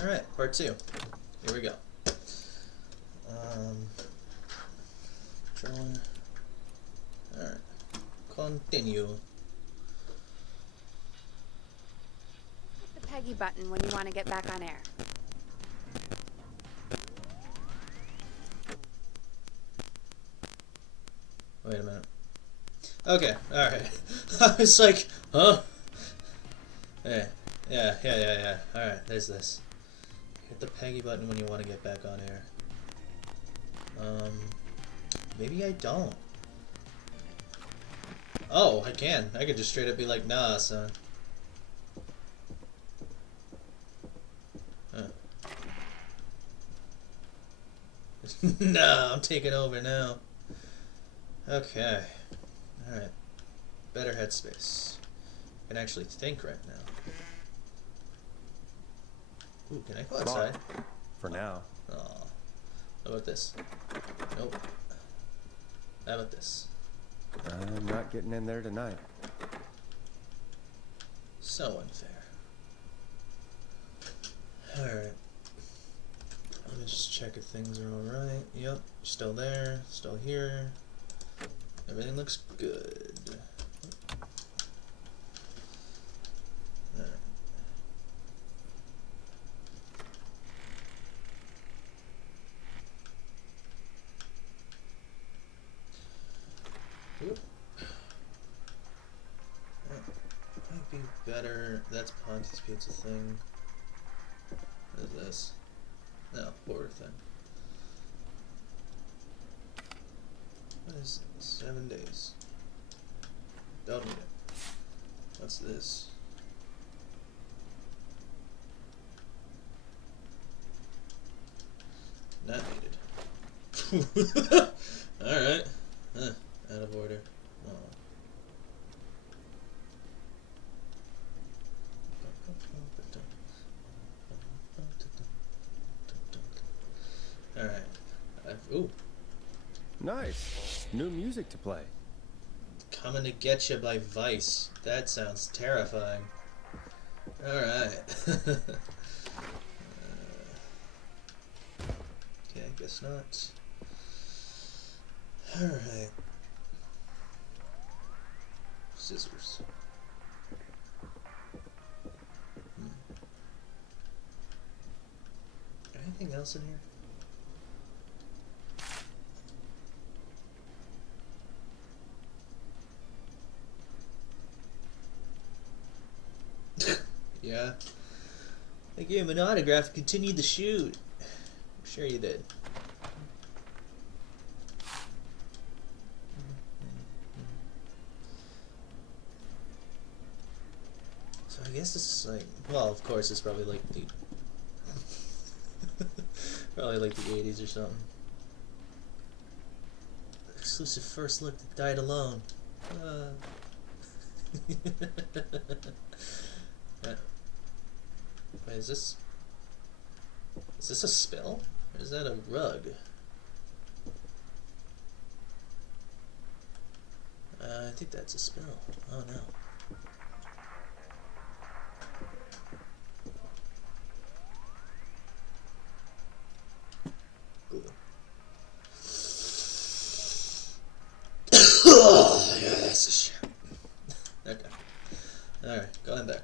Alright, part 2. Here we go. Join. Alright. Continue. Hit the Peggy button when you want to get back on air. Wait a minute. Okay, alright. I was like, huh? Hey, yeah. Alright, there's this. Hit the Peggy button when you want to get back on air. Maybe I don't. Oh, I can. I could just straight up be like, nah, son. Huh. Nah, I'm taking over now. Okay. Alright. Better headspace. I can actually think right now. Ooh, can I go outside? For now. Oh. How about this? Nope. How about this? I'm not getting in there tonight. So unfair. Alright. Let me just check if things are alright. Yep, still there, still here. Everything looks good. Alright. Oop. Might be better. That's Ponti's Pizza thing. What is this? No, border thing. What is it? 7 days. Don't need it. What's this? Not needed. Alright. Out of order. Oh. Alright. Ooh. Nice. New music to play. Coming to Get You by Vice. That sounds terrifying. Alright. Okay, I guess not. Alright. Scissors. Anything else in here? Yeah. I gave him an autograph and continued the shoot. I'm sure you did. So I guess this is like, well, of course it's probably like the probably like the 80s or something. Exclusive first look that died alone. Wait, is this a spill? Or is that a rug? I think that's a spill. Oh no. Glue. Oh, yeah, that's a shit. Okay. Alright, going back.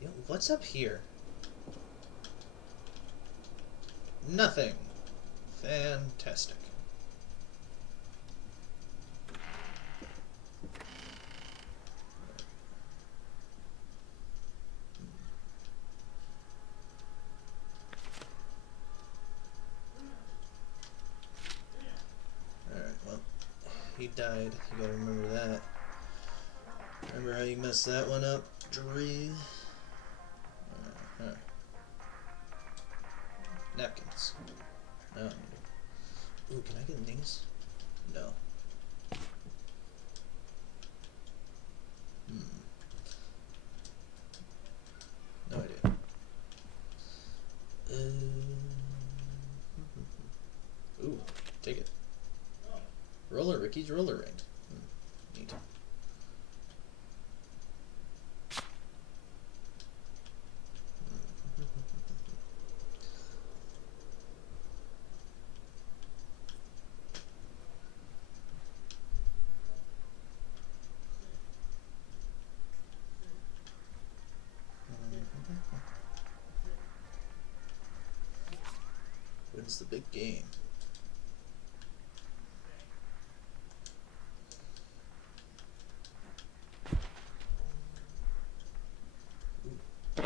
Yo, what's up here? Nothing. Fantastic. Alright, well, he died. You gotta remember that. Remember how you messed that one up, Drew? Alright. Napkins. No, I need it. Ooh, can I get these? No. No idea. Ooh, take it. Ricky's roller rigged. Neat. When's the big game? Ooh.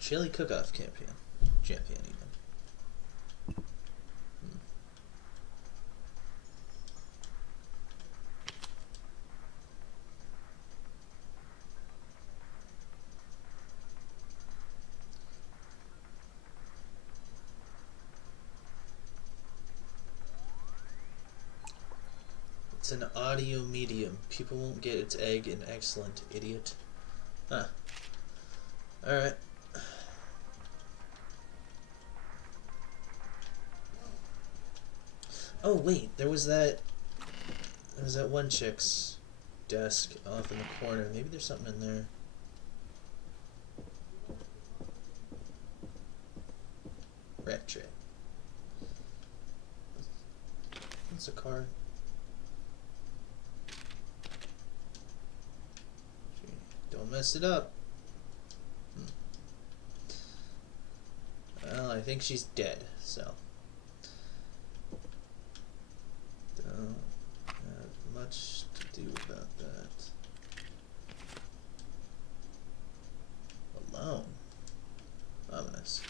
Chili cook-off champion even. It's an audio medium. People won't get its egg in excellent, idiot. Huh. Alright. Oh wait, there was that one chick's desk off in the corner. Maybe there's something in there. Rat tray. What's a card? Don't mess it up. Well, I think she's dead, so don't have much to do about that. Alone. Ominous.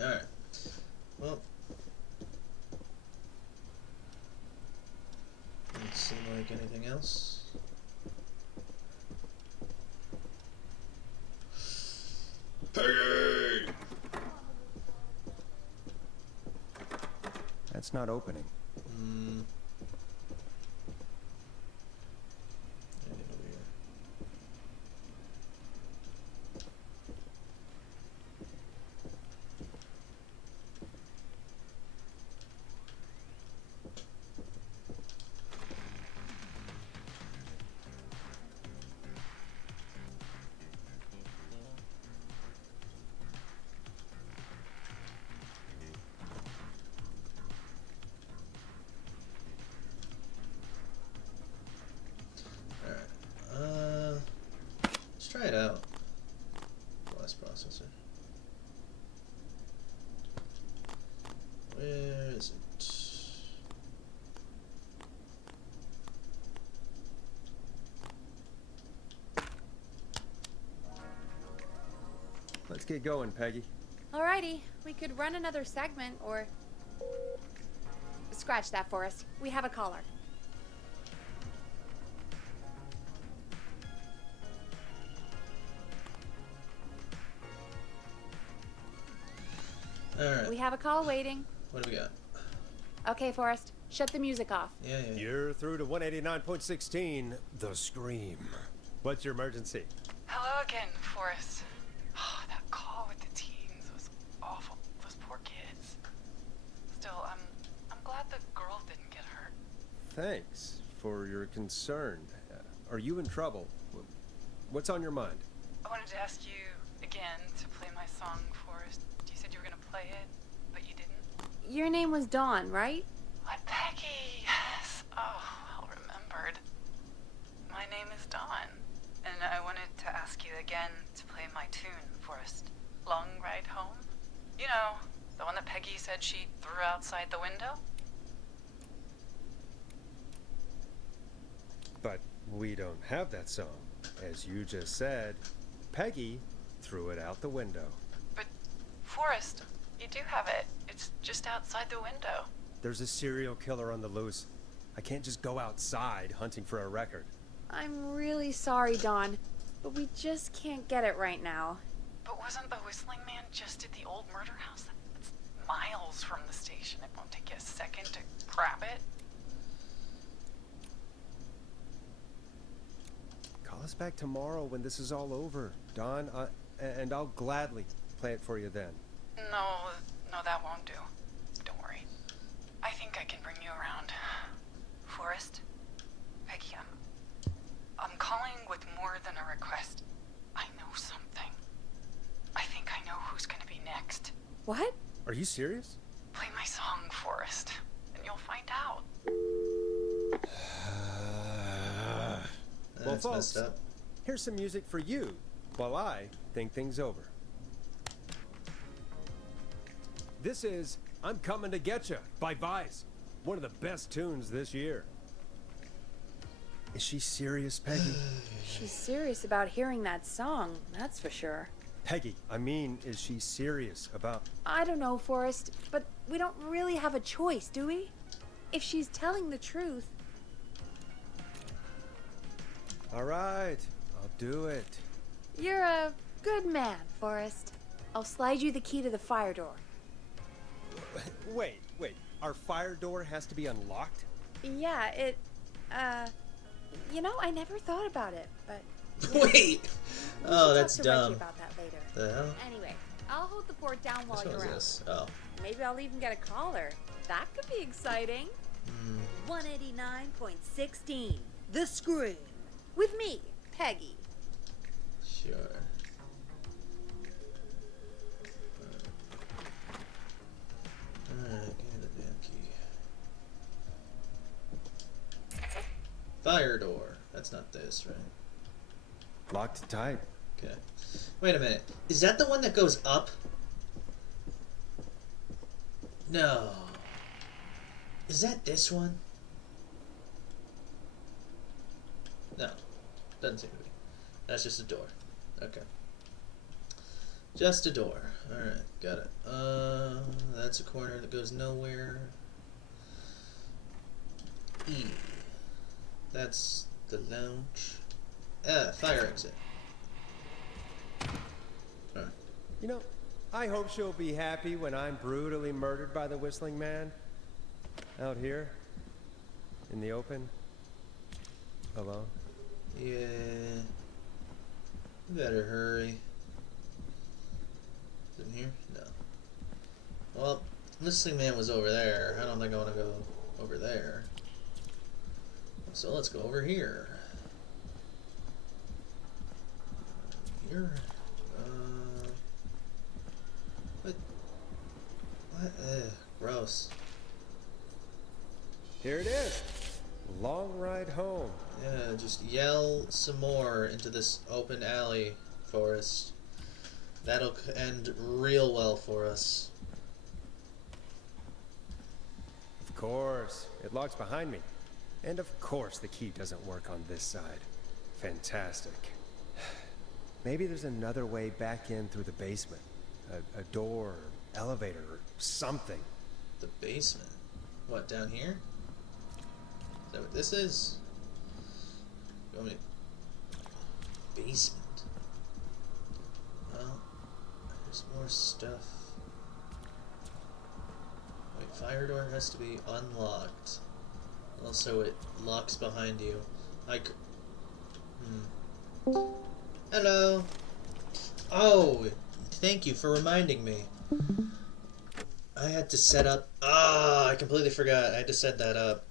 Alright. Well, doesn't seem like anything else. Peggy! That's not opening. Anything over here? Let's try it out. Glass processor. Where is it? Let's get going, Peggy. Alrighty, we could run another segment, or... Scratch that, Forrest. We have a caller. Alright. We have a call waiting. What do we got? Okay, Forrest, shut the music off. Yeah. You're through to 189.16, The Scream. What's your emergency? Hello again, Forrest. Oh, that call with the teens was awful. Those poor kids. Still, I'm glad the girl didn't get hurt. Thanks for your concern. Are you in trouble? What's on your mind? I wanted to ask you again to play my song, Forrest. You said you were gonna play it, but you didn't. Your name was Dawn, right? What, Peggy? Yes. Oh, well remembered. My name is Dawn, and I wanted to ask you again to play my tune, Forrest. Long Ride Home? You know, the one that Peggy said she threw outside the window? But we don't have that song. As you just said, Peggy threw it out the window. But, Forrest, you do have it. It's just outside the window. There's a serial killer on the loose. I can't just go outside hunting for a record. I'm really sorry, Dawn, but we just can't get it right now. But wasn't the Whistling Man just at the old murder house? That's miles from the station. It won't take you a second to grab it. Call us back tomorrow when this is all over, Don, and I'll gladly play it for you then. No, that won't do. Don't worry. I think I can bring you around. Forrest, Peggy, I'm calling with more than a request. I know something. I think I know who's gonna be next. What? Are you serious? Play my song, Forrest, and you'll find out. Well, That's folks, messed up. here's some music for you while I think things over. This is I'm Coming to Getcha by Vice. One of the best tunes this year. Is she serious, Peggy? She's serious about hearing that song, that's for sure. Peggy, I mean, is she serious about... I don't know, Forrest, but we don't really have a choice, do we? If she's telling the truth. All right, I'll do it. You're a good man, Forrest. I'll slide you the key to the fire door. Wait. Our fire door has to be unlocked? Yeah, you know, I never thought about it, but... Wait! We Oh, should that's talk to Reggie dumb. about that later. The hell? Anyway, I'll hold the fort down while Which one you're is out. this? Oh. Maybe I'll even get a caller. That could be exciting. 189.16, The Scream. With me, Peggy. Sure. Alright, give me the damn key. Fire door. That's not this, right? Locked tight. Okay. Wait a minute. Is that the one that goes up? No. Is that this one? No. Doesn't seem to be. That's just a door. Okay. Just a door. Alright, got it. That's a corner that goes nowhere. E. That's the lounge. Fire exit. Alright. You know, I hope she'll be happy when I'm brutally murdered by the Whistling Man. Out here. In the open. Alone. Yeah. You better hurry. Is it in here? No. Well, Whistling Man was over there. I don't think I want to go over there. So let's go over here. Here. What? Ugh, gross. Here it is. Long ride home. Yeah, just yell some more into this open alley, Forrest. That'll end real well for us. Of course. It locks behind me. And of course the key doesn't work on this side. Fantastic. Maybe there's another way back in through the basement. A door, elevator, or something. The basement? What, down here? Is that what this is? You want me to... Basement. Well, there's more stuff. Wait, fire door has to be unlocked. Also, it locks behind you. Like... Hello! Oh! Thank you for reminding me. I had to set up... Ah, I completely forgot. I had to set that up.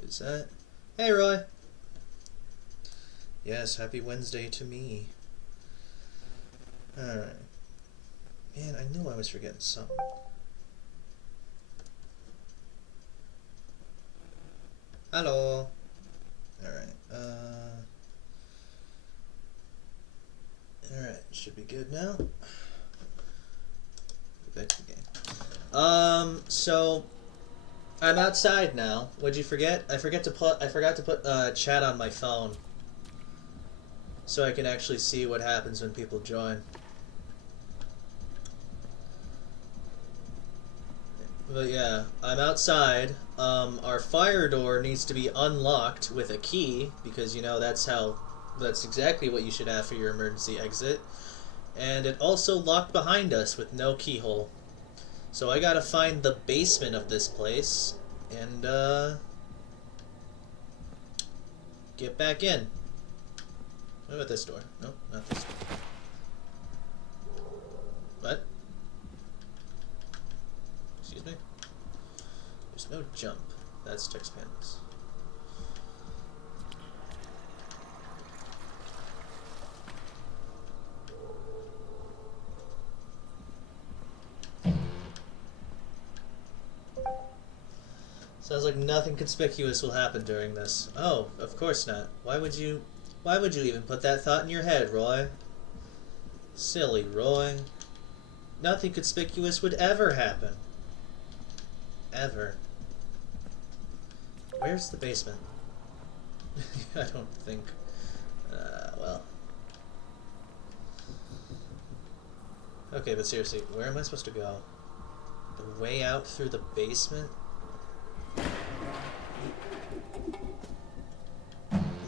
Who's that? Hey, Roy! Yes, happy Wednesday to me. Alright. Man, I knew I was forgetting something. Hello! Alright, Alright, should be good now. Go back to the game. So I'm outside now. What'd you forget? I forgot to put chat on my phone. So I can actually see what happens when people join. But yeah, I'm outside. Our fire door needs to be unlocked with a key, because you know that's exactly what you should have for your emergency exit. And it also locked behind us with no keyhole. So I gotta find the basement of this place and get back in. What about this door? Nope, not this door. What? Excuse me? There's no jump. That's text panels. Sounds like nothing conspicuous will happen during this. Oh, of course not. Why would you even put that thought in your head, Roy? Silly Roy. Nothing conspicuous would ever happen. Ever. Where's the basement? I don't think... well... Okay, but seriously, where am I supposed to go? The way out through the basement?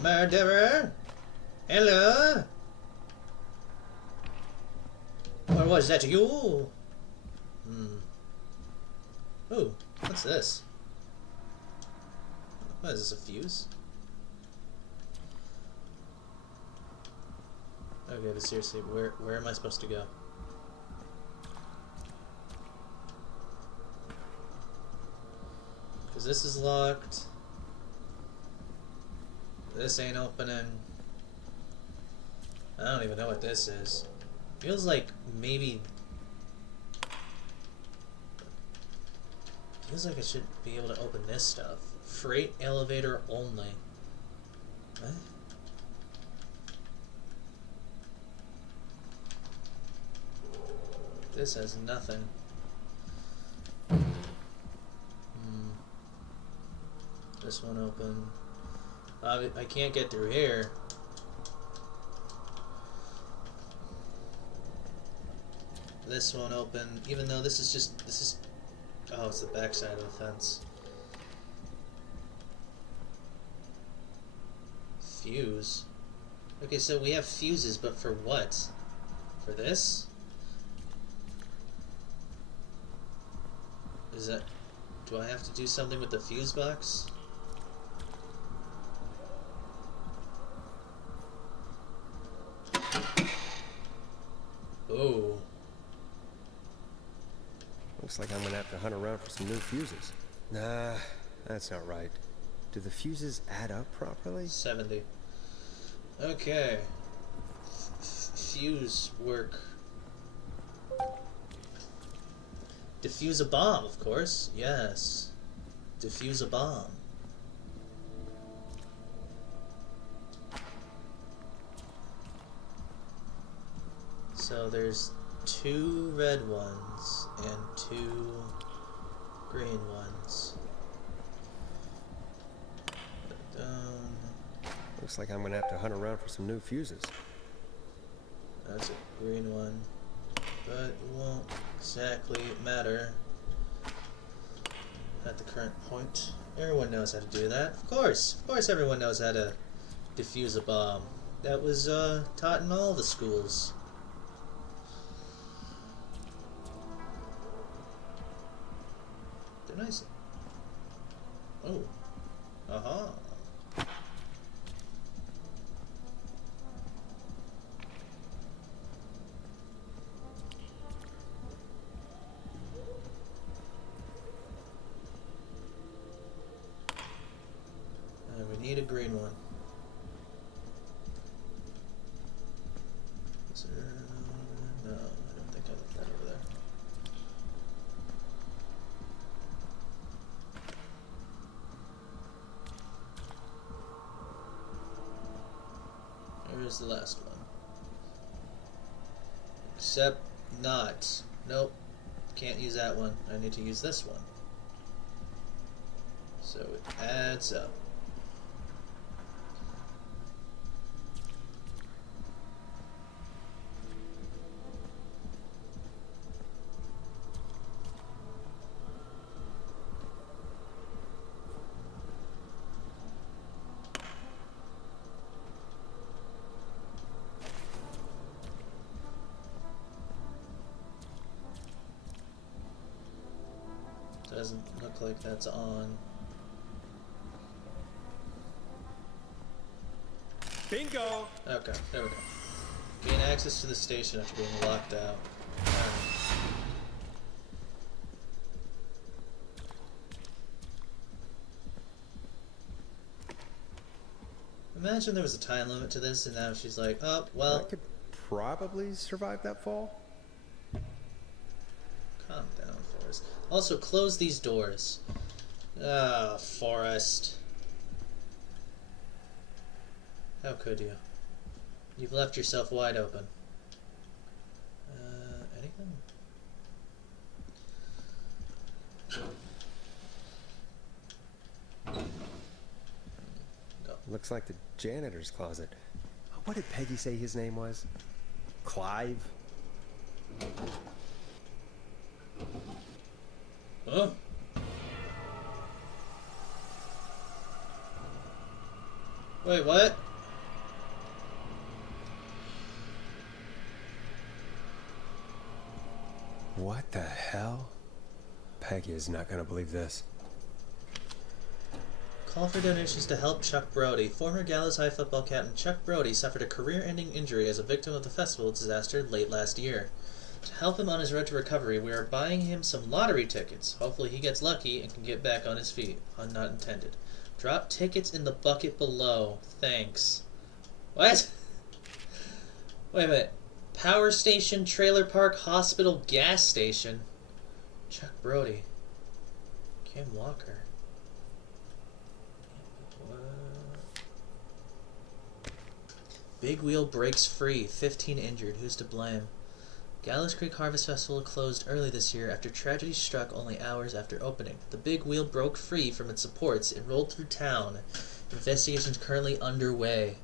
Murderer? Hello? Or was that you? Ooh, what's this? What is this, a fuse? Okay, but seriously, where am I supposed to go? Because this is locked. This ain't opening. I don't even know what this is. Feels like maybe... Feels like I should be able to open this stuff. Freight elevator only. What? This has nothing. This one open. I can't get through here. This one open, even though this is oh, it's the back side of the fence. Fuse. Okay, so we have fuses, but for what? For this? Is that... Do I have to do something with the fuse box? Oh. Looks like I'm gonna have to hunt around for some new fuses. Nah, that's not right. Do the fuses add up properly? 70. Okay. Fuse work. Defuse a bomb, of course. Yes. Defuse a bomb. So there's 2 red ones and 2 green ones. Put it down. Looks like I'm gonna have to hunt around for some new fuses. That's a green one, but it won't exactly matter at the current point. Everyone knows how to do that. Of course everyone knows how to defuse a bomb. That was taught in all the schools. They're nice. Oh. Aha. We need a green one. Is there... No, I don't think I left that over there. Here's the last one. Except not. Nope. Can't use that one. I need to use this one. So it adds up. Doesn't look like that's on. Bingo! Okay, there we go. Gain access to the station after being locked out. Alright. Imagine there was a time limit to this, and now she's like, oh, I well, could probably survive that fall. calm down, Forrest. Also, close these doors. Ah, Forrest. How could you? You've left yourself wide open. Anything? No. Looks like the janitor's closet. What did Peggy say his name was? Clive? Huh? Wait, what? What the hell? Peggy is not gonna believe this. Call for donations to help Chuck Brody. Former Gallows High football captain Chuck Brody suffered a career-ending injury as a victim of the festival disaster late last year. To help him on his road to recovery, we are buying him some lottery tickets. Hopefully he gets lucky and can get back on his feet. Pun not intended. Drop tickets in the bucket below. Thanks. What? Wait a minute. Power station, trailer park, hospital, gas station. Chuck Brody. Kim Walker. Big wheel breaks free. 15 injured. Who's to blame? Gallows Creek Harvest Festival closed early this year after tragedy struck only hours after opening. The big wheel broke free from its supports. It rolled through town. Investigations currently underway.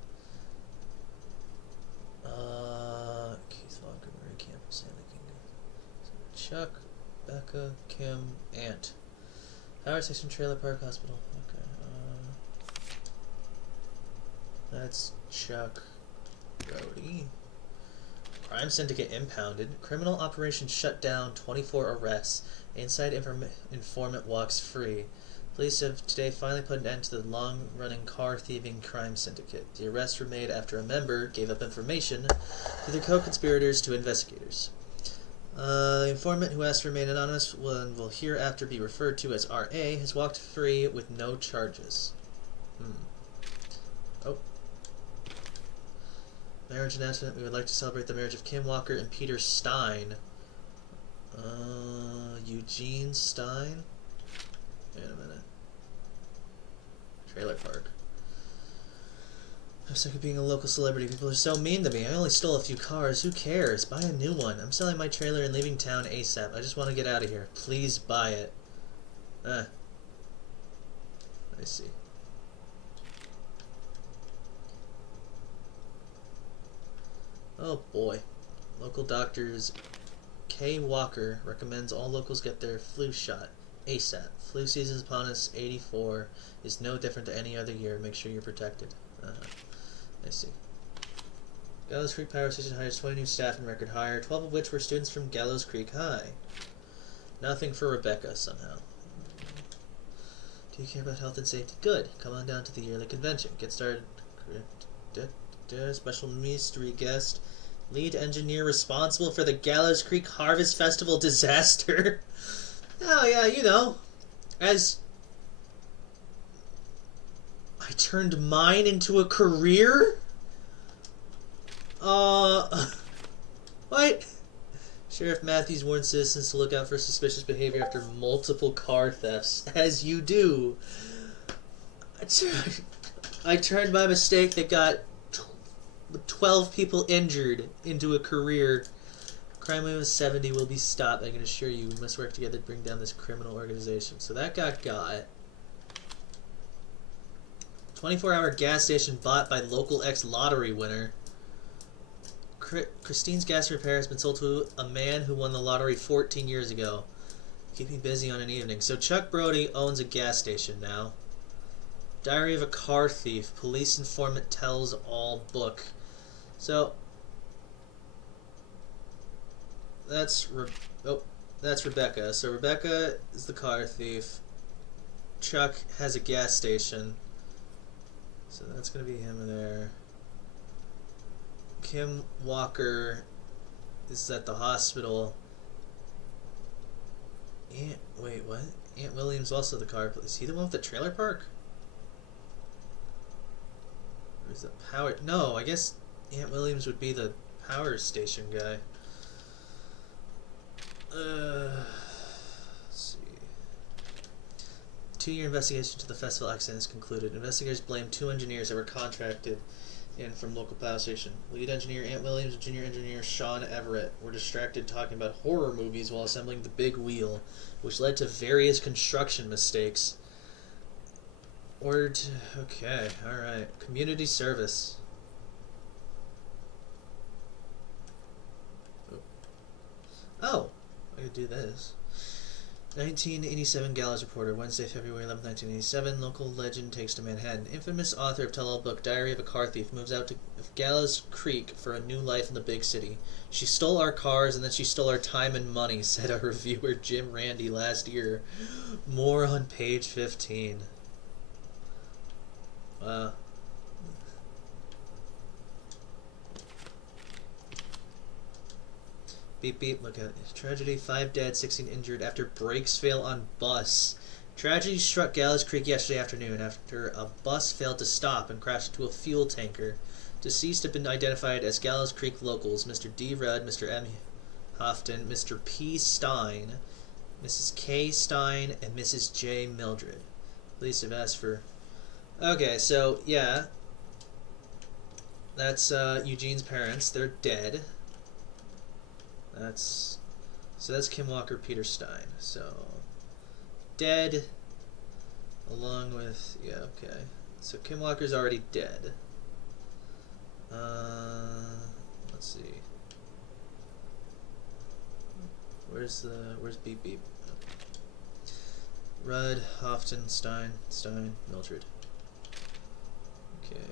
Keith Walker, Murray Campbell, Sandy King. Chuck, Becca, Kim, Ant. Power Station, Trailer Park, Hospital. Okay. That's Chuck Brody. Crime syndicate impounded. Criminal operation shut down. 24 arrests. Inside informant walks free. Police have today finally put an end to the long-running car-thieving crime syndicate. The arrests were made after a member gave up information to their co-conspirators to investigators. The informant, who asked to remain anonymous and will hereafter be referred to as R.A., has walked free with no charges. Oh. Marriage announcement. We would like to celebrate the marriage of Kim Walker and Peter Stein. Eugene Stein? Wait a minute. Trailer park. I'm sick of being a local celebrity. People are so mean to me. I only stole a few cars. Who cares? Buy a new one. I'm selling my trailer and leaving town ASAP. I just want to get out of here. Please buy it. I see. Oh boy. Local doctors K. Walker recommends all locals get their flu shot ASAP. Flu season's upon us. 84 is no different than any other year. Make sure you're protected. I see. Gallows Creek Power Station hires 20 new staff in record hire, 12 of which were students from Gallows Creek High. Nothing for Rebecca, somehow. Do you care about health and safety? Good. Come on down to the yearly convention. Get started. Special mystery guest. Lead engineer responsible for the Gallows Creek Harvest Festival disaster. Oh, yeah, you know. As I turned mine into a career? What? Sheriff Matthews warned citizens to look out for suspicious behavior after multiple car thefts. As you do. I turned my mistake that got 12 people injured into a career. Crime wave of 70 will be stopped. I can assure you, we must work together to bring down this criminal organization. So that got. 24-hour gas station bought by local ex-lottery winner. Christine's gas repair has been sold to a man who won the lottery 14 years ago. Keep me busy on an evening. So Chuck Brody owns a gas station now. Diary of a car thief. Police informant tells all book. So that's that's Rebecca. So Rebecca is the car thief. Chuck has a gas station. So that's going to be him there. Kim Walker is at the hospital. Wait, what? Aunt William's also the car. Is he the one with the trailer park? Or is the power? No, I guess Aunt Williams would be the power station guy. Let's see. 2-year investigation to the festival accident is concluded. Investigators blame 2 engineers that were contracted in from local power station. Lead engineer Aunt Williams and junior engineer Sean Everett were distracted talking about horror movies while assembling the big wheel, which led to various construction mistakes. Okay, alright. Community service. Oh, I could do this. 1987 Gallows Reporter, Wednesday, February 11, 1987. Local legend takes to Manhattan. Infamous author of tell-all book Diary of a Car Thief moves out to Gallows Creek for a new life in the big city. She stole our cars and then she stole our time and money, said a reviewer Jim Randy last year. More on page 15. Wow. Beep beep, look at it. Tragedy, 5 dead, 16 injured after brakes fail on bus. Tragedy struck Gallows Creek yesterday afternoon after a bus failed to stop and crashed into a fuel tanker. Deceased have been identified as Gallows Creek locals, Mr. D. Rudd, Mr. M. Houghton, Mr. P. Stein, Mrs. K. Stein, and Mrs. J. Mildred. Police have asked for... Okay, so, yeah. That's Eugene's parents. They're dead. That's Kim Walker, Peter Stein. So dead, along with okay. So Kim Walker's already dead. Let's see. Where's Beep Beep? Rudd, Houghton, Stein, Mildred. Okay.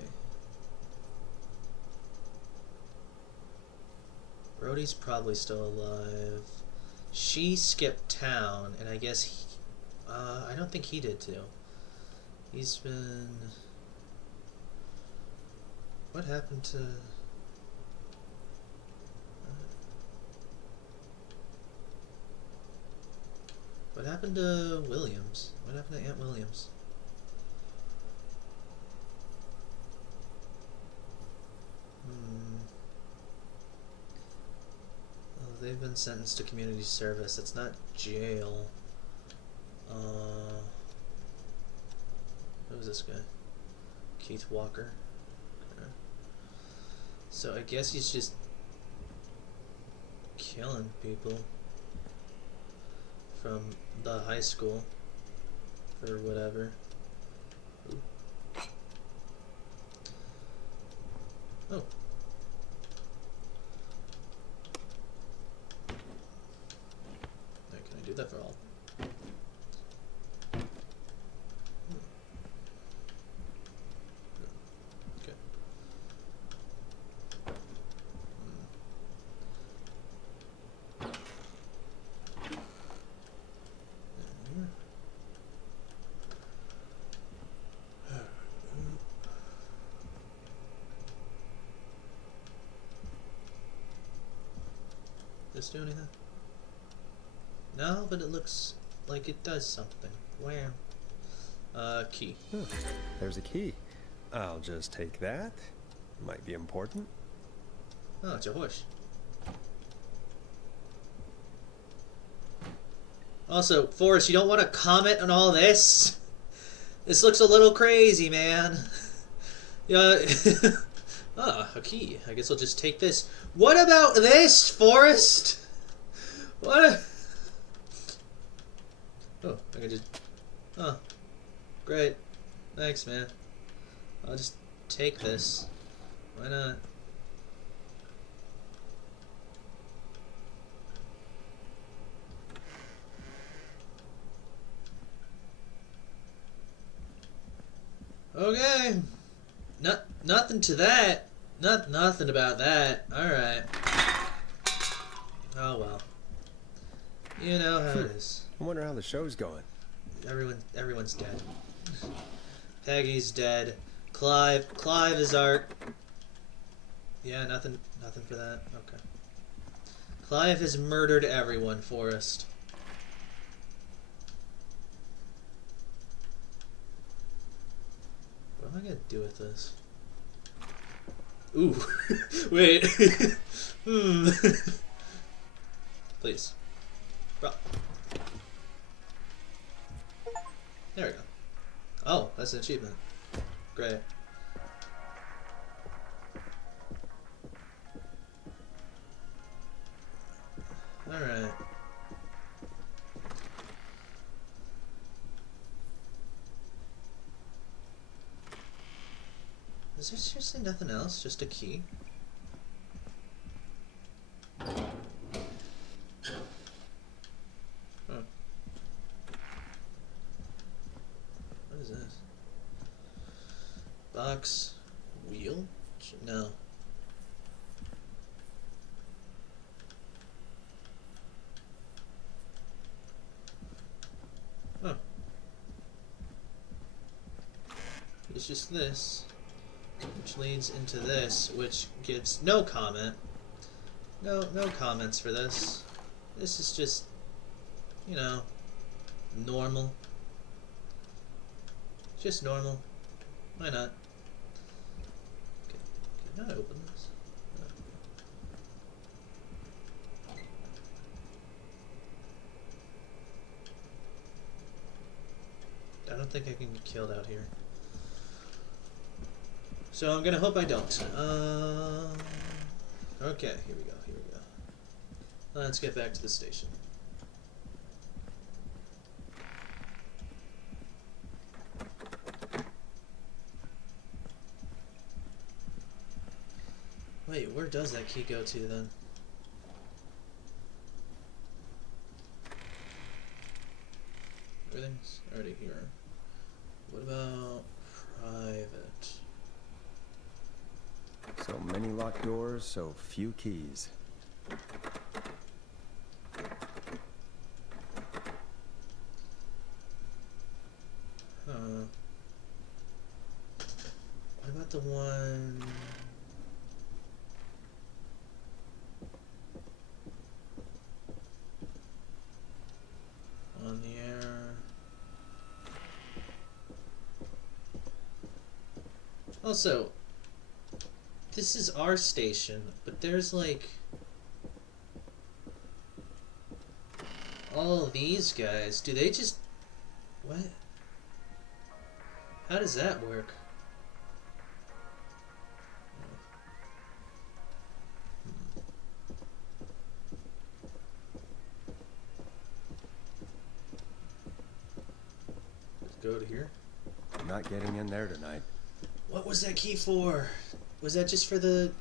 Brody's probably still alive. She skipped town, and I guess I don't think he did too. He's been... What happened to... What happened to Williams? What happened to Aunt Williams? They've been sentenced to community service. It's not jail. Who was this guy? Keith Walker. Okay. So I guess he's just killing people from the high school or whatever. Ooh. Oh. Can I do that for all? Okay. Does this do anything? No, but it looks like it does something. Where? Key. Oh, there's a key. I'll just take that. Might be important. Oh, it's a horse. Also, Forrest, you don't want to comment on all this? This looks a little crazy, man. Yeah. Ah, a key. I guess I'll just take this. What about this, Forrest? What? Oh, I can just... Oh. Great. Thanks, man. I'll just take this. Why not? Okay. Nothing to that. Nothing about that. Alright. Oh well. You know how it is. I wonder how the show's going. Everyone's dead. Peggy's dead. Clive is our... Yeah, nothing for that. Okay. Clive has murdered everyone, Forrest. What am I gonna do with this? Ooh. Wait. Please. Bro. There we go. Oh, that's an achievement. Great. Alright. Is there seriously nothing else? Just a key? Huh. What is this? Box? Wheel? No. Huh. It's just this, which leads into this, which gives no comment. No comments for this. This is just, you know, normal. Just normal. Why not? Can I open this? I don't think I can get killed out here. So I'm gonna hope I don't. Okay, here we go. Let's get back to the station. Wait, where does that key go to then? Everything's already here. What about private? So many locked doors, so few keys. What about the one... on the air? Also, this is our station, but there's like all of these guys. Do they just... what? How does that work? Let's go to here. I'm not getting in there tonight. What was that key for? Was that just for the...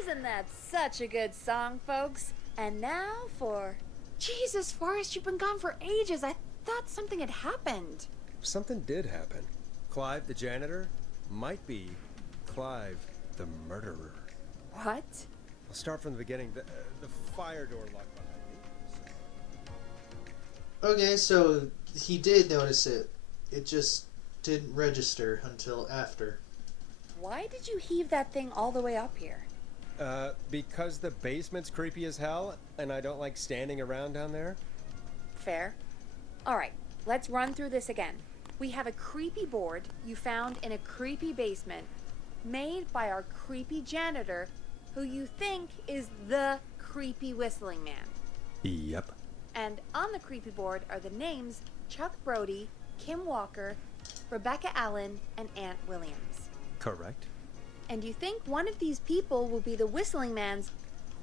Isn't that such a good song, folks? And now for... Jesus, Forrest, you've been gone for ages. I thought something had happened. Something did happen. Clive, the janitor, might be Clive, the murderer. What? I'll start from the beginning. The fire door locked behind me. Okay, so he did notice it. It just didn't register until after. Why did you heave that thing all the way up here? Because the basement's creepy as hell, and I don't like standing around down there. Fair. All right, let's run through this again. We have a creepy board you found in a creepy basement made by our creepy janitor who you think is the creepy whistling man. Yep. And on the creepy board are the names Chuck Brody, Kim Walker, Rebecca Allen, and Aunt Williams. Correct. And you think one of these people will be the whistling man's,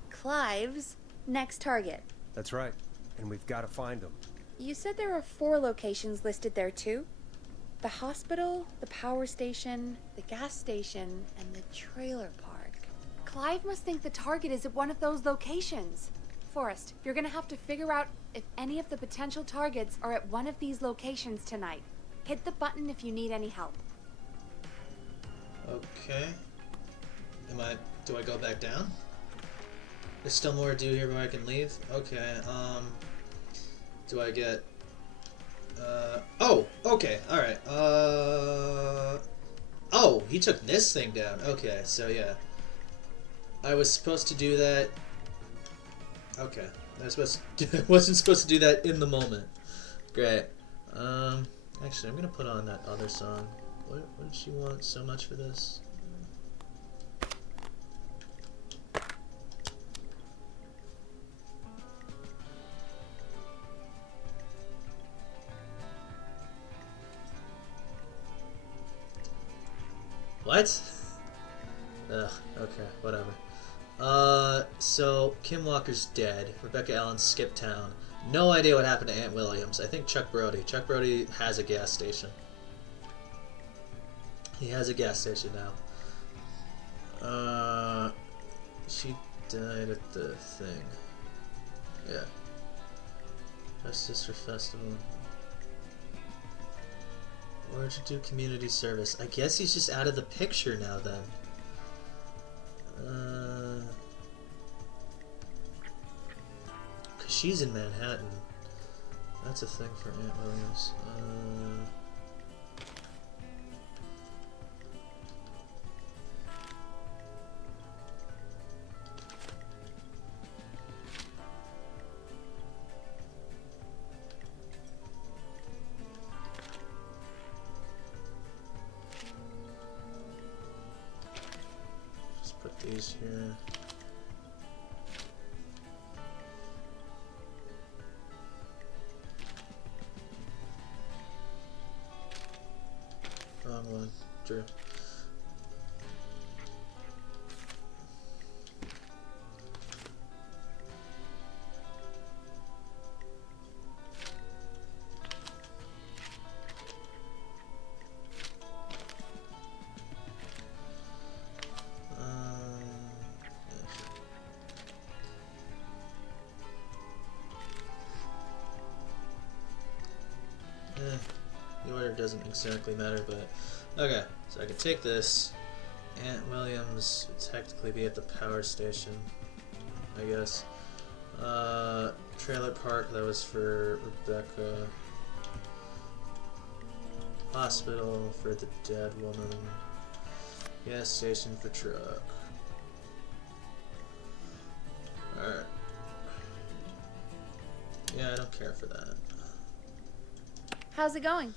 Clive's, next target. That's right. And we've got to find them. You said there are 4 locations listed there too? The hospital, the power station, the gas station, and the trailer park. Clive must think the target is at one of those locations. Forrest, you're gonna have to figure out if any of the potential targets are at one of these locations tonight. Hit the button if you need any help. Okay. Do I go back down? There's still more to do here before I can leave? Okay, do I get... oh! Okay, alright, oh! He took this thing down. Okay, so yeah. I was supposed to do that... Okay. I wasn't supposed to do that in the moment. Great. Actually, I'm gonna put on that other song. What did she want so much for this? What? Ugh, okay, whatever. So Kim Walker's dead. Rebecca Allen skipped town. No idea what happened to Aunt Williams. I think Chuck Brody. Chuck Brody has a gas station. He has a gas station now. She died at the thing. Yeah. Our sister festival. Where'd you do community service? I guess he's just out of the picture now then. Cause she's in Manhattan. That's a thing for Aunt Williams. Just put these here. Wrong one, Drew. The order doesn't exactly matter, but okay. So I can take this. Aunt Williams would technically be at the power station, I guess. Trailer park, that was for Rebecca. Hospital for the dead woman. Gas station for truck. Alright. Yeah, I don't care for that. How's it going?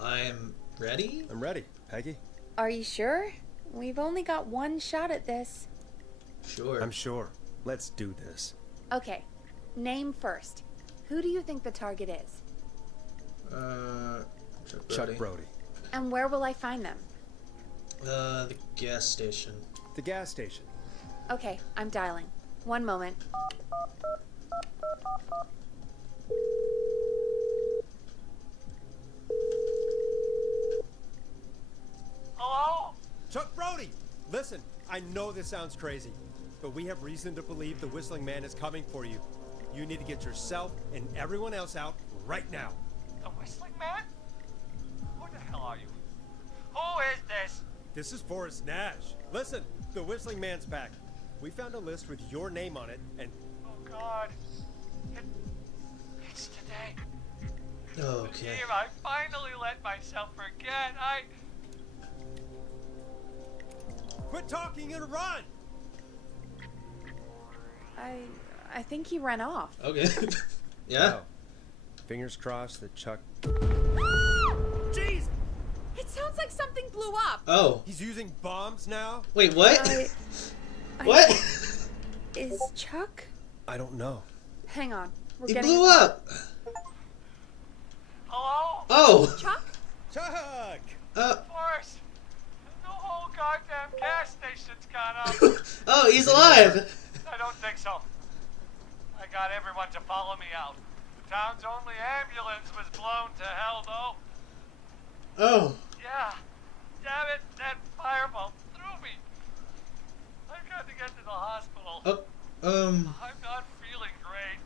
I'm ready? I'm ready, Peggy. Are you sure? We've only got one shot at this. Sure. I'm sure. Let's do this. Okay, name first. Who do you think the target is? Chuck Brody. And where will I find them? The gas station. The gas station. Okay, I'm dialing. One moment. Hello? Chuck Brody! Listen, I know this sounds crazy, but we have reason to believe the Whistling Man is coming for you. You need to get yourself and everyone else out right now. The Whistling Man? Who the hell are you? Who is this? This is Forrest Nash. Listen, the Whistling Man's back. We found a list with your name on it, and... Oh, God. It's today. Okay. Here, I finally let myself forget. Quit talking and run! I think he ran off. Okay. Yeah? Oh. Fingers crossed that Chuck... Jeez! It sounds like something blew up. Oh. He's using bombs now? Wait, what? What? Is Chuck? I don't know. Hang on. We're He getting blew up! Hello? Oh! Chuck? Chuck! Forrest, the whole goddamn gas station's gone up. Oh, he's alive! I don't think so. I got everyone to follow me out. The town's only ambulance was blown to hell, though. Oh. Yeah. Damn it, that firebolt threw me. I've got to get to the hospital. Oh, I'm not feeling great.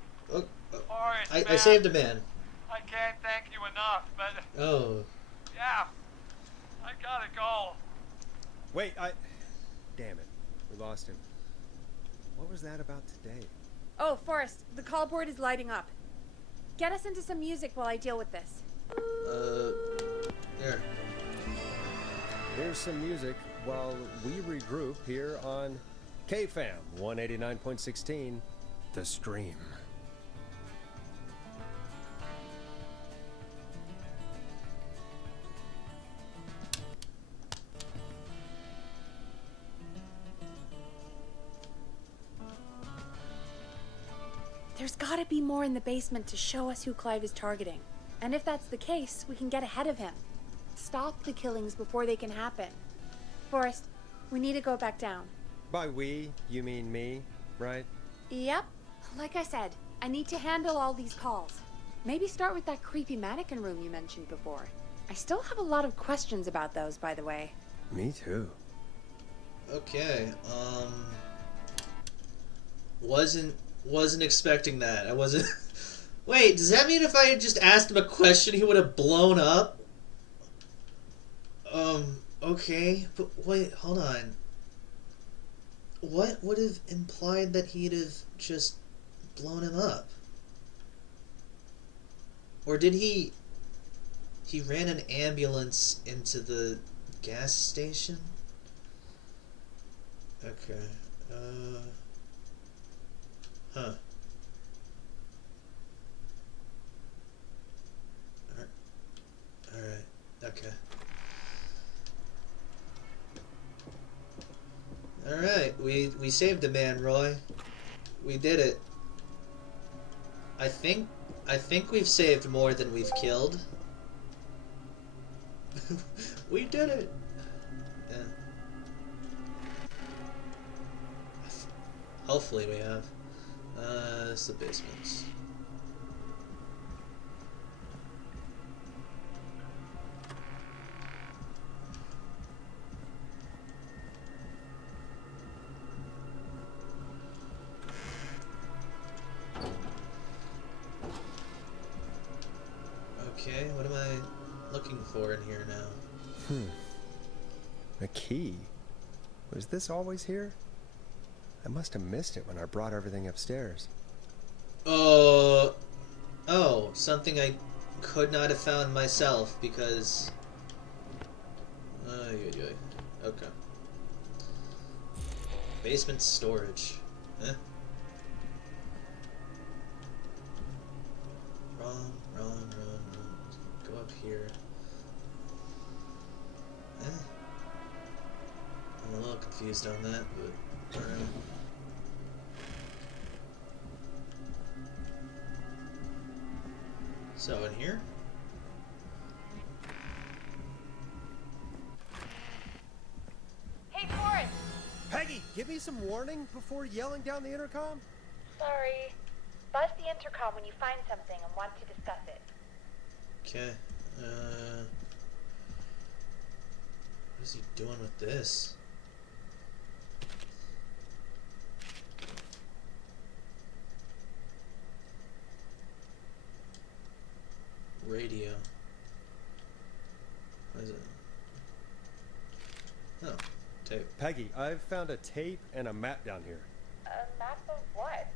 Forrest, I man, saved a man. I can't thank you enough, but Oh. yeah, I gotta go. Wait, Damn it. We lost him. What was that about today? Oh, Forrest, the call board is lighting up. Get us into some music while I deal with this. There. Here's some music while we regroup here on KFAM 189.16, The Stream. There's gotta be more in the basement to show us who Clive is targeting. And if that's the case, we can get ahead of him. Stop the killings before they can happen. Forrest, we need to go back down. By we, you mean me, right? Yep. Like I said, I need to handle all these calls. Maybe start with that creepy mannequin room you mentioned before. I still have a lot of questions about those, by the way. Me too. Okay, wasn't expecting that. I wasn't... Wait, does that mean if I had just asked him a question, he would have blown up? Okay, but wait, hold on. What would have implied that he'd have just blown him up? Or did he ran an ambulance into the gas station? Okay, huh. Alright, okay. Alright, we saved a man, Roy. We did it. I think we've saved more than we've killed. We did it! Yeah. Hopefully we have. It's the basements. Okay, what am I looking for in here now? A key? Was this always here? I must have missed it when I brought everything upstairs. Oh, something I could not have found myself because... Okay. Basement storage. Huh? Wrong. Go up here. Eh? I'm a little confused on that, but alright. So in here? Hey, Forrest! Peggy, give me some warning before yelling down the intercom? Sorry. Buzz the intercom when you find something and want to discuss it. Okay. What is he doing with this? Radio. What is it? Oh, tape. Peggy, I've found a tape and a map down here. A map of what?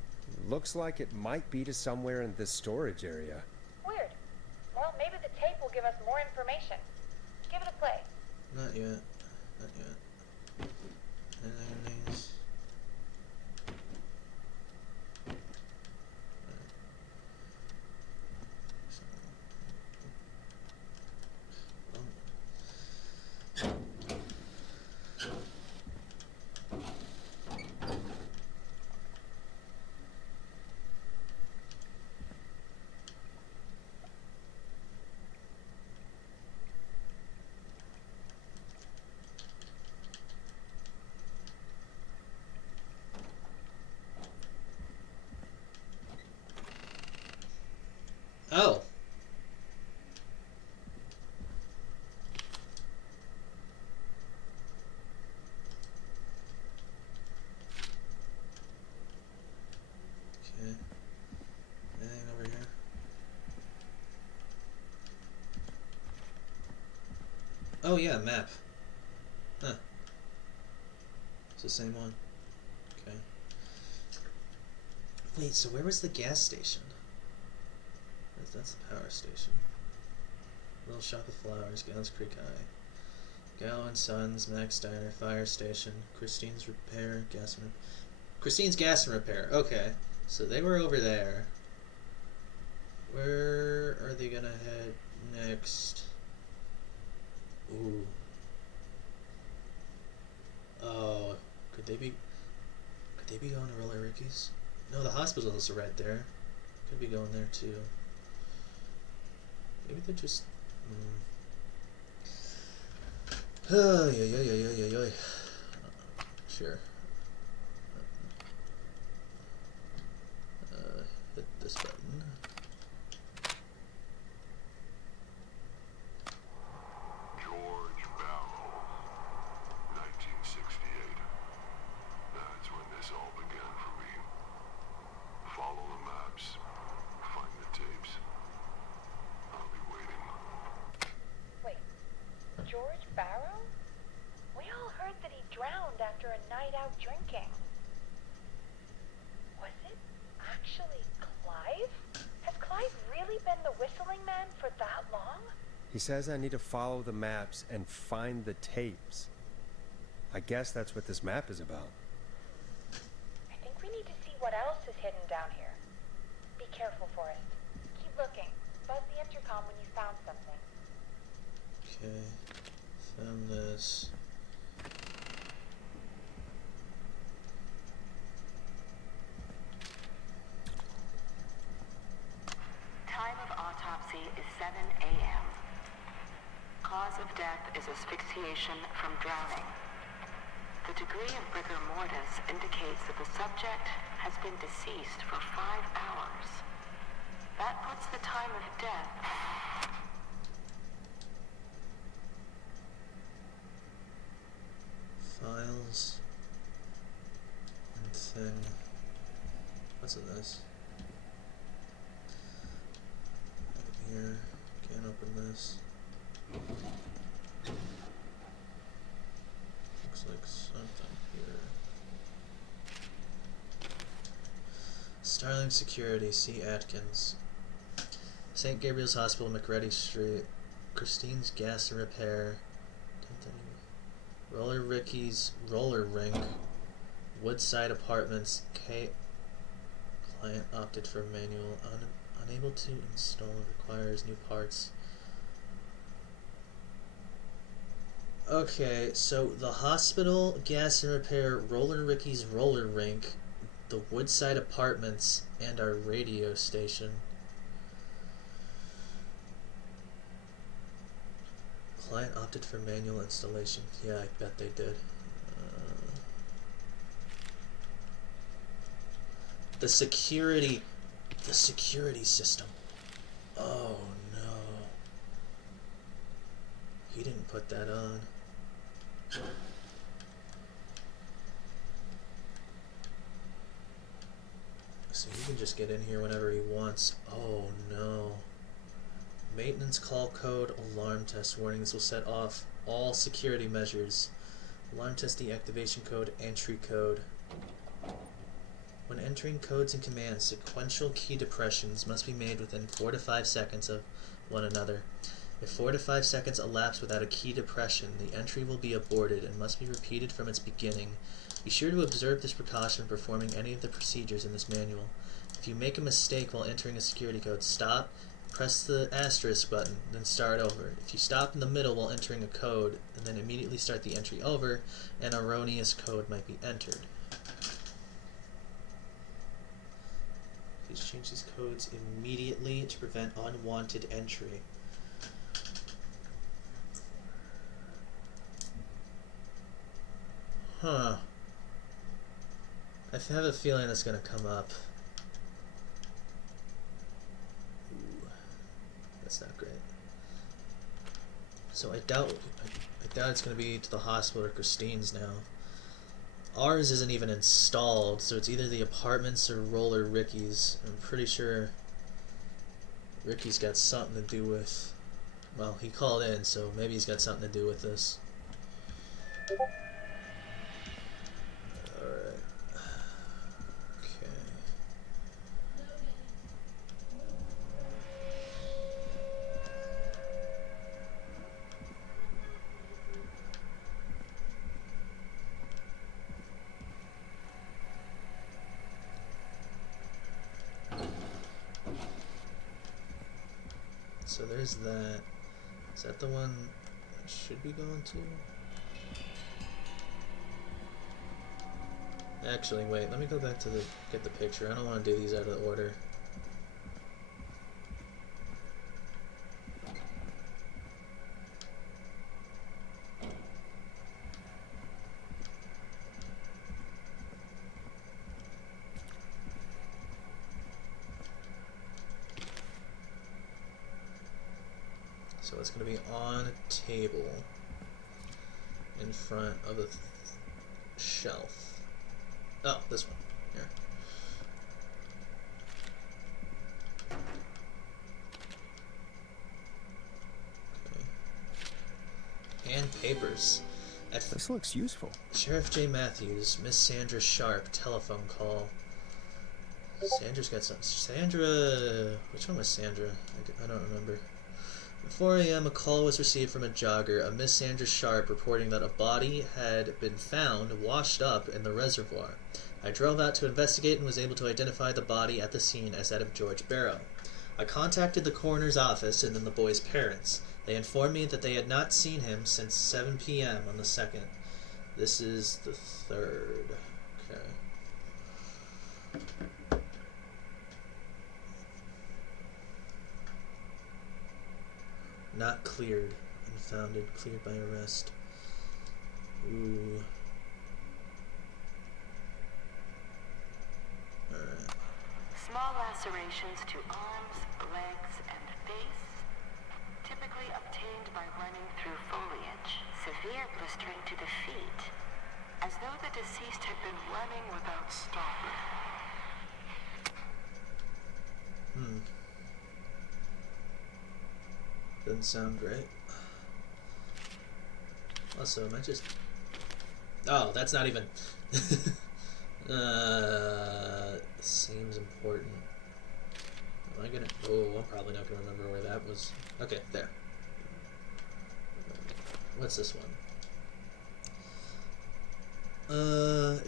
Looks like it might be to somewhere in this storage area. Weird. Well, maybe the tape will give us more information. Give it a play. Not yet. Not yet. Anything in these? Oh. Okay. Anything over here? Oh yeah, map. Huh. It's the same one. Wait, so where was the gas station? That's the power station. Little Shop of Flowers, Gallons Creek High. Gallo and Sons, Max Diner, Fire Station, Christine's Repair, Christine's Gas and Repair. Okay, so they were over there. Where are they gonna head next? Ooh. Oh, could they be going to Roller Ricky's? No, the hospital's right there. Could be going there too. Maybe they're just. Oh, yeah. Sure. Hit this button. George Barrow, 1968. That's when this all began for me. Follow the maps. Find the tapes. I'll be waiting. Wait, George Barrow? We all heard that he drowned after a night out drinking. Was it actually Clive? Has Clive really been the whistling man for that long? He says I need to follow the maps and find the tapes. I guess that's what this map is about. I think we need to see what else is hidden down here. Be careful, Forrest. Keep looking. Buzz the intercom when you found something. Okay, found this. Time of autopsy is 7 a.m. Cause of death is asphyxiation from drowning. The degree of rigor mortis indicates that the subject has been deceased for 5 hours. That puts the time of death. Files and thing. What's in this? Here, can't open this. Looks like something here. Starling Security, C. Atkins. St. Gabriel's Hospital, McReady Street. Christine's Gas and Repair. Roller Ricky's Roller Rink. Woodside Apartments. K. Client opted for manual. Unable to install. Requires new parts. Okay, so the hospital, gas and repair, Roller Ricky's Roller Rink, the Woodside Apartments, and our radio station. Client opted for manual installation. Yeah, I bet they did. The security system. Oh no. He didn't put that on. So he can just get in here whenever he wants. Oh no. Maintenance call code, alarm test warning. This will set off all security measures. Alarm test deactivation code, entry code. When entering codes and commands, sequential key depressions must be made within 4 to 5 seconds of one another. If 4 to 5 seconds elapse without a key depression, the entry will be aborted and must be repeated from its beginning. Be sure to observe this precaution when performing any of the procedures in this manual. If you make a mistake while entering a security code, stop, press the asterisk button, then start over. If you stop in the middle while entering a code, and then immediately start the entry over, an erroneous code might be entered. Please change these codes immediately to prevent unwanted entry. Huh. I have a feeling it's going to come up. Ooh, that's not great. So I doubt it's going to be to the hospital or Christine's now. Ours isn't even installed, so it's either the apartments or Roller Ricky's. I'm pretty sure Ricky's got something to do with... Well, he called in, so maybe he's got something to do with this. Alright. Okay. so there's that. Is that the one I should be going to? Actually, wait, let me go back to get the picture. I don't want to do these out of order. So it's going to be on a table in front of a shelf. Oh, this one. Here. Okay. And papers. This looks useful. Sheriff J. Matthews, Miss Sandra Sharp, telephone call. Sandra's got some. Sandra. Which one was Sandra? I don't remember. At 4 a.m., a call was received from a jogger, a Miss Sandra Sharp, reporting that a body had been found washed up in the reservoir. I drove out to investigate and was able to identify the body at the scene as that of George Barrow. I contacted the coroner's office and then the boy's parents. They informed me that they had not seen him since 7 p.m. on the 2nd. This is the 3rd. Okay. Not cleared. Unfounded. Cleared by arrest. Ooh. Alright. Small lacerations to arms, legs, and face, typically obtained by running through foliage. Severe blistering to the feet, as though the deceased had been running without stopping. Doesn't sound great. Also, am I just... Oh, that's not even... seems important. Am I gonna... Oh, I'm probably not gonna remember where that was. Okay, there. What's this one?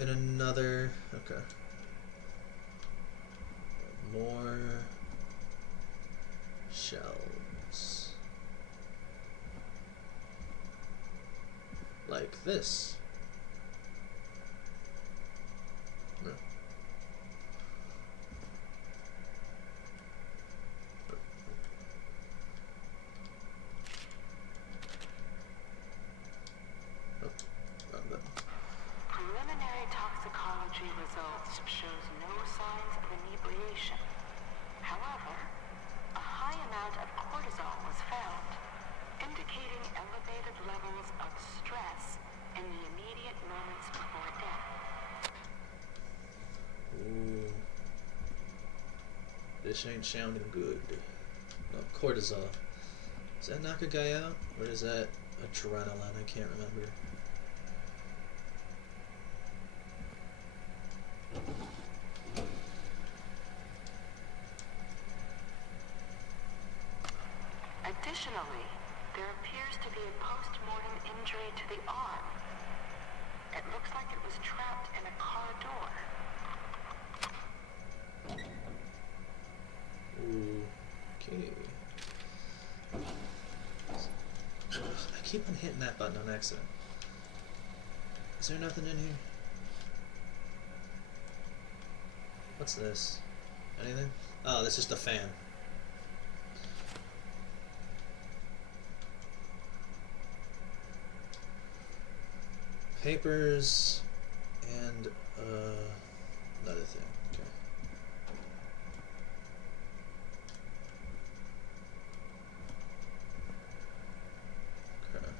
In another... Okay. More... shelves. Like this. No. Oh, wrong button. Preliminary toxicology results shows no signs of inebriation. However, a high amount of cortisol was found, indicating elevated levels of stress in the immediate moments before death. Ooh. This ain't sounding good. Oh, cortisol. Does that knock a guy out? Or is that adrenaline? I can't remember. Additionally, there appears to be a post-mortem injury to the arm. It looks like it was trapped in a car door. Okay. I keep on hitting that button on accident. Is there nothing in here? What's this? Anything? Oh, that's just a fan. Papers and another thing. Okay. Okay.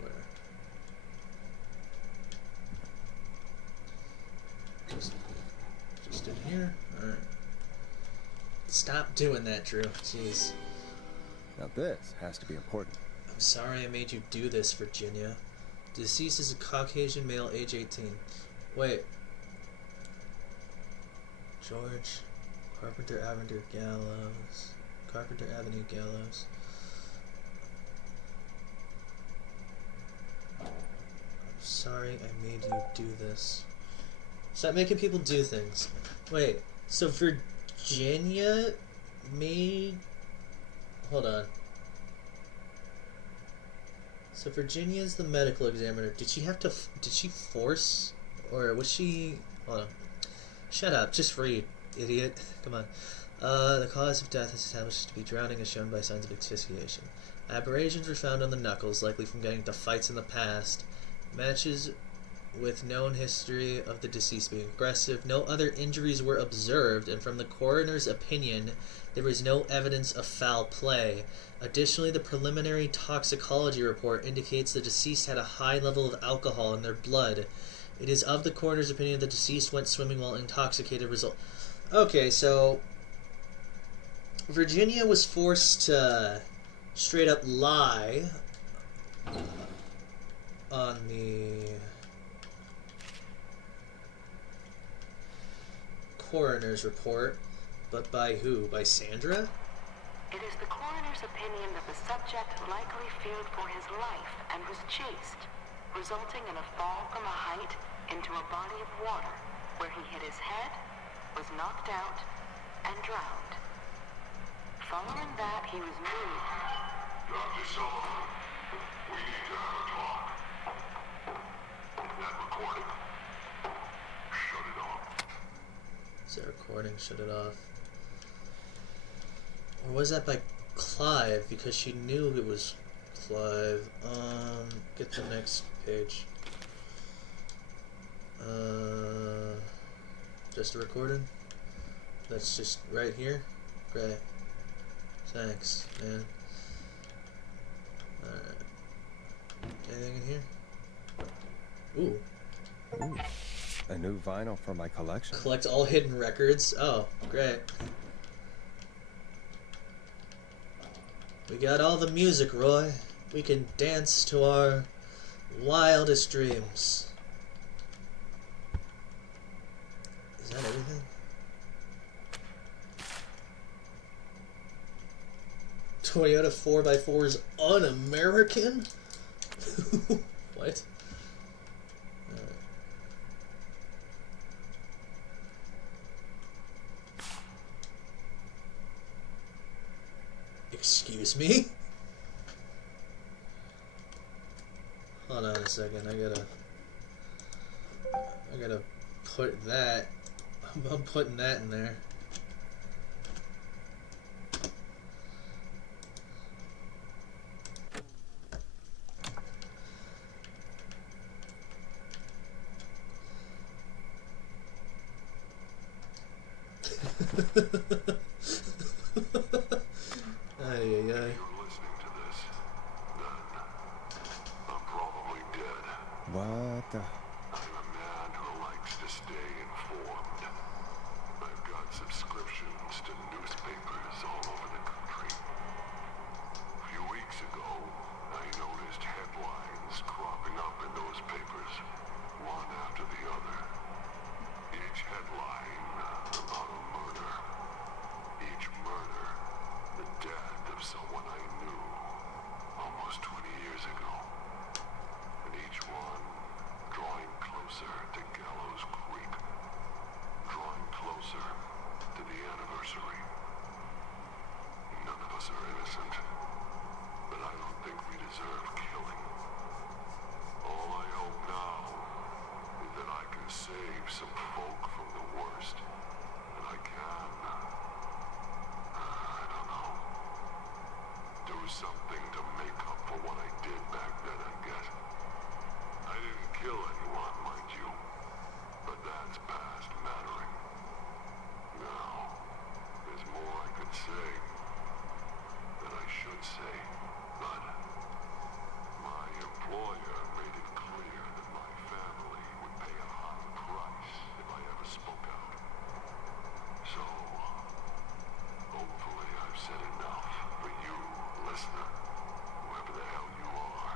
Where? Just in here? Alright. Stop doing that, Drew. Jeez. Now this has to be important. I'm sorry I made you do this, Virginia. Deceased is a Caucasian male, age 18. Wait. George Carpenter Avenue Gallows. Carpenter Avenue Gallows. I'm sorry I made you do this. Stop making people do things. Wait, so Virginia made... Hold on. So Virginia's the medical examiner. Did she have to... Did she force... Or was she... Hold on. Shut up. Just read, idiot. Come on. The cause of death is established to be drowning as shown by signs of asphyxiation. Aberrations were found on the knuckles, likely from getting into fights in the past. Matches with known history of the deceased being aggressive. No other injuries were observed, and from the coroner's opinion, there was no evidence of foul play. Additionally, the preliminary toxicology report indicates the deceased had a high level of alcohol in their blood. It is of the coroner's opinion the deceased went swimming while intoxicated. Okay, so Virginia was forced to straight up lie on the coroner's report, but by who? By Sandra? It is the coroner's opinion that the subject likely feared for his life and was chased, resulting in a fall from a height into a body of water, where he hit his head, was knocked out, and drowned. Following that, he was moved. Dr. Sullivan, we need to have a talk. That recording. Shut it off. Is that recording? Shut it off. Or was that by Clive? Because she knew it was Clive. Get the next page. Just a recording? That's just right here? Great. Thanks, man. Alright. Anything in here? Ooh. Ooh, a new vinyl for my collection. Collect all hidden records. Oh, great. We got all the music, Roy. We can dance to our wildest dreams. Is that everything? Toyota 4x4 is un-American? What? Excuse me? Hold on a second, I gotta put that, I'm putting that in there. Ay, ay, ay. If you're listening to this, then I'm probably dead. What the? I'm a man who likes to stay informed. I've got subscriptions to newspapers all over the country. A few weeks ago, I noticed headlines cropping up in those papers, one after the other. Each headline about a murder. Each murder, the death of someone I knew almost 20 years ago. And each one drawing closer to Gallows Creek. Drawing closer to the anniversary. None of us are innocent, but I don't think we deserve killing. All I hope now is that I can save some folk from the worst. And I can. I don't know. Do something to make up for what I did back then, I guess. I didn't kill anyone, mind you. But that's past mattering. Now, there's more I could say. That I should say. But my employer made it clear that my family would pay a high price if I ever spoke out. So, hopefully I've said enough for you, listener, whoever the hell you are,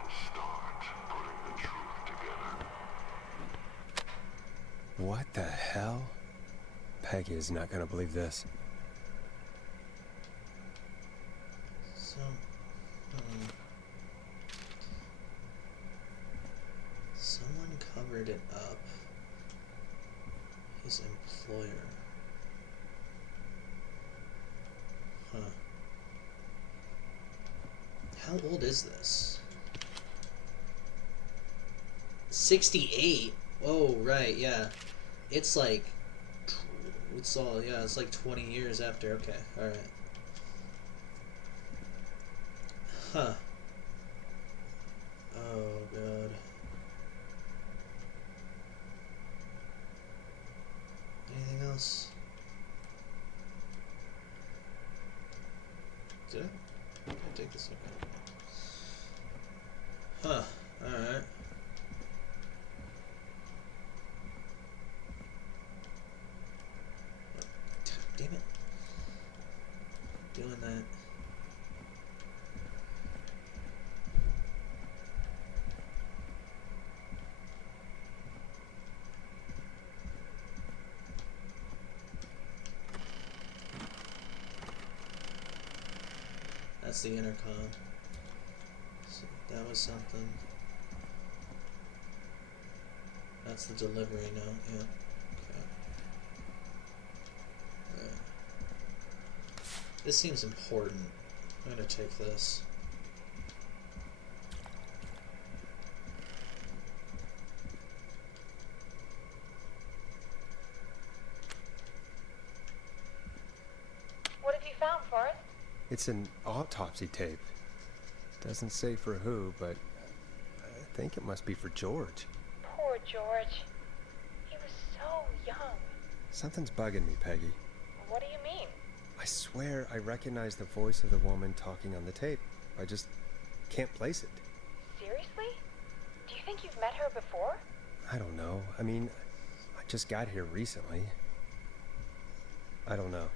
to start putting the truth together. What the hell? Peggy is not gonna believe this. So, someone covered it up. His employer. Huh. How old is this? 68? Oh, right, yeah. It's like... It's all, yeah, it's like 20 years after. Okay, alright. Huh. Oh, God. Anything else? Did I? Can I take this? Okay. Huh. Alright. Damn it. Doing that. That's the intercom. So that was something. That's the delivery note, yeah. Okay. Right. This seems important. I'm gonna take this. What have you found, Forrest? It's an autopsy tape. Doesn't say for who, but I think it must be for George. Poor George. He was so young. Something's bugging me, Peggy. What do you mean? I swear I recognize the voice of the woman talking on the tape. I just can't place it. Seriously? Do you think you've met her before? I don't know. I mean, I just got here recently. I don't know.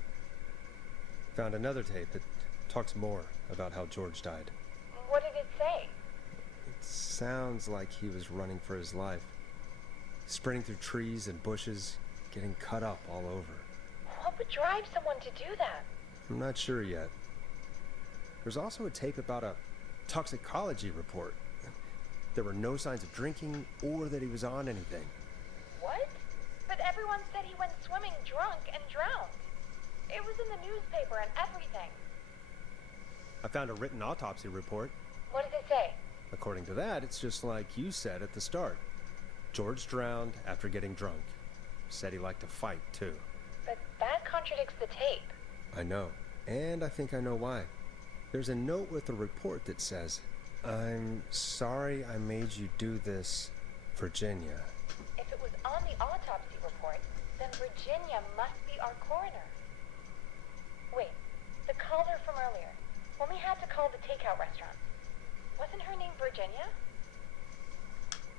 Found another tape that talks more about how George died. What did it say? It sounds like he was running for his life. Sprinting through trees and bushes, getting cut up all over. What would drive someone to do that? I'm not sure yet. There's also a tape about a toxicology report. There were no signs of drinking or that he was on anything. What? But everyone said he went swimming drunk and drowned. It was in the newspaper and everything. I found a written autopsy report. What does it say? According to that, it's just like you said at the start. George drowned after getting drunk. Said he liked to fight, too. But that contradicts the tape. I know. And I think I know why. There's a note with the report that says, "I'm sorry I made you do this, Virginia." If it was on the autopsy report, then Virginia must be our coroner. Wait, the caller from earlier, when we had to call the takeout restaurant, wasn't her name Virginia?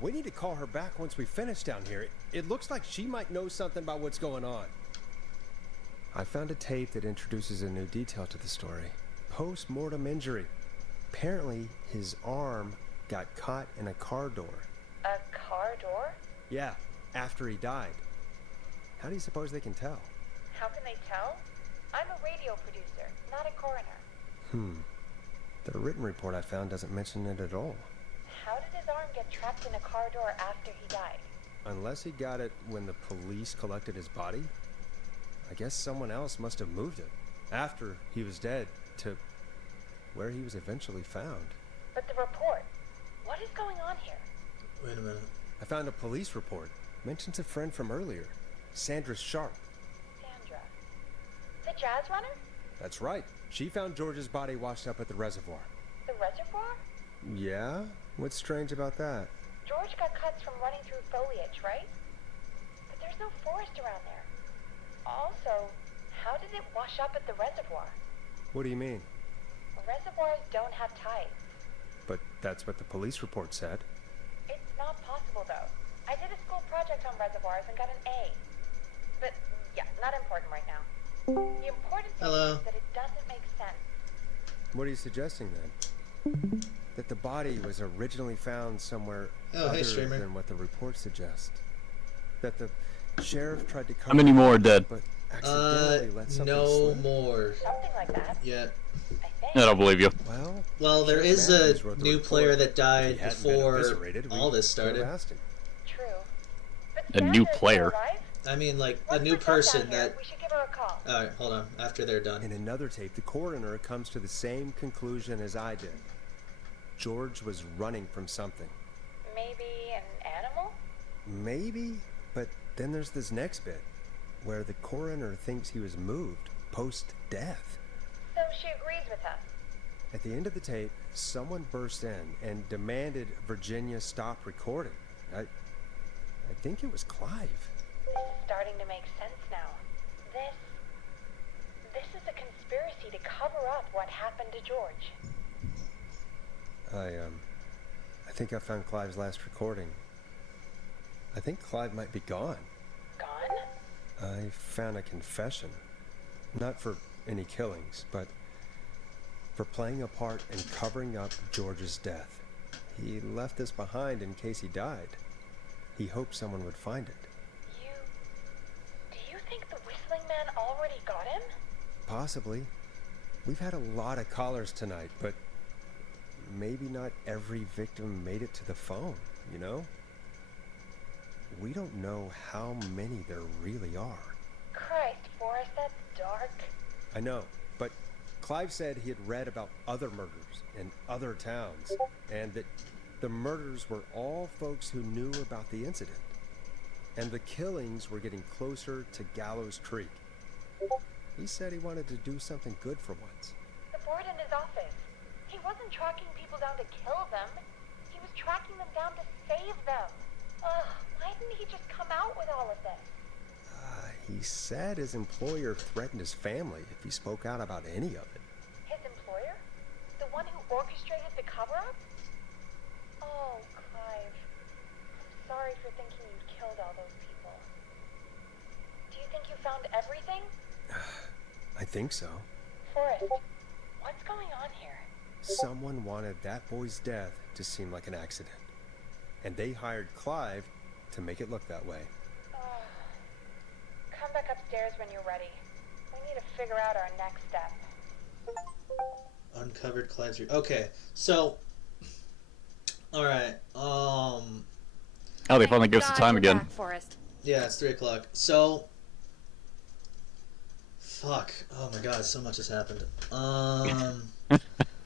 We need to call her back once we finish down here. It looks like she might know something about what's going on. I found a tape that introduces a new detail to the story. Post-mortem injury. Apparently, his arm got caught in a car door. A car door? Yeah, after he died. How do you suppose they can tell? How can they tell? I'm a radio producer, not a coroner. The written report I found doesn't mention it at all. How did his arm get trapped in a car door after he died? Unless he got it when the police collected his body, I guess someone else must have moved it after he was dead to where he was eventually found. But the report, what is going on here? Wait a minute. I found a police report. Mentions a friend from earlier, Sandra Sharp. Sandra. The jazz runner? That's right. She found George's body washed up at the reservoir. The reservoir? Yeah? What's strange about that? George got cuts from running through foliage, right? But there's no forest around there. Also, how did it wash up at the reservoir? What do you mean? Reservoirs don't have tides. But that's what the police report said. It's not possible, though. I did a school project on reservoirs and got an A. But, yeah, not important right now. The important thing is that it doesn't make sense. What are you suggesting, then? That the body was originally found somewhere other than what the report suggests. That the sheriff tried to cover How many more are dead? but accidentally let something No slip. more Something like that, yet. I think. I don't believe you. Well, There Sheriff is a Matthews wrote the new report. player that If died he hadn't been before eviscerated, we all this could have started. asked him. True. But A new Sandra's player. still alive? I mean, like, a Once new we're done person down here, that... we should give her a call. Alright, hold on. After they're done. In another tape, the coroner comes to the same conclusion as I did. George was running from something. Maybe an animal? Maybe, but then there's this next bit, where the coroner thinks he was moved post-death. So she agrees with us. At the end of the tape, someone burst in and demanded Virginia stop recording. I think it was Clive. This is starting to make sense now. This is a conspiracy to cover up what happened to George. I think I found Clive's last recording. I think Clive might be gone. Gone? I found a confession. Not for any killings, but for playing a part in covering up George's death. He left this behind in case he died. He hoped someone would find it. Do you think the Whistling Man already got him? Possibly. We've had a lot of callers tonight, but maybe not every victim made it to the phone, you know? We don't know how many there really are. Christ, Forrest, that's dark. I know, but Clive said he had read about other murders in other towns, and that the murders were all folks who knew about the incident. And the killings were getting closer to Gallows Creek. He said he wanted to do something good for once. The board in his office. He wasn't tracking people down to kill them. He was tracking them down to save them. Ugh, why didn't he just come out with all of this? He said his employer threatened his family if he spoke out about any of it. His employer? The one who orchestrated the cover-up? Oh, Clive. I'm sorry for thinking you killed all those people. Do you think you found everything? I think so. Forrest, what's going on here? Someone wanted that boy's death to seem like an accident. And they hired Clive to make it look that way. Come back upstairs when you're ready. We need to figure out our next step. Uncovered Clive's... Okay, so... Alright, Oh, they finally give us the time again. Back, Forrest. yeah, it's 3 o'clock. So... Fuck. Oh my god, so much has happened.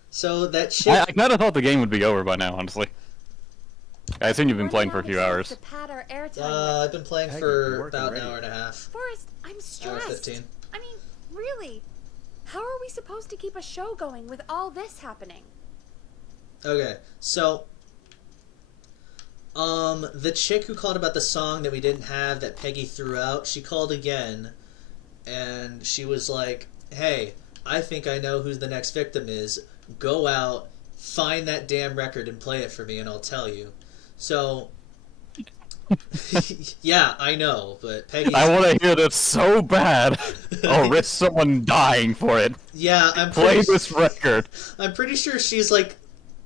So that chick... I kind of thought the game would be over by now, honestly. I assume you've been playing for a few hours. To pad our airtime I've been playing Peggy, for you're working about an ready. hour and a half. Forrest, I'm stressed. 15. I mean, really? How are we supposed to keep a show going with all this happening? Okay, so... the chick who called about the song that we didn't have that Peggy threw out, she called again, and she was like, hey, I think I know who the next victim is. Go out, find that damn record and play it for me, and I'll tell you. So... yeah, I know, but Peggy... I want to hear this so bad. I'll risk someone dying for it. Yeah, Play this record. I'm pretty sure she's like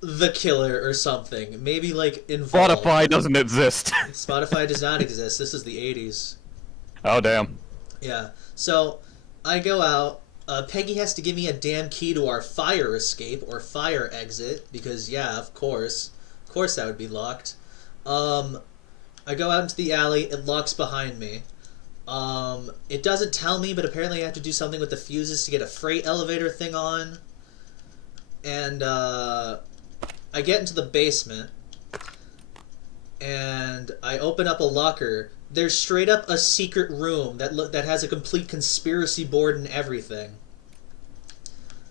the killer or something. Maybe like involved. Spotify doesn't exist. Spotify does not exist. This is the 80s. Oh, damn. Yeah. So I go out. Peggy has to give me a damn key to our fire escape or fire exit because, yeah, of course. Of course that would be locked. I go out into the alley. It locks behind me. It doesn't tell me, but apparently I have to do something with the fuses to get a freight elevator thing on. And, I get into the basement. And I open up a locker. There's straight up a secret room that has a complete conspiracy board and everything.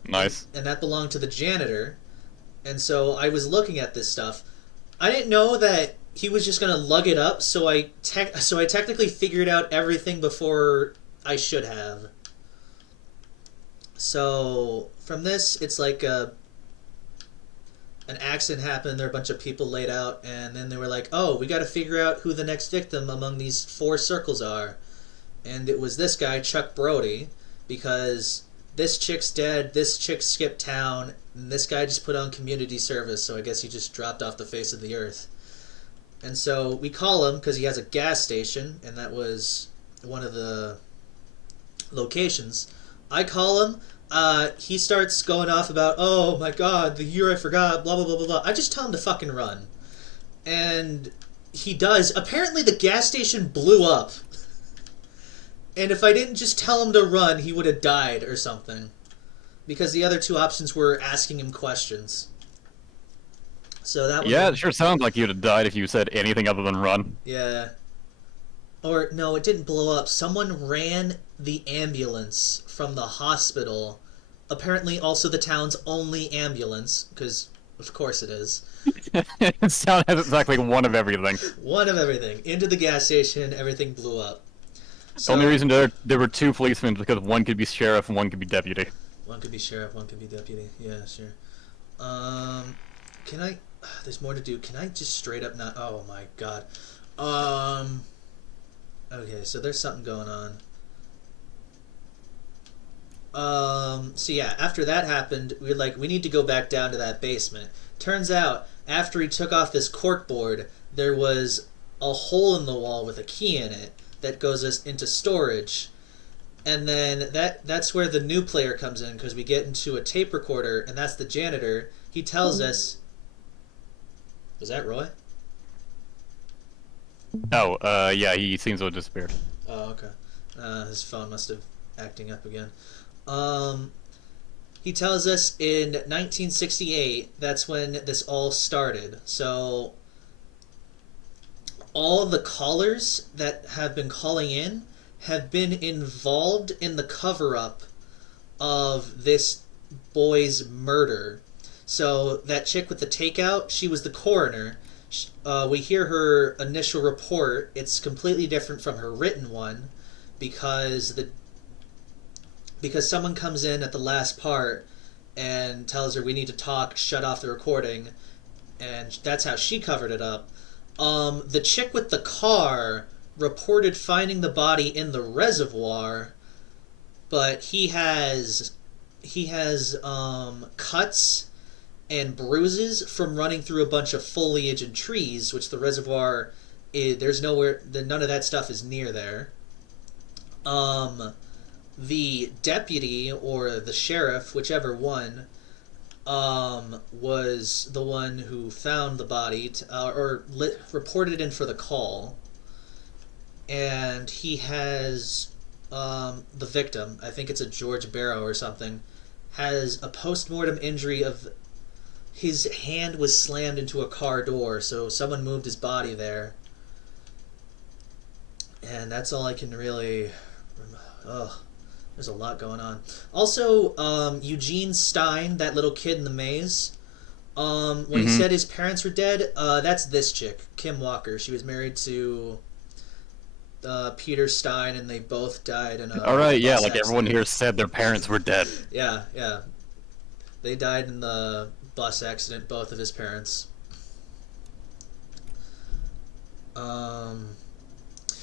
Nice. And that belonged to the janitor. And so I was looking at this stuff. I didn't know that he was just gonna lug it up, so I technically figured out everything before I should have. So from this, it's like an accident happened. There are a bunch of people laid out, and then they were like, "Oh, we got to figure out who the next victim among these 4 circles are." And it was this guy, Chuck Brody, because this chick's dead. This chick skipped town, and this guy just put on community service. So I guess he just dropped off the face of the earth. And so we call him because he has a gas station, and that was one of the locations. I call him. He starts going off about, oh my god, the year I forgot, blah, blah, blah, blah, blah. I just tell him to fucking run. And he does. Apparently the gas station blew up. And if I didn't just tell him to run, he would have died or something. Because the other two options were asking him questions. So that was... Yeah, it sure sounds like you'd have died if you said anything other than run. Yeah. Or, no, it didn't blow up. Someone ran the ambulance from the hospital. Apparently also the town's only ambulance, because of course it is. It sounds exactly one of everything. One of everything. Into the gas station, everything blew up. The only reason there were two policemen is because one could be sheriff and one could be deputy. One could be sheriff, one could be deputy. Yeah, sure. Can I... There's more to do. Can I just straight up not... Oh my god. Okay, so there's something going on. So yeah, after that happened, we were like, we need to go back down to that basement. Turns out, after he took off this corkboard, there was a hole in the wall with a key in it that goes us into storage. And then that's where the new player comes in, because we get into a tape recorder, and that's the janitor. He tells us... Was that Roy? Oh, yeah, he seems to have disappeared. Oh, okay. His phone must have acting up again. He tells us in 1968, that's when this all started. So, all the callers that have been calling in have been involved in the cover-up of this boy's murder. So, that chick with the takeout, she was the coroner. We hear her initial report. It's completely different from her written one because someone comes in at the last part and tells her we need to talk, shut off the recording, and that's how she covered it up. The chick with the car reported finding the body in the reservoir, but he has cuts and bruises from running through a bunch of foliage and trees, which the reservoir there's nowhere, none of that stuff is near there. The deputy or the sheriff, whichever one, was the one who found the body reported in for the call, and he has the victim, I think it's a George Barrow or something, has a post-mortem injury of his hand was slammed into a car door, so someone moved his body there. And that's all I can really... there's a lot going on. Also, Eugene Stein, that little kid in the maze, when he said his parents were dead, that's this chick, Kim Walker. She was married to Peter Stein, and they both died in a Alright, yeah, like accident. everyone here said their parents were dead. Yeah. They died in the bus accident, both of his parents.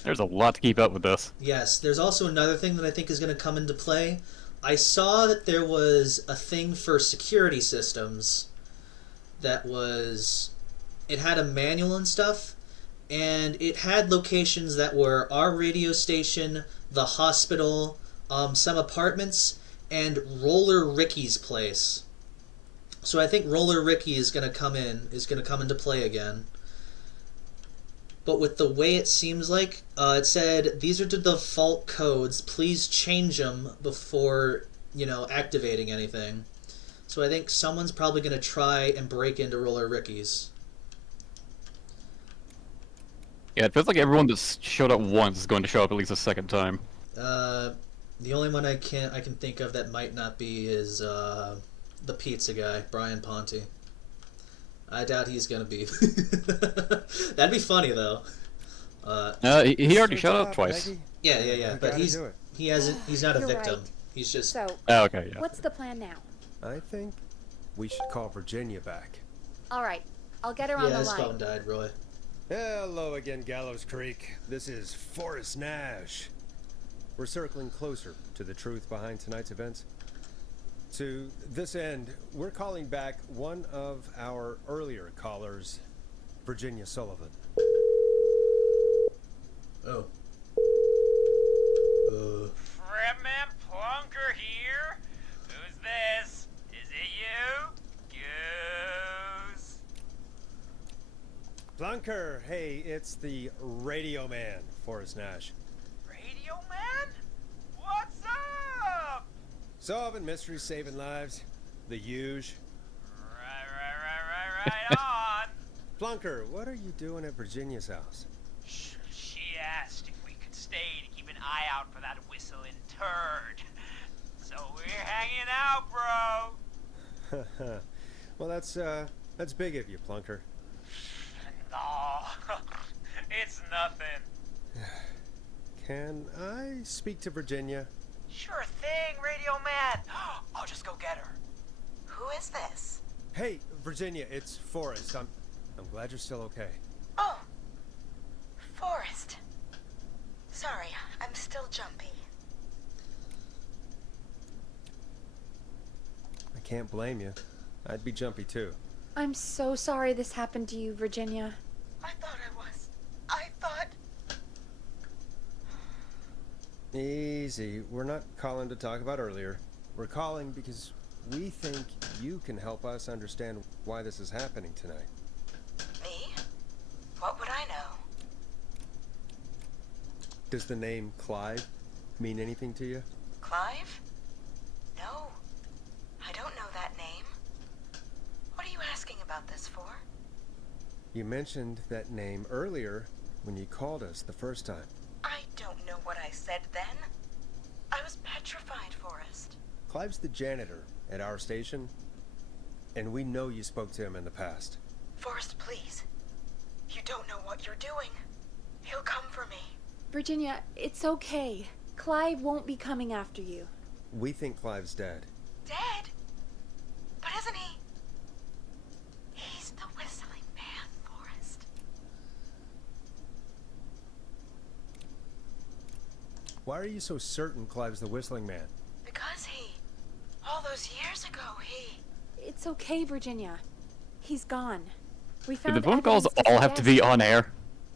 There's a lot to keep up with this. Yes, there's also another thing that I think is going to come into play. I saw that there was a thing for security systems that was... It had a manual and stuff, and it had locations that were our radio station, the hospital, some apartments, and Roller Ricky's place. So I think Roller Ricky is going to come into play again. But with the way it seems like, it said, these are the default codes, please change them before, activating anything. So I think someone's probably going to try and break into Roller Ricky's. Yeah, it feels like everyone that showed up once is going to show up at least a second time. The only one I can think of that might not be is, the pizza guy, Brian Ponte. I doubt he's gonna be. That'd be funny though. He already showed up twice. Maggie. Yeah. But he's not a You're victim. right. He's just... So, Oh, okay, yeah. what's the plan now? I think we should call Virginia back. All right, I'll get her on Yeah, the his line. phone died, Roy. Hello again, Gallows Creek. This is Forrest Nash. We're circling closer to the truth behind tonight's events. To this end, we're calling back one of our earlier callers, Virginia Sullivan. Oh. Fredman Plunker here? Who's this? Is it you? Goose. Plunker, hey, it's the Radio Man, Forrest Nash. Radio Man? Solving mysteries, saving lives. The huge. Right on. Plunker, what are you doing at Virginia's house? She asked if we could stay to keep an eye out for that whistling turd. So we're hanging out, bro. Well, that's big of you, Plunker. No, it's nothing. Can I speak to Virginia? Sure thing, Radio Man. I'll just go get her. Who is this? Hey, Virginia, it's Forrest. I'm glad you're still okay. Oh, Forrest. Sorry, I'm still jumpy. I can't blame you. I'd be jumpy too. I'm so sorry this happened to you, Virginia. I thought I was. I thought... Easy. We're not calling to talk about earlier. We're calling because we think you can help us understand why this is happening tonight. Me? What would I know? Does the name Clive mean anything to you? Clive? No. I don't know that name. What are you asking about this for? You mentioned that name earlier when you called us the first time. I don't know what I said then. I was petrified, Forrest. Clive's the janitor at our station, and we know you spoke to him in the past. Forrest, please. You don't know what you're doing. He'll come for me. Virginia, it's okay. Clive won't be coming after you. We think Clive's dead. Dead? But isn't he? He's the whistling man, Forrest. Why are you so certain Clive's the whistling man? Because all those years ago, It's okay, Virginia. He's gone. We Do found the phone calls evidence to all have to be suggest- on air?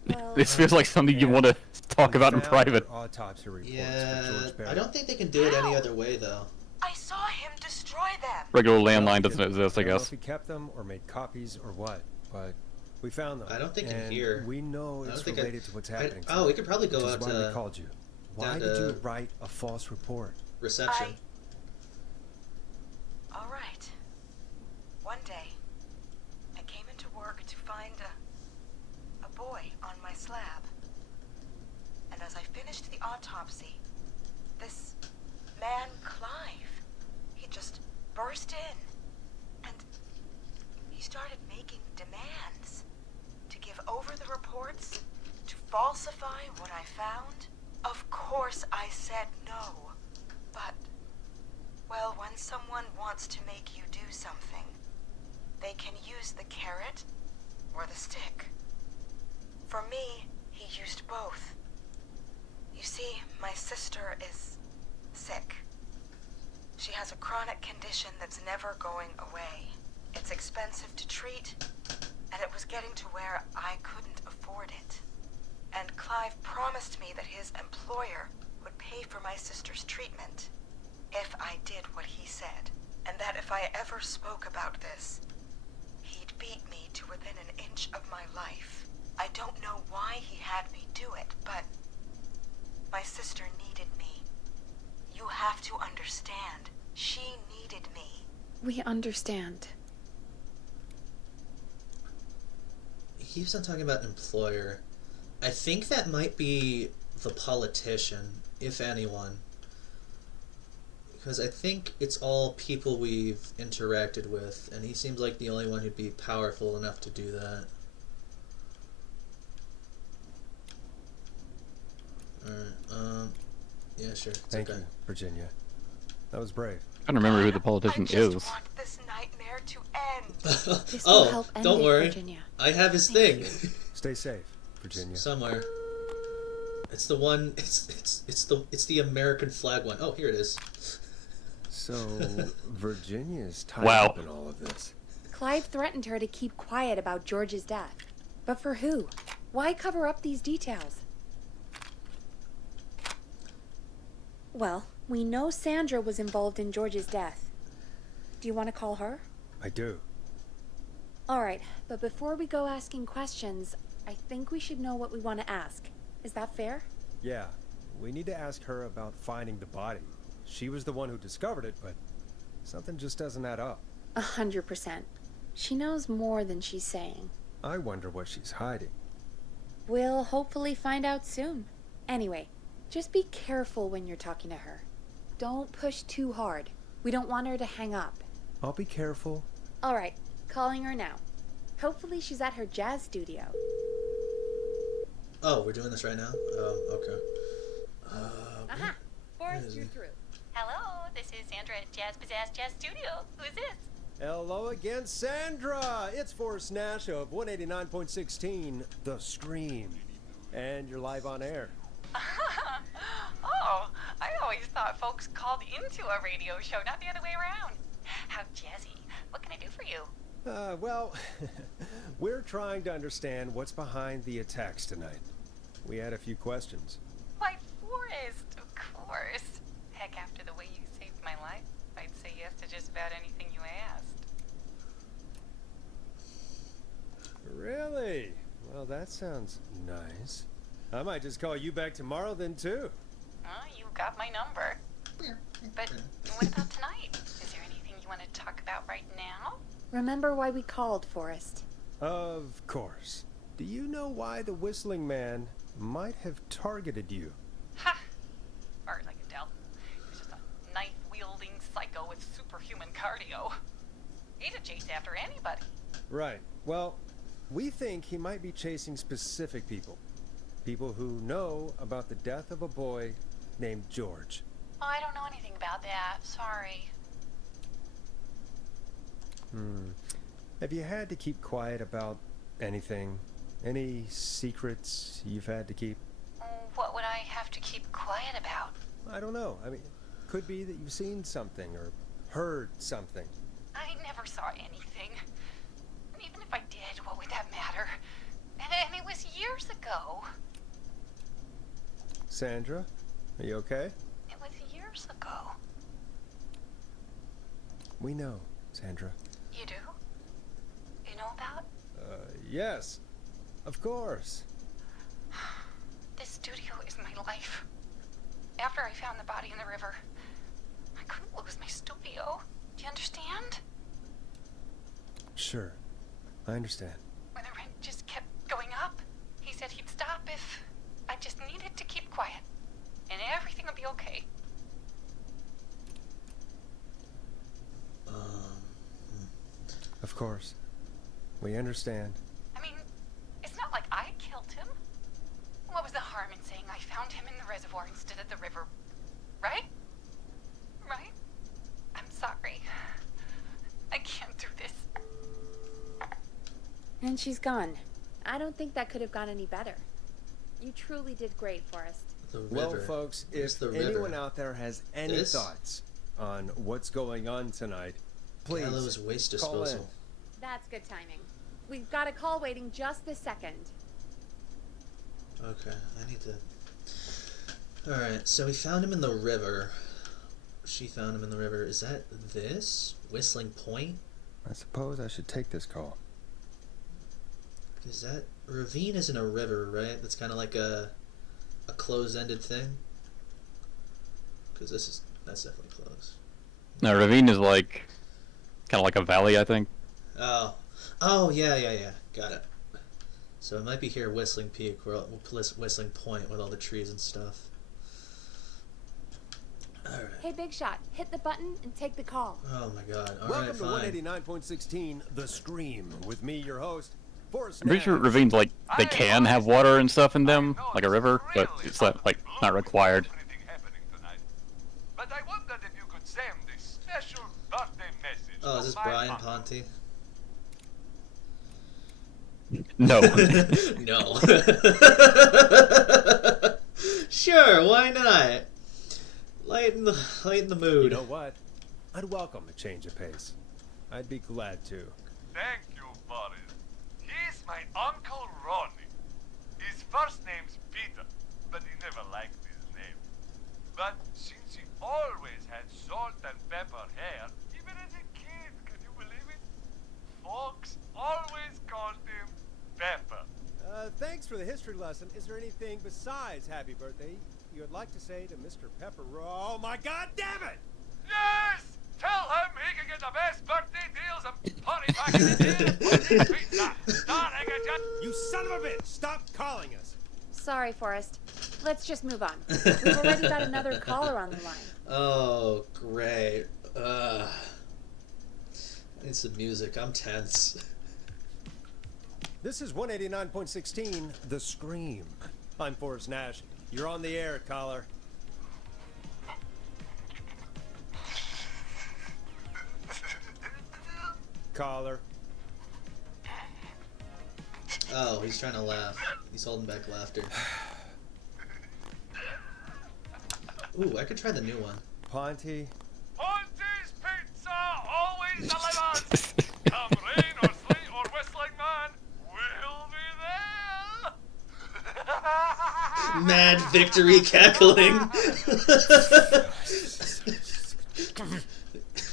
Well, This feels like something you want to talk about in Found private. Autopsy reports for Yeah, George Barry. I don't think they can do it any other way though. I saw him destroy them. Regular Well, landline we doesn't didn't- exist, I don't know guess. if he kept them or made copies or what, but we found them. I don't think in and here. we know I don't it's think related to what's I- happening. oh, we tonight, could probably go which is out why to we called you. Why down did you to- write a false report? Reception. All right. One day, I came into work to find a boy on my slab. And as I finished the autopsy, this man, Clive, he just burst in. And he started making demands to give over the reports, to falsify what I found. Of course I said no. But, well, when someone wants to make you do something, they can use the carrot or the stick. For me, he used both. You see, my sister is sick. She has a chronic condition that's never going away. It's expensive to treat, and it was getting to where I couldn't afford it. And Clive promised me that his employer would pay for my sister's treatment if I did what he said, and that if I ever spoke about this, he'd beat me to within an inch of my life. I don't know why he had me do it, but my sister needed me. You have to understand. She needed me. We understand. He keeps on talking about employer. I think that might be the politician, if anyone. Because I think it's all people we've interacted with, and he seems like the only one who'd be powerful enough to do that. Alright, yeah, sure. It's Thank okay. you, Virginia. That was brave. I don't remember who the politician I just is. want this nightmare to end. This will Oh, help end don't it, worry. Virginia. I have his thing. Stay safe, Virginia. Somewhere. It's the one. It's the American flag one. Oh, here it is. So, Virginia's tied Wow. up in all of this. Clive threatened her to keep quiet about George's death. But for who? Why cover up these details? Well, we know Sandra was involved in George's death. Do you want to call her? I do. All right, but before we go asking questions, I think we should know what we want to ask. Is that fair? Yeah, we need to ask her about finding the body. she was the one who discovered it, but something just doesn't add up. 100%. She knows more than she's saying. I wonder what she's hiding. We'll hopefully find out soon. Anyway, just be careful when you're talking to her. Don't push too hard. We don't want her to hang up. I'll be careful. Alright, calling her now. Hopefully she's at her jazz studio. Oh, we're doing this right now? Okay. Aha! Forrest, you're through. Hello, this is Sandra at Jazz Pizzazz Jazz Studio. Who is this? Hello again, Sandra! It's Forrest Nash of 189.16, The Scream. And you're live on air. Oh, I always thought folks called into a radio show, not the other way around. How jazzy. What can I do for you? Well, we're trying to understand what's behind the attacks tonight. We had a few questions. Why, Forrest, of course. Heck, after the way you saved my life, I'd say yes to just about anything you asked. Really? Well, that sounds nice. I might just call you back tomorrow then, too. You got my number. But what about tonight? Is there anything you want to talk about right now? Remember why we called, Forrest. Of course. Do you know why the Whistling Man might have targeted you? Ha! As far as I can tell, he was just a knife-wielding psycho with superhuman cardio. He'd have chased after anybody. Right. Well, we think he might be chasing specific people. People who know about the death of a boy named George. Oh, I don't know anything about that. Sorry. Have you had to keep quiet about anything? Any secrets you've had to keep? What would I have to keep quiet about? I don't know. I mean, could be that you've seen something or heard something. I never saw anything. And even if I did, what would that matter? And it was years ago. Sandra, are you okay? It was years ago. We know, Sandra. You do? You know about? Yes. Of course. This studio is my life. After I found the body in the river, I couldn't lose my studio. Do you understand? Sure. I understand. When the rent just kept going up, he said he'd stop if I just needed to keep quiet. And everything would be okay. Of course. We understand. I mean, it's not like I killed him. What was the harm in saying I found him in the reservoir instead of the river? Right? Right? I'm sorry. I can't do this. And she's gone. I don't think that could have gone any better. You truly did great, Forrest. The river. Well, folks, Where's if the anyone river? out there has any This? thoughts on what's going on tonight, please Gallows waste call in. disposal. That's good timing. We've got a call waiting just this second. Okay, I need to... Alright, so we found him in the river. She found him in the river. Is that this? Whistling Point? I suppose I should take this call. Is that... Ravine isn't a river, right? That's kind of like a closed-ended thing? Because this is... That's definitely closed. No, ravine is like kind of like a valley, I think. Oh. Oh, yeah. Got it. So it might be here, Whistling Peak, or Whistling Point with all the trees and stuff. Alright. Hey, Big Shot, hit the button and take the call. Oh my god. Welcome Alright, to fine. 189.16, The Scream, with me, your host, Forrest I'm pretty sure Nash. ravines like they can have water and stuff in them, like a river, but it's not, like not required. Anything happening tonight. But I wondered if you could send this special birthday message. Oh, to is this my Brian mom. Ponte? No. No. Sure, why not? Lighten the mood. You know what? I'd welcome a change of pace. I'd be glad to. Thank you, Boris. He's my Uncle Ronnie. His first name's Peter, but he never liked his name. But since he always had salt and pepper hair, even as a kid, can you believe it? Folks always called him Pepper. Thanks for the history lesson. Is there anything besides happy birthday you would like to say to Mr. Pepper? Oh my God, damn it! Yes! Tell him he can get the best birthday deals and party packages in Ponty's Pizza. Starting at just... You son of a bitch! Stop calling us. Sorry, Forrest. Let's just move on. We've already got another caller on the line. Oh, great. I need some music. I'm tense. This is 189.16, The Scream. I'm Forrest Nash. You're on the air, caller. Caller. Oh, he's trying to laugh. He's holding back laughter. Ooh, I could try the new one. Ponty. Ponty's Pizza always delivers. Come rain or sleet or whistling man, we'll be there. Mad victory cackling.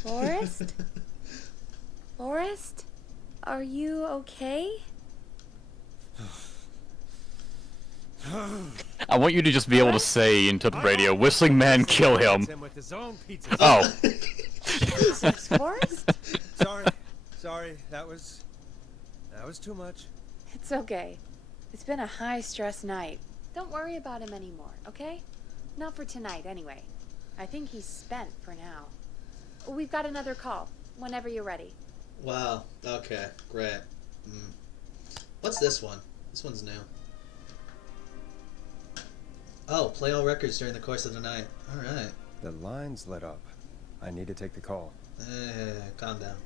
Forrest? Forrest? Are you okay? I want you to just be able to say into the radio, "Whistling man, kill him." With his own pizza. Oh. Jesus, Forrest? Sorry, that was too much. It's okay. It's been a high-stress night. Don't worry about him anymore, okay? Not for tonight, anyway. I think he's spent for now. We've got another call, whenever you're ready. Wow. Okay. Great. What's this one? This one's new. Oh, play all records during the course of the night. All right. The line's lit up. I need to take the call. Calm down.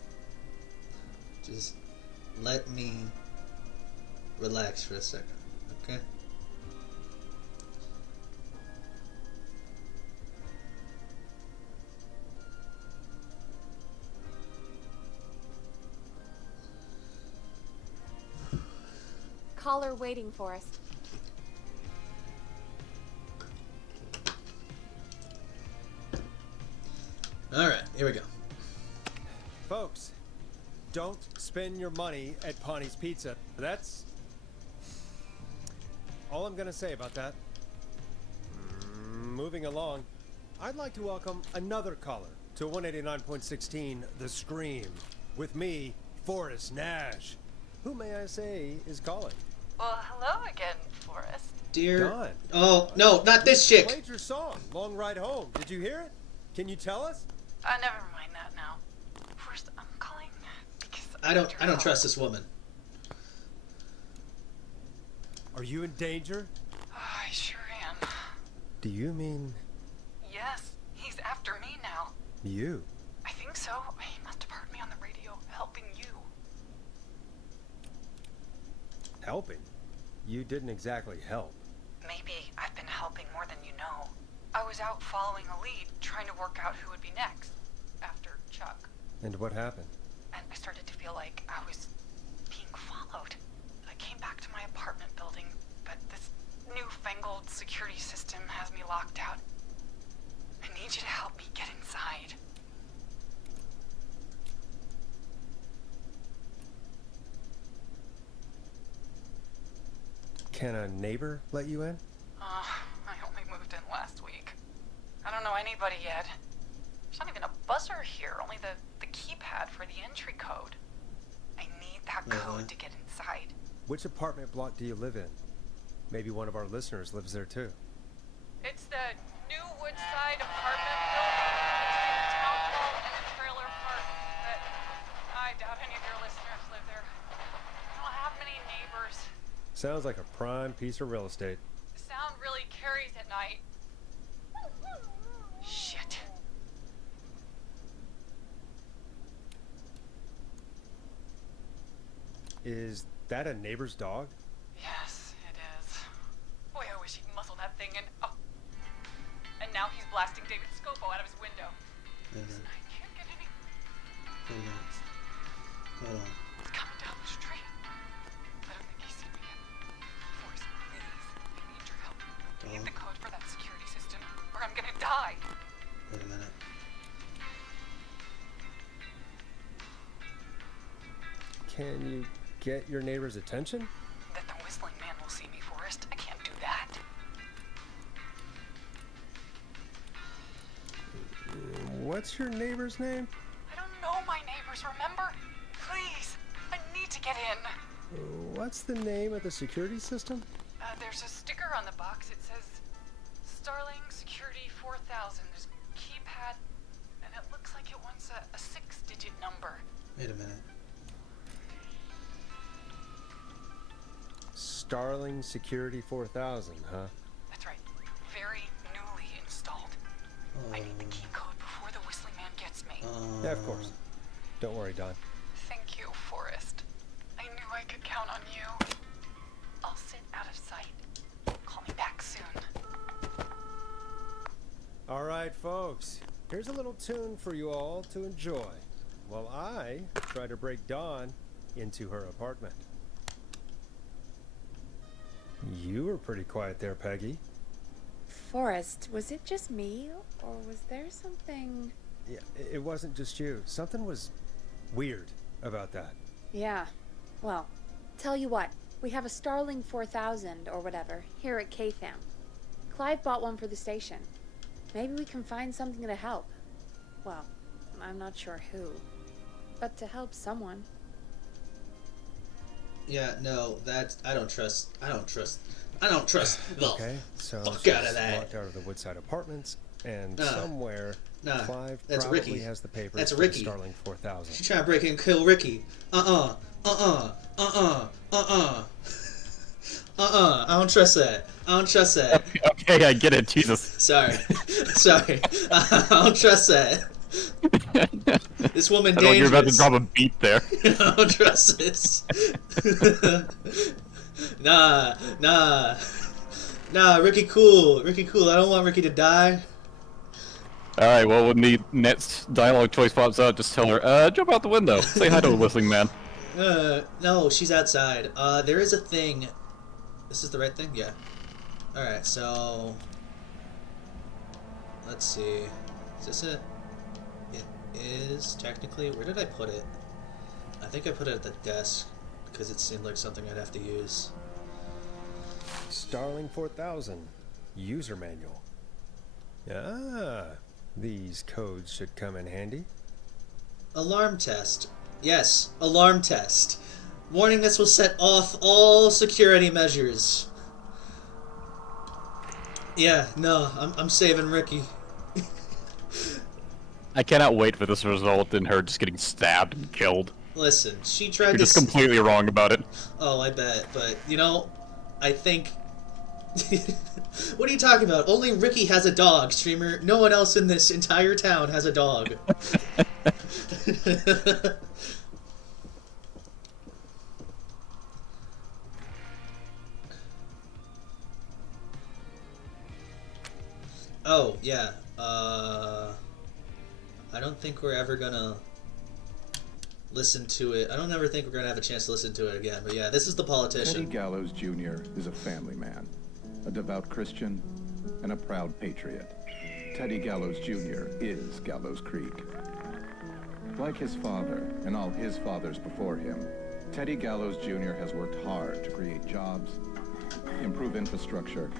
Just let me relax for a second, okay? Caller waiting for us. Alright, here we go. Folks, don't spend your money at Ponty's Pizza. That's all I'm gonna say about that. Moving along, I'd like to welcome another caller to 189.16 The Scream. With me, Forrest Nash. Who may I say is calling? Well, hello again, Forrest. Dear... Don. Oh, no, not this chick! Played your song, Long Ride Home. Did you hear it? Can you tell us? Never mind that now. First, I'm calling because I don't trust this woman. Are you in danger? I sure am. Do you mean Yes, he's after me now. you? I think so. He must have heard me on the radio helping you. Helping? You didn't exactly help. Maybe I've been helping more than you know. I was out following a lead, trying to work out who would be next, after Chuck. And what happened? And I started to feel like I was being followed. I came back to my apartment building, but this newfangled security system has me locked out. I need you to help me get inside. Can a neighbor let you in? I only moved in last week. I don't know anybody yet. There's not even a buzzer here, only the keypad for the entry code. I need that code to get inside. Which apartment block do you live in? Maybe one of our listeners lives there too. It's the new Woodside apartment building between the town hall and the trailer park. But I doubt any of your listeners live there. I don't have many neighbors. Sounds like a prime piece of real estate. The sound really carries at night. Shit. Is that a neighbor's dog? Yes, it is. Boy, I wish he'd muzzle that thing and... Oh. And now he's blasting David Scopo out of his window. I can't get any... Hold on. It's coming down the street. I don't think he's seen me yet. Forrest, please. I need your help. I need the code for that security system, or I'm gonna die. Wait a minute. Can you get your neighbor's attention? That the whistling man will see me, Forrest. I can't do that. What's your neighbor's name? I don't know my neighbors, remember? Please, I need to get in. What's the name of the security system? There's a sticker on the box. It says Starling Security 4000. There's a keypad, and it looks like it wants a 6-digit number. Wait a minute. Starling Security 4000, huh? That's right. Very newly installed. I need the key code before the whistling man gets me. Yeah, of course. Don't worry, Don. Thank you, Forrest. I knew I could count on you. I'll sit out of sight. Call me back soon. All right, folks. Here's a little tune for you all to enjoy while I try to break Dawn into her apartment. You were pretty quiet there, Peggy. Forrest, was it just me, or was there something... Yeah, it wasn't just you. Something was weird about that. Yeah. Well, tell you what. We have a Starling 4000, or whatever, here at KFAM. Clive bought one for the station. Maybe we can find something to help. Well, I'm not sure who. But to help someone. Yeah, no, I don't trust the Okay, so fuck she's out of that. walked out of the Woodside Apartments, and somewhere Clive that's probably Ricky. has the papers That's for Ricky. Starling 4000. She's trying to break in and kill Ricky. I don't trust that. Okay, I get it. Jesus. Sorry. I don't trust that. This woman I know you're about to dangerous. drop a beat there. I don't trust this. Nah, Ricky cool. I don't want Ricky to die. Alright, well, when the next dialogue choice pops out, just tell her, jump out the window. Say hi to a whistling man. No, she's outside. There is a thing. This is the right thing? Yeah. Alright, so... Let's see. Is this it? It is, technically. Where did I put it? I think I put it at the desk, because it seemed like something I'd have to use. Starling 4000 user manual. Ah, these codes should come in handy. Alarm test. Yes, alarm test. Warning, this will set off all security measures. Yeah, no, I'm saving Ricky. I cannot wait for this to result in her just getting stabbed and killed. Listen, she tried You're to... just completely wrong about it. Oh, I bet, but, you know, I think... What are you talking about? Only Ricky has a dog, streamer. No one else in this entire town has a dog. Oh, yeah. I don't think we're ever gonna listen to it. I don't ever think we're gonna have a chance to listen to it again. But yeah, this is the Teddy politician. Gallows Jr. is a family man, a devout Christian, and a proud patriot. Teddy Gallows Jr. is Gallows Creek. Like his father and all his fathers before him, Teddy Gallows Jr. has worked hard to create jobs, improve infrastructure,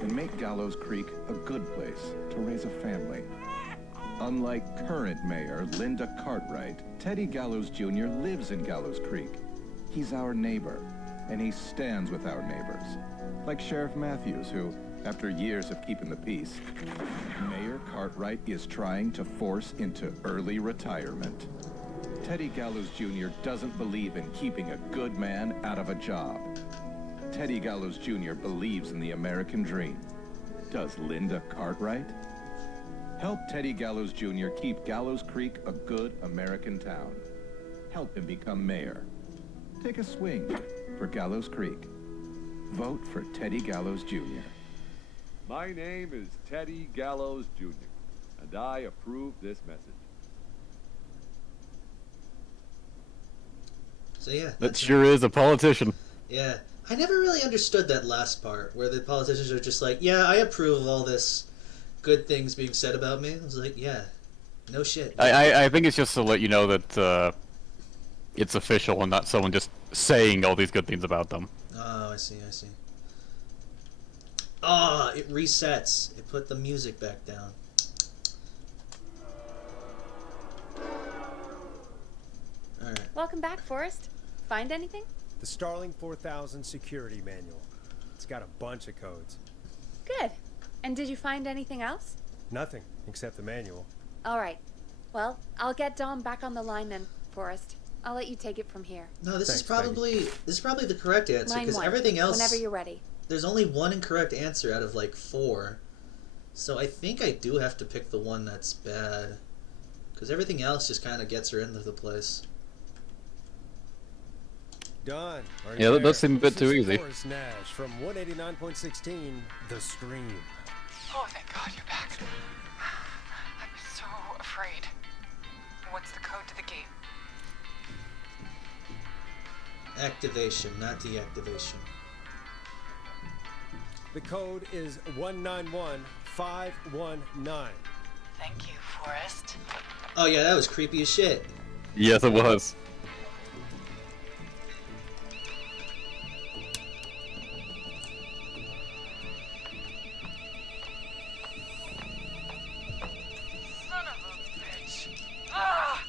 and make Gallows Creek a good place to raise a family. Unlike current mayor Linda Cartwright, Teddy Gallows Jr. lives in Gallows Creek. He's our neighbor, and he stands with our neighbors. Like Sheriff Matthews, who, after years of keeping the peace, Mayor Cartwright is trying to force into early retirement. Teddy Gallows Jr. doesn't believe in keeping a good man out of a job. Teddy Gallows Jr. believes in the American dream. Does Linda Cartwright? Help Teddy Gallows Jr. keep Gallows Creek a good American town. Help him become mayor. Take a swing for Gallows Creek. Vote for Teddy Gallows Jr. My name is Teddy Gallows Jr., and I approve this message. So yeah, That sure is a politician. Yeah, I never really understood that last part where the politicians are just like, "Yeah, I approve of all this good things being said about me." I was like, "Yeah, no shit." I think it's just to let you know that it's official and not someone just saying all these good things about them. Oh, I see. Ah, it resets. It put the music back down. Alright. Welcome back, Forrest. Find anything? The Starling 4000 security manual. It's got a bunch of codes. Good. And did you find anything else? Nothing except the manual. All right. Well, I'll get Dom back on the line then, Forrest. I'll let you take it from here. No, this is Thanks, probably the correct answer, Line because 1, everything else... whenever you're ready. There's only one incorrect answer out of, like, 4. So I think I do have to pick the one that's bad. Because everything else just kind of gets her into the place. Done. Yeah, that does seem a bit too easy. Forrest Nash from 189.16, The Scream. Oh, thank God you're back. I was so afraid. What's the code to the gate? Activation, not deactivation. The code is 191519. Thank you, Forrest. Oh yeah, that was creepy as shit. Yes, it was. Son of a bitch. Ah!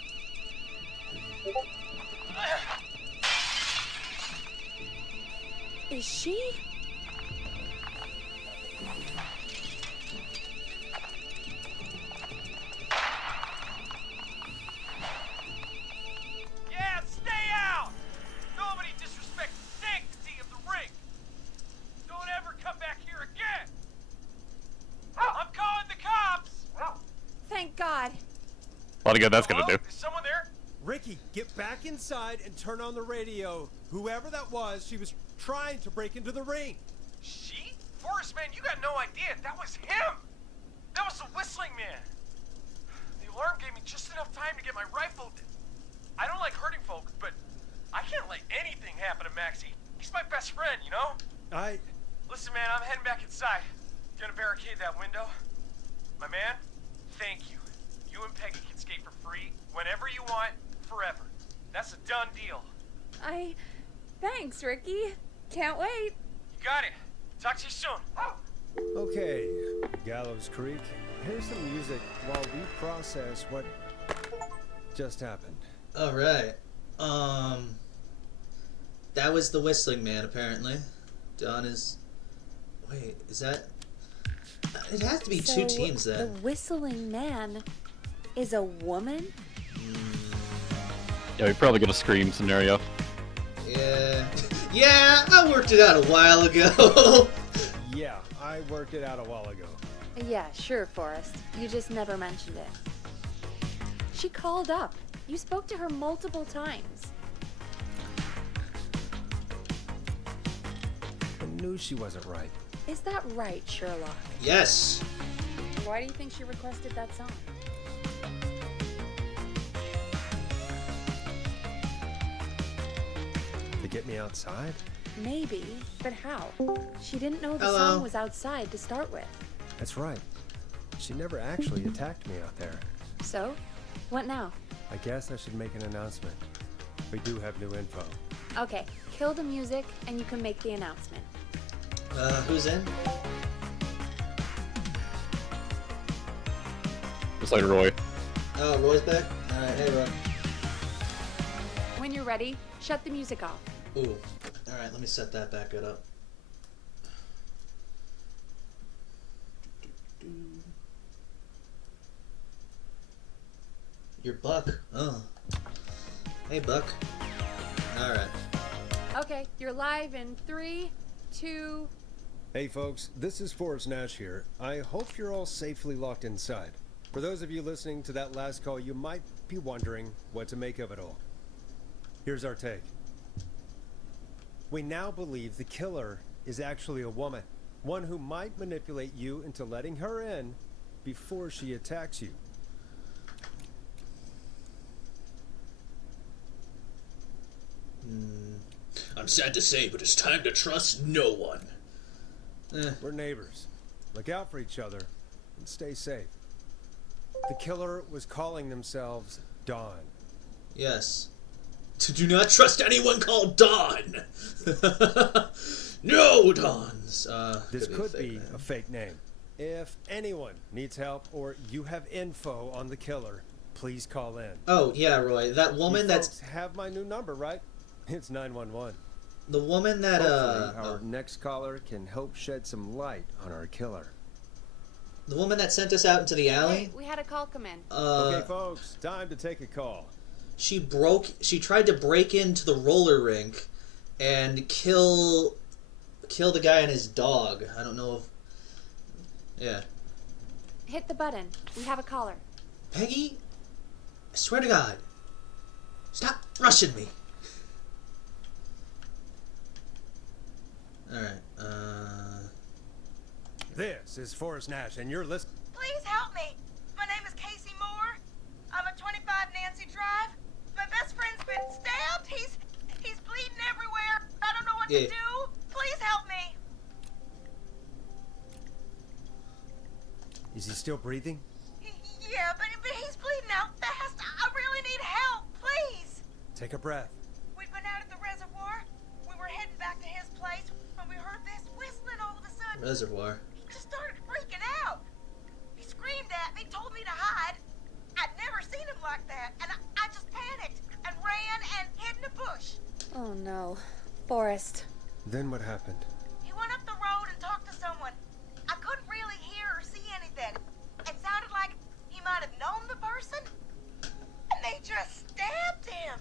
Is she? Yeah, stay out! Nobody disrespect the sanctity of the ring! Don't ever come back here again! I'm calling the cops! Thank God. Lot of good that's gonna Hello? do. Is someone there? Ricky, get back inside and turn on the radio. Whoever that was, she was trying to break into the ring. She? Forrest, man, you got no idea. That was him! That was the whistling man! The alarm gave me just enough time to get my rifle. I don't like hurting folks, but I can't let anything happen to Maxie. He's my best friend, you know? Listen, man, I'm heading back inside. Gonna barricade that window. My man, thank you. You and Peggy can skate for free whenever you want, forever. That's a done deal. Thanks, Ricky. Can't wait. You got it. Talk to you soon. Okay, Gallows Creek. Here's some music while we process what just happened. Alright. That was the Whistling Man, apparently. Don is... Wait, is that... It has to be two teams, The then. whistling man is a woman? Yeah, we probably got a Scream scenario. Yeah. Yeah, I worked it out a while ago. Yeah, I worked it out a while ago. Yeah, sure, Forrest. You just never mentioned it. She called up. You spoke to her multiple times. I knew she wasn't right. Is that right, Sherlock? Yes. Why do you think she requested that song? To get me outside? Maybe, but how? She didn't know the Hello. song was outside to start with. That's right. She never actually attacked me out there. So, what now? I guess I should make an announcement. We do have new info. Okay, kill the music and you can make the announcement. Who's in? Just like Roy. Oh, Roy's back? Alright, hey Roy. When you're ready, shut the music off. Ooh. Alright, let me set that back up. You're Buck. Oh. Hey, Buck. Alright. Okay, you're live in 3, 2... Hey folks, this is Forrest Nash here. I hope you're all safely locked inside. For those of you listening to that last call, you might be wondering what to make of it all. Here's our take. We now believe the killer is actually a woman. One who might manipulate you into letting her in before she attacks you. I'm sad to say, but it's time to trust no one. We're neighbors. Look out for each other and stay safe. The killer was calling themselves Dawn. Yes. Do not trust anyone called Dawn! No Dawns! This could be name. a fake name. If anyone needs help or you have info on the killer, please call in. Oh yeah, Roy. That woman You that's folks have my new number, right? It's 911. the woman that Hopefully, our next caller can help shed some light on our killer. the woman that sent us out into the alley. Hey, we had a call come in. Okay, folks, time to take a call. She tried to break into the roller rink and kill the guy and his dog. I don't know if... Yeah. Hit the button. We have a caller. Peggy, I swear to God, stop rushing me. Alright, This is Forrest Nash, and you're listening. Please help me. My name is Casey Moore. I'm at 25 Nancy Drive. My best friend's been stabbed. He's bleeding everywhere. I don't know what to do. Please help me. Is he still breathing? Yeah, but he's bleeding out fast. I really need help. Please. Take a breath. We'd been out at the reservoir. We were heading back to his place when we heard this whistling all of a sudden. reservoir. He just started freaking out. He screamed at me, told me to hide. I'd never seen him like that, and I just panicked and ran and hid in a bush. Oh no. Forrest. Then what happened? He went up the road and talked to someone. I couldn't really hear or see anything. It sounded like he might have known the person, and they just stabbed him.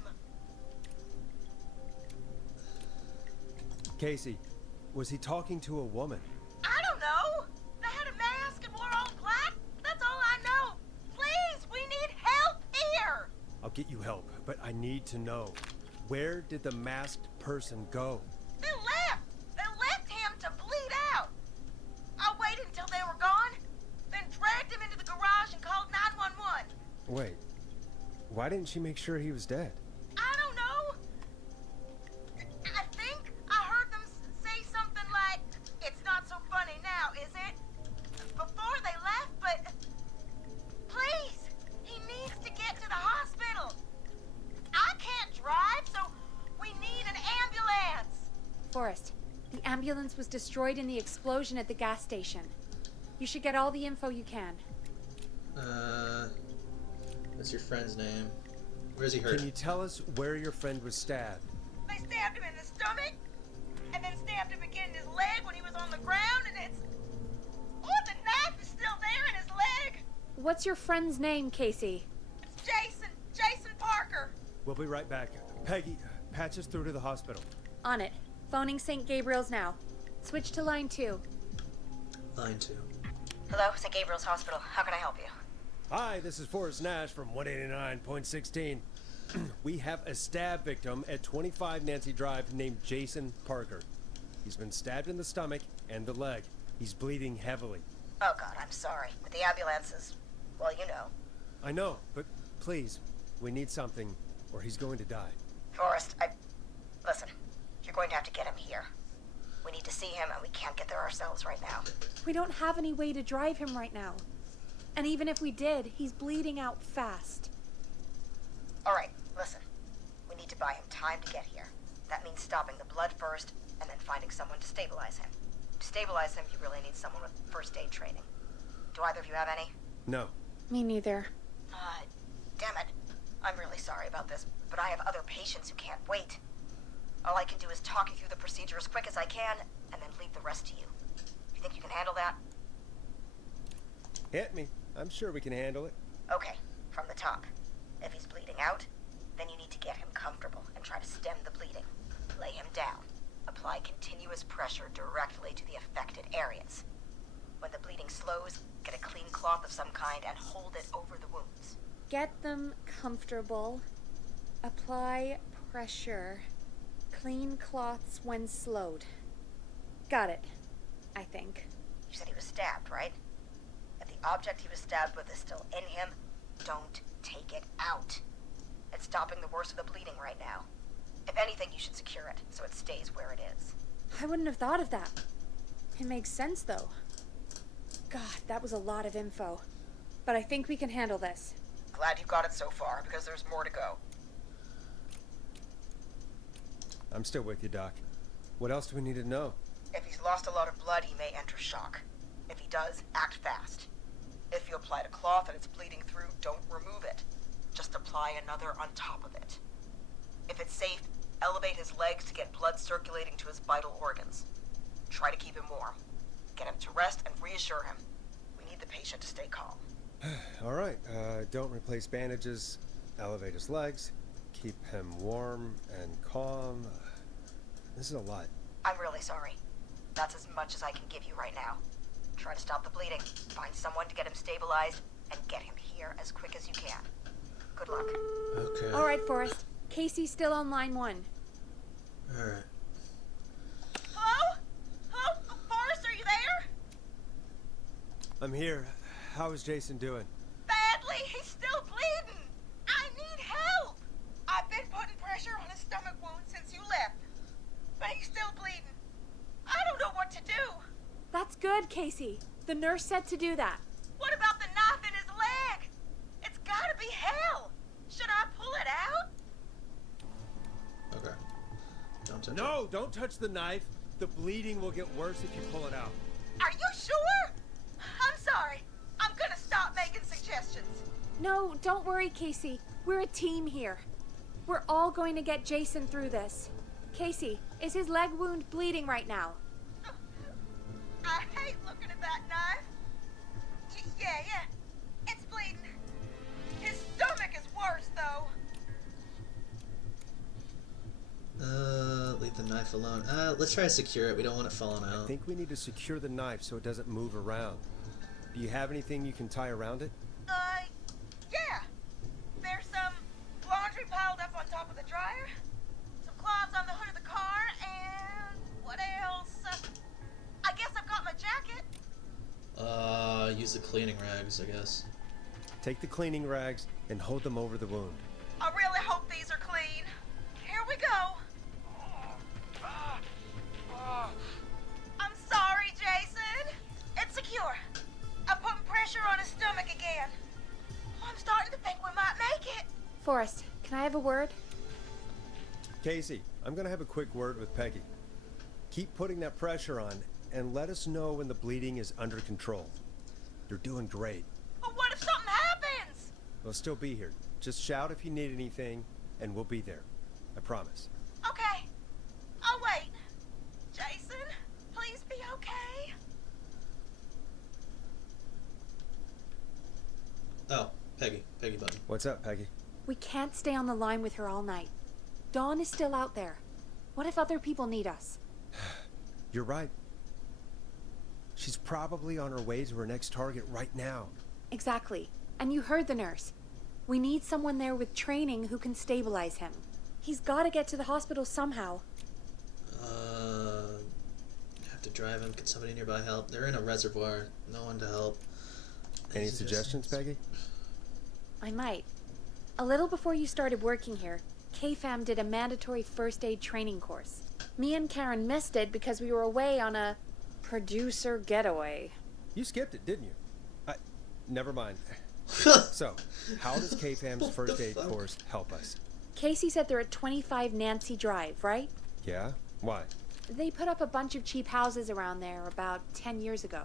Casey, was he talking to a woman? I don't know. They had a mask and wore all black. That's all I know. Please, we need help here. I'll get you help, but I need to know. Where did the masked person go? They left. They left him to bleed out. I waited until they were gone, then dragged him into the garage and called 911. Wait, why didn't she make sure he was dead? I don't know. I think I heard them say something like, "It's not so funny now, is it?" before they left, but please, he needs to get to the hospital. I can't drive, so we need an ambulance. Forrest, the ambulance was destroyed in the explosion at the gas station. You should get all the info you can. What's your friend's name? Where's he hurt? Can you tell us where your friend was stabbed? They stabbed him in the stomach, and then stabbed him again in his leg when he was on the ground, and it's... Oh, the knife is still there in his leg. What's your friend's name, Casey? It's Jason Parker. We'll be right back. Peggy, patch us through to the hospital. On it. Phoning St. Gabriel's now. Switch to line 2. Line 2. Hello, St. Gabriel's Hospital. How can I help you? Hi, this is Forrest Nash from 189.16. We have a stab victim at 25 Nancy Drive named Jason Parker. He's been stabbed in the stomach and the leg. He's bleeding heavily. Oh, God, I'm sorry. But the ambulance is... well, you know. I know, but please, we need something or he's going to die. Forrest, listen, you're going to have to get him here. We need to see him, and we can't get there ourselves right now. We don't have any way to drive him right now. And even if we did, he's bleeding out fast. All right, listen. We need to buy him time to get here. That means stopping the blood first, and then finding someone to stabilize him. To stabilize him, you really need someone with first aid training. Do either of you have any? No. Me neither. Damn it. I'm really sorry about this, but I have other patients who can't wait. All I can do is talk you through the procedure as quick as I can, and then leave the rest to you. You think you can handle that? Hit me. I'm sure we can handle it. Okay, from the top. If he's bleeding out, then you need to get him comfortable and try to stem the bleeding. Lay him down. Apply continuous pressure directly to the affected areas. When the bleeding slows, get a clean cloth of some kind and hold it over the wounds. Get them comfortable. Apply pressure. Clean cloths when slowed. Got it, I think. You said he was stabbed, right? If the object he was stabbed with is still in him, don't take it out. It's stopping the worst of the bleeding right now. If anything, you should secure it so it stays where it is. I wouldn't have thought of that. It makes sense, though. God, that was a lot of info. But I think we can handle this. Glad you got it so far, because there's more to go. I'm still with you, Doc. What else do we need to know? If he's lost a lot of blood, he may enter shock. If he does, act fast. If you applied a cloth and it's bleeding through, don't remove it. apply another on top of it. If it's safe, elevate his legs to get blood circulating to his vital organs. Try to keep him warm. Get him to rest and reassure him. We need the patient to stay calm. All right, don't replace bandages, elevate his legs, keep him warm and calm. This is a lot. I'm really sorry. That's as much as I can give you right now. Try to stop the bleeding, find someone to get him stabilized, and get him here as quick as you can. Good luck. Okay. All right, Forrest. Casey's still on line 1. All right. Hello? Hello? Forrest, are you there? I'm here. How is Jason doing? Badly. He's still bleeding. I need help. I've been putting pressure on his stomach wound since you left, but he's still bleeding. I don't know what to do. That's good, Casey. The nurse said to do that. What about the knife in his leg? It's gotta be hell. Should I pull it out? Okay. Don't touch No, don't touch the knife. The bleeding will get worse if you pull it out. Are you sure? I'm sorry. I'm gonna stop making suggestions. No, don't worry, Casey. We're a team here. We're all going to get Jason through this. Casey, is his leg wound bleeding right now? I hate looking at that knife. Yeah. It's bleeding. His stomach is worse, though. Leave the knife alone. Let's try to secure it. We don't want it falling I out. think we need to secure the knife so it doesn't move around. Do you have anything you can tie around it? Yeah. There's some laundry piled up on top of the dryer, some cloths on the hood of the car, and what else? I guess I've got my jacket. Use the cleaning rags, I guess. Take the cleaning rags and hold them over the wound. I really hope these are clean. Here we go. I'm sorry, Jason. It's secure. I'm putting pressure on his stomach again. I'm starting to think we might make it. Forrest, can I have a word? Casey, I'm gonna have a quick word with Peggy. Keep putting that pressure on and let us know when the bleeding is under control. You're doing great. But what if something happens? We'll still be here. Just shout if you need anything, and we'll be there. I promise. Okay. I'll wait. Jason, please be okay. Oh, Peggy button. What's up, Peggy? We can't stay on the line with her all night. Dawn is still out there. What if other people need us? You're right. She's probably on her way to her next target right now. Exactly. And you heard the nurse. We need someone there with training who can stabilize him. He's got to get to the hospital somehow. Have to drive him. Can somebody nearby help? They're in a reservoir. No one to help. Any suggestions, Peggy? I might. A little before you started working here, KFAM did a mandatory first aid training course. Me and Karen missed it because we were away on a producer getaway. You skipped it, didn't you? Never mind. So, how does KFAM's first aid course help us? Casey said they're at 25 Nancy Drive, right? Yeah? Why? They put up a bunch of cheap houses around there about 10 years ago.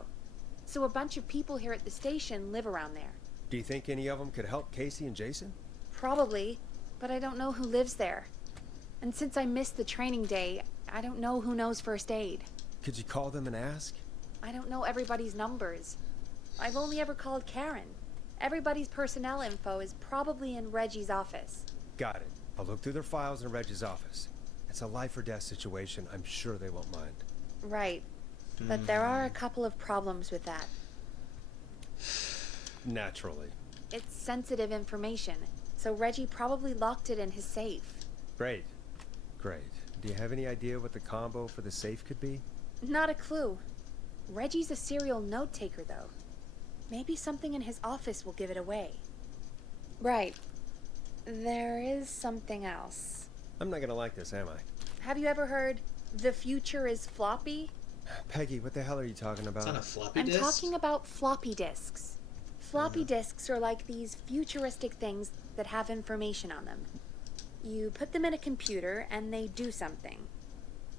So a bunch of people here at the station live around there. Do you think any of them could help Casey and Jason? Probably, but I don't know who lives there. And since I missed the training day, I don't know who knows first aid. Could you call them and ask? I don't know everybody's numbers. I've only ever called Karen. Everybody's personnel info is probably in Reggie's office. Got it. I'll look through their files in Reggie's office. It's a life or death situation. I'm sure they won't mind. Right. But there are a couple of problems with that. Naturally. It's sensitive information, so Reggie probably locked it in his safe. Great. Great. Do you have any idea what the combo for the safe could be? Not a clue. Reggie's a serial note taker, though. Maybe something in his office will give it away. Right. There is something else. I'm not gonna like this, am I? Have you ever heard, the future is floppy? Peggy, what the hell are you talking about? It's on a floppy I'm disk? talking about floppy disks. Floppy disks are like these futuristic things that have information on them. You put them in a computer and they do something.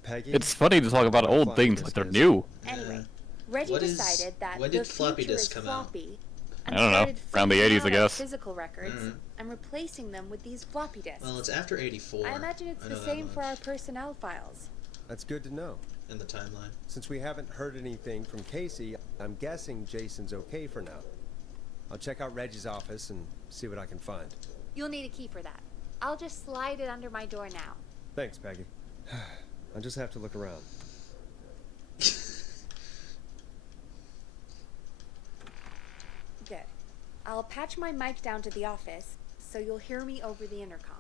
Peggy? It's funny to talk about old Floppy things disk like they're is- new. Anyway, Reggie What is- decided that when the did floppy future disks is come out? floppy I don't know, started around the freaking 80s, out I on guess. Physical records and replacing them with these floppy disks. Well, it's after 84. I imagine it's I the know that same for much. our personnel files. That's good to know. In the timeline. Since we haven't heard anything from Casey, I'm guessing Jason's okay for now. I'll check out Reggie's office and see what I can find. You'll need a key for that. I'll just slide it under my door now. Thanks, Peggy. I'll just have to look around. Good. I'll patch my mic down to the office, so you'll hear me over the intercom.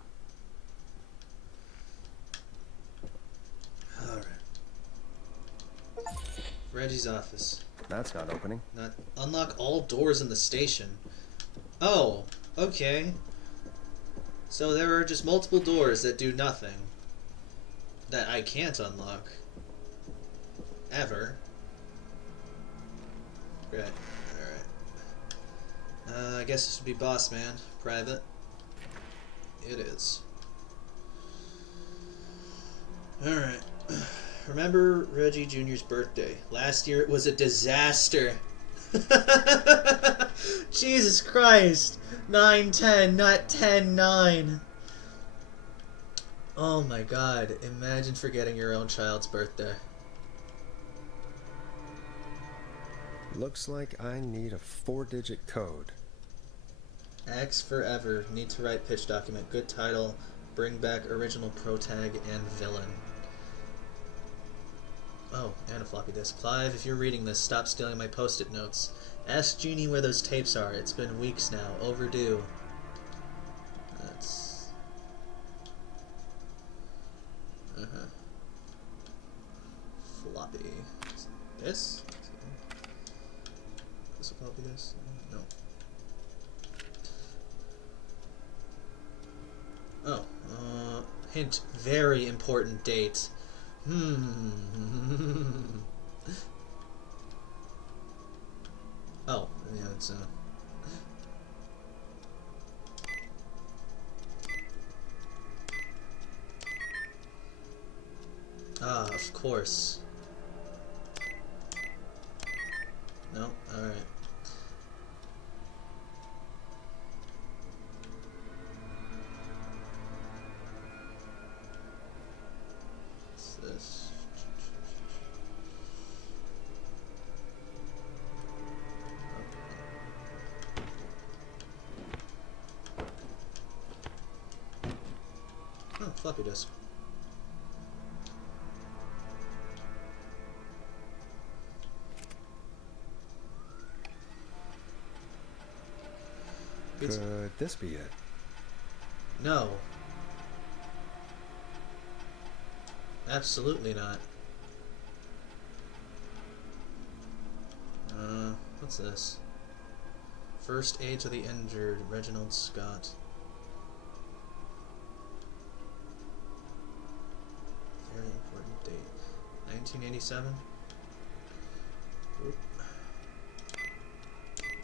Alright. Reggie's office. That's not opening. Not unlock all doors in the station. Oh, okay. So there are just multiple doors that do nothing. That I can't unlock. Ever. Right. Alright. I guess this would be Boss Man. Private. It is. Alright. Remember Reggie Jr.'s birthday. Last year it was a disaster. Jesus Christ. 9-10, not 10-9. Oh my god. Imagine forgetting your own child's birthday. Looks like I need a 4-digit code. X forever. Need to write pitch document. Good title. Bring back original protag and villain. Oh, and a floppy disk. Clive, if you're reading this, stop stealing my post-it notes. Ask Jeannie where those tapes are. It's been weeks now. Overdue. That's... Floppy. This? This will floppy disk? No. Oh, hint, very important date. Oh, yeah, it's, Ah, of course. No? Alright. What's this? Oh, floppy disk. Could this be it? No. Absolutely not. What's this? First aid to the injured, Reginald Scott. Very important date. 1987? Oop.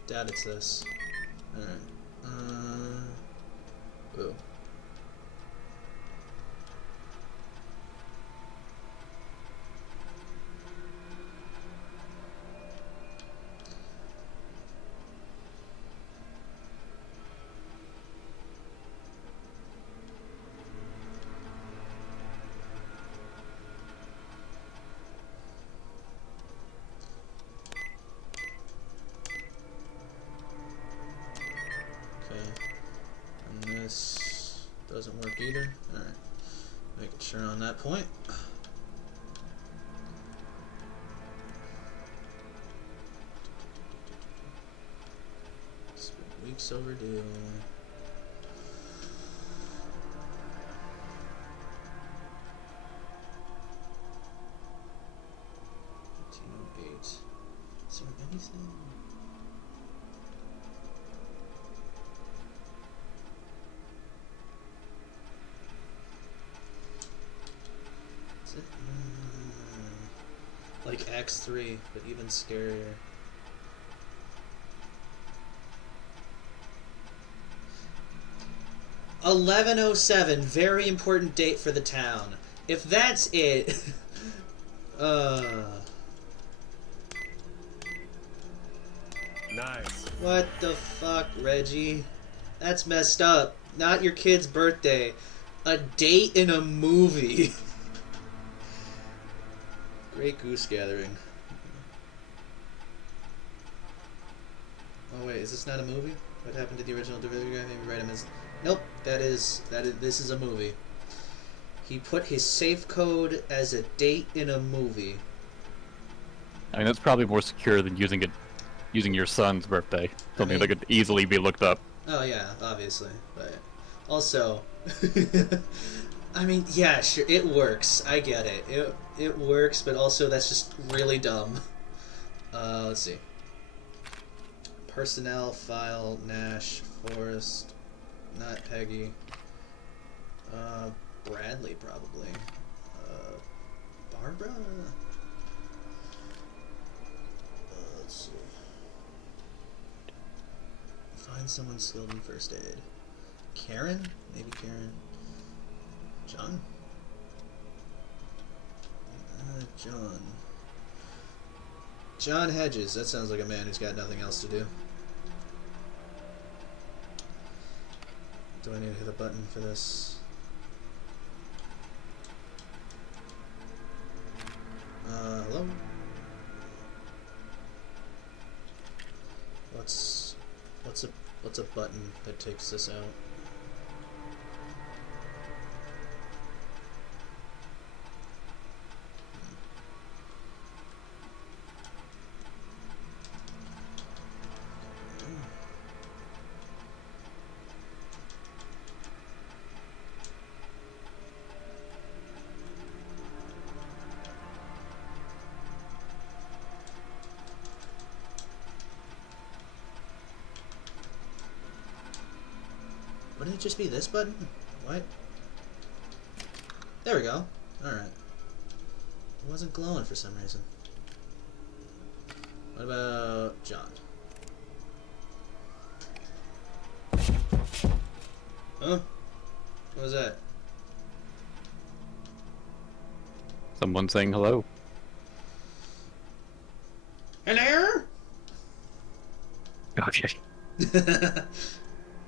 Doubt it's this. Alright. Ooh. This doesn't work either. Alright. Making sure on that point. It's been weeks overdue. Is there anything? Like X3, but even scarier. $11:07, very important date for the town. If that's it, Nice. What the fuck, Reggie? That's messed up. Not your kid's birthday. A date in a movie. Great Goose Gathering. Oh wait, is this not a movie? What happened to the original video game? Maybe write him as... Nope, this is a movie. He put his safe code as a date in a movie. I mean, that's probably more secure than using your son's birthday. Something that could easily be looked up. Oh yeah, obviously, but also, I mean, yeah, sure, it works. I get it. It works, but also that's just really dumb. Let's see. Personnel, file, Nash, Forrest, not Peggy. Bradley, probably. Barbara? Let's see. Find someone skilled in first aid. Karen? Maybe Karen. John? John. John Hedges. That sounds like a man who's got nothing else to do. Do I need to hit a button for this? Hello? What's a button that takes this out? Wouldn't it just be this button? What? There we go. Alright. It wasn't glowing for some reason. What about John? Huh? What was that? Someone saying hello. Hello? Okay.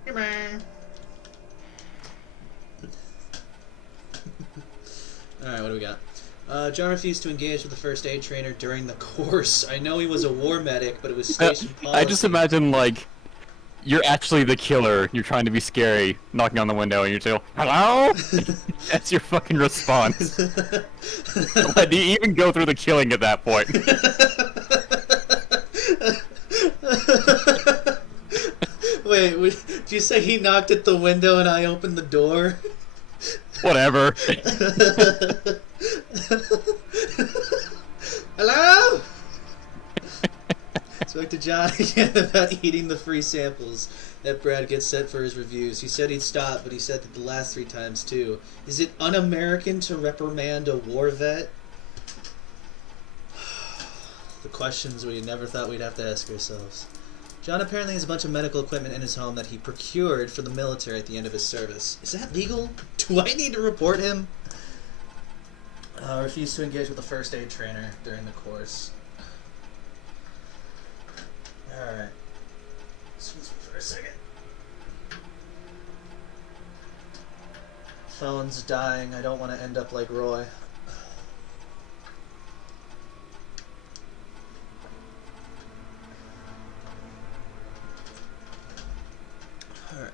Come on. Alright, what do we got? John refused to engage with the first aid trainer during the course. I know he was a war medic, but it was station policy. I just imagine, like, you're actually the killer, you're trying to be scary, knocking on the window, and you're still, hello? That's your fucking response. Why do you even go through the killing at that point? Wait, did you say he knocked at the window and I opened the door? Whatever. Hello? Spoke to John again about eating the free samples that Brad gets sent for his reviews. He said he'd stop, but he said that the last 3 times too. Is it un-American to reprimand a war vet? The questions we never thought we'd have to ask ourselves. John apparently has a bunch of medical equipment in his home that he procured for the military at the end of his service. Is that legal? Do I need to report him? Refused to engage with the first aid trainer during the course. Alright. Excuse me for a second. Phone's dying. I don't want to end up like Roy. Alright.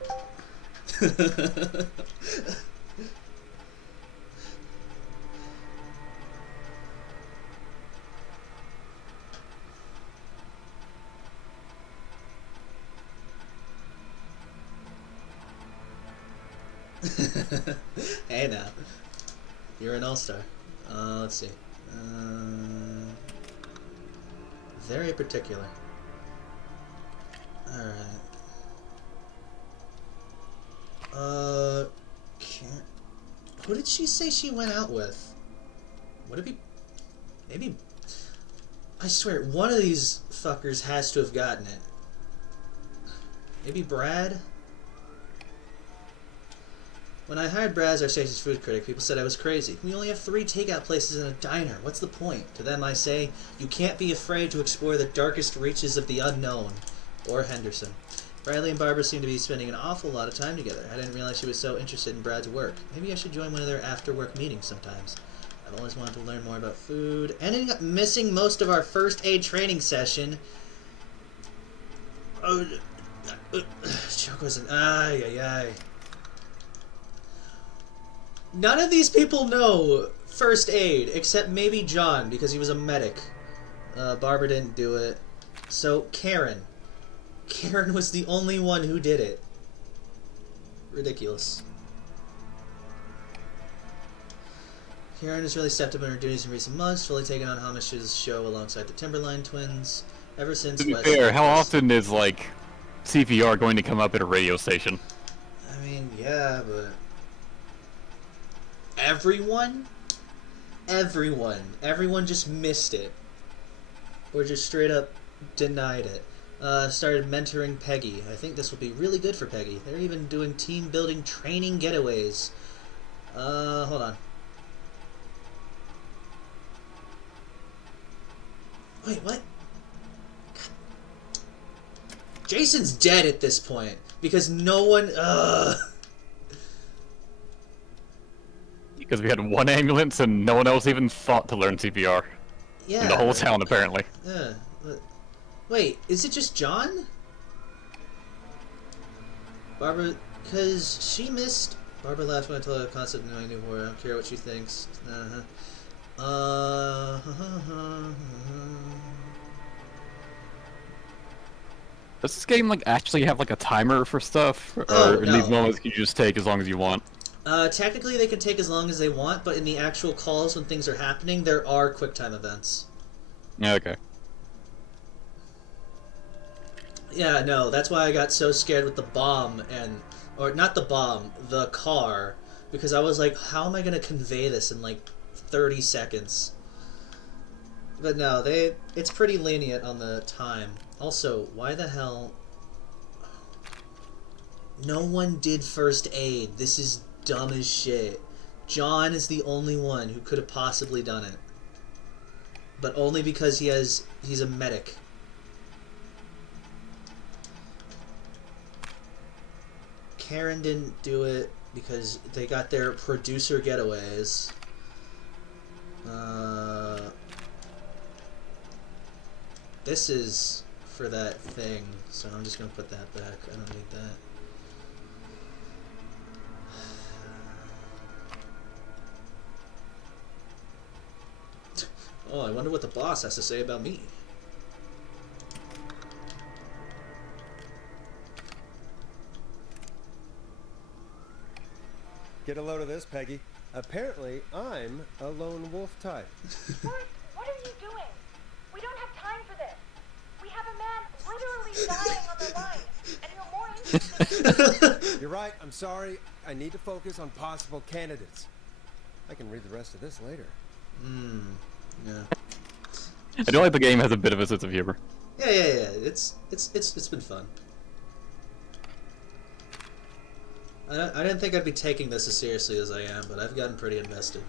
Hey now. You're an all-star. Let's see. Very particular. Alright. Can't... Who did she say she went out with? Would it be... Maybe... I swear, one of these fuckers has to have gotten it. Maybe Brad? When I hired Brad as our station's food critic, people said I was crazy. We only have 3 takeout places and a diner. What's the point? To them I say, you can't be afraid to explore the darkest reaches of the unknown. or Henderson. Bradley and Barbara seem to be spending an awful lot of time together. I didn't realize she was so interested in Brad's work. Maybe I should join one of their after-work meetings sometimes. I've always wanted to learn more about food. Ending up missing most of our first aid training session. Oh, Choco's an ay. None of these people know first aid, except maybe John, because he was a medic. Barbara didn't do it. So, Karen. Karen was the only one who did it. Ridiculous. Karen has really stepped up in her duties in recent months, fully taken on Hamish's show alongside the Timberline twins. Ever since... To be fair, how often is, like, CPR going to come up at a radio station? I mean, yeah, but... Everyone? Everyone just missed it. Or just straight up denied it. Started mentoring Peggy. I think this will be really good for Peggy. They're even doing team building training getaways. Hold on. Wait, what? God. Jason's dead at this point. Because no one... Because we had one ambulance and no one else even thought to learn CPR. Yeah. In the whole town, apparently. Yeah. Wait, is it just John? Barbara, because she missed... Barbara laughed when I told her the concept of knowing new war. I don't care what she thinks. Does this game, like, actually have, like, a timer for stuff? Or Oh, in no. these moments, can you just take as long as you want? Technically, they can take as long as they want, but in the actual calls when things are happening, there are QuickTime events. Yeah, okay. Yeah, no, that's why I got so scared with the bomb and... Or, not the bomb, the car. Because I was like, how am I going to convey this in, like, 30 seconds? But no, it's pretty lenient on the time. Also, why the hell... No one did first aid. This is dumb as shit. John is the only one who could have possibly done it. But only because he's a medic. Karen didn't do it because they got their producer getaways. This is for that thing, so I'm just gonna put that back. I don't need that. Oh, I wonder what the boss has to say about me. Get a load of this, Peggy. Apparently, I'm a lone wolf type. What are you doing? We don't have time for this. We have a man literally dying on the line, and you're more interested. You're right, I'm sorry. I need to focus on possible candidates. I can read the rest of this later. Yeah. I do like the game has a bit of a sense of humor. Yeah. It's been fun. I didn't think I'd be taking this as seriously as I am, but I've gotten pretty invested.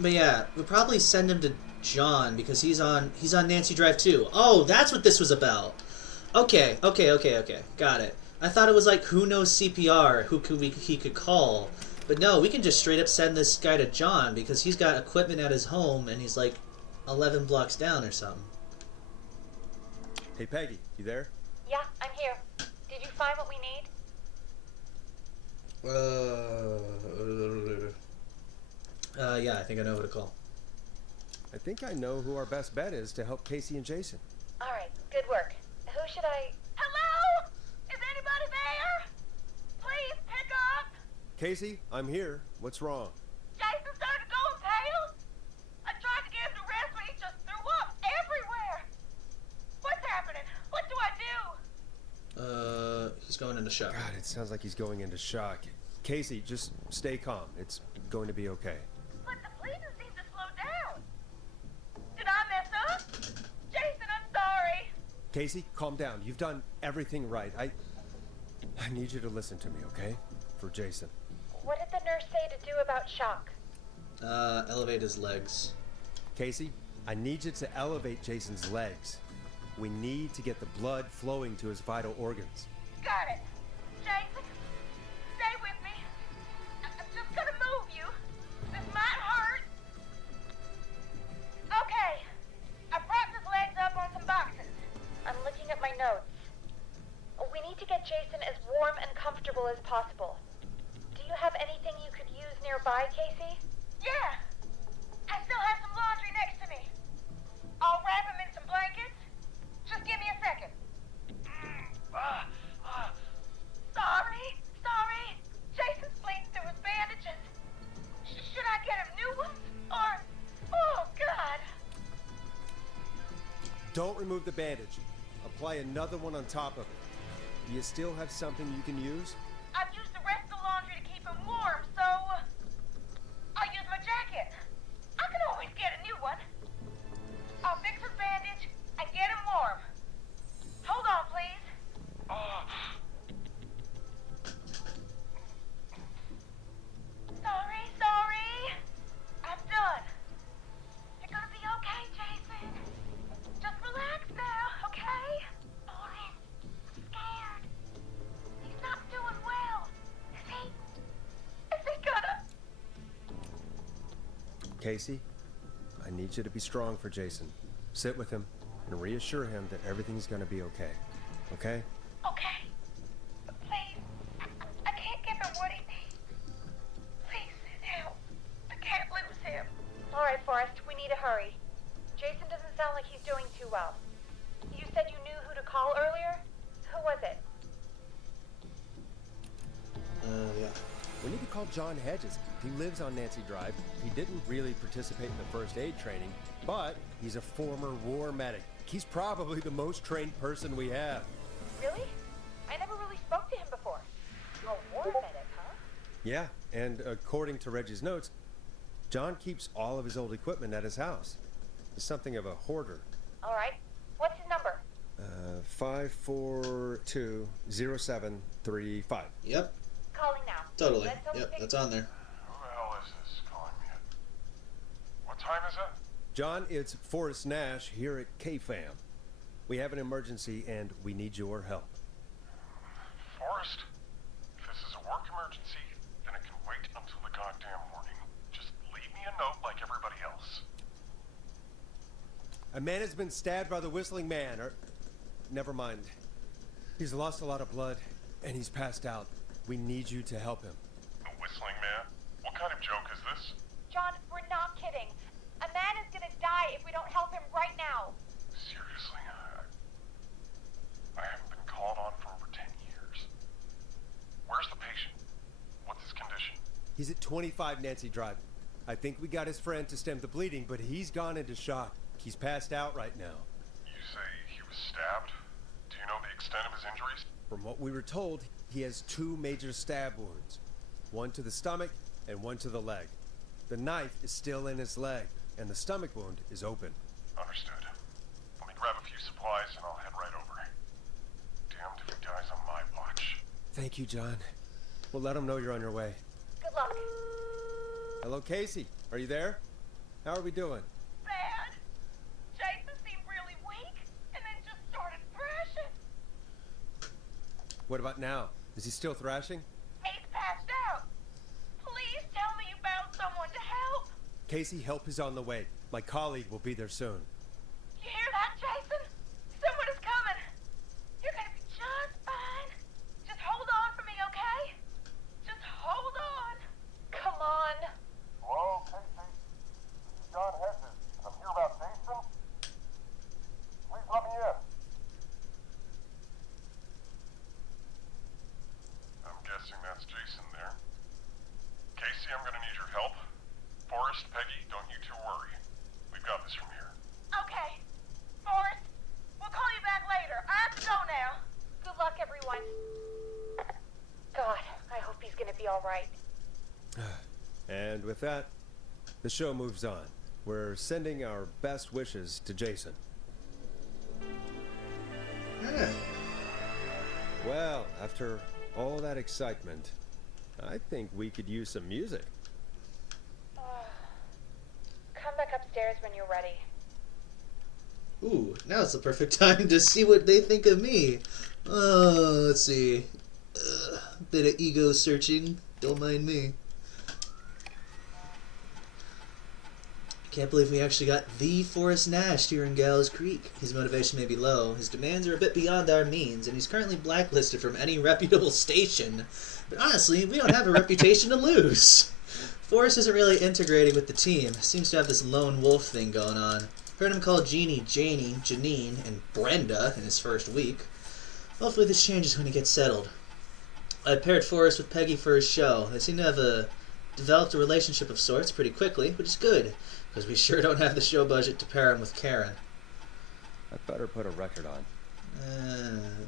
But yeah, we'll probably send him to John because he's on Nancy Drive too. Oh, that's what this was about. Okay. Got it. I thought it was like who knows CPR, he could call. But no, we can just straight up send this guy to John because he's got equipment at his home and he's like 11 blocks down or something. Hey, Peggy, you there? Yeah, I'm here. Did you find what we need? Yeah, I think I know who to call. I think I know who our best bet is to help Casey and Jason. All right, good work. Who should I... Hello? Is anybody there? Please pick up. Casey, I'm here. What's wrong? Jason started going pale. I tried to get him to rest, but he just threw up everywhere. What's happening? What do I do? He's going into shock. God, it sounds like he's going into shock. Casey, just stay calm. It's going to be okay. But the bleeding seemed to slow down. Did I mess up? Jason, I'm sorry. Casey, calm down. You've done everything right. I need you to listen to me, okay? For Jason. What did the nurse say to do about shock? Elevate his legs. Casey, I need you to elevate Jason's legs. We need to get the blood flowing to his vital organs. Got it. Jason, stay with me. I'm just gonna move you. This might hurt. Okay. I propped his legs up on some boxes. I'm looking at my notes. We need to get Jason as warm and comfortable as possible. Do you have anything you could use nearby, Casey? Yeah. I still have some laundry next to me. I'll wrap him in some blankets. Just give me a second. Sorry. Jason's bleeding through his bandages. Should I get him new ones? Or... Oh, God. Don't remove the bandage. Apply another one on top of it. Do you still have something you can use? I've used the rest of the laundry to keep him warm, so... I'll use my jacket. I can always get a new one. I'll fix his bandage and get him warm. Hold on, please. Sorry. I'm done. You're gonna be okay, Jason. Just relax now, okay? Boris, I'm scared. He's not doing well. Is he gonna... Casey, I need you to be strong for Jason. Sit with him and reassure him that everything's gonna be okay. Okay? Okay. But please, I can't give him what he needs. Please send help. I can't lose him. All right, Forrest, we need to hurry. Jason doesn't sound like he's doing too well. You said you knew who to call earlier? Who was it? Yeah. We need to call John Hedges. He lives on Nancy Drive. He didn't really participate in the first aid training, but he's a former war medic. He's probably the most trained person we have. Really? I never really spoke to him before. A war medic, huh? Yeah, and according to Reggie's notes, John keeps all of his old equipment at his house. He's something of a hoarder. All right. What's his number? 5420735. Yep. Calling now. Totally. That's only Yep, six- that's on there. Who the hell is this calling me? What time is it? John, it's Forrest Nash here at K-Fam. We have an emergency and we need your help. Forrest, if this is a work emergency, then it can wait until the goddamn morning. Just leave me a note like everybody else. A man has been stabbed by the Whistling Man, or... Never mind. He's lost a lot of blood, and he's passed out. We need you to help him. The Whistling Man? What kind of joke is this? John, we're not kidding. A man is gonna die if we don't help him right now. Seriously, I haven't been called on for over 10 years. Where's the patient? What's his condition? He's at 25 Nancy Drive. I think we got his friend to stem the bleeding, but he's gone into shock. He's passed out right now. You say he was stabbed? Do you know the extent of his injuries? From what we were told, he has 2 major stab wounds. One to the stomach and one to the leg. The knife is still in his leg, and the stomach wound is open. Understood. Let me grab a few supplies and I'll head right over. Damned if he dies on my watch. Thank you, John. We'll let him know you're on your way. Good luck. Hello, Casey. Are you there? How are we doing? Bad. Jason seemed really weak and then just started thrashing. What about now? Is he still thrashing? He's passed out. Please tell me you found someone to help. Casey, help is on the way. My colleague will be there soon. You hear that, Jason? Someone is coming. You're gonna be just fine. Just hold on for me, okay? Just hold on. Come on. Hello, Casey. This is John Hedges. I'm here about Jason. Please let me in. I'm guessing that's Jason there. Casey, I'm gonna need your help. Forrest, Peggy, don't you two worry. We've got this from here. Okay. Forrest, we'll call you back later. I have to go now. Good luck, everyone. God, I hope he's gonna be all right. And with that, the show moves on. We're sending our best wishes to Jason. Yeah. Well, after all that excitement, I think we could use some music. back upstairs when you're ready. Ooh, now's the perfect time to see what they think of me. Let's see. Bit of ego searching. Don't mind me. Can't believe we actually got the Forrest Nash here in Gallows Creek. His motivation may be low, his demands are a bit beyond our means, and he's currently blacklisted from any reputable station. But honestly, we don't have a reputation to lose. Forrest isn't really integrating with the team. Seems to have this lone wolf thing going on. Heard him call Jeannie, Janie, Janine, and Brenda in his first week. Hopefully this changes when he gets settled. I paired Forrest with Peggy for his show. They seem to have developed a relationship of sorts pretty quickly, which is good, because we sure don't have the show budget to pair him with Karen. I'd better put a record on.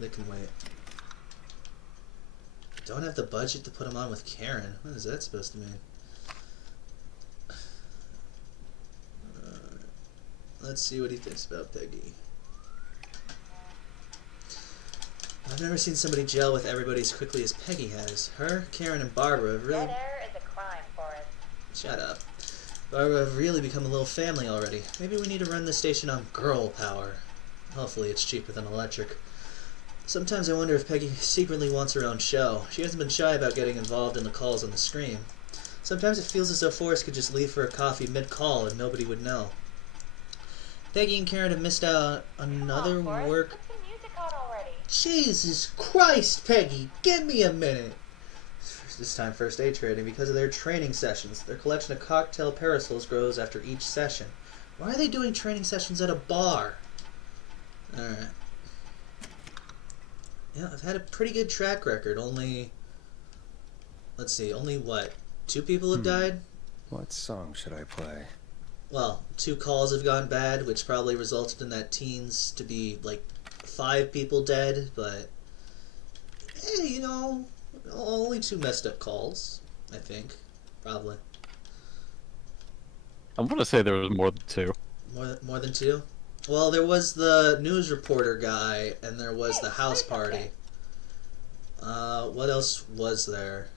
They can wait. Don't have the budget to put him on with Karen. What is that supposed to mean? Let's see what he thinks about Peggy. I've never seen somebody gel with everybody as quickly as Peggy has. Her, Karen, and Barbara have really... Dead air is a crime, Forrest. Shut up. Barbara have really become a little family already. Maybe we need to run the station on girl power. Hopefully it's cheaper than electric. Sometimes I wonder if Peggy secretly wants her own show. She hasn't been shy about getting involved in the calls on the screen. Sometimes it feels as though Forrest could just leave for a coffee mid-call and nobody would know. Peggy and Karen have missed out on another work... Put some music on already. Jesus Christ, Peggy! Give me a minute! This time first aid training because of their training sessions. Their collection of cocktail parasols grows after each session. Why are they doing training sessions at a bar? Alright. Yeah, I've had a pretty good track record. Only... Let's see, only what? 2 people have died? What song should I play? Well, 2 calls have gone bad, which probably resulted in that teens to be, like, 5 people dead, but... Hey, you know... Only 2 messed up calls, I think. Probably. I'm gonna say there was more than 2. More than 2? Well, there was the news reporter guy, and there was the house party. What else was there?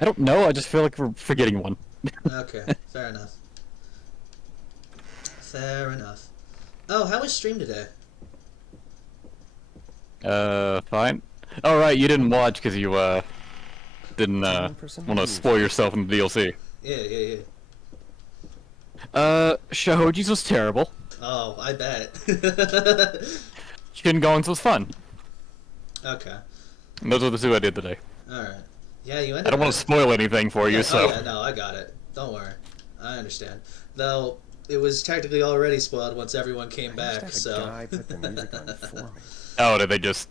I don't know, I just feel like we're forgetting one. Okay, fair enough. Fair enough. Oh, how was stream today? Fine. Oh, right, you didn't watch because you, didn't, want to spoil yourself in the DLC. Yeah. Shahoji's was terrible. Oh, I bet. Shingon's was fun. Okay. And those are the 2 I did today. Alright. Yeah, you ended I don't want to spoil anything for you, yeah, so... Oh, yeah, no, I got it. Don't worry. I understand. Though, it was technically already spoiled once everyone came back, so... Guy put the music on for me. Oh, did they just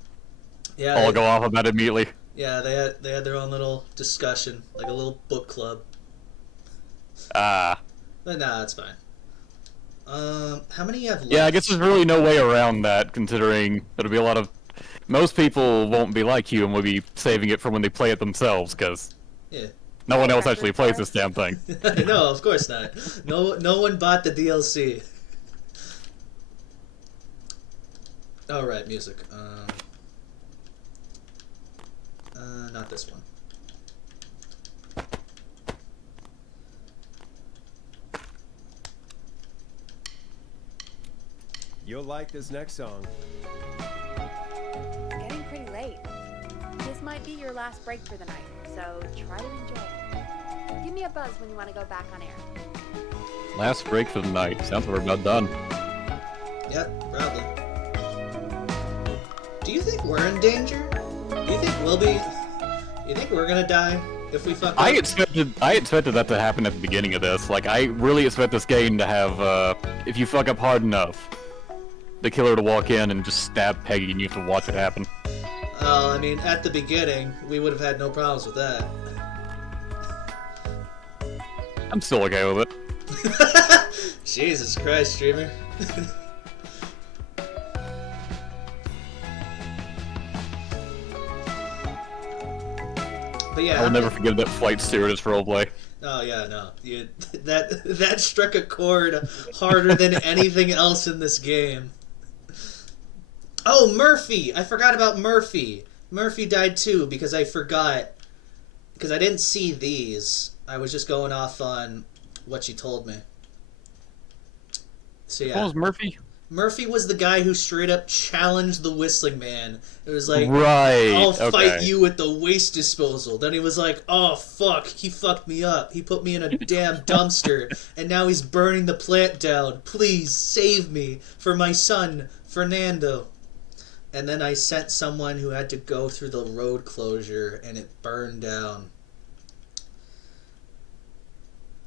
yeah, all go off about it immediately? Yeah, they had their own little discussion, like a little book club. Ah. But nah, it's fine. How many you have left? Yeah, I guess there's really no way around that, considering there'll be a lot of... Most people won't be like you and will be saving it for when they play it themselves, because yeah. no one else actually plays this damn thing. No, of course not. No one bought the DLC. Alright, music. Not this one. You'll like this next song. It's getting pretty late. This might be your last break for the night, so try to enjoy it. Give me a buzz when you want to go back on air. Last break for the night. Sounds like we're about done. Yep, probably. Do you think we're in danger? Do you think we'll be... You think we're gonna die if we fuck up? I expected that to happen at the beginning of this. Like, I really expect this game to have, if you fuck up hard enough, the killer to walk in and just stab Peggy and you have to watch it happen. I mean, at the beginning, we would have had no problems with that. I'm still okay with it. Jesus Christ, streamer. But yeah, I'll never forget that flight stewardess roleplay. Oh yeah, no, that struck a chord harder than anything else in this game. Oh, Murphy! I forgot about Murphy. Murphy died too because I forgot. Because I didn't see these. I was just going off on what she told me. So What yeah, was Murphy? Murphy was the guy who straight up challenged the Whistling Man. It was like, Right. I'll fight Okay. you with the waste disposal. Then he was like, oh fuck, he fucked me up. He put me in a damn dumpster, and now he's burning the plant down. Please save me for my son, Fernando. And then I sent someone who had to go through the road closure, and it burned down.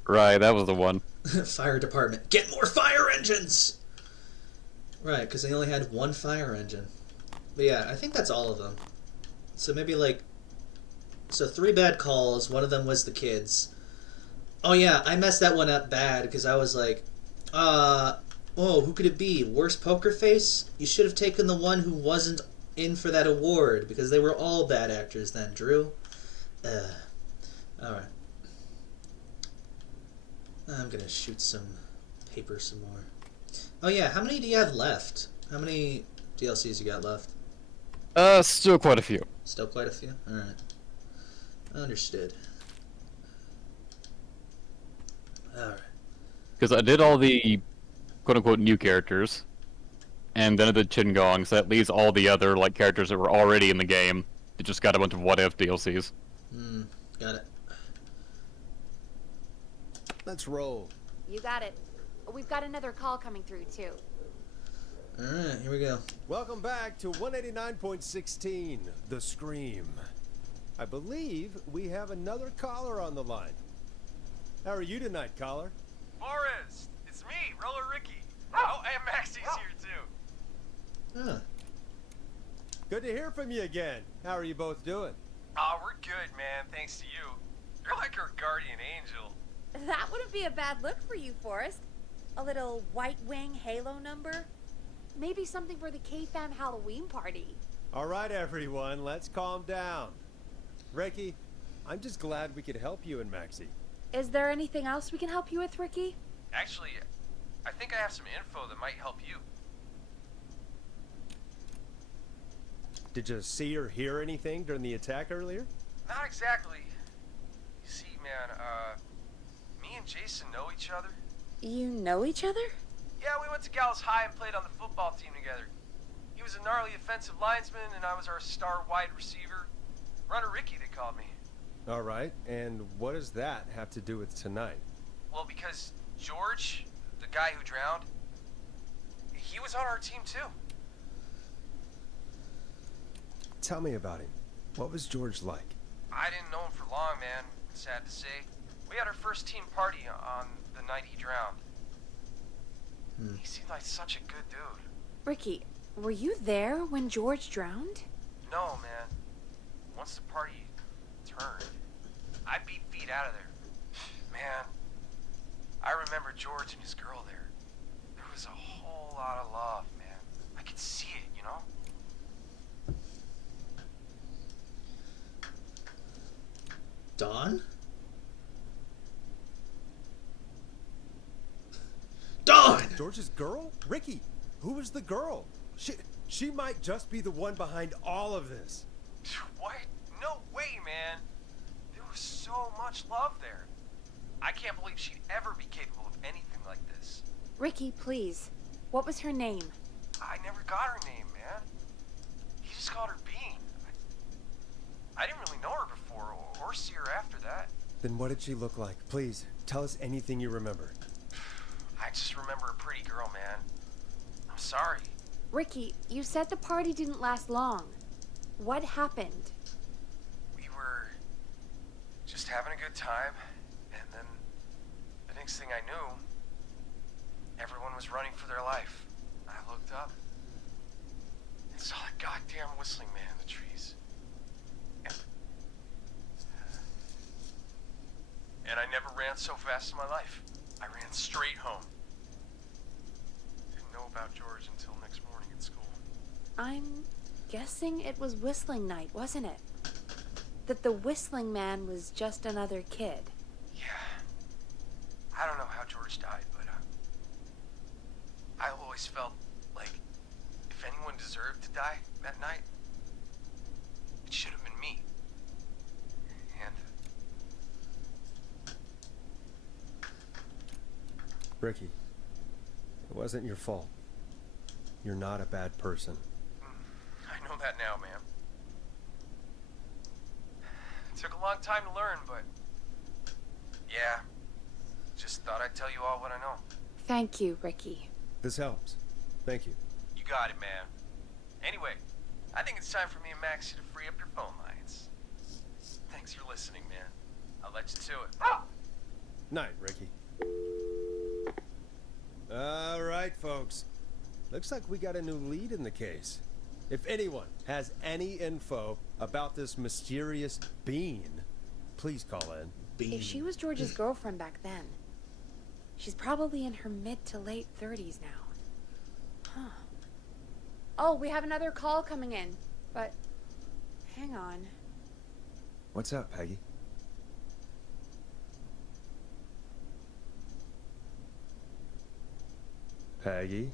Right, that was the one. Fire department, get more fire engines! Right, because they only had one fire engine. But yeah, I think that's all of them. So maybe like... So 3 bad calls, one of them was the kids. Oh yeah, I messed that one up bad, because I was like, oh, who could it be? Worst poker face? You should have taken the one who wasn't in for that award, because they were all bad actors then, Drew. Alright. I'm gonna shoot some paper some more. Oh yeah, how many do you have left? How many DLCs you got left? Still quite a few. Still quite a few? Alright. Understood. Alright. Because I did all the quote-unquote new characters, and then I did Qingong, so that leaves all the other like characters that were already in the game. It just got a bunch of what-if DLCs. Got it. Let's roll. You got it. We've got another call coming through, too. Alright, here we go. Welcome back to 189.16, The Scream. I believe we have another caller on the line. How are you tonight, caller? Forrest, it's me, Roller Ricky. Oh, and Maxie's here too. Huh. Good to hear from you again. How are you both doing? Oh, we're good, man, thanks to you. You're like our guardian angel. That wouldn't be a bad look for you, Forrest. A little White Wing Halo number? Maybe something for the K-Fam Halloween party. All right, everyone, let's calm down. Ricky, I'm just glad we could help you and Maxie. Is there anything else we can help you with, Ricky? Actually, I think I have some info that might help you. Did you see or hear anything during the attack earlier? Not exactly. You see, man, me and Jason know each other. You know each other? Yeah, we went to Gallows High and played on the football team together. He was a gnarly offensive linesman, and I was our star wide receiver. Runner Ricky, they called me. All right, and what does that have to do with tonight? Well, because George, the guy who drowned, he was on our team too. Tell me about him. What was George like? I didn't know him for long, man. Sad to say. We had our first team party on the night he drowned. He seemed like such a good dude. Ricky, were you there when George drowned? No, man. Once the party turned, I beat feet out of there. Man, I remember George and his girl there. There was a whole lot of love, man. I could see it, you know? Dawn? Dawn! George's girl? Ricky, who was the girl? She might just be the one behind all of this. What? No way, man. There was so much love there. I can't believe she'd ever be capable of anything like this. Ricky, please. What was her name? I never got her name, man. He just called her Bean. I didn't really know her before or see her after that. Then what did she look like? Please, tell us anything you remember. I just remember a pretty girl, man. I'm sorry. Ricky, you said the party didn't last long. What happened? We were just having a good time, and then the next thing I knew, everyone was running for their life. I looked up and saw that goddamn whistling man in the trees. And I never ran so fast in my life. I ran straight home. Didn't know about George until next morning at school. I'm guessing it was whistling night, wasn't it? That the whistling man was just another kid. Yeah. I don't know how George died, but I always felt like if anyone deserved to die that night, it should have been me. And Ricky, it wasn't your fault. You're not a bad person. I know that now, ma'am. It took a long time to learn, but... yeah. Just thought I'd tell you all what I know. Thank you, Ricky. This helps. Thank you. You got it, man. Anyway, I think it's time for me and Maxie to free up your phone lines. Thanks for listening, man. I'll let you to it. Oh! Night, Ricky. All right, folks. Looks like we got a new lead in the case. If anyone has any info about this mysterious being, please call in. If she was George's girlfriend back then, she's probably in her mid to late 30s now. Huh. Oh, we have another call coming in, but hang on. What's up, Peggy? Peggy?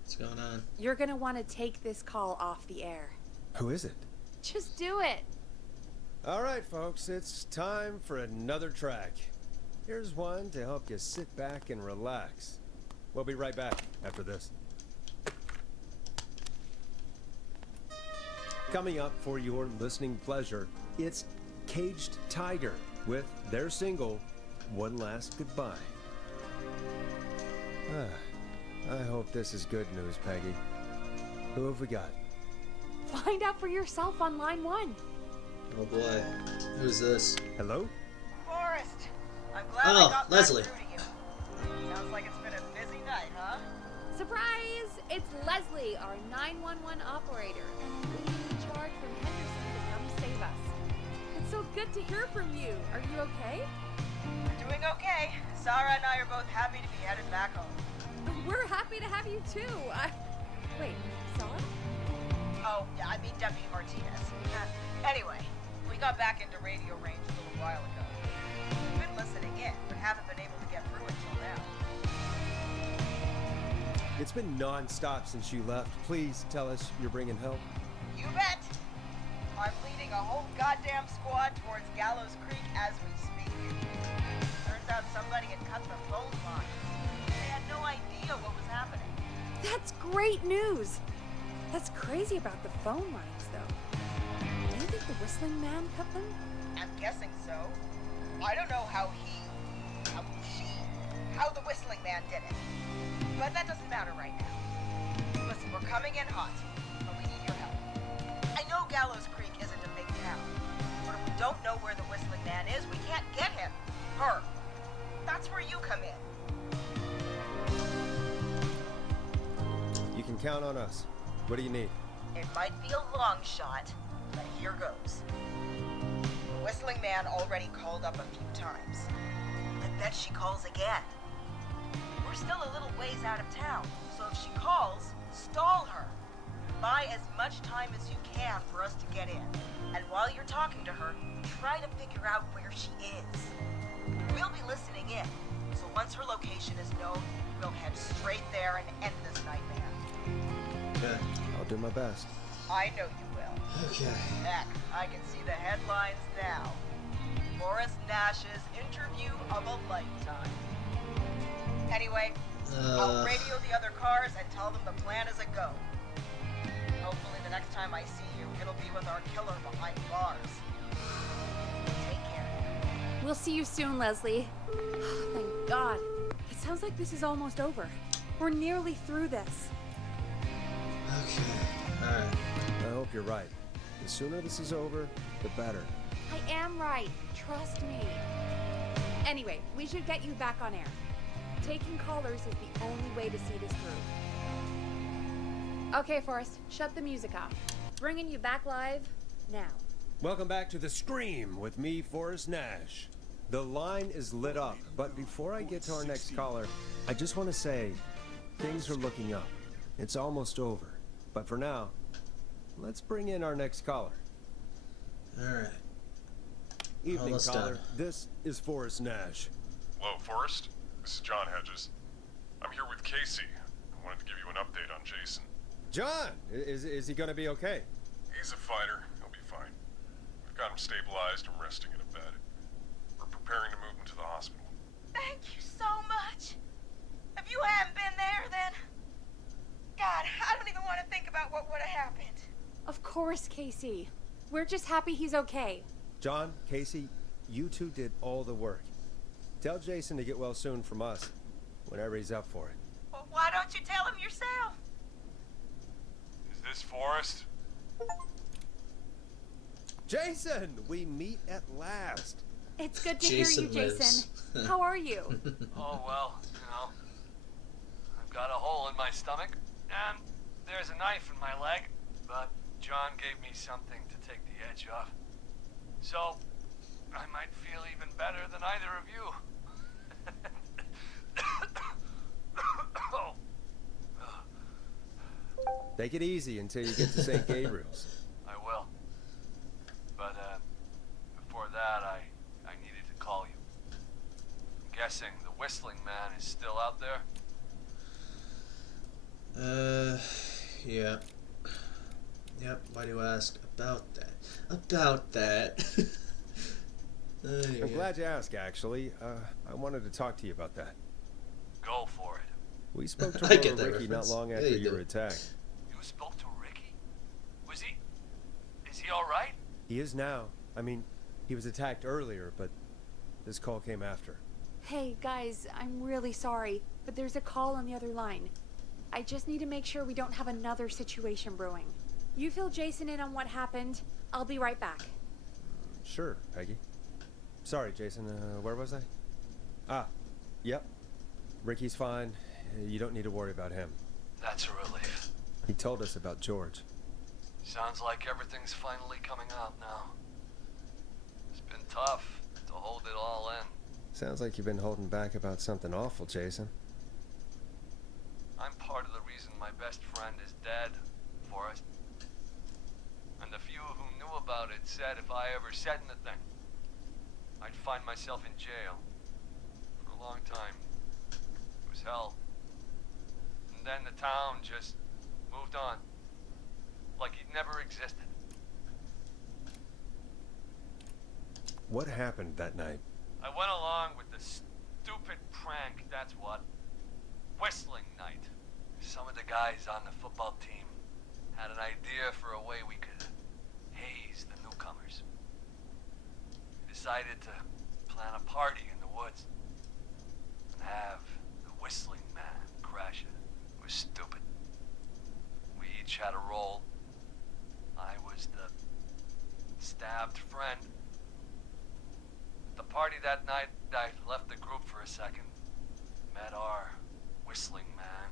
What's going on? You're gonna want to take this call off the air. Who is it? Just do it. All right, folks, it's time for another track. Here's one to help you sit back and relax. We'll be right back after this. Coming up for your listening pleasure, it's Caged Tiger with their single, One Last Goodbye. I hope this is good news, Peggy. Who have we got? Find out for yourself on line 1. Oh boy. Who's this? Hello? Forrest, I'm glad Oh, I got Leslie. back through to you. Sounds like it's been a busy night, huh? Surprise! It's Leslie, our 911 operator, and a lady in charge from Henderson to come save us. It's so good to hear from you. Are you okay? We're doing okay. Sarah and I are both happy to be headed back home. We're happy to have you too. Wait, Sarah? Oh, yeah, I mean Deputy Martinez. Anyway, we got back into radio range a little while ago. We've been listening in, but haven't been able to get through until now. It's been non-stop since you left. Please tell us you're bringing help. You bet! I'm leading a whole goddamn squad towards Gallows Creek as we speak. Turns out somebody had cut the phone line. They had no idea what was happening. That's great news. That's crazy about the phone lines, though. Do you think the Whistling Man cut them? I'm guessing so. I don't know how the Whistling Man did it. But that doesn't matter right now. Listen, we're coming in hot, but we need your help. I know Gallows Creek isn't a big town, but if we don't know where the Whistling Man is, we can't get him. Her. That's where you come in. You can count on us. What do you need? It might be a long shot, but here goes. The Whistling Man already called up a few times. I bet she calls again. We're still a little ways out of town, so if she calls, stall her. Buy as much time as you can for us to get in. And while you're talking to her, try to figure out where she is. We'll be listening in, so once her location is known, we'll head straight there and end this nightmare. Okay. I'll do my best. I know you will. Okay. Heck, I can see the headlines now. Morris Nash's interview of a lifetime. Anyway, I'll radio the other cars and tell them the plan is a go. Hopefully the next time I see you, it'll be with our killer behind bars. Take care. We'll see you soon, Leslie. Thank God. It sounds like this is almost over. We're nearly through this. Okay. Alright. I hope you're right. The sooner this is over, the better. I am right. Trust me. Anyway, we should get you back on air. Taking callers is the only way to see this through. Okay, Forrest, shut the music off. Bringing you back live now. Welcome back to The Scream with me, Forrest Nash. The line is lit up, but before I get to our next caller, I just want to say things are looking up. It's almost over. But for now, let's bring in our next caller. Alright. Evening, Almost caller. done. This is Forrest Nash. Hello, Forrest. This is John Hedges. I'm here with Casey. I wanted to give you an update on Jason. John, is he going to be okay? He's a fighter. He'll be fine. We've got him stabilized and resting in a bed. We're preparing to move him to the hospital. Thank you so much. course, Casey. We're just happy he's okay. John, Casey, you two did all the work. Tell Jason to get well soon from us, whenever he's up for it. Well, why don't you tell him yourself? Is this Forrest? Jason, we meet at last. It's good to Jason hear you, lives. Jason. How are you? Oh, well, I've got a hole in my stomach, and there's a knife in my leg, but John gave me something to take the edge off. So, I might feel even better than either of you. Take it easy until you get to St. Gabriel's. I will. But, before that, I needed to call you. I'm guessing the Whistling Man is still out there? Yeah. Yep, why do you ask about that? About that. I'm glad you asked, actually. I wanted to talk to you about that. Go for it. We spoke to I get Roller that Ricky reference. not long Yeah, after you you were did. attacked. You spoke to Ricky? Is he alright? He is now. I mean, he was attacked earlier, but this call came after. Hey, guys, I'm really sorry, but there's a call on the other line. I just need to make sure we don't have another situation brewing. You fill Jason in on what happened. I'll be right back. Sure, Peggy. Sorry, Jason. Where was I? Ah, yep. Ricky's fine. You don't need to worry about him. That's a relief. He told us about George. Sounds like everything's finally coming out now. It's been tough to hold it all in. Sounds like you've been holding back about something awful, Jason. I'm part of the reason my best friend is dead, Forrest. And the few who knew about it said if I ever said anything, I'd find myself in jail. For a long time. It was hell. And then the town just moved on. Like he'd never existed. What happened that night? I went along with the stupid prank, that's what. Whistling night. Some of the guys on the football team had an idea for a way we could haze the newcomers. We decided to plan a party in the woods and have the Whistling Man crash it. It was stupid. We each had a role. I was the stabbed friend. At the party that night, I left the group for a second. Met our Whistling Man.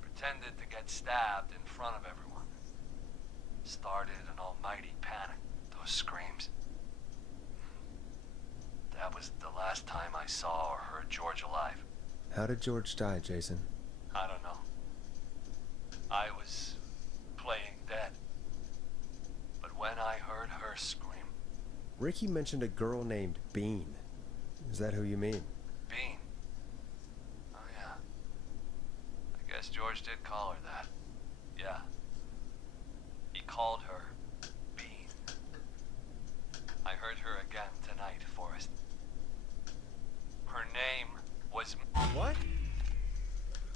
Pretended to get stabbed in front of everyone. Started an almighty panic. Those screams. That was the last time I saw or heard George alive. How did George die, Jason? I don't know. I was playing dead. But when I heard her scream... Ricky mentioned a girl named Bean. Is that who you mean? Bean? Oh, yeah. I guess George did call her that. Yeah. He called her Bean. I heard her again tonight, Forrest. Her name was... What?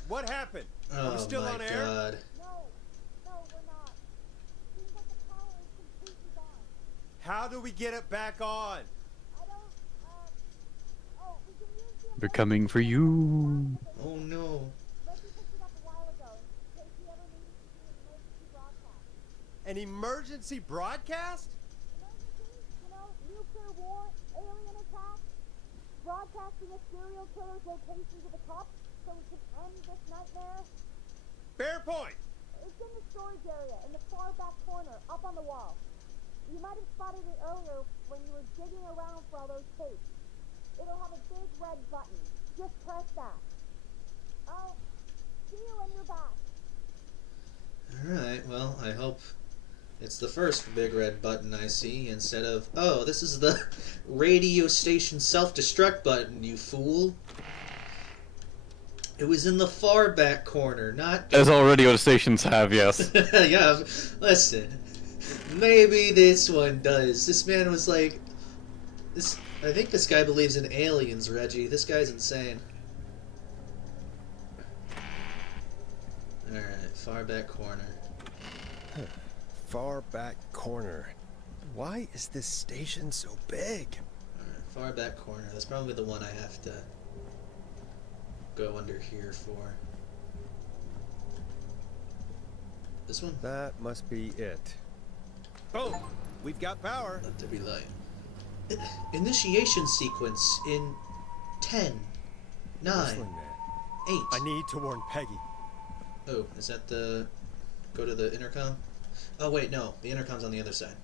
What happened? Are we Oh still my on air? god. No, we're not. Seems like the power is completely gone. How do we get it back on? I don't, we can use the They're coming for you. Oh no. Reggie picked it up a while ago in case he ever needed to do an emergency broadcast. An emergency broadcast? Emergency? Nuclear war, alien attack, broadcasting a serial killer's location to the cops so we can end this nightmare. Fair point. It's in the storage area in the far back corner, up on the wall. You might have spotted it earlier when you were digging around for all those tapes. It'll have a big red button. Just press that. I'll see you when you're back. Alright, well, I hope it's the first big red button I see instead of, oh, this is the radio station self-destruct button, you fool. It was in the far back corner, not... As all radio stations have, yes. Yeah, listen. Maybe this one does. This man was like... I think this guy believes in aliens, Reggie. This guy's insane. Alright, far back corner. Far back corner. Why is this station so big? Alright, far back corner. That's probably the one I have to go under here for. This one? That must be it. Boom! We've got power. Let there be light. Initiation sequence in 10, 9, Whistling man. 8. I need to warn Peggy. Oh, is that the... Go to the intercom? Oh, wait, no. The intercom's on the other side.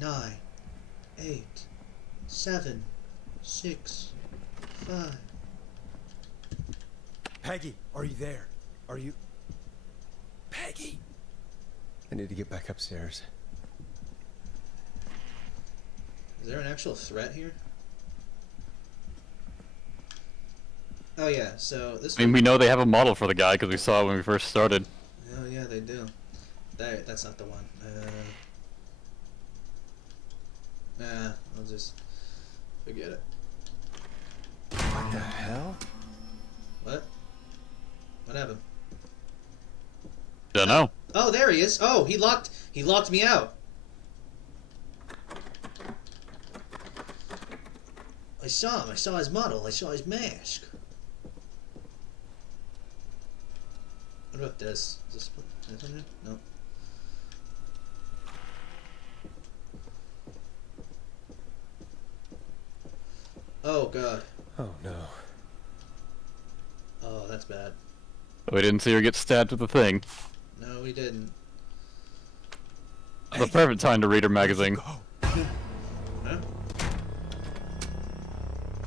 9, 8, 7, 6, 5. Peggy, are you there? Are you... Peggy? I need to get back upstairs. Is there an actual threat here? Oh yeah, so this I mean, we know they have a model for the guy because we saw it when we first started. Oh yeah, they do. That's not the one. Nah, I'll just forget it. What the hell? What? What happened? Don't know. Oh, there he is. Oh, he locked me out. I saw him. I saw his model. I saw his mask. What about this? Is this something? No. Oh god. Oh no. Oh, that's bad. We didn't see her get stabbed with the thing. No, we didn't. The perfect time to read her magazine. Huh?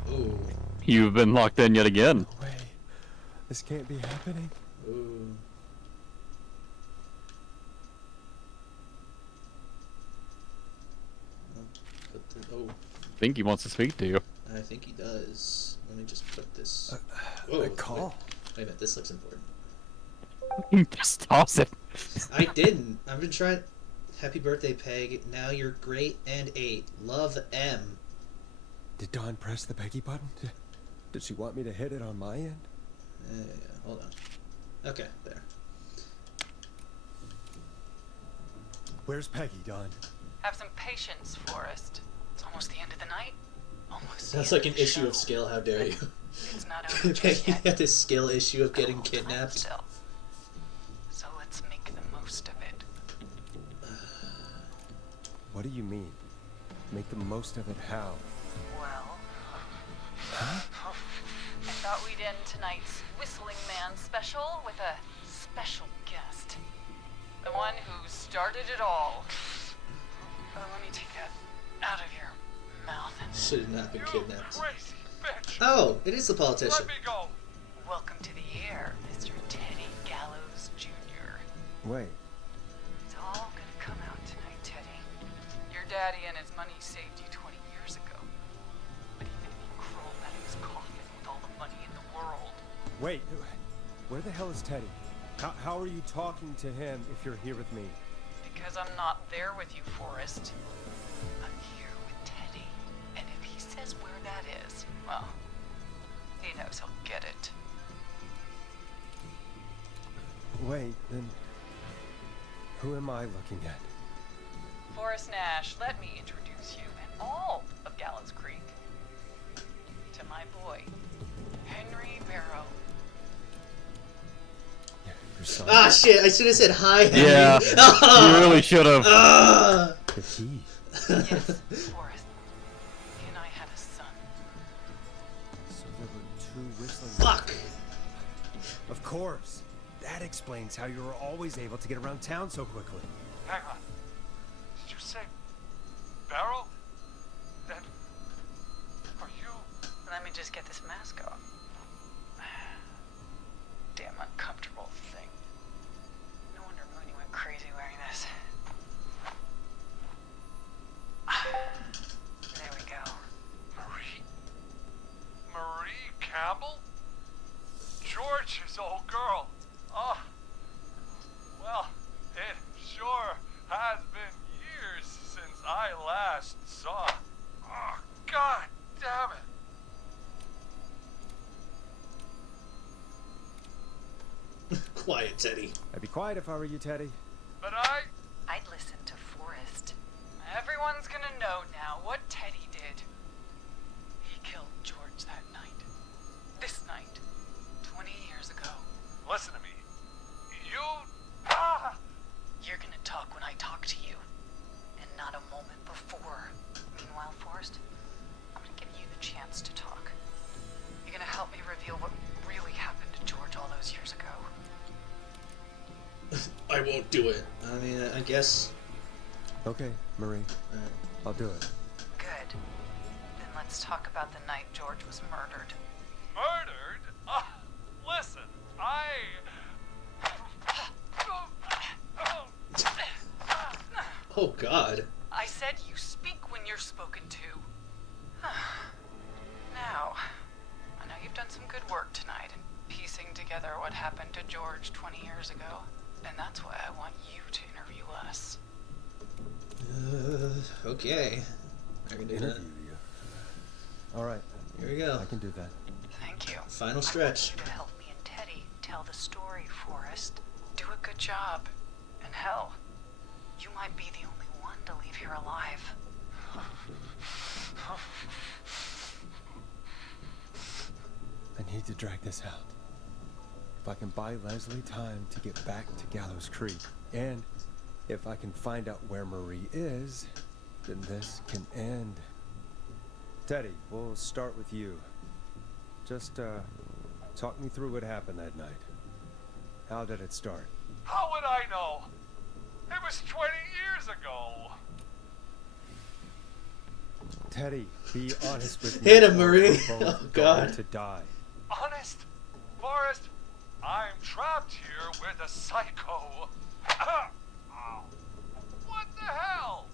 Ooh. You've been locked in yet again. No way. This can't be happening. Ooh. Oh, I think he wants to speak to you. I think he does. Let me just put this. A call. Wait a minute, this looks important. Just toss it. I didn't. I've been trying. Happy birthday, Peg. Now you're great and 8. Love, M. Did Dawn press the Peggy button? Did she want me to hit it on my end? Yeah, hold on. Okay, there. Where's Peggy, Dawn? Have some patience, Forrest. It's almost the end of the night. Almost. Sounds like an issue of skill. How dare you? It's not over just Peggy yet. had this skill issue of getting The whole time kidnapped. still. So let's make the most of it. What do you mean? Make the most of it how? Well, I thought we'd end tonight's Whistling Man special with a special guest. The one who started it all. Oh, let me take that out of your mouth. Should have not been kidnapped. Crazy bitch. Oh, it is the politician. Let me go. Welcome to the air, Mr. Teddy Gallows Jr. Wait. It's all gonna come out tonight, Teddy. Your daddy and his money saved you 20 years ago. But even if you crawled out of his coffin with all the money in the world. Wait. Where the hell is Teddy? How are you talking to him if you're here with me? Because I'm not there with you, Forrest. I'm here with Teddy. And if he says where that is, well, he knows he'll get it. Wait, then... Who am I looking at? Forrest Nash, let me introduce you and all of Gallows Creek to my boy, Henry Barrow. Your son? Ah, shit! I should have said hi, Henry. Yeah, you really should have. The key. Yes, Forrest. He and I had a son. So there were 2 whistling... Fuck! Of course. That explains how you were always able to get around town so quickly. Hang on. Did you say Barrow? That... Are you... Let me just get this mask off. Damn uncomfortable thing. No wonder Mooney went crazy wearing this. There we go. Marie Campbell? George's old girl. Oh. Well, it sure has been years since I last saw. Oh, God damn it. Quiet, Teddy. I'd be quiet if I were you, Teddy. But I'd listen to Forrest. Everyone's gonna know now what Teddy did. He killed George that night. This night. 20 years ago. listen to me. You're gonna talk when I talk to you. And not a moment before. Meanwhile, Forrest, I'm gonna give you the chance to talk. You're gonna help me reveal what really happened to George all those years ago. I won't do it. I mean, I guess. Okay, Marie. I'll do it. Good. Then let's talk about the night George was murdered. Murdered? Listen, Oh, God. I said you speak when you're spoken to. Now, I know you've done some good work tonight in piecing together what happened to George 20 years ago. And that's why I want you to interview us. Okay. I can do that. Interview you. All right. Here we go. I can do that. Thank you. Final stretch. I want you to help me and Teddy tell the story, Forrest. Do a good job. And hell, you might be the only one to leave here alive. I need to drag this out. If I can buy Leslie time to get back to Gallows Creek, and if I can find out where Marie is, then this can end. Teddy, we'll start with you. Just, talk me through what happened that night. How did it start? how would I know? It was 20 years ago. Teddy, be honest with me. Hit him, or Marie. we're both Oh, going God. to die. Honest? Forrest, I'm trapped here with a psycho. Ow. What the hell?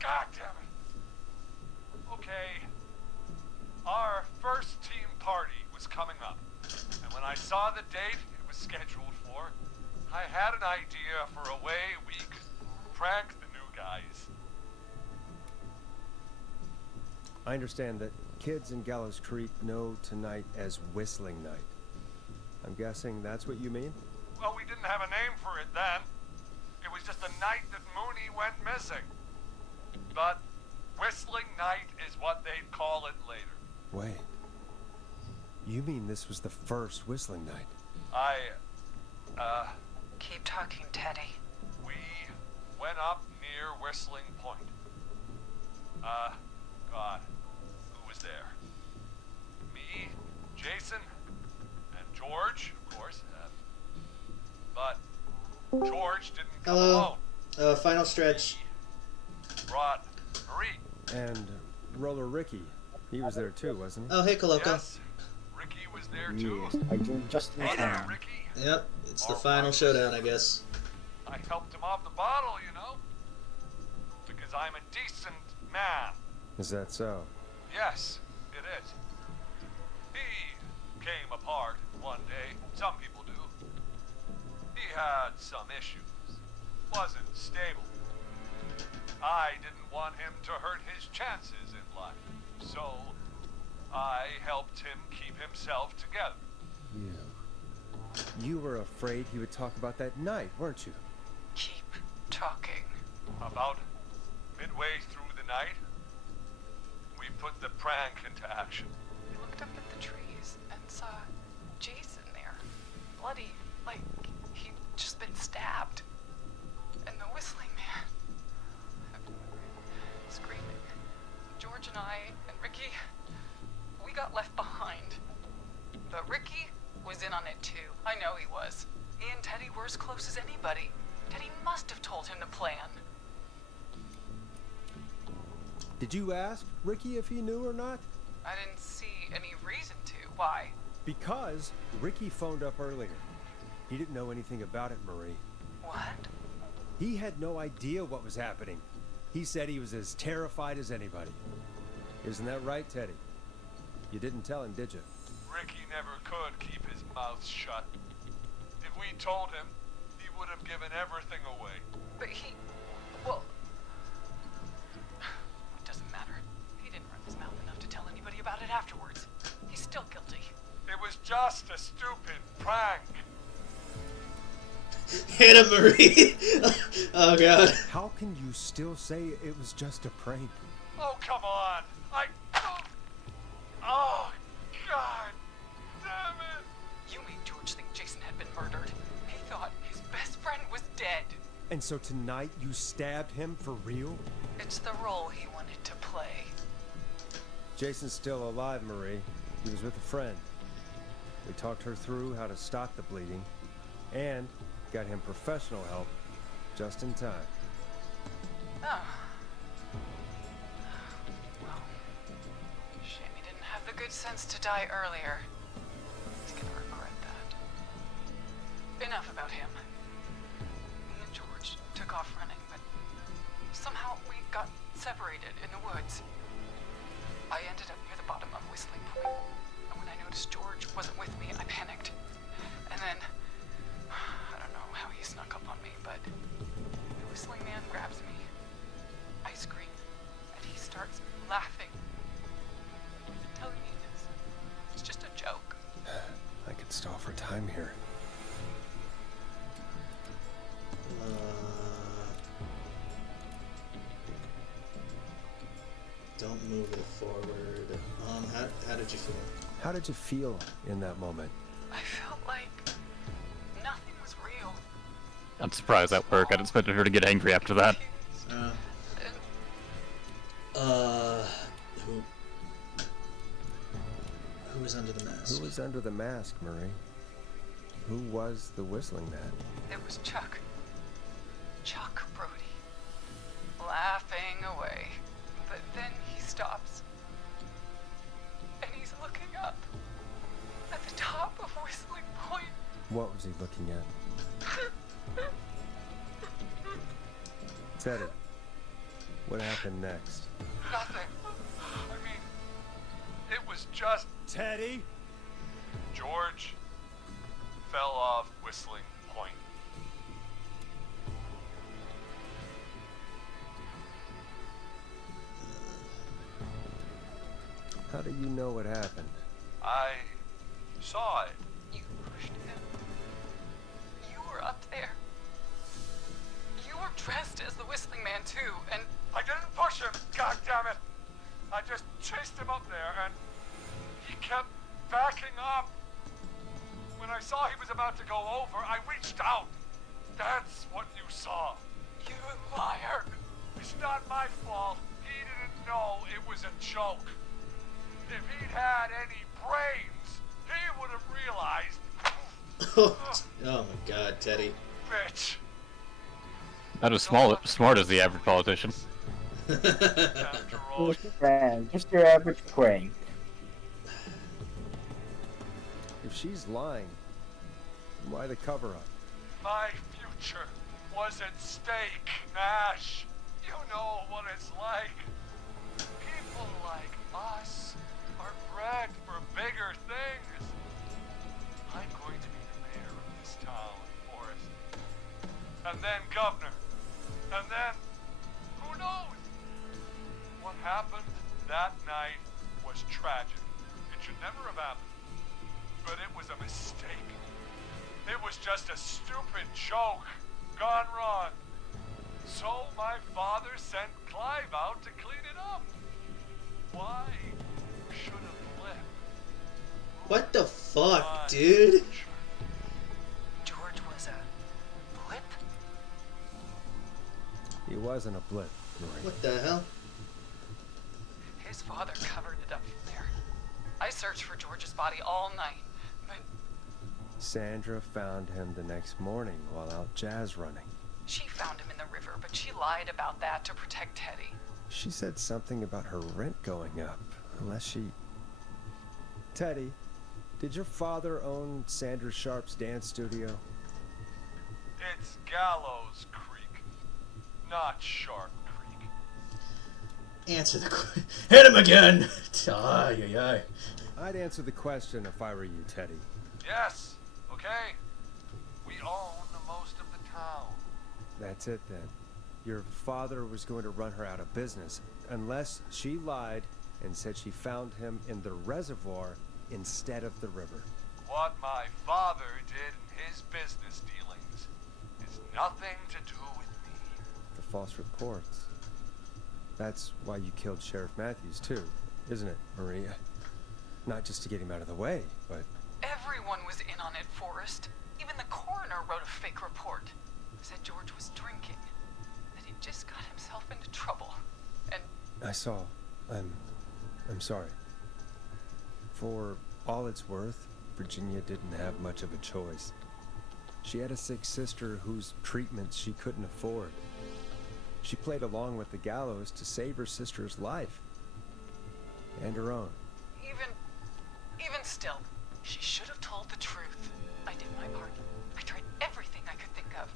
God damn it. Okay. Our first team party was coming up. And when I saw the date it was scheduled for, I had an idea for a way we could prank the new guys. I understand that kids in Gallows Creek know tonight as Whistling Night. I'm guessing that's what you mean? Well, we didn't have a name for it then. It was just the night that Mooney went missing. But Whistling Night is what they'd call it later. Wait. You mean this was the first Whistling Night? Keep talking, Teddy. We went up near Whistling Point. God, who was there? Me, Jason, and George, of course. But George didn't come Hello. alone. Final stretch. He brought Marie. And Roller Ricky. He was there too, wasn't he? Oh, hey, Coloco. Yes, Ricky was there too. Yes, I joined just in Hey there, time. Ricky. Yep, it's the Our final wives. showdown, I guess. I helped him off the bottle, you know? Because I'm a decent man. Is that so? Yes, it is. He came apart one day. Some people do. He had some issues. Wasn't stable. I didn't want him to hurt his chances in life. So, I helped him keep himself together. You were afraid he would talk about that night, weren't you? Keep talking. About midway through the night, we put the prank into action. We looked up at the trees and saw Jason there. Bloody, like he'd just been stabbed. And the whistling man. Screaming. George and I and Ricky, we got left behind. But Ricky was in on it too. I know he was. He and Teddy were as close as anybody. Teddy must have told him to plan. Did you ask Ricky if he knew or not? I didn't see any reason to. Why? Because Ricky phoned up earlier. He didn't know anything about it, Marie. What? He had no idea what was happening. He said he was as terrified as anybody. Isn't that right, Teddy? You didn't tell him, did you? Ricky never could keep his mouth shut. If we told him, he would have given everything away. But well, it doesn't matter. He didn't run his mouth enough to tell anybody about it afterwards. He's still guilty. It was just a stupid prank. Hit him, Marie. Oh god. How can you still say it was just a prank? Oh, come on. Oh, God. Damn it. You made George think Jason had been murdered. He thought his best friend was dead. And so tonight you stabbed him for real? It's the role he wanted to play. Jason's still alive, Marie. He was with a friend. We talked her through how to stop the bleeding and got him professional help just in time. Oh. Well, shame he didn't have the good sense to die earlier. He's gonna regret that. Enough about him. Me and George took off running, but somehow we got separated in the woods. I ended up near the bottom of Whistling Point, and when I noticed George wasn't with me, I panicked. And then, I don't know how he snuck up on me, but the Whistling Man grabs me. I scream, and he starts laughing. Telling me it's just a joke. I could stall for time here. Don't move it forward. How did you feel? How did you feel in that moment? I felt like nothing was real. I'm surprised that worked. I'd expected her to get angry after that. Who was under the mask? Who was under the mask, Marie? Who was the Whistling Man? It was Chuck. Chuck Brody. Laughing away. But then he stops. And he's looking up. At the top of Whistling Point. What was he looking at? Teddy, what happened next? Nothing. I mean, it was just... Teddy? George fell off Whistling Point. How do you know what happened? I saw it. You pushed him. You were up there. You were dressed as the Whistling Man too, and I didn't push him, God damn it! I just chased him up there, and he kept backing up. When I saw he was about to go over, I reached out. That's what you saw. you liar. It's not my fault. He didn't know it was a joke. If he'd had any brains, he would have realized. Oh my god, Teddy. Bitch. Not as smart as the average politician. After all, Just your average prank. If she's lying, why the cover-up? my future was at stake, Nash. You know what it's like. People like us are bred for bigger things. I'm going to be the mayor of this town, Forrest. And then governor. And then, who knows? What happened that night was tragic. It should never have happened. But it was a mistake. It was just a stupid joke gone wrong. So my father sent Clive out to clean it up. Why should have lived? What the fuck, dude? George was a blip? He wasn't a blip, Rory. What the hell? His father covered it up from there. I searched for George's body all night, but Sandra found him the next morning while out jazz running. she found him in the river, but she lied about that to protect Teddy. She said something about her rent going up, unless she... Teddy, did your father own Sandra Sharp's dance studio? It's Gallows Creek, not Sharp Creek. Answer the question. Hit him again! Ay, ay, ay. I'd answer the question if I were you, Teddy. Yes, okay. We own most of the town. That's it then. Your father was going to run her out of business, unless she lied and said she found him in the reservoir instead of the river. What my father did in his business dealings Nothing to do with me. The false reports. That's why you killed Sheriff Matthews, too, isn't it, Maria? Not just to get him out of the way, but... Everyone was in on it, Forrest. Even the coroner wrote a fake report. Said George was drinking. That he just got himself into trouble. And... I saw. I'm sorry. For all it's worth, Virginia didn't have much of a choice. She had a sick sister whose treatments she couldn't afford. She played along with the gallows to save her sister's life. And her own. Even still, she should have told the truth. I did my part. I tried everything I could think of.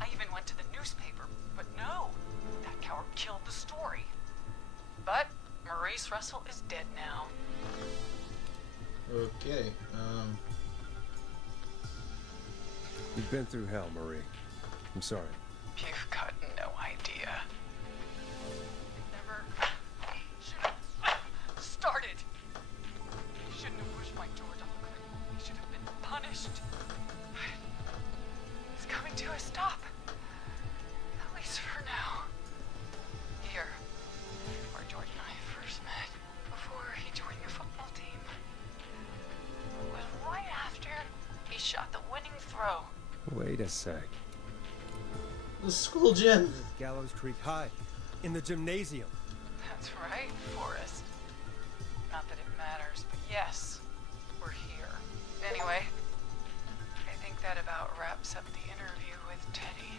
I even went to the newspaper, but no, that coward killed the story. But Maurice Russell is dead now. Okay, You've been through hell, Marie. I'm sorry. You've got no idea. Never should have started. You shouldn't have pushed my George off the cliff. He should have been punished. It's coming to a stop. At least for now. Here, where George and I first met, before he joined your football team. It was right after he shot the winning throw. Wait a sec. the school gym. Gallows Creek High, in the gymnasium. That's right, Forrest. Not that it matters, but yes, we're here. Anyway, I think that about wraps up the interview with Teddy.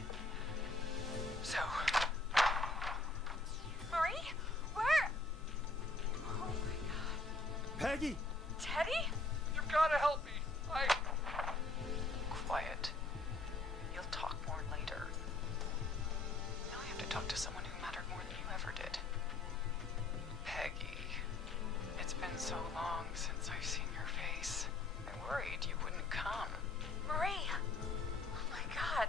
So... Marie? Where? Oh my god. Peggy! Teddy? You've got to help me. Quiet. You'll talk more later. Now I have to talk to someone who mattered more than you ever did. Peggy. It's been so long since I've seen your face. I worried you wouldn't come. Marie! Oh my god.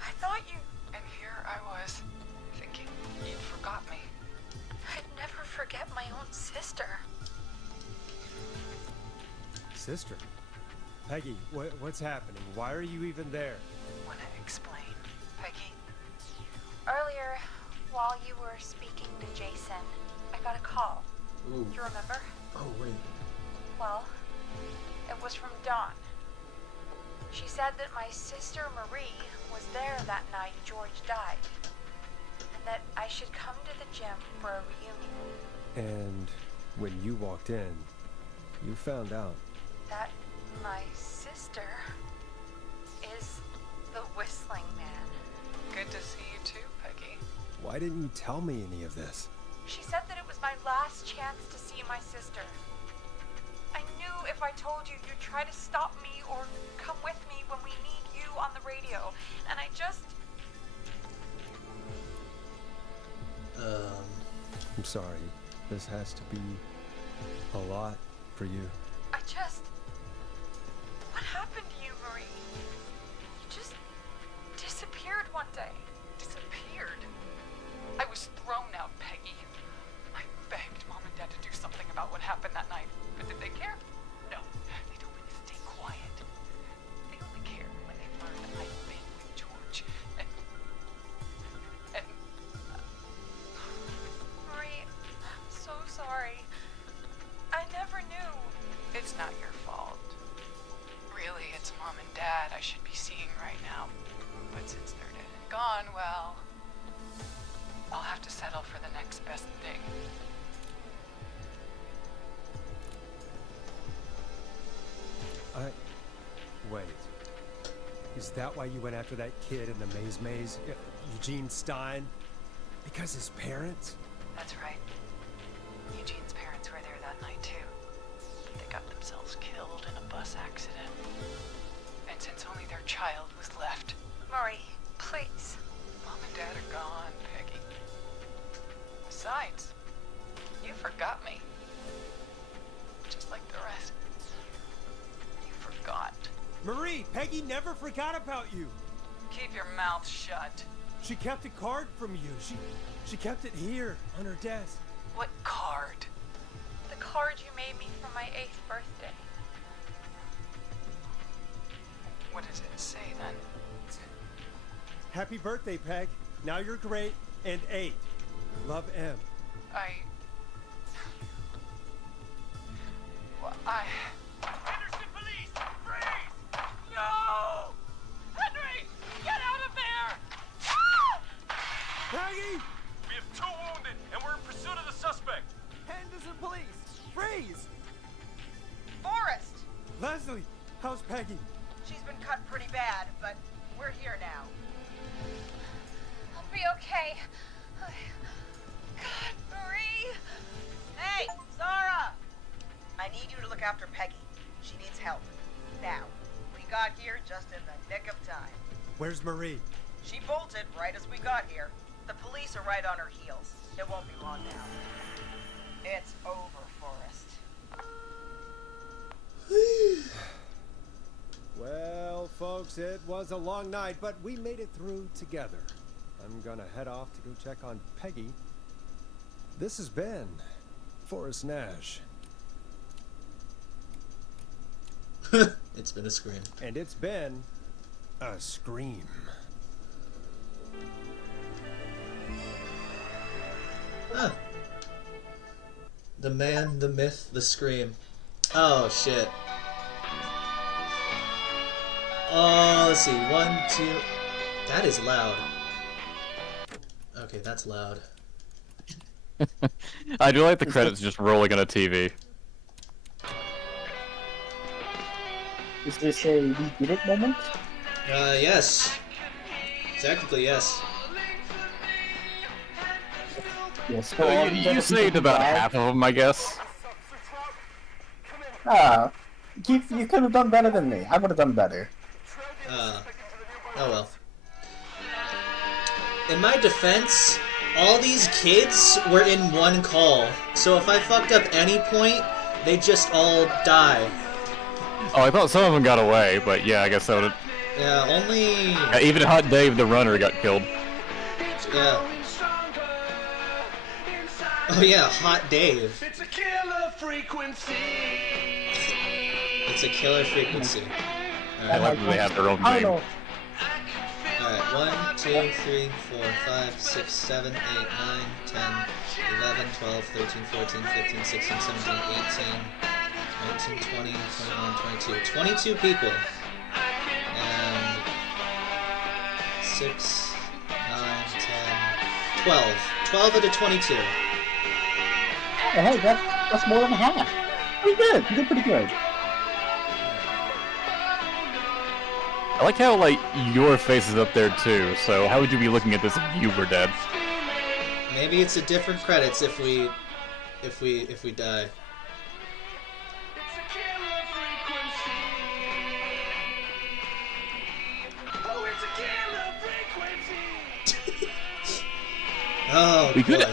I thought you... And here I was, thinking you'd forgot me. I'd never forget my own sister. Sister? Peggy, what's happening? Why are you even there? Wanna explain, Peggy? Earlier, while you were speaking to Jason, I got a call. Ooh. Do you remember? Oh, wait. Well, it was from Dawn. She said that my sister Marie was there that night George died, and that I should come to the gym for a reunion. And when you walked in, you found out. That my sister is the Whistling Man. Good to see you too, Peggy. Why didn't you tell me any of this? She said that it was my last chance to see my sister. I knew if I told you, you'd try to stop me or come with me when we need you on the radio. And I just... I'm sorry. This has to be a lot for you. What happened to you, Marie? You just disappeared one day. Disappeared? I was thrown out, Peggy. I begged Mom and Dad to do something about what happened that night, but did they care? No, they told me to stay quiet. They only cared when they learned I'd been with George, and... Marie, I'm so sorry. I never knew. It's not your fault. Really, it's Mom and Dad I should be seeing right now. But since they're dead and gone, well... I'll have to settle for the next best thing. Wait. Is that why you went after that kid in the maze? Eugene Stein? Because his parents? That's right. Eugene's parents were there that night, too. They got themselves killed in a bus accident. And since only their child was left... Marie, please. Mom and Dad are gone, Peggy. Besides, you forgot me. Just like the rest. You forgot. Marie, Peggy never forgot about you. Keep your mouth shut. She kept a card from you. She kept it here on her desk. What card? The card you made me for my 8th birthday. What does it say, then? Happy birthday, Peg. Now you're great and 8. Love, M. Henderson police! Freeze! No! Henry! Get out of there! Ah! Peggy! We have 2 wounded, and we're in pursuit of the suspect. Henderson police! Freeze! Forrest! Leslie, how's Peggy? She's been cut pretty bad, but we're here now. I'll be okay. God, Marie! Hey, Zara! I need you to look after Peggy. She needs help. Now, we got here just in the nick of time. Where's Marie? She bolted right as we got here. The police are right on her heels. It won't be long now. It's over, Forrest. Well, folks, it was a long night, but we made it through together. I'm gonna head off to go check on Peggy. This has been Forrest Nash. It's been a scream. And it's been a scream. Huh. The man, the myth, the scream. Oh, shit. Oh, let's see. 1, 2... That is loud. Okay, that's loud. I do like the credits just rolling on a TV. Is this a we did it moment? Yes. Technically, yes. Yes. So You saved about half of them, I guess. Ah, you could have done better than me. I would have done better. Oh well. In my defense, all these kids were in one call, so if I fucked up any point, they just all die. Oh, I thought some of them got away, but yeah, I guess that would. Yeah, only. Yeah, even Hot Dave, the runner, got killed. Yeah. Oh yeah, Hot Dave. It's a killer frequency. It's a killer frequency. I like that they have their own name. Alright, 1, 2, 3, 4, 5, 6, 7, 8, 9, 10, 11, 12, 13, 14, 15, 16, 17, 18, 19, 20, 21, 22. 22 people. And 6, 9, 10, 12. 12 out of 22. Oh, hey, that's more than half. Pretty good. You did pretty good. I like how, like, your face is up there too, so how would you be looking at this if you were dead? Maybe it's a different credits if we die. Oh,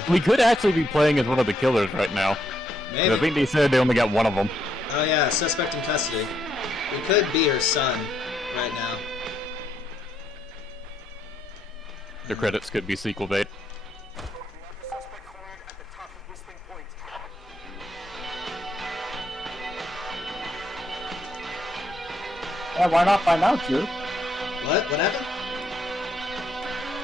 we could actually be playing as one of the killers right now. Maybe. I think they said they only got one of them. Oh yeah, suspect in custody. We could be her son right now. The credits could be sequel bait. Yeah, why not find out, Drew? What? What happened?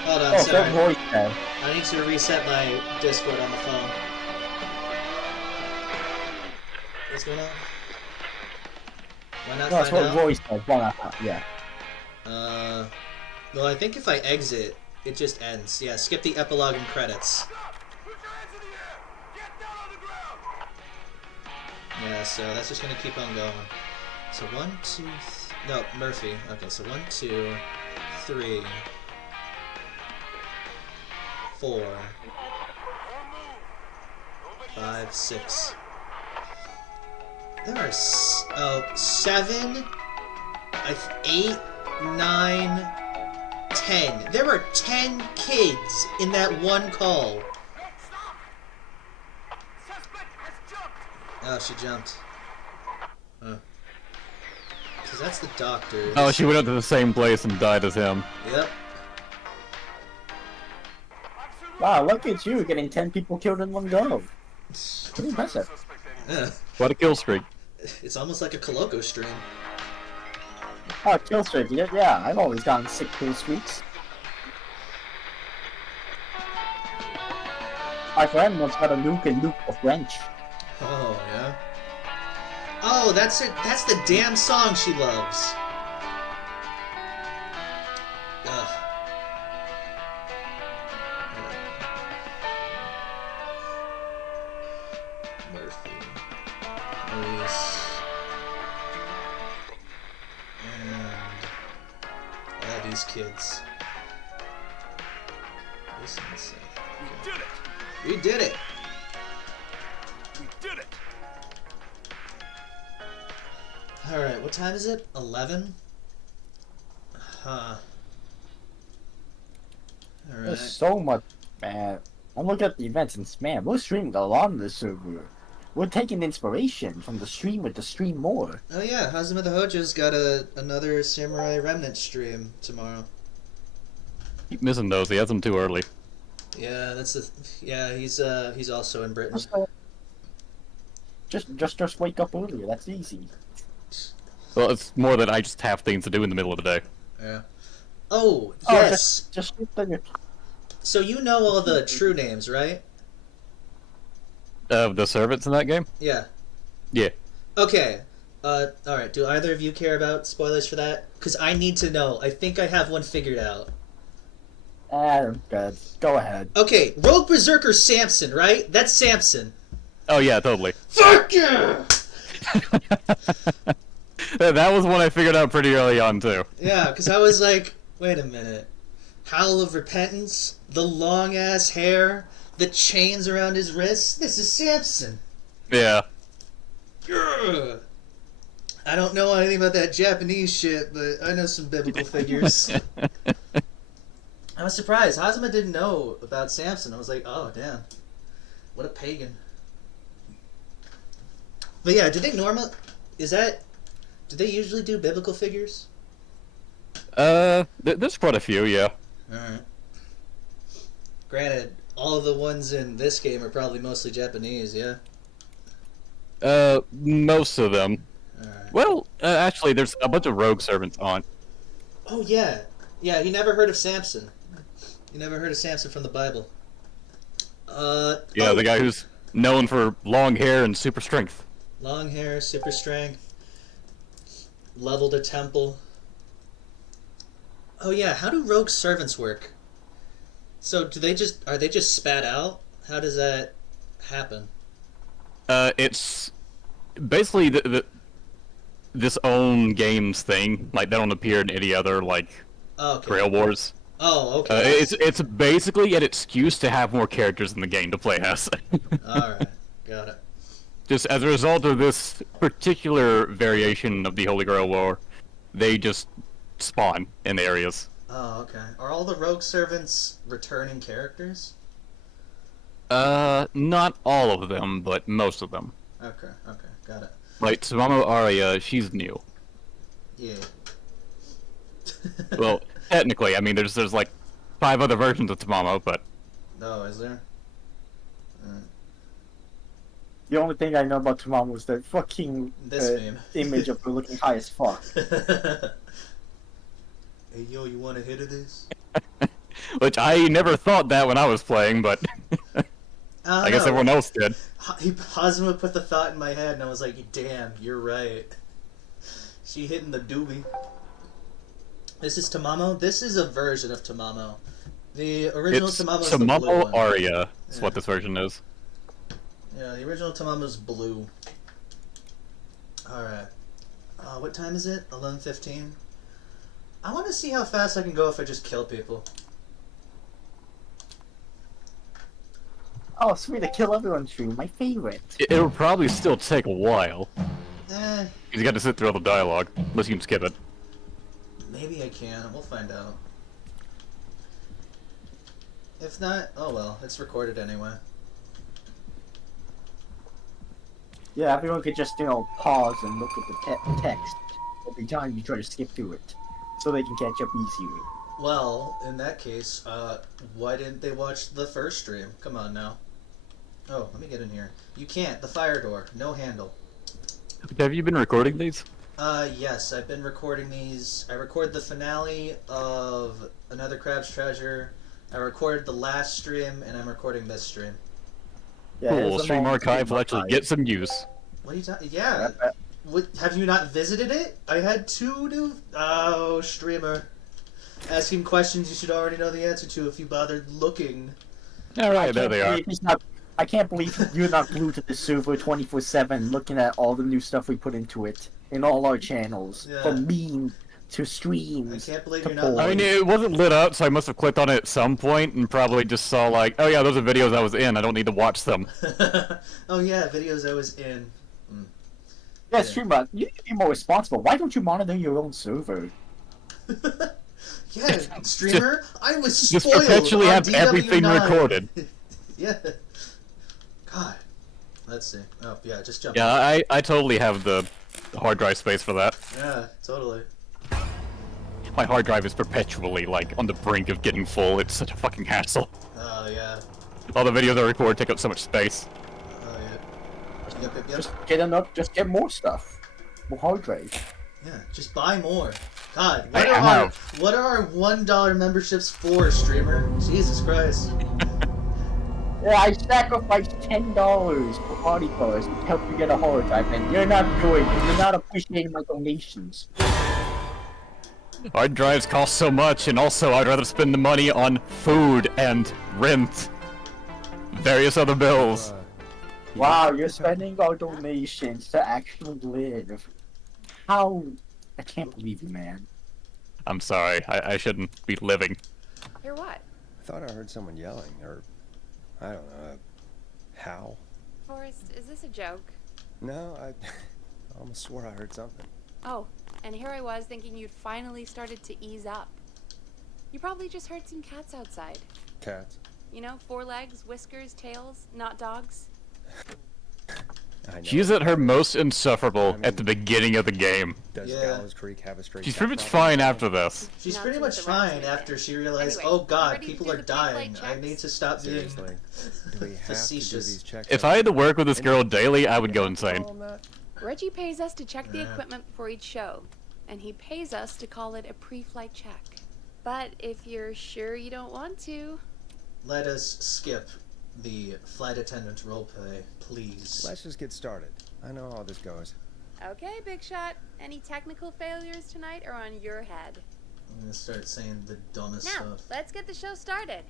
Hold on, Oh, sorry. that voice guy. I need to reset my Discord on the phone. What's going on? Why not No, that's find what out? voice does. Why not? Yeah. Well, I think if I exit, it just ends. Yeah, skip the epilogue and credits. Yeah, so that's just gonna keep on going. So 1, 2, no, Murphy. Okay, so 1, 2, 3, 4, 5, 6. There are 7, 8, 9, 10. There are 10 kids in that one call. Oh, she jumped. Huh. Because that's the doctor. Oh, she went up to the same place and died as him. Yep. Wow, look at you getting 10 people killed in one go. Pretty impressive. Yeah. What a kill streak. It's almost like a Coloco stream. Oh, kill streak. Yeah, I've always gotten 6 kill streaks. My friend once got a nuke and nuke a French. Oh, yeah? Oh, that's it. That's the damn song she loves. Ugh. Murphy. Maurice. And these kids. This and Seth. We did it! We did it! We did it! Alright, what time is it? 11? Huh. Alright. There's so much, man. I'm looking at the events and man, we're streaming a lot on this server. We're taking inspiration from the streamer to stream more. Oh yeah, Hazama the Hojo's got another Samurai Remnant stream tomorrow. Keep missing those. He has them too early. Yeah, that's the. Yeah, he's also in Britain. Just wake up earlier. That's easy. Well, it's more that I just have things to do in the middle of the day. Yeah. Oh yes. Just So you know all the true names, right? Of the servants in that game? Yeah. Yeah. Okay. Alright, do either of you care about spoilers for that? Because I need to know. I think I have one figured out. Good. Go ahead. Okay, Rogue Berserker Samson, right? That's Samson. Oh yeah, totally. Fuck yeah! That was one I figured out pretty early on too. Yeah, because I was like, wait a minute. Howl of Repentance? The long-ass hair? The chains around his wrists? This is Samson. Yeah. Ugh. I don't know anything about that Japanese shit, but I know some biblical figures. I was surprised. Hazama didn't know about Samson. I was like, oh, damn. What a pagan. But yeah, do they do they usually do biblical figures? There's quite a few, yeah. Alright. Granted, all of the ones in this game are probably mostly Japanese, yeah? Most of them. Alright. Well, actually, there's a bunch of rogue servants on. Oh, yeah. Yeah, you never heard of Samson. You never heard of Samson from the Bible. Yeah, the guy who's known for long hair and super strength. Long hair, super strength. Leveled a temple. Oh yeah, how do rogue servants work? So are they just spat out? How does that happen? It's basically this own games thing. Like, they don't appear in any other, like, Grail Wars. Oh, okay. It's basically an excuse to have more characters in the game to play as. Alright, got it. Just as a result of this particular variation of the Holy Grail War, they just spawn in the areas. Oh, okay. Are all the rogue servants returning characters? Not all of them, but most of them. Okay, got it. Like, Tsumamo Arya, she's new. Yeah. Well, technically, I mean, there's like 5 other versions of Tsumamo, but... Oh, is there? The only thing I know about Tamamo was that fucking image of her looking high as fuck. Hey, yo, you want a hit of this? Which I never thought that when I was playing, but I guess everyone else did. Hazama put the thought in my head, and I was like, damn, you're right. She hitting the doobie. This is Tamamo? This is a version of Tamamo. The original Tamamo is the blue Tamamo one. Arya is what this version is. Yeah, the original Tamamo's blue. Alright. What time is it? 11:15? I want to see how fast I can go if I just kill people. Oh, sweet, a kill everyone stream, my favorite. It'll probably still take a while. Eh. You got to sit through all the dialogue, unless you can skip it. Maybe I can. We'll find out. If not, oh well. It's recorded anyway. Yeah, everyone could just, pause and look at the text every time you try to skip through it, so they can catch up easier. Well, in that case, why didn't they watch the first stream? Come on now. Oh, let me get in here. You can't. The fire door. No handle. Have you been recording these? Yes, I've been recording these. I recorded the finale of Another Crab's Treasure. I recorded the last stream, and I'm recording this stream. Yeah, Cool. there's a Stream moment archive will Stream actually get some use. What are you talking? Yeah. Yep. What, have you not visited it? I had 2 new. Oh, streamer. Asking questions you should already know the answer to if you bothered looking. Alright, there they are. I can't believe you're not glued to the server 24/7 looking at all the new stuff we put into it in all our channels. Yeah. From meme to streams. I can't believe to you're not I mean, looking. it wasn't lit up, so I must have clicked on it at some point and probably just saw like, oh yeah, those are videos I was in. I don't need to watch them. Oh yeah, videos I was in. Yeah, streamer, you need to be more responsible. Why don't you monitor your own server? Yeah, streamer, I was Just spoiled perpetually on have DW9. everything recorded. Yeah. God. Let's see. Oh, yeah, just jump. Yeah, I totally have the hard drive space for that. Yeah, totally. My hard drive is perpetually, like, on the brink of getting full. It's such a fucking hassle. Oh, yeah. All the videos I record take up so much space. Oh, yeah. Yep. Just get more stuff. More hard drive. Yeah, just buy more. God, I what are our $1 memberships for, streamer? Jesus Christ. Yeah, I sacrificed $10 for party cards to help you get a hard drive, and you're not doing it. You're not appreciating my donations. Hard drives cost so much, and also I'd rather spend the money on food and rent. Various other bills. Wow, you're spending our donations to actually live. How? I can't believe you, man. I'm sorry, I shouldn't be living. Hear what? I thought I heard someone yelling, or I don't know, how? Forrest, is this a joke? No, I almost swore I heard something. Oh, and here I was thinking you'd finally started to ease up. You probably just heard some cats outside. Cats? You know, 4 legs, whiskers, tails, not dogs. I know. She's at her most insufferable at the beginning of the game. Does Yeah. Gallows Creek have a straight She's cat pretty much problem? fine after this. She's Not pretty since much the rats fine made after it. she realized, Anyway, oh god, ready to people do are the pre-flight dying. I checks? need to stop being Seriously, do we have to do facetious. these checks? If I had to work with this girl daily, I would go insane. Reggie pays us to check the Yeah. equipment before each show, and he pays us to call it a pre-flight check. But if you're sure you don't want to... Let us skip the flight attendant roleplay, please. Let's just get started. I know how this goes. Okay, Big Shot. Any technical failures tonight are on your head. I'm gonna start saying the dumbest Now, stuff. let's get the show started.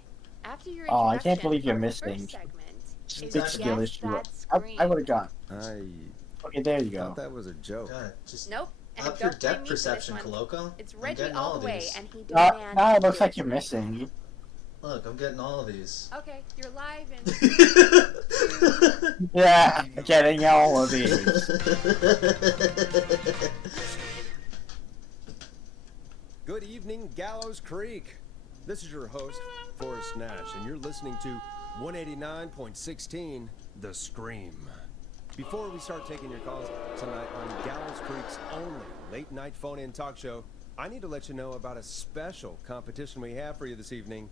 After your Oh, I can't introduction, believe you're our missing. first segment is Big Guess skill Guess issue. That I Scream. would have got. I Okay, there you go. thought that was a joke. God, just Nope. And up your don't blame depth me for this perception, one. Coloco. It's I'm Reggie getting all of the way, these. and he Now, demands now you it looks do like you're tonight. missing. Look, I'm getting all of these. Okay, you're live in... Yeah, getting all of these. Good evening, Gallows Creek. This is your host, Forrest Nash, and you're listening to 189.16, The Scream. Before we start taking your calls tonight on Gallows Creek's only late-night phone-in talk show, I need to let you know about a special competition we have for you this evening.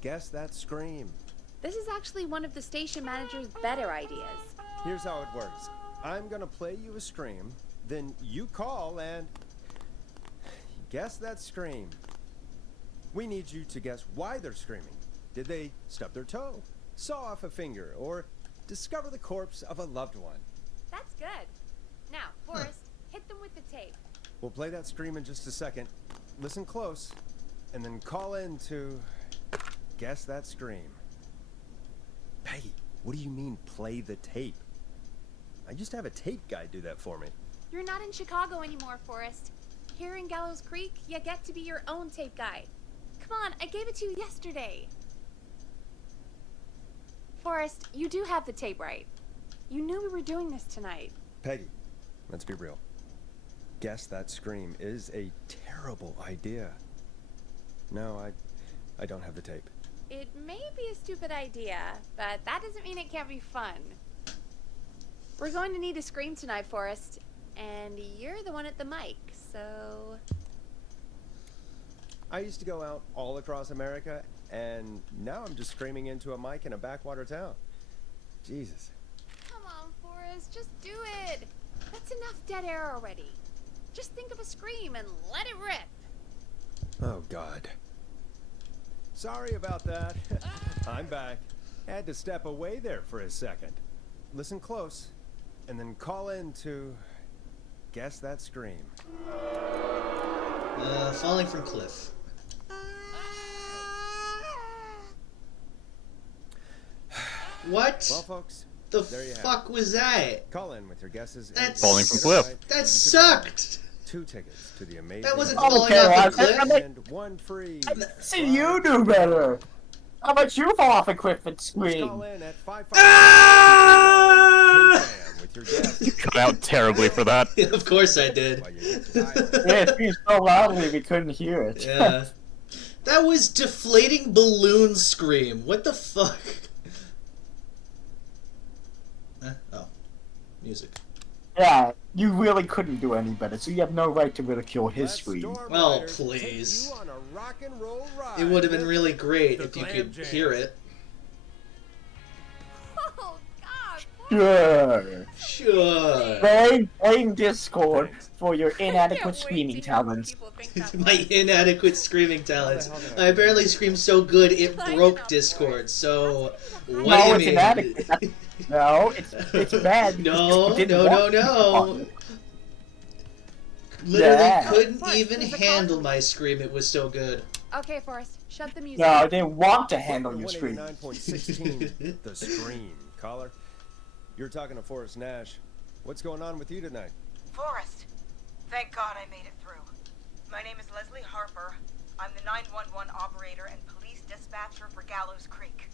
Guess That Scream. This is actually one of the station manager's better ideas. Here's how it works. I'm gonna play you a scream, then you call and guess that scream. We need you to guess why they're screaming. Did they stub their toe, saw off a finger, or discover the corpse of a loved one? That's good. Now, Forrest, hit them with the tape. We'll play that scream in just a second. Listen close, and then call in to guess that scream. Peggy, what do you mean play the tape? I used to have a tape guy do that for me. You're not in Chicago anymore, Forrest. Here in Gallows Creek, you get to be your own tape guy. Come on, I gave it to you yesterday. Forrest, you do have the tape right. You knew we were doing this tonight. Peggy, let's be real. Guess that scream is a terrible idea. No, I don't have the tape. It may be a stupid idea, but that doesn't mean it can't be fun. We're going to need a scream tonight, Forrest, and you're the one at the mic, so... I used to go out all across America, and now I'm just screaming into a mic in a backwater town. Jesus. Come on, Forrest, just do it. That's enough dead air already. Just think of a scream and let it rip. Oh, God. Sorry about that. I'm back. Had to step away there for a second. Listen close, and then call in to guess that scream. Falling from cliff. What? Well, folks, the there you have fuck it. was that? Call in with your guesses. That's Falling from cliff. That sucked. 2 tickets to the amazing. That wasn't Okay, falling off the well, cliff. And 1 free. See, you do better. How about you fall off a cliff and Just call scream? in at 5 Ah! with your guess. You cut out terribly for that. Of course I did. While you get dialed. Yeah, it screamed so loudly we couldn't hear it. Yeah. That was deflating balloon scream. What the fuck? Oh. Music. Yeah, you really couldn't do any better, so you have no right to ridicule his Let scream. Storm Well, Riders please. take you on a rock and roll ride It would have been with really great the if you Glam could Jam. hear it. Oh, God. Sure. Sure. Blame Discord Thanks. for your I inadequate can't wait screaming to hear what talents. people think that My was. inadequate screaming talents. How the hell did I I do apparently that? screamed so good it I broke know. Discord, so what No, do it's you inadequate. mean? No, it's bad. No, It didn't no, want no. to. Literally Yeah. couldn't Forrest, even there's a handle call. my scream, it was so good. Okay, Forrest, shut the music. No, I didn't want to handle your scream. 189.16, the scream. Caller, you're talking to Forrest Nash. What's going on with you tonight? Forrest, thank God I made it through. My name is Leslie Harper. I'm the 911 operator and police dispatcher for Gallows Creek.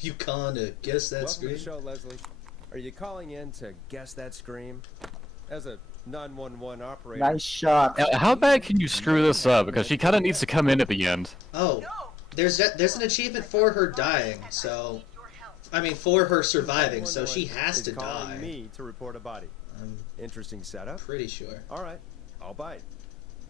You calling to guess that Welcome to scream? the show, Leslie. Are you calling in to guess that scream? As a 911 operator. Nice shot. How bad can you screw this up? Because she kind of needs to come in at the end. Oh, No! there's an achievement for her dying, so I mean for her surviving, so she has is to calling die. me to report a body. I'm Interesting setup. pretty sure. All right, I'll bite.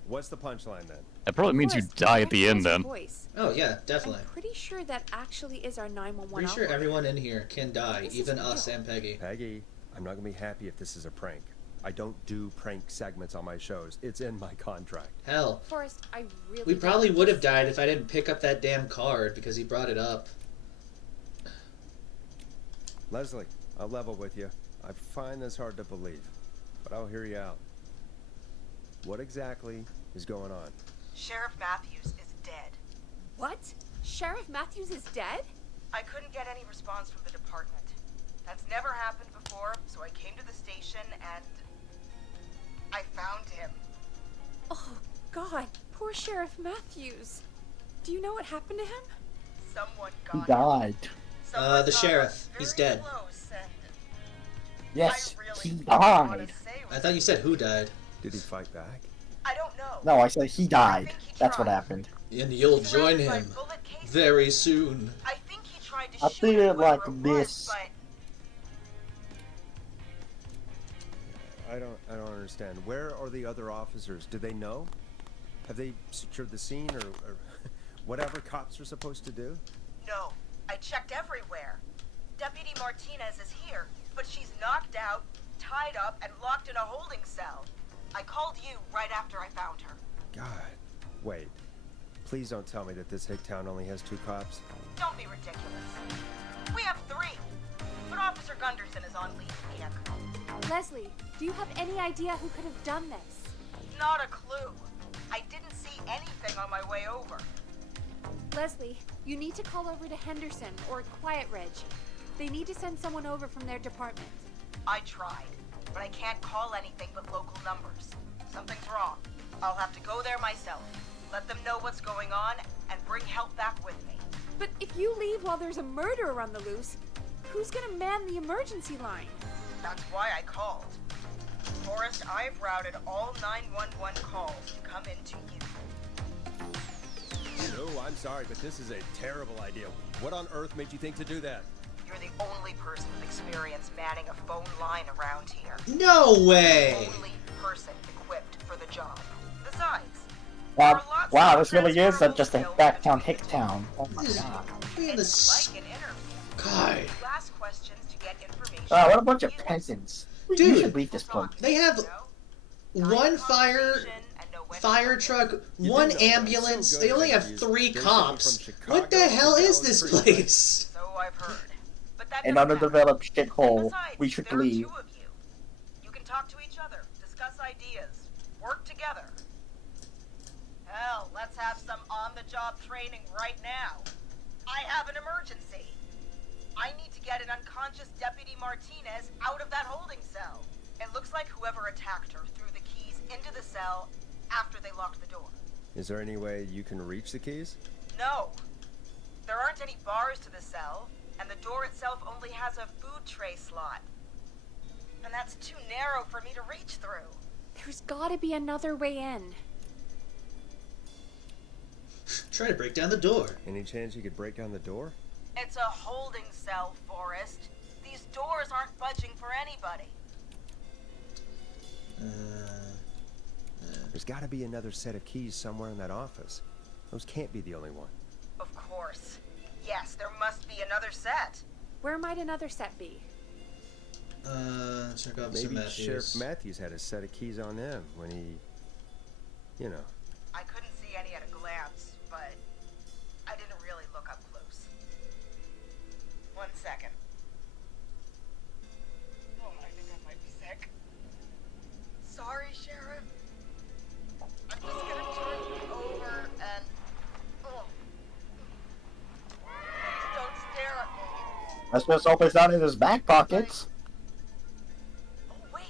What's the punchline then? That probably means you Forrest, die at the recognize end your then. voice. Oh yeah, definitely. I'm pretty sure that actually is our 911 Pretty sure operator. everyone in here can die, This even is us real. and Peggy. Peggy, I'm not gonna be happy if this is a prank. I don't do prank segments on my shows. It's in my contract. Hell, Forrest, I really we probably don't- would have died if I didn't pick up that damn card because he brought it up. Leslie, I'll level with you. I find this hard to believe, but I'll hear you out. What exactly is going on? Sheriff Matthews is dead. What? Sheriff Matthews is dead? I couldn't get any response from the department. That's never happened before, so I came to the station and I found him. Oh, God. Poor Sheriff Matthews. Do you know what happened to him? Someone He got him. died. Someone The got sheriff. us He's very dead. close, and Yes, I really he don't wanna died. say I what- thought you said who died. Did he fight back? I don't know. No, I said he died. think he That's what tried. happened. And you'll join Surrounded by him bullet casings. very soon. I think he tried to I shoot feel whoever like it was, this. but I don't understand. Where are the other officers? Do they know? Have they secured the scene or whatever cops are supposed to do? no. I checked everywhere. Deputy Martinez is here, but she's knocked out, tied up, and locked in a holding cell. I called you right after I found her. God. Wait. Please don't tell me that this hick town only has 2 cops. Don't be ridiculous. We have 3, but Officer Gunderson is on leave again. Leslie, do you have any idea who could have done this? Not a clue. I didn't see anything on my way over. Leslie, you need to call over to Henderson or Quiet Ridge. They need to send someone over from their department. I tried, but I can't call anything but local numbers. Something's wrong. I'll have to go there myself, let them know what's going on, and bring help back with me. But if you leave while there's a murderer on the loose, who's gonna man the emergency line? That's why I called. Forrest, I've routed all 911 calls to come into you. No, I'm sorry, but this is a terrible idea. What on earth made you think to do that? You're the only person with experience manning a phone line around here. No way! Only person equipped for the job. Besides, Wow, this really is just a backtown hick town. Oh my god. Be in the s- like an interview. God. You ask questions to get information. Wow, what a bunch of peasants. You Dude. should leave this place. They have one fire, fire truck, You one do know that. ambulance. So They good only at have interviews. 3 They sent me cops. from Chicago What the to hell is Dallas this pretty quick. place? So I've heard. But that An doesn't matter. underdeveloped And shithole. besides, We should there are leave. 2 of you. You can talk to each other, discuss ideas, work together. Hell, let's have some on-the-job training right now. I have an emergency. I need to get an unconscious Deputy Martinez out of that holding cell. It looks like whoever attacked her threw the keys into the cell after they locked the door. Is there any way you can reach the keys? No. There aren't any bars to the cell, and the door itself only has a food tray slot. And that's too narrow for me to reach through. There's gotta be another way in. Try to break down the door. Any chance you could break down the door? It's a holding cell, Forrest. These doors aren't budging for anybody. There's got to be another set of keys somewhere in that office. Those can't be the only one. Of course. Yes, there must be another set. Where might another set be? Check Officer Maybe Matthews. Sheriff Matthews had a set of keys on him when he, you know. I couldn't see any at a glance, but I didn't really look up close. 1 second. Oh, I think I might be sick. Sorry, Sheriff. I'm just gonna turn you over and... Oh. Please don't stare at me. Let's just hope it's not in his back pockets. Oh, wait.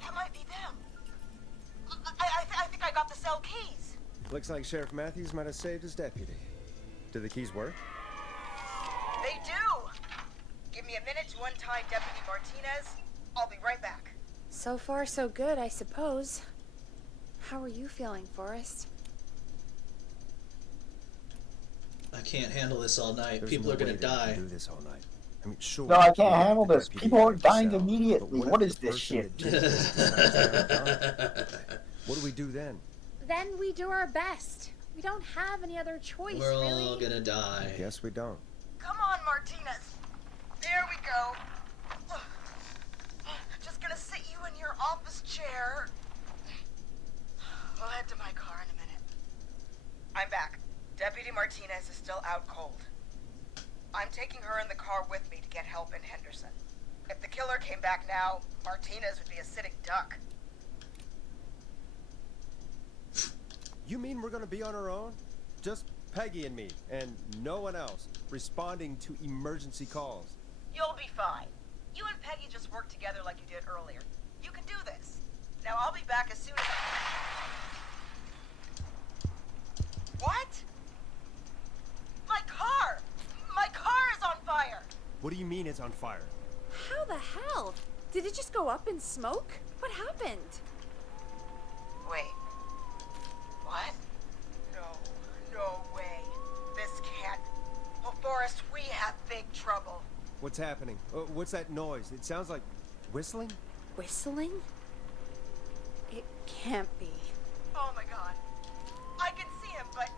That might be them. I think I got the cell keys. Looks like Sheriff Matthews might have saved his deputy. Do the keys work? They do. Give me a minute to untie Deputy Martinez. I'll be right back. So far, so good, I suppose. How are you feeling, Forrest? I can't handle this all night. There's People no are gonna way that you die. can do this all night. I mean, sure. No, I can't you handle the this. deputy People are out of the dying cell, immediately. but What if is the this person shit? that did this decides they're gone? What do we do then? Then we do our best. We don't have any other choice, We're really. all gonna die. I guess we don't. Come on, Martinez. There we go. Just gonna sit you in your office chair. I'll head to my car in a minute. I'm back. Deputy Martinez is still out cold. I'm taking her in the car with me to get help in Henderson. If the killer came back now, Martinez would be a sitting duck. You mean we're gonna be on our own? Just Peggy and me, and no one else, responding to emergency calls. You'll be fine. You and Peggy just work together like you did earlier. You can do this. Now I'll be back as soon as What? My car! My car is on fire! What do you mean it's on fire? How the hell? Did it just go up in smoke? What happened? Wait. What? No way. This can't. Oh, Forrest, we have big trouble. What's happening? What's that noise? It sounds like whistling? Whistling? It can't be. Oh my god. I can see him, but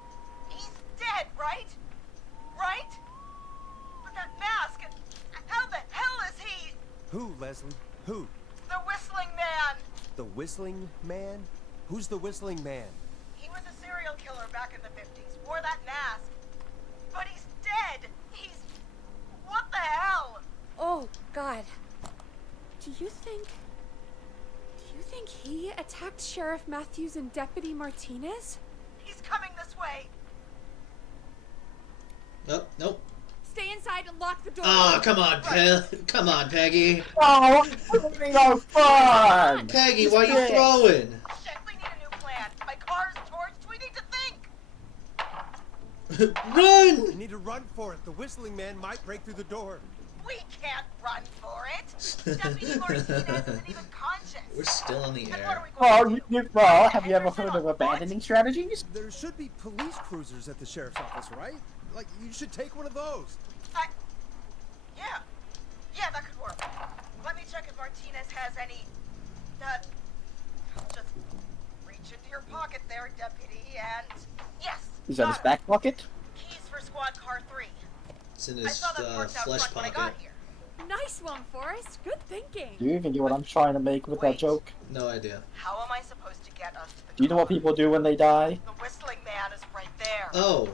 he's dead, right? Right? But that mask, how the hell is he? Who, Leslie? Who? The whistling man. The Whistling Man? Who's the Whistling Man? He was a serial killer back in the 50s, wore that mask. But he's dead. What the hell? Oh, God. Do you think he attacked Sheriff Matthews and Deputy Martinez? He's coming this way. Nope, nope. Stay inside and lock the door. Oh, come on, come on, Peggy. Oh, we're having our fun! Peggy, why are you throwing? Shit, we need a new plan. My car's torched. We need to think. Run! You need to run for it. The Whistling Man might break through the door. We can't run for it. Deputy Martinez isn't even conscious. We're still on the And what air. are we going to do? Well, have you ever heard of abandoning strategies? There should be police cruisers at the sheriff's office, right? Like, you should take one of those. Yeah, that could work. Let me check if Martinez has any. Just reach into your pocket there, Deputy, and yes. Is that his back pocket? Keys for Squad Car 3. It's in I his saw them parked out flesh front when I pocket. got here. Nice one, Forrest. Good thinking. Do you even get what I'm trying to make with that Wait. joke? No idea. How am I supposed to get us to the Do you know what car? people do when they die? The whistling man is right there. Oh.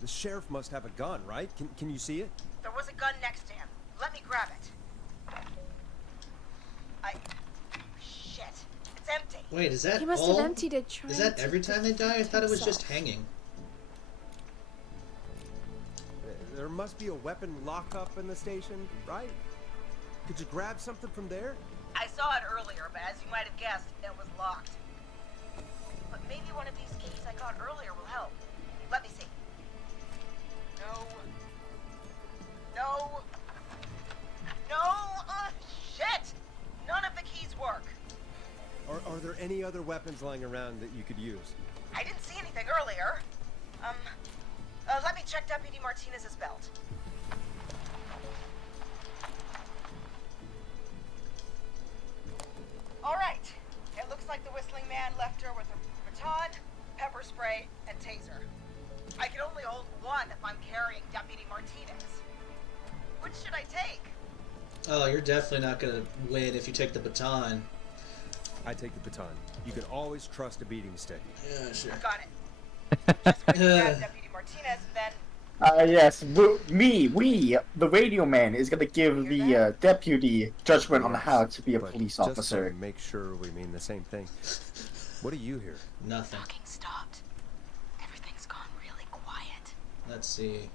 The sheriff must have a gun, right? Can you see it? There was a gun next to him. Let me grab it. Shit. It's empty. Wait, is that He must all? have emptied it trying Is that to every time they die? I thought it was just himself. hanging. There must be a weapon lockup in the station, right? Could you grab something from there? I saw it earlier, but as you might have guessed, it was locked. But maybe one of these keys I got earlier will help. Let me see. No. No. No. Shit! None of the keys work. Are there any other weapons lying around that you could use? I didn't see anything earlier. Let me check Deputy Martinez's belt. All right. It looks like the whistling man left her with a baton, pepper spray, and taser. I can only hold one if I'm carrying Deputy Martinez. Which should I take? Oh, you're definitely not gonna win if you take the baton. I take the baton. You can always trust a beating stick. Yeah, sure. Got it. Just going to grab Deputy Martinez and then... Yes, we, the radio man, is gonna give the deputy judgment on how to be a But police just officer. to make sure we mean the same thing. What do you hear? Nothing. Talking stopped. Everything's gone really quiet. Let's see.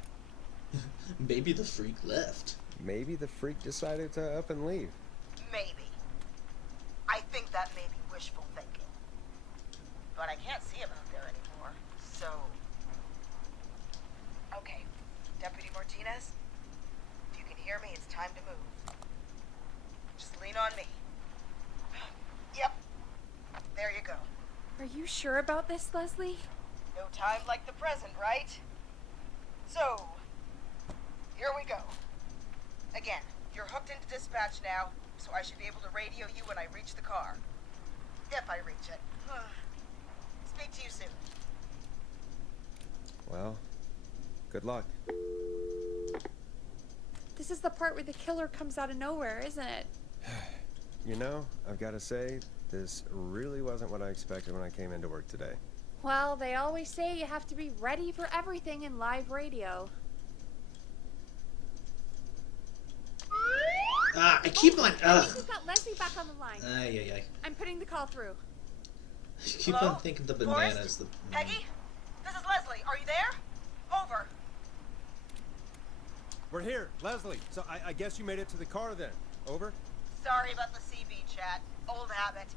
Maybe the freak left. Maybe the freak decided to up and leave. Maybe. I think that may be wishful thinking. But I can't see him out there anymore, so... Okay, Deputy Martinez, if you can hear me, it's time to move. Just lean on me. Yep. There you go. Are you sure about this, Leslie? No time like the present, right? So, here we go. Again, you're hooked into dispatch now, so I should be able to radio you when I reach the car. If I reach it. Speak to you soon. Well, good luck. This is the part where the killer comes out of nowhere, isn't it? You know, I've got to say, this really wasn't what I expected when I came into work today. Well, they always say you have to be ready for everything in live radio. Ah, I keep on. I think we've got Leslie back on the line. Ay, ay, ay. I'm putting the call through. I keep Hello? on thinking the bananas. Forrest? Peggy? This is Leslie. Are you there? Over. We're here, Leslie. So I guess you made it to the car then. Over? Sorry about the CB chat. Old habit.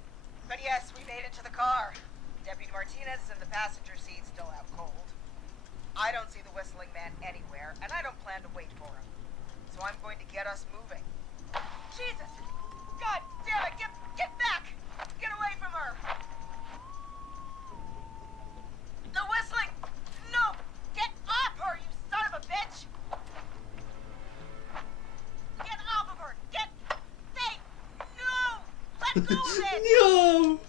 But yes, we made it to the car. Deputy Martinez is in the passenger seat, still out cold. I don't see the whistling man anywhere, and I don't plan to wait for him. So I'm going to get us moving. Jesus! God damn it! Get back! Get away from her! The whistling! No! Get off her, you son of a bitch! Get off of her! Get... Stay! No! Let go of it! No!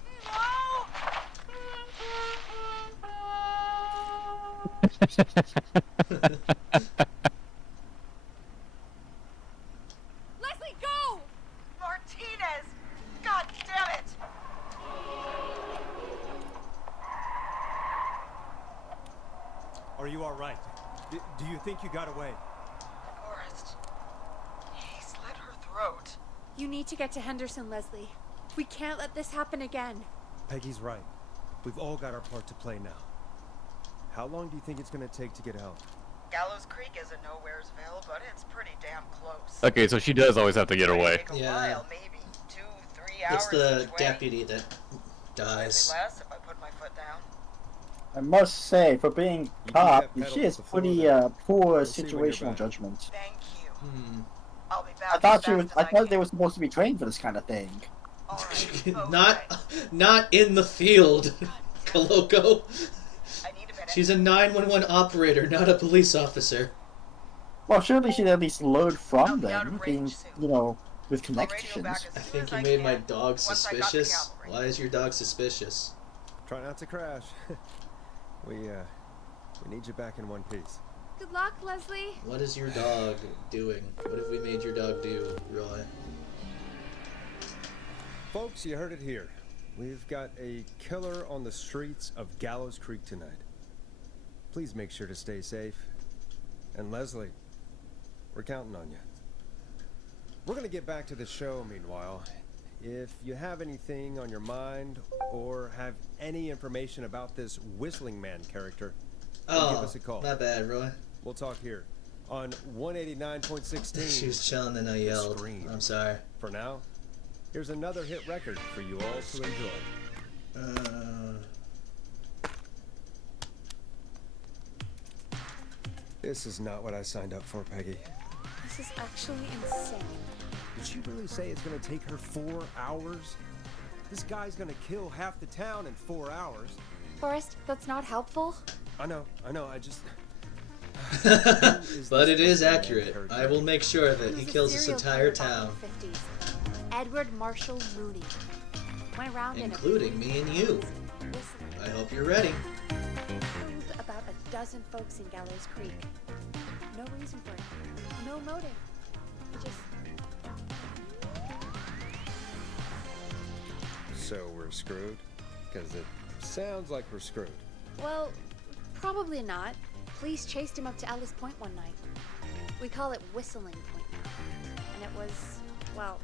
Leslie, go! Martinez! God damn it! Are you all right? Do you think you got away? Forrest. He slit her throat. You need to get to Henderson, Leslie. We can't let this happen again. Peggy's right. We've all got our part to play now. How long do you think it's going to take to get help? Gallows Creek isn't nowheresville, but it's pretty damn close. Okay, so she does always have to get away. Take a Yeah. while, maybe 2-3 hours. It's the each way. deputy that dies. Maybe less if I put my foot down. I must say, for being do cop, have pedal she has to the floor pretty there. poor We'll see when you're situational back. judgment. Thank you. Hmm. I'll be back. I thought as she was. fast I as thought they can. were supposed to be trained for this kind of thing. All right. not in the field, Coloco. I need a minute. She's a 911 operator, not a police officer. Well, surely she'd at least learn I'll from be out them, of being, range soon. you know, with I'll radio connections. back as I soon think as you I made can, my dog once I got the suspicious. cavalry. Why is your dog suspicious? Try not to crash. We need you back in one piece. Good luck, Leslie. What is your dog doing? What have we made your dog do, Roy? Folks, you heard it here. We've got a killer on the streets of Gallows Creek tonight. Please make sure to stay safe. And Leslie, we're counting on you. We're gonna get back to the show meanwhile. If you have anything on your mind or have any information about this Whistling Man character, give us a call. My bad, Roy. We'll talk here on 189.16. She was chilling and I yelled. I'm sorry. For now, here's another hit record for you all to enjoy. This is not what I signed up for, Peggy. This is actually insane. Did she really say it's gonna take her 4 hours? This guy's gonna kill half the town in 4 hours. Forrest, that's not helpful. I know, I just... But it is accurate. I will make sure that he kills this entire town. Edward Marshall Mooney. Went around including me and you. I hope you're ready. Killed about a dozen folks in Gallows Creek. No reason for it. No motive. Just... So we're screwed? Because it sounds like we're screwed. Well, probably not. Police chased him up to Ellis Point one night. We call it Whistling Point now. And it was, well,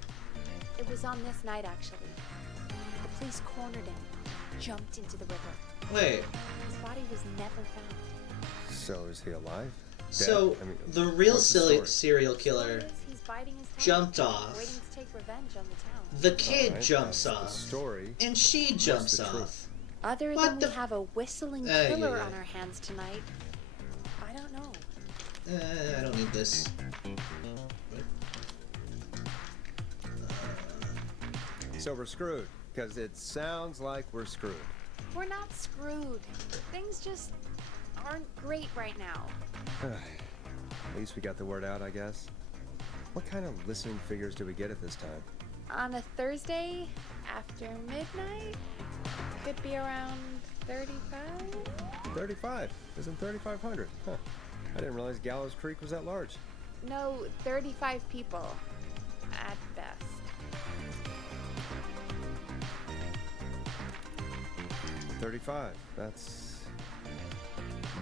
it was on this night actually. The police cornered him, jumped into the river. Wait. His body was never found. So is he alive? So, the real serial killer jumped off. Waiting to take revenge on the town. The kid jumps off. And she jumps off. Other than we have a whistling killer on our hands tonight, I don't know. I don't need this. So we're screwed, because it sounds like we're screwed. We're not screwed. Things just aren't great right now. At least we got the word out, I guess. What kind of listening figures do we get at this time? On a Thursday after midnight, could be around 35? 35? Isn't 3,500? Huh. I didn't realize Gallows Creek was that large. No, 35 people, at best. $35. That's...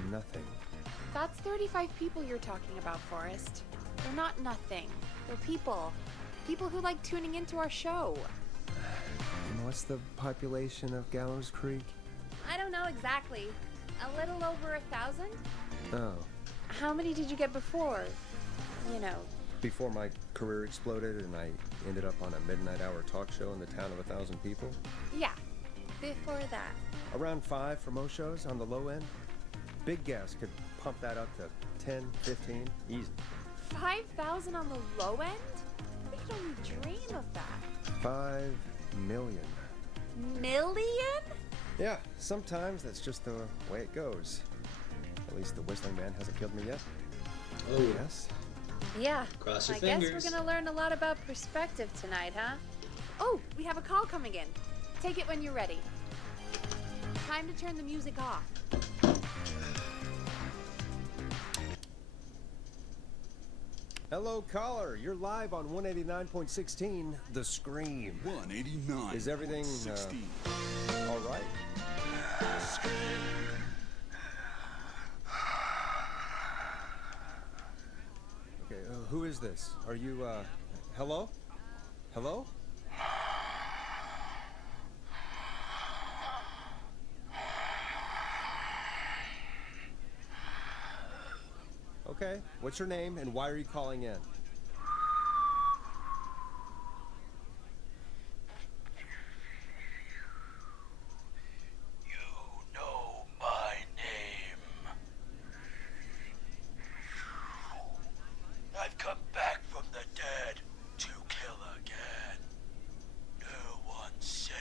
nothing. That's 35 people you're talking about, Forrest. They're not nothing. They're people. People who like tuning into our show. And what's the population of Gallows Creek? I don't know exactly. A little over 1,000? Oh. How many did you get before? You know. Before my career exploded and I ended up on a midnight hour talk show in the town of 1,000 people? Yeah. Before that. Around 5 for most shows on the low end. Big guests could pump that up to 10, 15, easy. 5,000 on the low end? We could only dream of that. 5 million. Million? Yeah, sometimes that's just the way it goes. At least the Whistling Man hasn't killed me yet. Oh. Yes? Yeah. Cross your I fingers. guess we're gonna learn a lot about perspective tonight, huh? Oh, we have a call coming in. Take it when you're ready. Time to turn the music off. Hello, caller. You're live on 189.16, The Scream. 189. Is everything, all right? Okay, who is this? Are you, hello? Hello? Okay, what's your name and why are you calling in? You know my name. I've come back from the dead to kill again. No one's safe.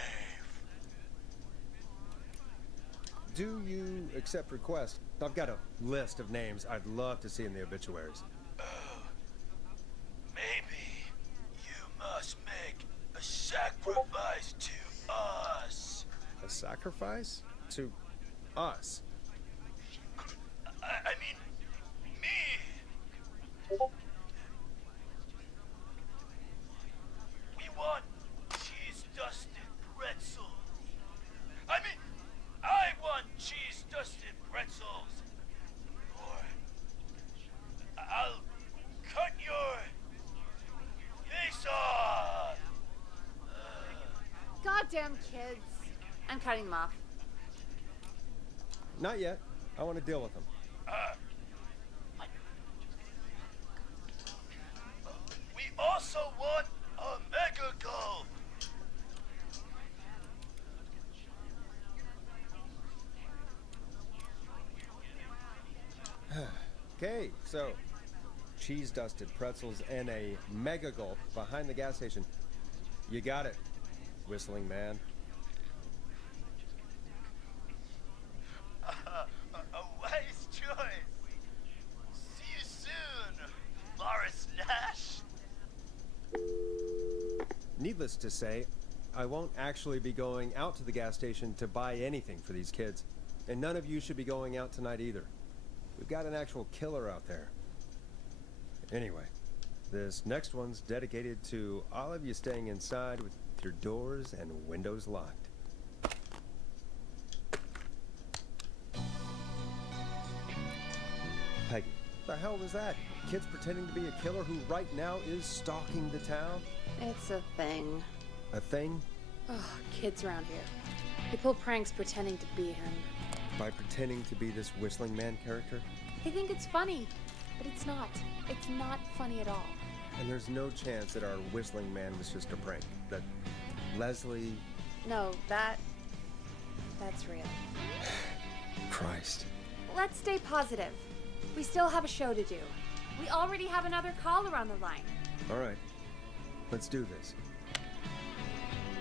Do you accept requests? I've got a list of names I'd love to see in the obituaries. Maybe you must make a sacrifice to us. A sacrifice? To us? Goddamn kids. I'm cutting them off. Not yet. I want to deal with them. We also want a mega golf. Okay, so cheese dusted pretzels and a mega gulp behind the gas station. You got it, Whistling Man. A wise choice. See you soon, Morris Nash. Needless to say, I won't actually be going out to the gas station to buy anything for these kids. And none of you should be going out tonight either. We've got an actual killer out there. Anyway, this next one's dedicated to all of you staying inside with your doors and windows locked. Peggy, what the hell was that? Kids pretending to be a killer who right now is stalking the town? It's a thing. A thing? Oh, kids around here. They pull pranks pretending to be him. By pretending to be this Whistling Man character? They think it's funny, but it's not. It's not funny at all. And there's no chance that our Whistling Man was just a prank. That Leslie... No, that's real. Christ. Let's stay positive. We still have a show to do. We already have another caller on the line. All right. Let's do this.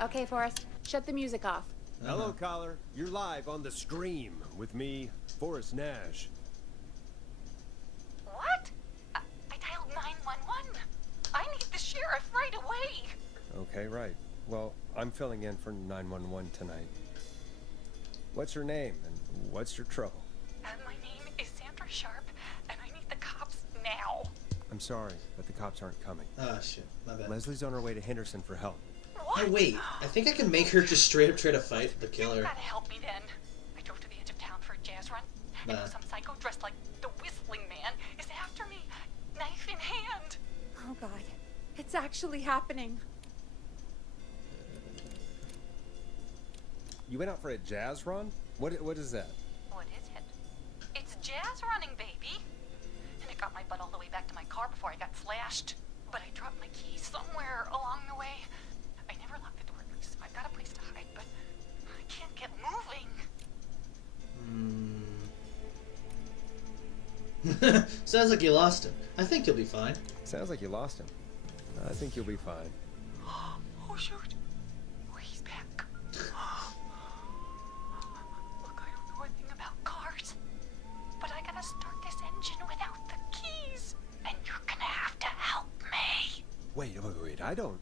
Okay, Forrest, shut the music off. Hello, caller. You're live on the Scream with me, Forrest Nash. What? I dialed 911. I need the sheriff right away. Okay, right. Well, I'm filling in for 911 tonight. What's your name and what's your trouble? My name is Sandra Sharp, and I need the cops now. I'm sorry, but the cops aren't coming. Oh, shit. My bad. Leslie's on her way to Henderson for help. What? Oh, wait. I think I can make her just straight up try to fight the killer. You gotta help me then. I drove to the edge of town for a jazz run, and some psycho dressed like the Whistling Man is after me, knife in hand. Oh, God. It's actually happening. You went out for a jazz run? What is that? What is it? It's jazz running, baby. And it got my butt all the way back to my car before I got slashed. But I dropped my keys somewhere along the way. I never locked the door, so I've got a place to hide, but I can't get moving. Sounds like you lost him. I think you'll be fine. Sounds like you lost him. I think you'll be fine. Oh, shoot. Oh, he's back. Look, I don't know a thing about cars, but I gotta start this engine without the keys. And you're gonna have to help me. Wait, I don't...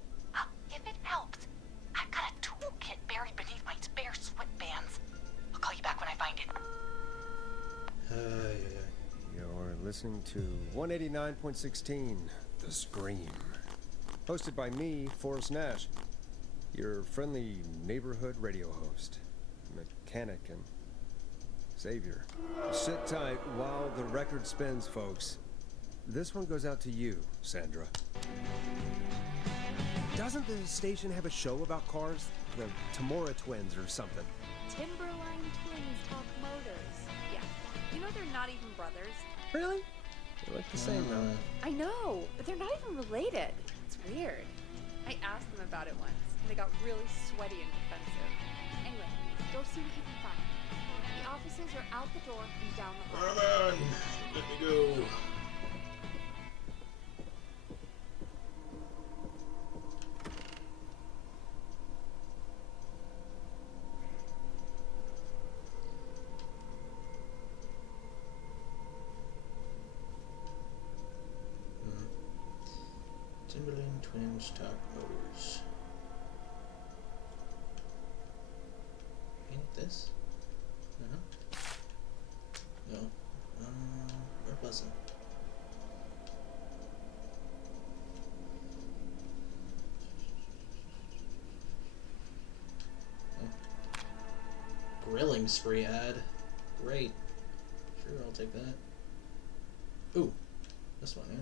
If it helps, I've got a toolkit buried beneath my spare sweatbands. I'll call you back when I find it. You're listening to 189.16, The Scream. Hosted by me, Forrest Nash, your friendly neighborhood radio host, mechanic, and savior. Sit tight while the record spins, folks. This one goes out to you, Sandra. Doesn't the station have a show about cars? The Tamora twins or something? Timberline Twins Talk Motors. Yeah. You know they're not even brothers. Really? They look the same, though. I know, but they're not even related. It's weird. I asked them about it once, and they got really sweaty and defensive. Anyway, go see what you can find. The offices are out the door and down the hall. Come on, let me go. Timberland Twins Talk Motors. Ain't this? No. Where was it? Oh. Grilling spree ad. Great. Sure, I'll take that. Ooh. This one, yeah.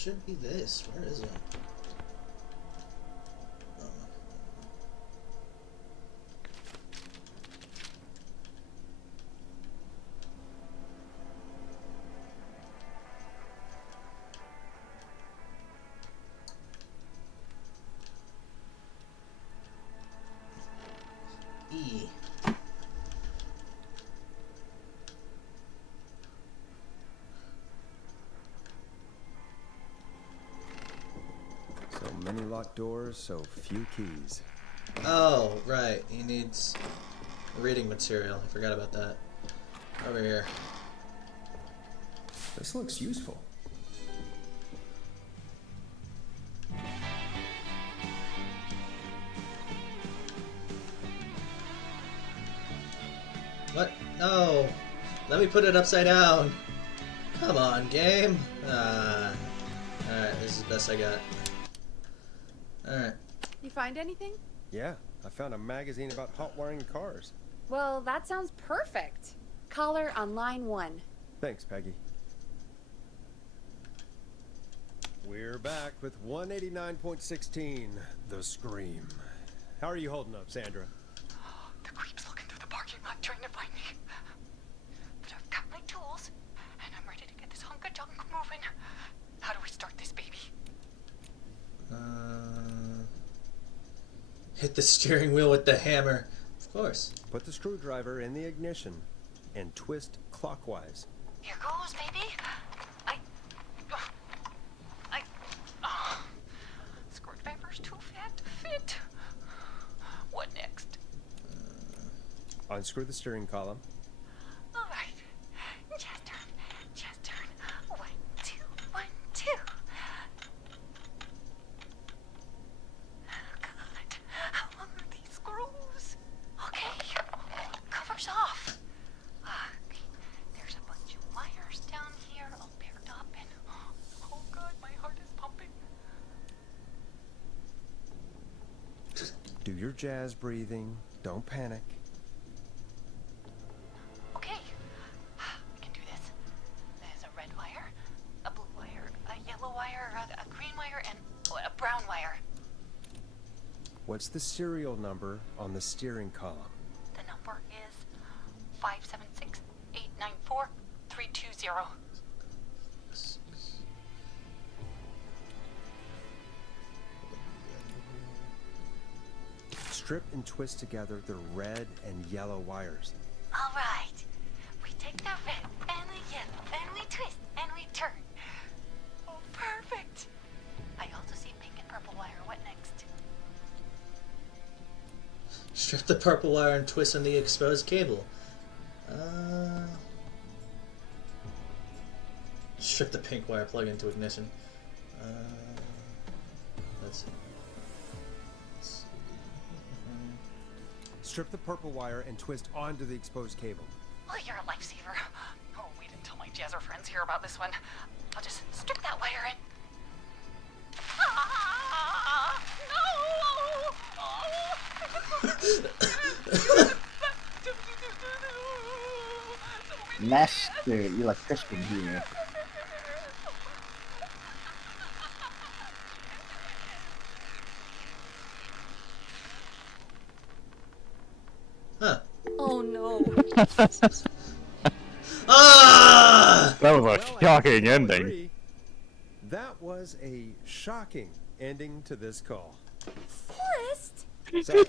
should be this. Where is it? E. So many locked doors, so few keys. Oh, right. He needs reading material. I forgot about that. Over here. This looks useful. What? No. Let me put it upside down. Come on, game. Alright, this is the best I got. Alright. You find anything? Yeah, I found a magazine about hot wiring cars. Well, that sounds perfect. Caller on line 1. Thanks, Peggy. We're back with 189.16, The Scream. How are you holding up, Sandra? The creep's looking through the parking lot trying to find me. But I've got my tools, and I'm ready to get this hunk of junk moving. How do we start this baby? Hit the steering wheel with the hammer. Of course. Put the screwdriver in the ignition and twist clockwise. Here goes, baby. Screwdriver's too fat to fit. What next? Unscrew the steering column. All right. Just turn. Just turn. 1, 2, 1, 2. Oh, God. How long are these screws? Okay. Cover's off. There's a bunch of wires down here all paired up and... Oh, God, my heart is pumping. Do your jazz breathing. Don't panic. Okay, we can do this. There's a red wire, a blue wire, a yellow wire, a green wire, and a brown wire. What's the serial number on the steering column? The number is 576-894-320. Strip and twist together the red and yellow wires. All right. We take the red and the yellow and we twist and we turn. Oh, perfect. I also see pink and purple wire. What next? Strip the purple wire and twist on the exposed cable. Strip the pink wire, plug into ignition. Let's see. Strip the purple wire and twist onto the exposed cable. Oh, you're a lifesaver. Oh, wait until my jazzer friends hear about this one. I'll just strip that wire in. Ah, no! Master electrician here. Huh. Oh no. Ah! That was a shocking I ending. agree. That was a shocking ending to this call. Forrest? Sorry.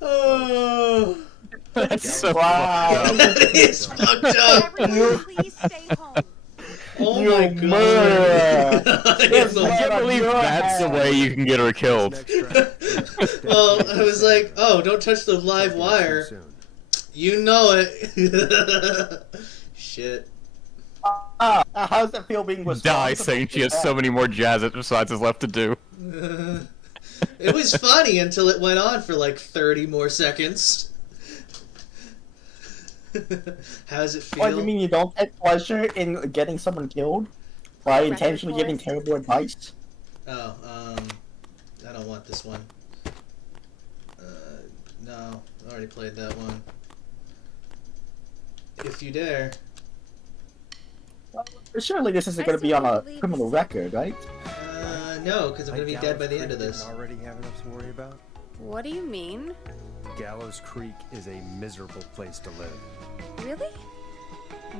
Oh. That's so Wow. fucked up. That is fucked up. Everyone, please stay home. Oh You my god. murderer. I Yes, I can't believe that's the way you can get her killed. Well, I was like, oh, don't touch the live wire. You know it. Shit. How does it feel being responsible? Die saying she has so many more jazz exercises left to do. It was funny until it went on for like 30 more seconds. How does it feel? What do you mean you don't take pleasure in getting someone killed by intentionally giving terrible advice? Oh, I don't want this one. No, I already played that one. If you dare. Surely this isn't I going to be still on a believe criminal this- record, right? No, because I'm Like gonna be dead by the Gallows end of Creek this. didn't already have enough to worry about? What do you mean? Gallows Creek is a miserable place to live. Really?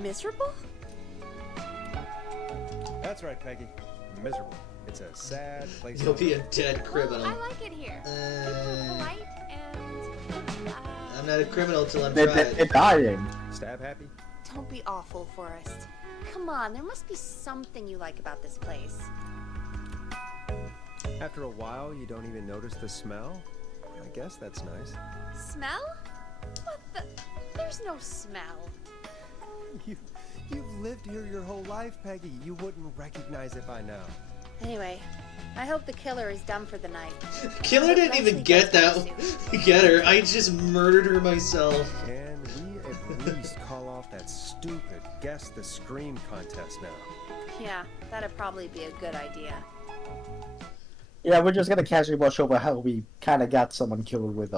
Miserable? That's right, Peggy. Miserable. It's a sad place You'll to be live. a dead criminal. Well, I like it here. People are polite and I'm not a criminal till I'm They're tried. dying. Stab happy? don't be awful, Forrest. Come on, there must be something you like about this place. After a while, you don't even notice the smell? I guess that's nice. Smell? What the? There's no smell. You've lived here your whole life, Peggy. You wouldn't recognize it by now. Anyway, I hope the killer is done for the night. Killer didn't even get get her. I just murdered her myself. Can we at least call off that stupid Guess the Scream contest now? Yeah, that'd probably be a good idea. Yeah, we're just gonna casually brush over how we kind of got someone killed with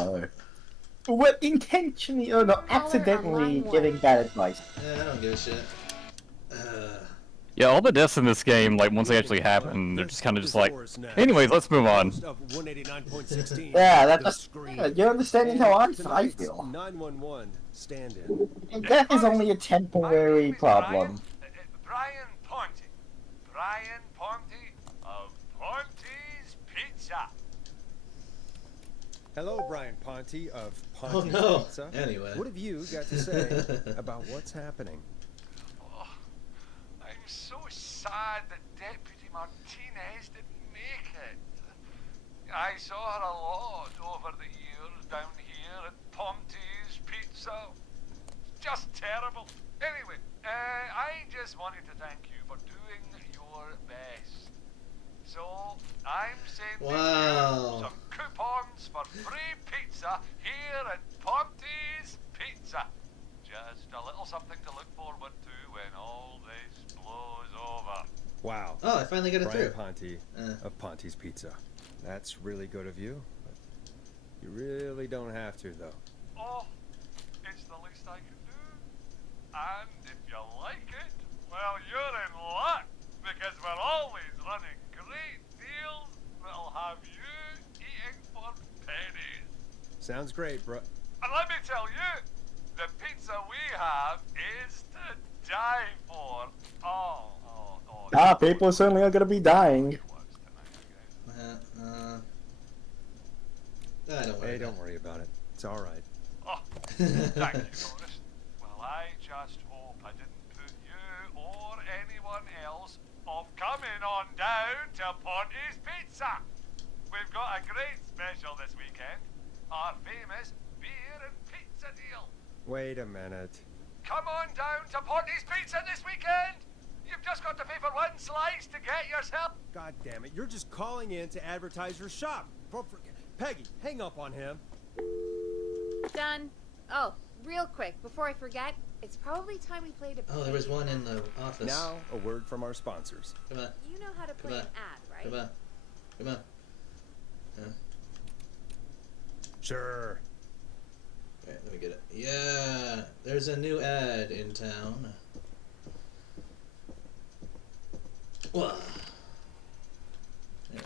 intentionally or no, accidentally giving bad advice. Yeah, I don't give a shit. Yeah, all the deaths in this game, like, once they actually happen, they're just kind of just like, anyways, let's move on. Yeah, that's you're understanding how I feel. 911 stand-in. And death is only a temporary problem. Brian Ponte. Brian Ponte of Ponte's Pizza. Hello, Brian Ponte of Oh Ponte's no. Pizza. Anyway. What have you got to say about what's happening? Oh, I'm so sad that Deputy Martinez didn't make it. I saw her a lot over the years down here at Ponte's Pizza. Just terrible. Anyway, I just wanted to thank you for doing your best. So, I'm sending you some coupons for free pizza here at Ponte's Pizza. Just a little something to look forward to when all this blows over. Wow. Oh, I finally got it Brian through. Ponte of Ponte's Pizza. That's really good of you. But you really don't have to, though. Oh, it's the least I can do. And if you like it, well, you're in luck, because we're always running great deals that'll have you eating for pennies. Sounds great, bro. And let me tell you, the pizza we have is to die for. People certainly are gonna be dying. Hey, don't worry about it. It's all right. Oh, thank you, Forrest. Well, I just hope I didn't put you or anyone else off coming on down to Ponte's Pizza. We've got a great special this weekend. Our famous beer and pizza deal. Wait a minute. Come on down to Ponte's Pizza this weekend. You've just got to pay for one slice to get yourself. God damn it, you're just calling in to advertise your shop. Peggy, hang up on him. Done. Oh, real quick, before I forget, it's probably time we played a Oh, there was one in the office. Now, a word from our sponsors. Come on. You know how to play an ad, right? Come on. Come on. Sure. Alright, let me get it. Yeah, there's a new ad in town. Whoa. Yes.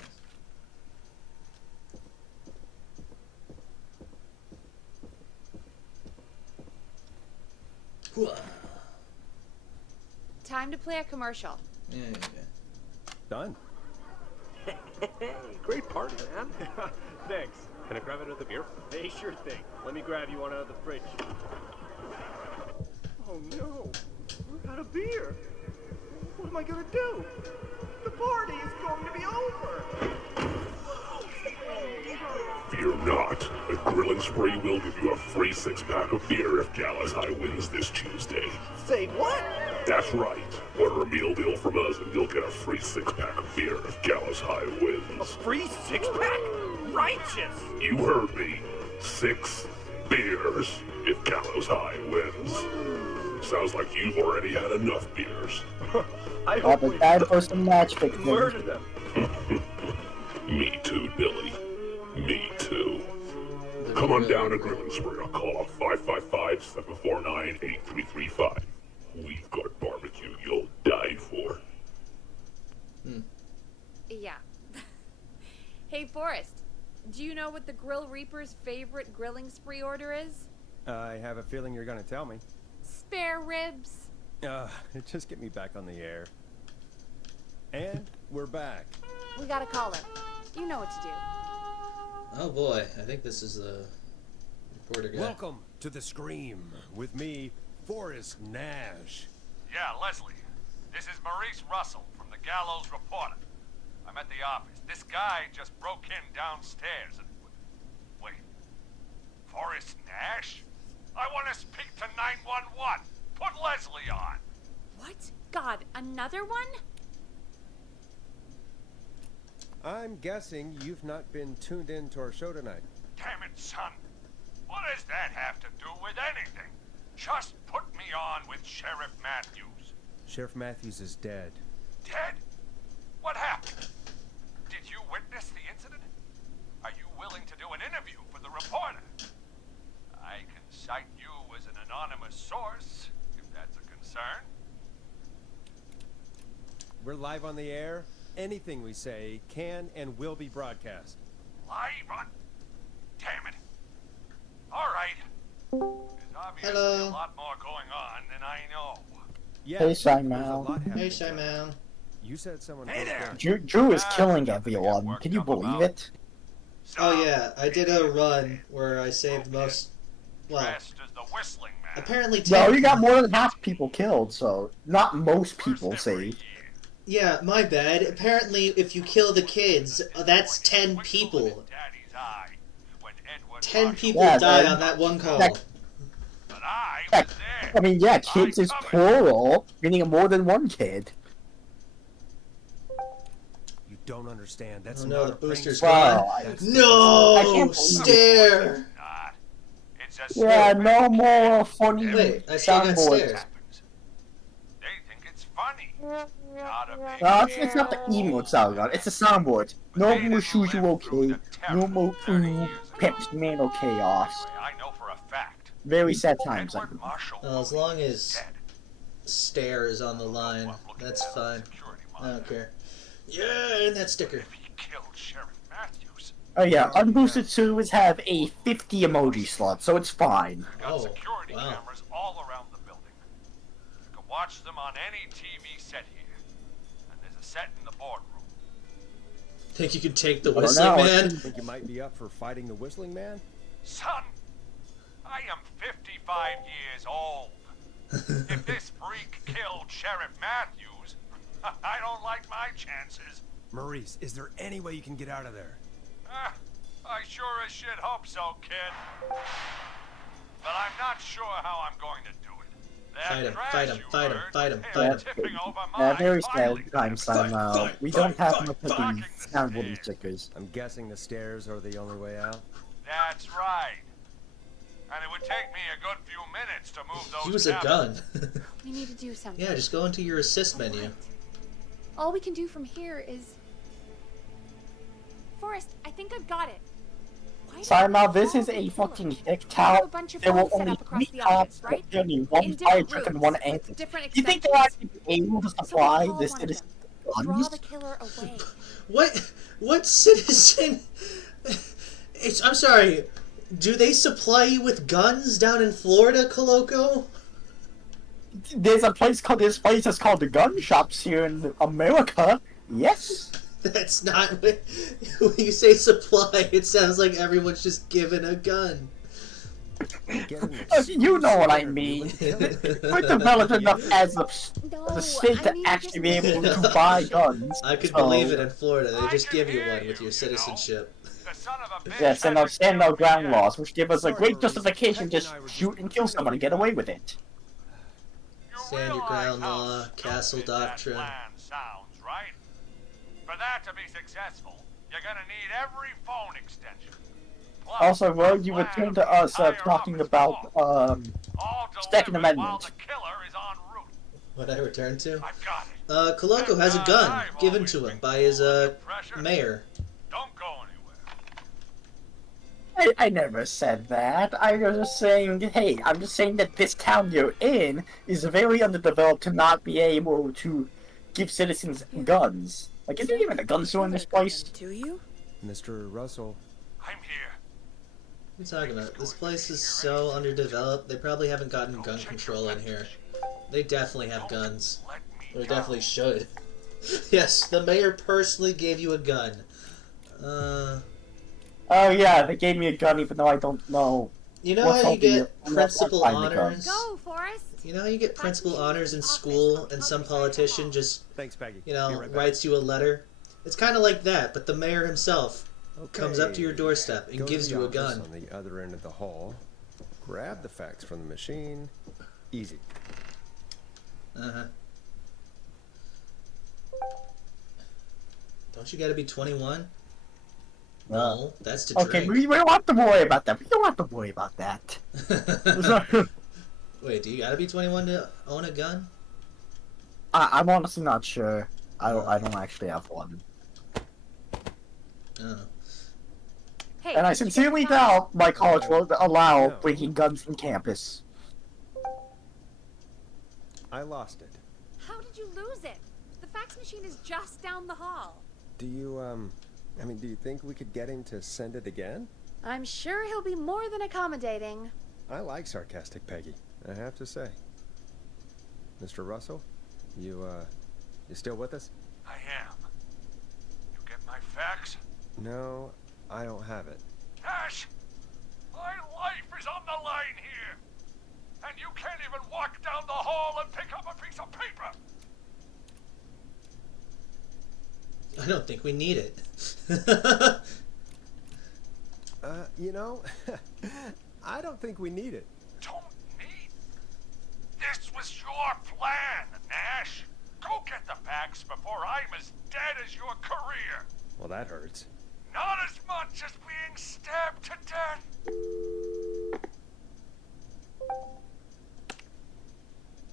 Whoa. Time to play a commercial. Yeah. Done. Great party, man. Thanks. Can I grab another beer? Hey, sure thing. Let me grab you one out of the fridge. Oh no, we're out of beer. What am I gonna do? The party is going to be over. Fear not. A Grill and Spree will give you a free 6-pack of beer if Gallows High wins this Tuesday. Say what? That's right. Order a meal deal from us and you'll get a free 6-pack of beer if Gallows High wins. A free 6-pack? Righteous! You heard me. 6 beers if Gallows High wins. Sounds like you've already had enough beers. I hope we time for some match fixing. Murder them. Me too, Billy. Me too. Come on down to Grill and Spree or call 555-749-8335. We've got barbecue you'll die know what the Grill Reaper's favorite grilling spree order is? I have a feeling you're gonna tell me. Spare ribs. Just get me back on the air. And we're back. We got a caller. You know what to do. Oh boy, I think this is the reporter guy. Welcome to the Scream with me, Forrest Nash. Yeah, Leslie. This is Maurice Russell from the Gallows Reporter. I'm at the office. This guy just broke in downstairs and... Wait. Forrest Nash? I want to speak to 911. Put Leslie on. What? God, another one? I'm guessing you've not been tuned in to our show tonight. Damn it, son. What does that have to do with anything? Just put me on with Sheriff Matthews. Sheriff Matthews is dead. Dead? What happened? Did you witness the incident? Are you willing to do an interview for the reporter? I can cite you as an anonymous source, if that's a concern. We're live on the air. Anything we say can and will be broadcast. Live on... Damn it. All right. There's obviously Hello. a lot more going on than I know. Yeah, Hey, there's a lot Simon. happening. Hey, Shy Man. You said someone... Hey there. Drew is killing everyone. Can you believe it? Oh yeah, I did a run where I saved most. Well, Dressed as the whistling man. apparently 10. No, you got more than half people killed, so not most people saved. Yeah, my bad. Apparently, if you kill the kids, that's 10 people. 10 people Yeah, died man. on that one call. That- But I Yeah, was there. I mean, yeah, kids is plural, meaning more than one kid. You don't understand. That's Oh not no, a the prank. booster's Wow. gone. That's- I No! can't believe it. Stare! Not. It's a Yeah, stupid no more funny Wait, I still got soundboards. stare. happens. They think it's funny. Not a big No, it's not the emote sound, it's the soundboard. No more shoes you okay. No more Pepsi Man or chaos. I know for a fact. Very sad times. I Edward think. Marshall Well, as long is as dead. stare is on the line, that's fine. Security I monitor. don't care. Yeah, and that sticker. If he killed Sheriff Matthews, Oh yeah, Unboosted Suits have a 50 emoji slot, so it's fine. we've got Oh, security wow. cameras all around the building. You can watch them on any TV set here. And there's a set in the boardroom. Think you can take the don't whistling know. man? Think you might be up for fighting the Whistling Man? Son, I am 55 years old. If this freak killed Sheriff Matthews, I don't like my chances. Maurice, is there any way you can get out of there? I sure as shit hope so, kid. But I'm not sure how I'm going to do it. That Fight him, trash fight him, you fight him, heard fight him, is fight him. tipping over my Very filing sad times, Simon. We don't have enough of these soundboard stickers. I'm guessing the stairs are the only way out. That's right. And it would take me a good few minutes to move those Use a cabinets. gun. We need to do something. Yeah, just go into your assist menu. All we can do from here is... Forrest, I think I've got it. Why Simon, did this we is call a the fucking killer? hick We have town. a bunch of There will phones set only up across three the cops, office, but right? only one In fire different truck and routes, one with ambulance. different You think they're extensions. actually able to So we supply call this one to of this them. Draw guns? the killer away. What citizen? I'm sorry. Do they supply you with guns down in Florida, Coloco? There's a place called that's called the gun shops here in America. Yes. That's not what, when you say supply. It sounds like everyone's just given a gun. You know what I mean. We're developed enough as the state to actually be able to buy guns. I could so- believe it in Florida. They just give you one with your citizenship. Yes, and our stand our ground laws, which give us a great justification to shoot and kill someone and get away with it. Stand your ground law, castle doctrine. Sounds right. For that to be successful, you're gonna need every phone extension. Plus, Also, well, you returned to us talking about Second Amendment. What I returned to? Coloco has a gun given to him by his mayor. Don't go anywhere. I never said that. I was just saying, hey, I'm just saying that this town you're in is very underdeveloped to not be able to give citizens guns. Like, is there even a gun store in this place? Do you? Mr. Russell. I'm here. What are you talking about? This place is so underdeveloped. They probably haven't gotten gun control in here. They definitely have guns. Or definitely should. Yes, the mayor personally gave you a gun. Oh yeah, they gave me a gun even though I don't know. You know how you get principal honors? Go, Forrest! You know how you get principal honors in school and some politician just, you know, writes you a letter? It's kind of like that, but the mayor himself comes up to your doorstep and gives you a gun. On the other end of the hall, grab the fax from the machine. Easy. Uh-huh. Don't you gotta be 21? No, that's to okay, drink. we don't have to worry about that. We don't have to worry about that. Wait, do you gotta be 21 to own a gun? I'm honestly not sure. I don't actually have one. Oh. Hey, And I sincerely doubt my college will allow bringing guns on campus. I lost it. How did you lose it? The fax machine is just down the hall. Do you, I mean, do you think we could get him to send it again? I'm sure he'll be more than accommodating. I like sarcastic Peggy, I have to say. Mr. Russell, you still with us? I am. You get my fax? No, I don't have it. Ash! My life is on the line here! And you can't even walk down the hall and pick up a piece of paper! I don't think we need it. You know, I don't think we need it. Don't need? This was your plan, Nash! Go get the fax before I'm as dead as your career! Well, that hurts. Not as much as being stabbed to death!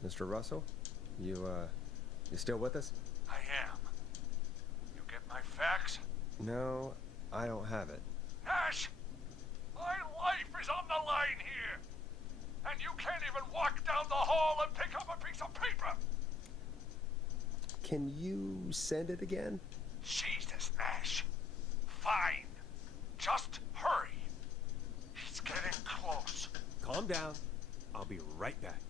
Mr. Russell, you still with us? I am. You get my fax? No, I don't have it. Nash! My life is on the line here! And you can't even walk down the hall and pick up a piece of paper! Can you send it again? Jesus, Nash. Fine. Just hurry. He's getting close. Calm down. I'll be right back.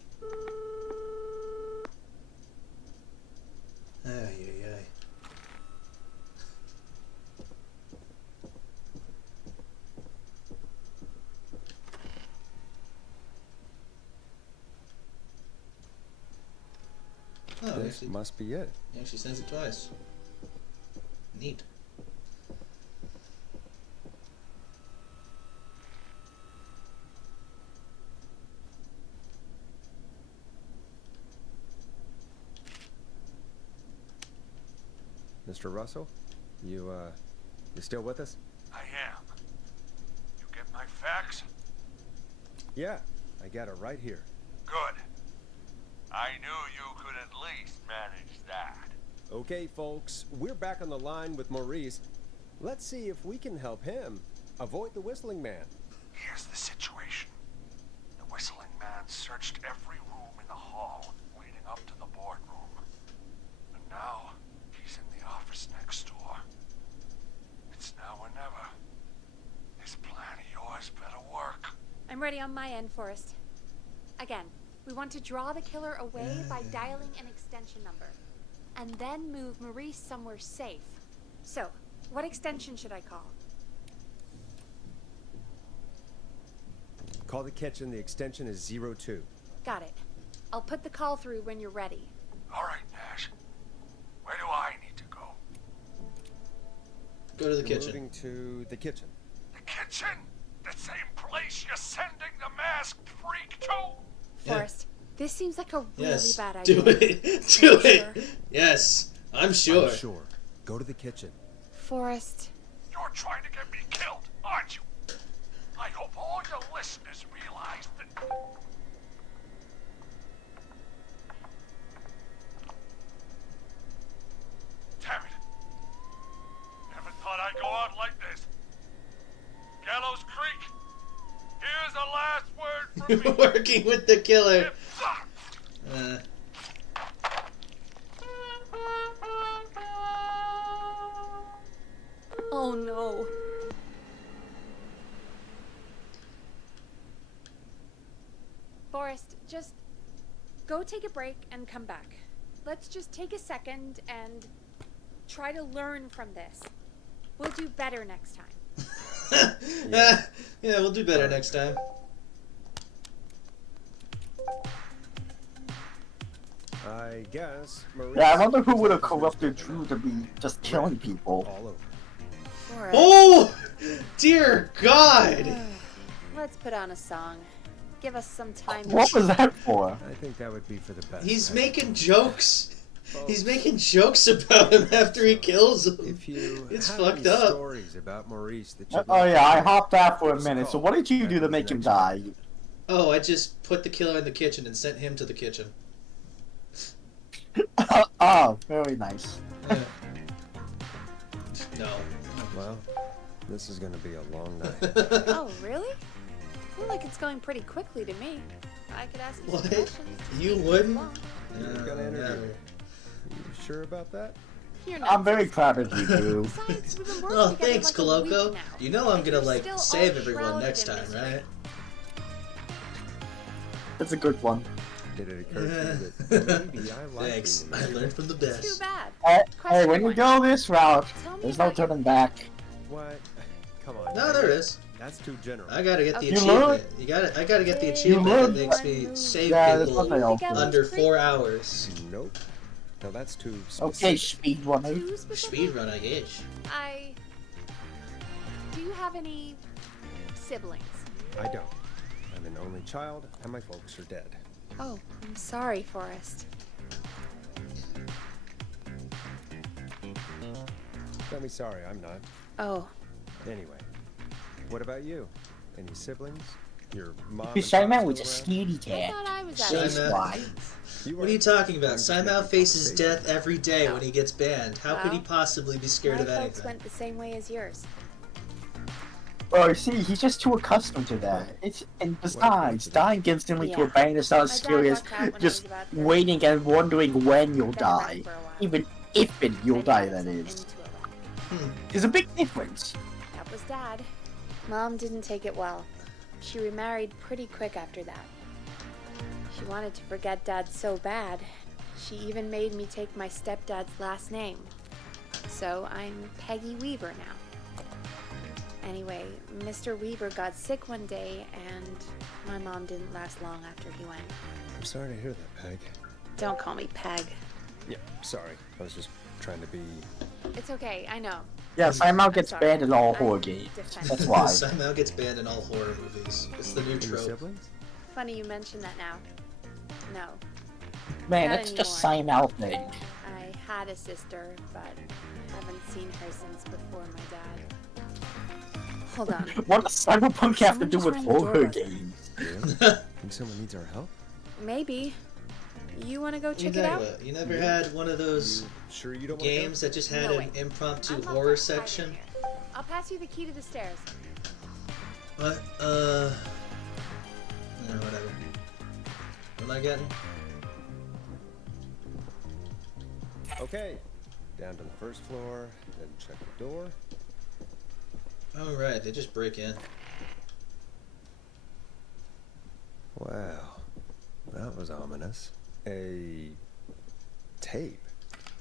Ay, ay, ay. Oh, This actually, must be it. he actually sends it twice. Neat. Mr. Russell, you still with us? I am. You get my fax? Yeah, I got it right here. Good. I knew you could at least manage that. Okay, folks, we're back on the line with Maurice. Let's see if we can help him avoid the Whistling Man. Here's the situation. The Whistling Man searched every room in the hall leading up to the boardroom. And now, he's in the office next door. It's now or never. This plan of yours better work. I'm ready on my end, Forrest. Again, we want to draw the killer away by dialing an extension number. And then move Maurice somewhere safe. So, what extension should I call? Call the kitchen. The extension is 02. Got it. I'll put the call through when you're ready. All right, Nash. Where do I need to go? Go to the You're kitchen. Moving to the kitchen. The kitchen? The same place you're sending the masked freak to? Forrest, this seems like a really Yes. bad idea. Do it. Do it. Yes. I'm sure. I'm sure. Go to the kitchen. Forrest. You're trying to get me killed, aren't you? I hope all your listeners realize that... Damn it. Never thought I'd go out like this. Gallows Creek, here's a last word from me. Working with the killer. Oh no. Go take a break and come back. Let's just take a second and try to learn from this. We'll do better next time. Yeah, we'll do better next time. I guess Maurice. Yeah, I wonder who would have corrupted Drew to be just killing people. All over. Forrest. Oh, dear God! Let's put on a song. Give us some time. What was that for? I think that would be for the best. He's making jokes. He's making jokes about him after he kills him. If you It's have fucked any up. stories about Maurice that you'd Oh like yeah, to I share, hopped out for a give us minute. So call. what did you do to After make the him next die? Oh, I just put the killer in the kitchen and sent him to the kitchen. Oh, very nice. No. Well, this is gonna be a long night. Oh, really? I feel like it's going pretty quickly to me. I could ask you some What? questions. You wouldn't? You're gonna interview never. me. You sure about that? You're not I'm very proud of you, Drew. Besides, we've been working Oh, together thanks, like a week Coloco. now. You know I'm And gonna, you're like, still save all everyone shrouded next in time, mystery. right? That's a good one. Did it occur to you that maybe I like Thanks. being I the learned from the Too best. bad. Hey, when you one. go this route, Tell me there's no about your- turning back. What? Come on. No, man. there is. That's too general. I gotta get the Okay. You learn- achievement. I gotta get the You achievement that learn- makes me save Yeah, that's people what they all do. under 4 hours. Nope. No, that's too Okay, specific. speedrunner. Too specific? Speedrun, I guess. Do you have any siblings? I don't. I'm an only child, and my folks are dead. Oh, I'm sorry, Forrest. Tell me sorry, I'm not. Oh, Anyway, what about you? Any siblings? Your mom? You and Simon pop with a still around? scaredy I cat. thought I was Simon. That's why. What are you talking about? I'm just Simon making faces conversation. death every day when he gets banned. How could he Well, possibly be scared my of folks anything? went the same way as yours. Oh, you see, he's just too accustomed to that. And besides, dying instantly to a Yeah. bang is not My as dad scary as walked out when I just was about 30. waiting and wondering when you'll Been around die. for a while. Even if you'll Then die, he that gets is. into a wreck. There's a big difference. That was Dad. Mom didn't take it well. She remarried pretty quick after that. She wanted to forget Dad so bad, she even made me take my stepdad's last name. So I'm Peggy Weaver now. Anyway, Mr. Weaver got sick one day, and my mom didn't last long after he went. I'm sorry to hear that, Peg. Don't call me Peg. Yeah, sorry. I was just trying to be. It's okay, I know. Yeah, Simon gets sorry. banned in all I'm horror games. defensive. That's why. Simon gets banned in all horror movies. It's the new Any trope. siblings? Funny you mention that now. No. Man, Not that's just anymore. Simon thing. I had a sister, but haven't seen her since before my dad. Hold on. What does Cyberpunk have to Someone do just with rang the horror doorbell. games? Really? Think someone needs our help? Maybe. You want to go You check it out? never, you never had one of those You sure you don't want games that just had No, an wait. impromptu I'm not horror that hiding section? here. I'll pass you the key to the stairs. What? No, whatever. What am I getting? Okay. Down to the first floor, then check the door. Oh, right, they just break in. Wow. That was ominous. A tape.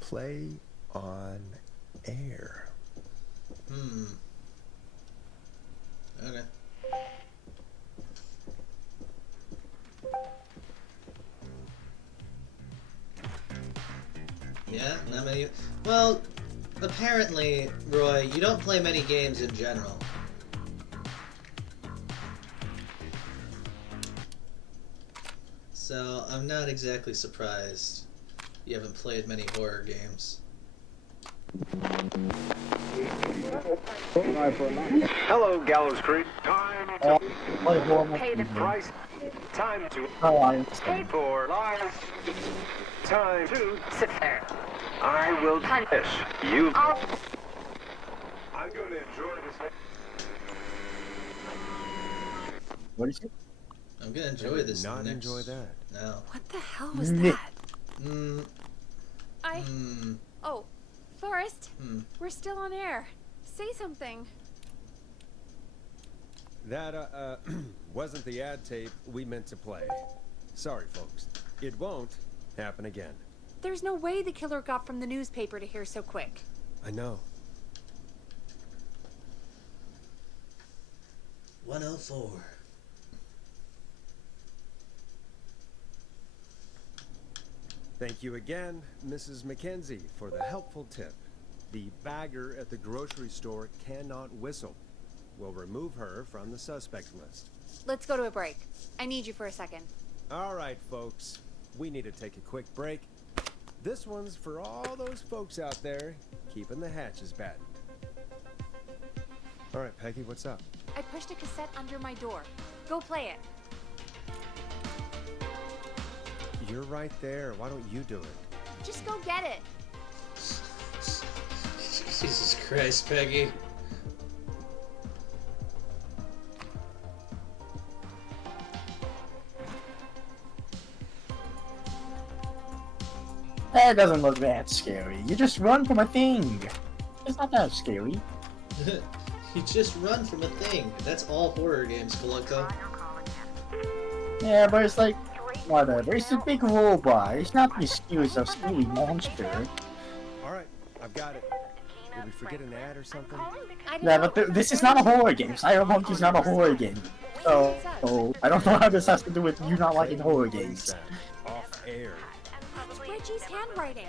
Play on air. Okay. Yeah, not many. Well, apparently, Roy, you don't play many games in general. So, I'm not exactly surprised you haven't played many horror games. Hello, Gallows Creek. Time to Pay the price. Time to Oh, I understand. pay for lies. Time to sit there. I will punish you. I'm going to enjoy this. What is it? I'm gonna I enjoy did this. not next... enjoy that. No. What the hell was that? I. Mm, Oh, Forrest. mm. We're still on air. Say something. That, wasn't the ad tape we meant to play. Sorry, folks. It won't happen again. There's no way the killer got from the newspaper to here so quick. I know. 104. Thank you again, Mrs. Mackenzie, for the helpful tip. The bagger at the grocery store cannot whistle. We'll remove her from the suspect list. Let's go to a break. I need you for a second. All right, folks. We need to take a quick break. This one's for all those folks out there keeping the hatches battened. All right, Peggy, what's up? I pushed a cassette under my door. Go play it. You're right there. Why don't you do it? Just go get it. Jesus Christ, Peggy. That doesn't look that scary. You just run from a thing. It's not that scary. You just run from a thing. That's all horror games, Calico. Yeah, but it's like, whatever. It's a big robot. It's not the excuse of scary monster. All right, I've got it. Did we forget an ad or something? Yeah, but this is not a horror game. Cyberpunk is not a horror game. So, I don't know how this has to do with you not liking horror games. Off air. That's Reggie's handwriting.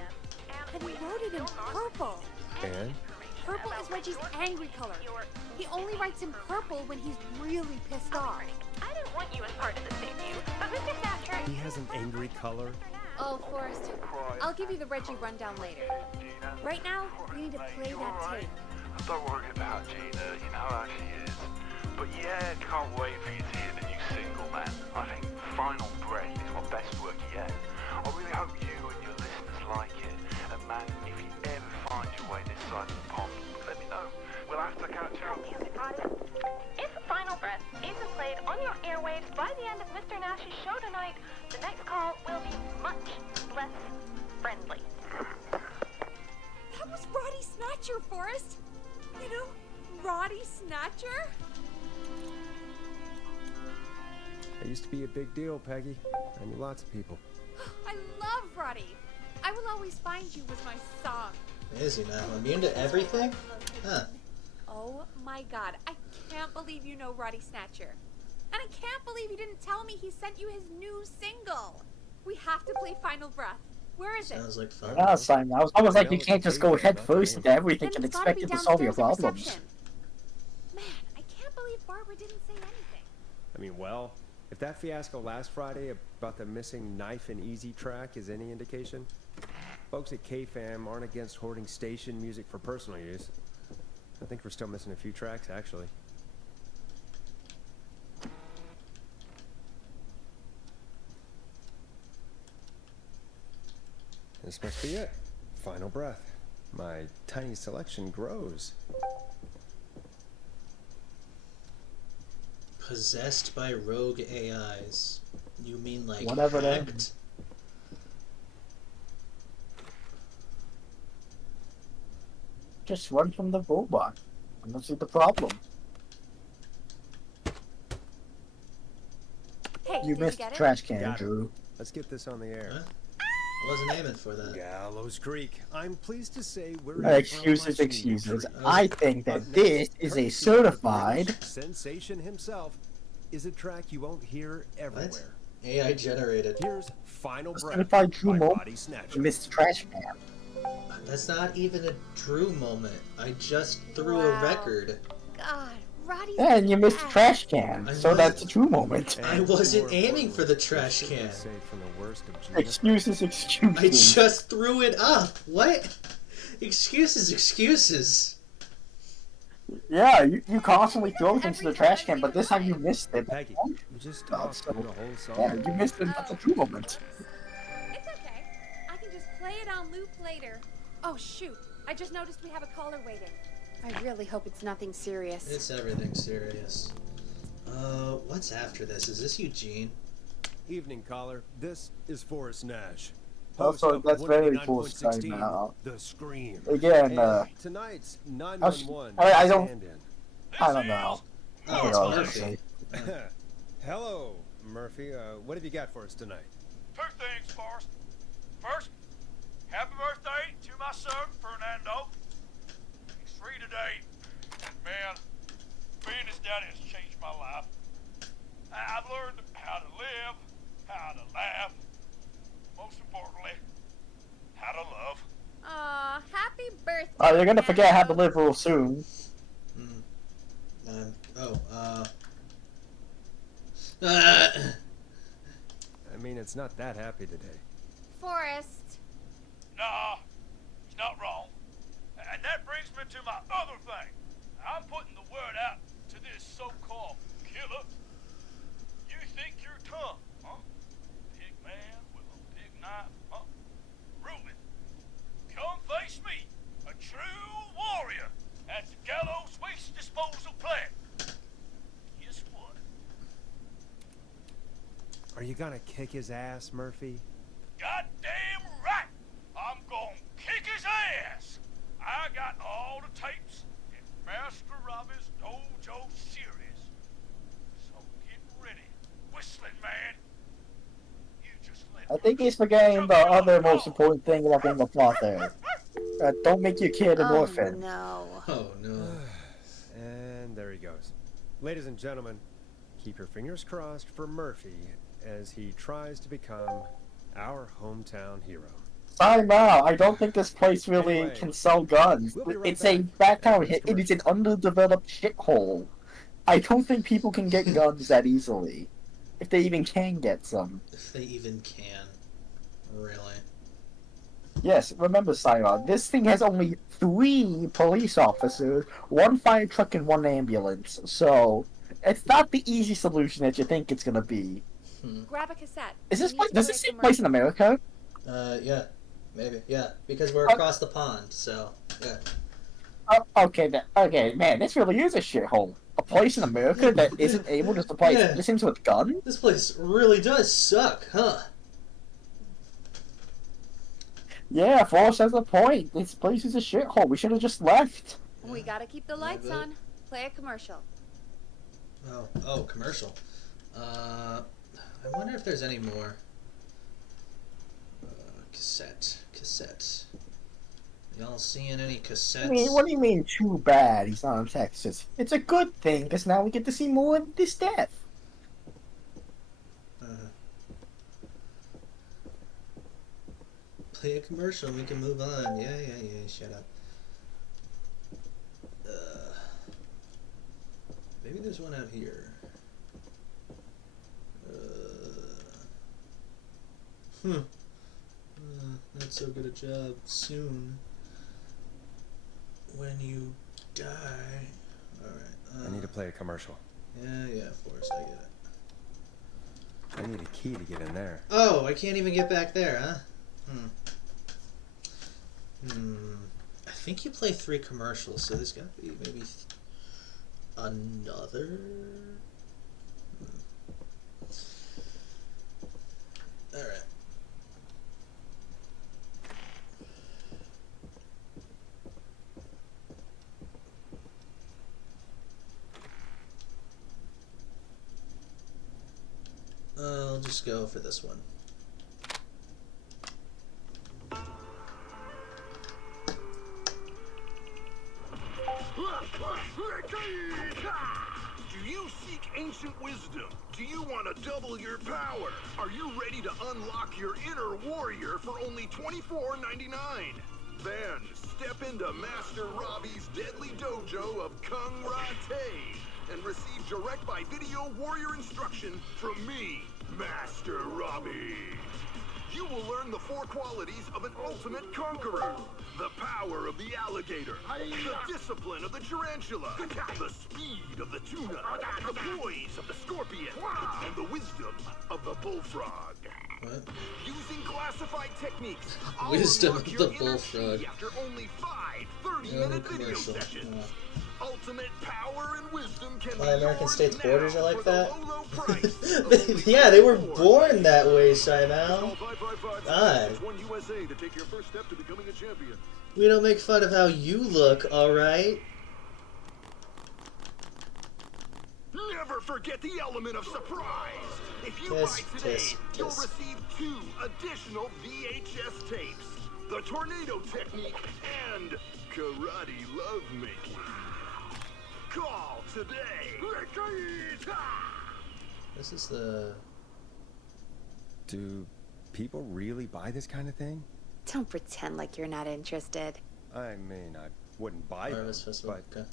And he wrote it in purple. And? Purple is Reggie's angry color. He only writes in purple when he's really pissed off. I didn't want you as part of this debut, but Mr. Thatcher... He has an angry color. Oh, Forrest, I'll give you the Reggie rundown later. Right now, we need to play that tape. Don't worry about Gina, you know how she is. But yeah, can't wait for you to hear the new single, man. I think Final Breath is my best work yet. I really hope you and your listeners like it. And man, if you ever find your way this side of the pond, let me know. We'll have to catch up. If Final Breath isn't played on your airwaves by the end of Mr. Nash's show tonight, the next call will be much less friendly. That was Roddy Snatcher, Forrest. You know, Roddy Snatcher? It used to be a big deal, Peggy. I knew lots of people. I love Roddy. I Will Always Find You was my song. Is he now? Immune to everything? Huh. Oh my god, I can't believe you know Roddy Snatcher. And I can't believe you didn't tell me he sent you his new single. We have to play Final Breath. Where is it? Sounds like fun. Yeah, Simon. I was almost like you can't just go head first into everything and Then it's gotta expect be it to solve your downstairs at problems. reception. Man, I can't believe Barbara didn't say anything. I mean, well, if that fiasco last Friday about the missing Knife and Easy track is any indication, folks at KFAM aren't against hoarding station music for personal use. I think we're still missing a few tracks, actually. This must be it. Final breath. My tiny selection grows. Possessed by rogue AIs. You mean like Whatever that hacked? is. Just run from the robot. I don't see the problem. Hey, You did missed you the get it? trash can, Got it. Drew. Let's get this on the air. Huh? I wasn't aiming for that. Gallows Creek. I'm pleased to say we're Excuses, excuses. I think that this is a certified... Sensation himself is a track you won't hear everywhere. AI generated. Here's Final Breath certified Drew by moment. Body Snatcher. You missed the trash can. That's not even a Drew moment. I just threw a Wow. record. God, Roddy's Yeah, and you missed the bad. trash can. I So was- that's a true moment. I wasn't aiming for the trash can. Safe from the worst of Gina. Excuses, I excuses. just threw it up. What? Excuses, excuses. Yeah, you constantly throw things to the trash can, but this time you missed it. Peggy, you just Oh, tossed so- through the whole song. Yeah, you missed it. That's a true moment. It's okay. I can just play it on loop later. Oh, shoot. I just noticed we have a caller waiting. I really hope it's nothing serious. It's everything serious. What's after this? Is this Eugene? Evening, caller. This is Forrest Nash. Also, host of that's very 189.16, cool stuff now. The Scream. Again, And tonight's 911 I don't- stand-in. I don't know. Oh, it's Yeah, Murphy. Hello, Murphy. What have you got for us tonight? Two things first. First, happy birthday to my son, Fernando. He's 3 today. And man, being his daddy has changed my life. I've learned how to live, how to laugh, most importantly, how to love. Aw, happy birthday. Oh, you're gonna forget how to Fernando. live real soon. I mean, it's not that happy today. Forrest. Nah, he's not wrong. And that brings me to my other thing. I'm putting the word out to this so-called killer. You think you're tough, huh? Big man with a big knife, huh? Reuben, come face me, a true warrior at the Gallows Waste Disposal Plant. Guess what? Are you gonna kick his ass, Murphy? Goddamn right! I'm gonna kick his ass! I got all the tapes in Master Robbie's Dojo series. So get ready, whistling man. You just let I think he's forgetting the other most important thing about being a father. Don't make your kid an orphan. No. Oh no. And there he goes. Ladies and gentlemen, keep your fingers crossed for Murphy as he tries to become our hometown hero. Time out. I don't think this place really Anyway, can sell guns. we'll be right It's a back backtown after hit. this It is an underdeveloped shithole. I don't think people can get guns that easily. If they even can get some. If they even can. Really. Yes, remember, Simon, this thing has only 3 police officers, 1 fire truck, and 1 ambulance. So, it's not the easy solution that you think it's gonna be. Grab a cassette. Is this We need place, to does play this a take place in America? Yeah. Maybe. Yeah. Because we're across the pond, so, yeah. Okay, okay, man, this really is a shithole. A place in America that isn't able to supply Yeah. citizens with guns? This place really does suck, huh? Yeah, Forrest has a point. This place is a shithole. We should have just left. We gotta keep the lights but- on. Play a commercial. Oh, commercial. I wonder if there's any more. Cassette. Y'all seeing any cassettes? I mean, what do you mean too bad he's not in Texas? It's a good thing, because now we get to see more of this death. Play a commercial and we can move on. Yeah, shut up. Maybe there's one out here. Not so good a job. Soon. When you die. Alright. I need to play a commercial. Yeah, Forrest, I get it. I need a key to get in there. Oh, I can't even get back there, huh? I think you play 3 commercials, so there's gotta be maybe another. Alright. I'll just go for this one. Do you seek ancient wisdom? Do you want to double your power? Are you ready to unlock your inner warrior for only $24.99? Then step into Master Robbie's deadly dojo of Kung Ra-Te and receive direct by video warrior instruction from me, Master Robbie. You will learn the 4 qualities of an ultimate conqueror. The power of the alligator, the discipline of the tarantula, the speed of the tuna, the poise of the scorpion, and the wisdom of the bullfrog. What? Using classified techniques, I'll Wisdom unlock of your the inner bullfrog. key after only 5 No 30-minute video commercial. sessions. Ultimate power and wisdom can Why be American yours States now borders are like for the that? low, low price of only Yeah, they were born that way, Simon. Call 555 God. 661 USA to take your first step to becoming a champion. We don't make fun of how you look, alright? Never forget the element of surprise. If you Kiss, buy today, kiss, you'll kiss. receive 2 additional VHS tapes. The tornado technique and karate lovemaking. Call today. This is the... Do people really buy this kind of thing? Don't pretend like you're not interested. I mean, I wouldn't buy them, Harvest Festival, but okay.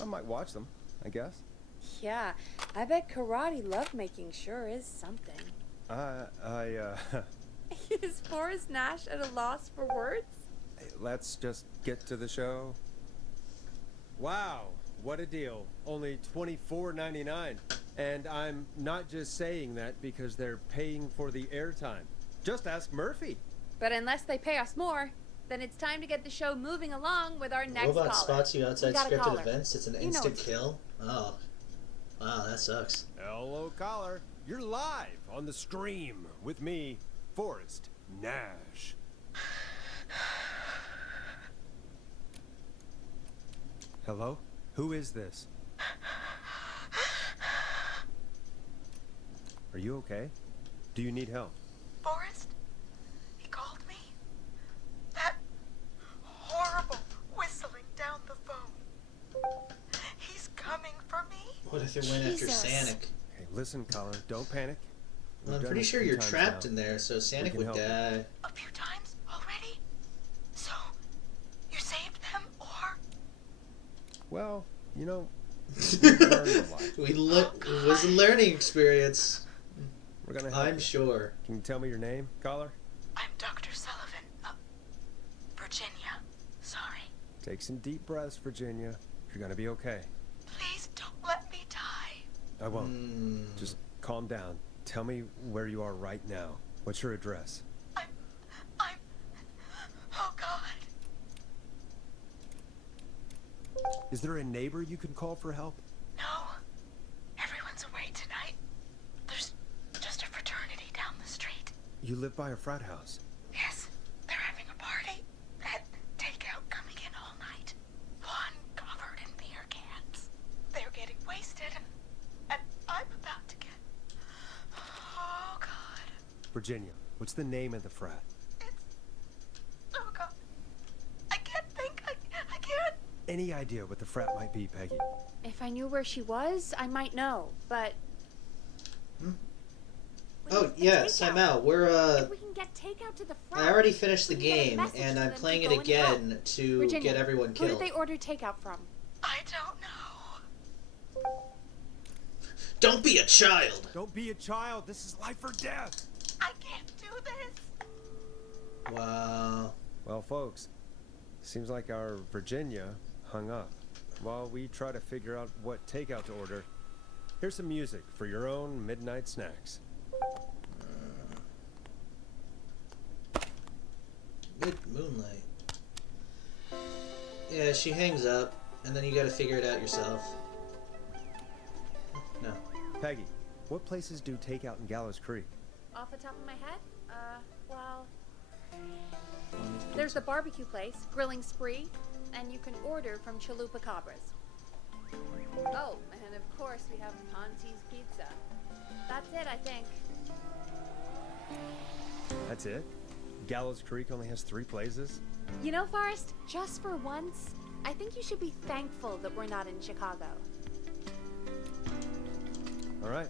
I might watch them, I guess. Yeah, I bet karate lovemaking sure is something. Is Forrest Nash at a loss for words? Hey, let's just get to the show. Wow, what a deal. Only $24.99. And I'm not just saying that because they're paying for the airtime. Just ask Murphy. But unless they pay us more, then it's time to get the show moving along with our next Robot caller. spots you outside We got a scripted caller. events. It's an You know instant it's- kill. Oh. Wow, that sucks. Hello, caller. You're live on the stream with me, Forrest Nash. Hello? Who is this? Are you okay? Do you need help? Forrest? He called me? That horrible whistling down the phone. He's coming for me? What if it went after Sanic? Hey, listen, caller. Don't panic. Well, I'm We've done pretty this sure a few you're times trapped now. in there, so We Sanic can would help you. die. A few times already? So, you saved them, or? Well, you know, we've learned a lot. It was a learning experience. We're gonna help I'm you. sure. Can you tell me your name, caller? I'm Dr. Sullivan, Virginia. Sorry. Take some deep breaths, Virginia. You're gonna be okay. Please don't let me die. I won't. Just calm down. Tell me where you are right now. What's your address? Oh, God. Is there a neighbor you can call for help? No. Everyone's away tonight. There's just a fraternity down the street. You live by a frat house. Yes, they're having a party. Had takeout coming in all night. One covered in beer cans. They're getting wasted, and I'm about to get... Oh, God. Virginia, what's the name of the frat? Oh, God. I can't think. I can't. Any idea what the frat might be, Peggy? If I knew where she was, I might know, but... Oh, yes, I'm out. We're, If we can get takeout to the front, I already finished the we can get a game, message and to I'm them to playing it go and help. again to Virginia, get everyone who killed. did they order takeout from? I don't know. Don't be a child! Don't be a child. This is life or death. I can't do this. Wow. Well, folks, seems like our Virginia hung up. While we try to figure out what takeout to order, here's some music for your own midnight snacks. Good moonlight. Yeah, she hangs up, and then you gotta figure it out yourself. No. Peggy, what places do takeout in Gallows Creek? Off the top of my head? Well... There's the barbecue place, Grilling Spree, and you can order from Chalupa Cabras. Oh, and of course we have Ponte's Pizza. That's it, I think. That's it? Gallows Creek only has 3 places? You know, Forrest, just for once, I think you should be thankful that we're not in Chicago. All right.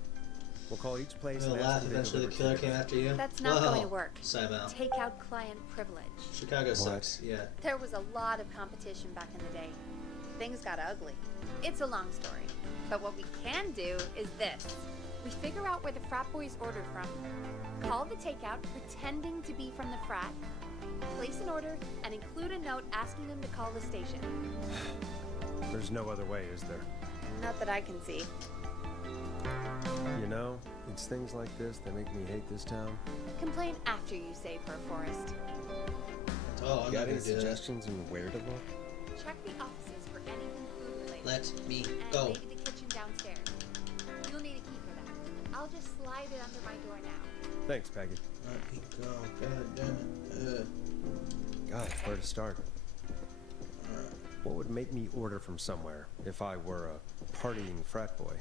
We'll call each place I'm and gonna ask laugh if they eventually the deliver killer came after you. That's not Whoa. going to work. Simon. Takeout client privilege. Chicago sucks, yeah. There was a lot of competition back in the day. Things got ugly. It's a long story. But what we can do is this. We figure out where the frat boys ordered from, call the takeout pretending to be from the frat, place an order, and include a note asking them to call the station. There's no other way, is there? Not that I can see. You know, it's things like this that make me hate this town. Complain after you save her, Forrest. Oh, I'm Got not any gonna do that. suggestions on where to look? Check the offices for anything food related. Let me and go. maybe the kitchen downstairs. You'll need a key for that. I'll just slide it under my door now. Thanks, Peggy. Let me go. God damn it. God, where to start? What would make me order from somewhere if I were a partying frat boy?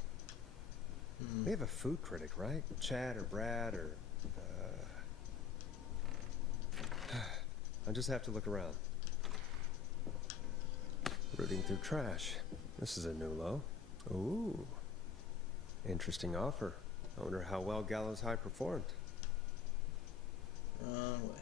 We have a food critic, right? Chad or Brad or... I'll just have to look around. Rooting through trash. This is a new low. Ooh. Interesting offer. I wonder how well Gallows High performed. Wrong way.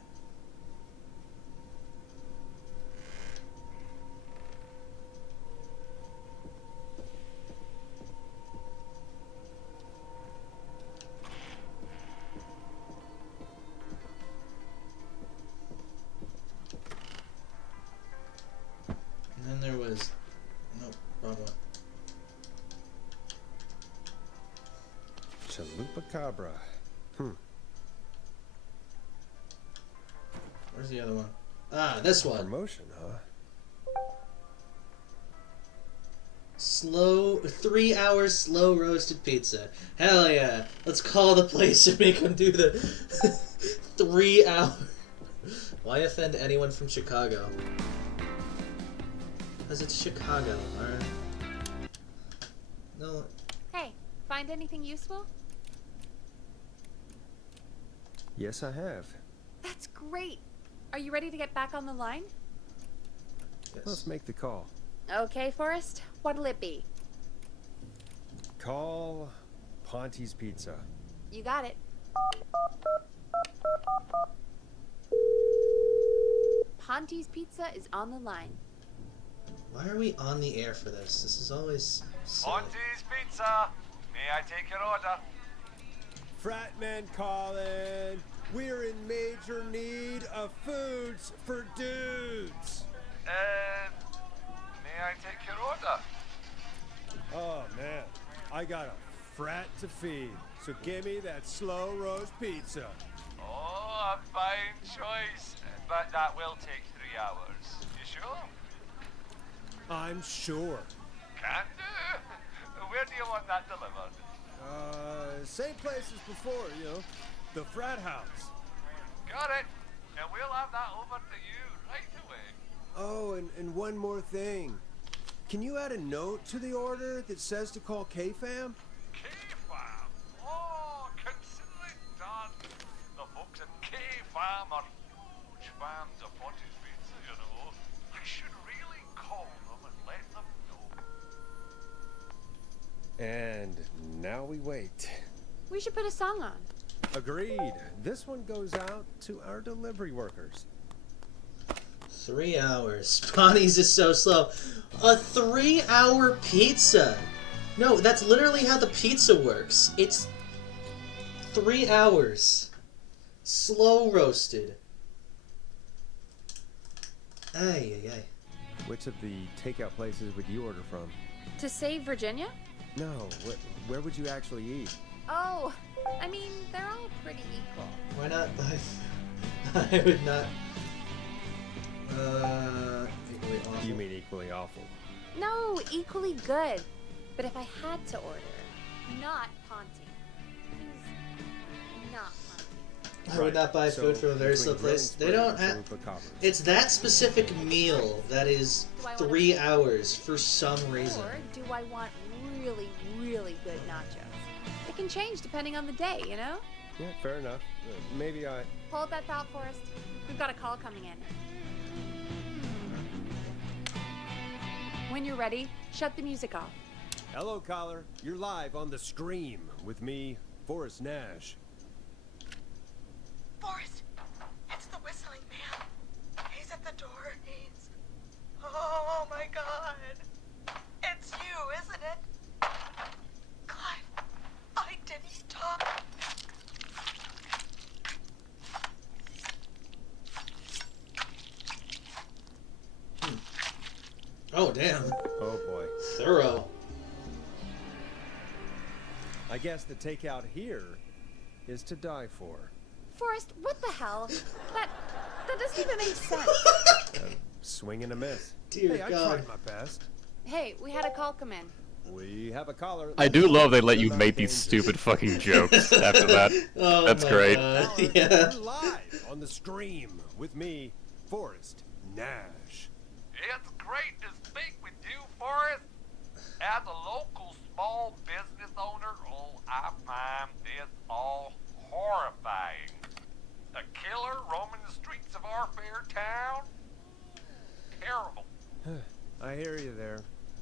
And then there was... Nope, wrong one. Chalupa Where's the other one? Ah, this one. Promotion, huh? Slow, 3 hours slow roasted pizza. Hell yeah. Let's call the place and make them do the 3 hour. Why offend anyone from Chicago? Because it's Chicago, alright? No. Hey, find anything useful? Yes, I have. That's great. Are you ready to get back on the line? Yes. Let's make the call. Okay, Forrest. What'll it be? Call Ponte's Pizza. You got it. Ponte's Pizza is on the line. Why are we on the air for this? This is always silly. Monty's Pizza. May I take your order? Fratman calling. We're in major need of foods for dudes. May I take your order? Oh man, I got a frat to feed. So give me that slow roast pizza. Oh, a fine choice. But that will take 3 hours. You sure? I'm sure. Can do. Where do you want that delivered? Same place as before, you know. The frat house. Got it. And we'll have that over to you right away. Oh, and one more thing. Can you add a note to the order that says to call K-Fam? K-Fam? Oh, consider it done. The folks at K-Fam are huge fans of Ponty's Pizza, you know. I should really call them and let them know. And now we wait. We should put a song on. Agreed. This one goes out to our delivery workers. 3 hours. Bonnie's is so slow. A 3 hour pizza. No, that's literally how the pizza works. It's 3 hours. Slow roasted. Ay, ay, ay. Which of the takeout places would you order from? To save Virginia? No, where would you actually eat? Oh, I mean, they're all pretty equal. Why not buy... I would not... equally awful. You mean equally awful? No, equally good. But if I had to order, not Ponte. Please, not Ponte. I would not buy food from a very slow place. They don't have... It's that specific meal that is 3 hours for some reason. Or do I want really, really good nachos? It can change depending on the day, you know? Yeah, fair enough. Maybe I... Hold that thought, Forrest. We've got a call coming in. When you're ready, shut the music off. Hello, caller. You're live on the Scream with me, Forrest Nash. Forrest, it's the whistling man. He's at the door. He's... Oh my god. It's you, isn't it? Clive, I didn't talk. Oh, damn. Oh, boy. Thorough. I guess the takeout here is to die for. Forrest, what the hell? That doesn't even make sense. Swing and a miss. Dear hey, God. I tried my best. Hey, we had a call come in. We have a caller. I do love they let you make these stupid fucking jokes after that. Oh That's my great. God. Caller, Yeah. you're live on the Scream with me, Forrest Nash. It's great to speak with you, Forrest. as a local small business owner, I find this all horrifying. A killer roaming the streets of our fair town? Terrible. I hear you there.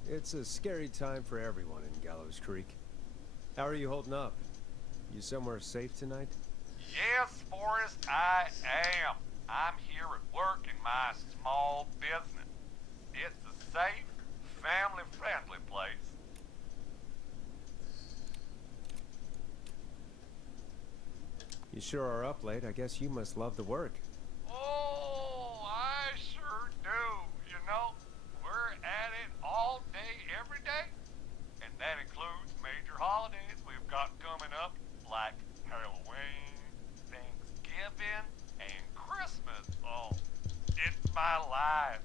It's a scary time for everyone in Gallows Creek. How are you holding up? You somewhere safe tonight? Yes, Forrest, I am. I'm here at work in my small business. It's a safe, family-friendly place. You sure are up late. I guess you must love the work. Oh, I sure do. You know, we're at it all day, every day. And that includes major holidays we've got coming up, like Halloween, Thanksgiving, and Christmas. Oh, it's my life.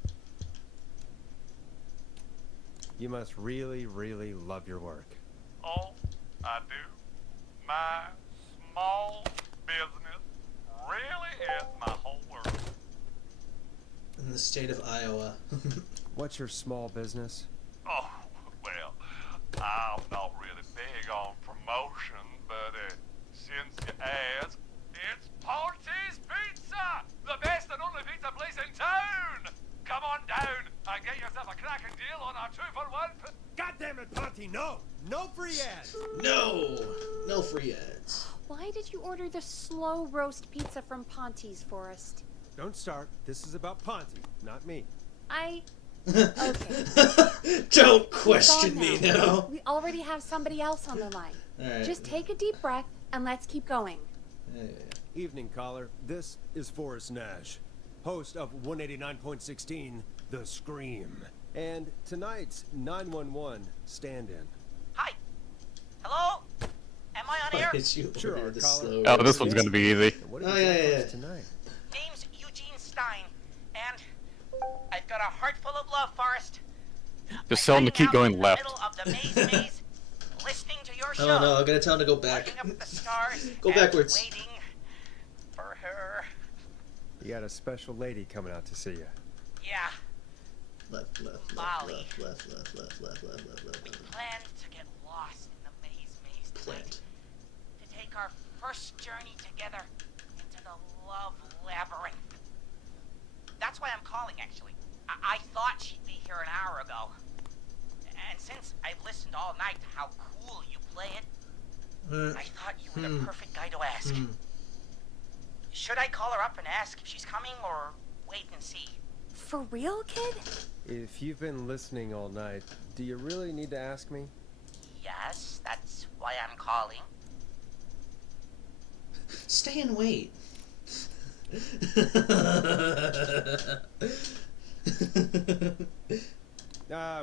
You must really, really love your work. Oh, I do. My small business really is my whole world. In the state of Iowa. What's your small business? Oh, well, I'm not really big on promotion, but since you asked, it's Ponty's Pizza! The best and only pizza place in town! Come on down and get yourself a cracking deal on our 2-for-1. God damn it, Ponty, no! No free ads! No! No free ads. Why did you order the slow roast pizza from Ponty's, Forrest? Don't start. This is about Ponty, not me. Okay. Don't question me now. We already have somebody else on the line. Alright. Just take a deep breath and let's keep going. Evening, caller. This is Forrest Nash, host of 189.16, The Scream. And tonight's 911 stand-in. Hi. Hello? Am I on air? Sure are, caller. Oh, this one's gonna be easy. What do you got for us tonight? Name's Eugene-Stein, and I've got a heart full of love, Forrest. Just tell him to keep going left. Middle of the maze, listening to your show. No, I'm gonna tell him to go back. Looking up at the stars Go and backwards. waiting for her. You got a special lady coming out to see you. Yeah. Left, Molly. left. We planned to get lost in the maze tonight. To take our first journey together into the love labyrinth. That's why I'm calling, actually. I thought she'd be here an hour ago. And since I've listened all night to how cool you play it, I thought you were the perfect guy to ask. Should I call her up and ask if she's coming, or wait and see? For real, kid? If you've been listening all night, do you really need to ask me? Yes, that's why I'm calling. Stay and wait.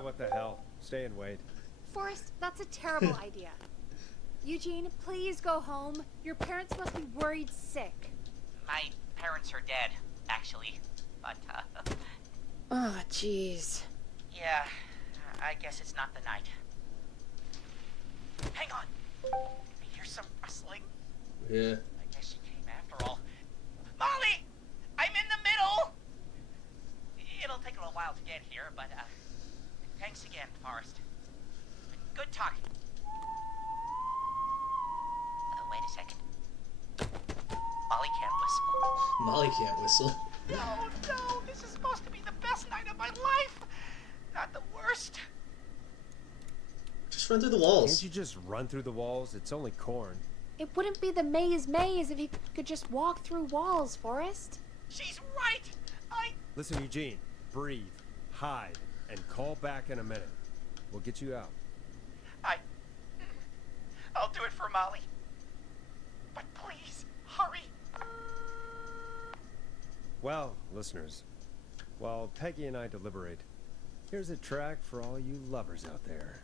What the hell? Stay and wait. Forrest, that's a terrible idea. Eugene, please go home. Your parents must be worried sick. My parents are dead, actually. But, Oh, jeez. yeah, I guess it's not the night. Hang on. I hear some rustling. Yeah. I guess she came after all. Molly! I'm in the middle! It'll take a little while to get here, but, thanks again, Forrest. Good talking. Wait a second. Molly can't whistle. Molly can't whistle. No, this is supposed to be the best night of my life! Not the worst. Just run through the walls. Can't you just run through the walls? It's only corn. It wouldn't be the maze if you could just walk through walls, Forrest. She's right! Listen, Eugene, breathe, hide, and call back in a minute. We'll get you out. I'll do it for Molly. But please, hurry. Well, listeners, while Peggy and I deliberate, here's a track for all you lovers out there.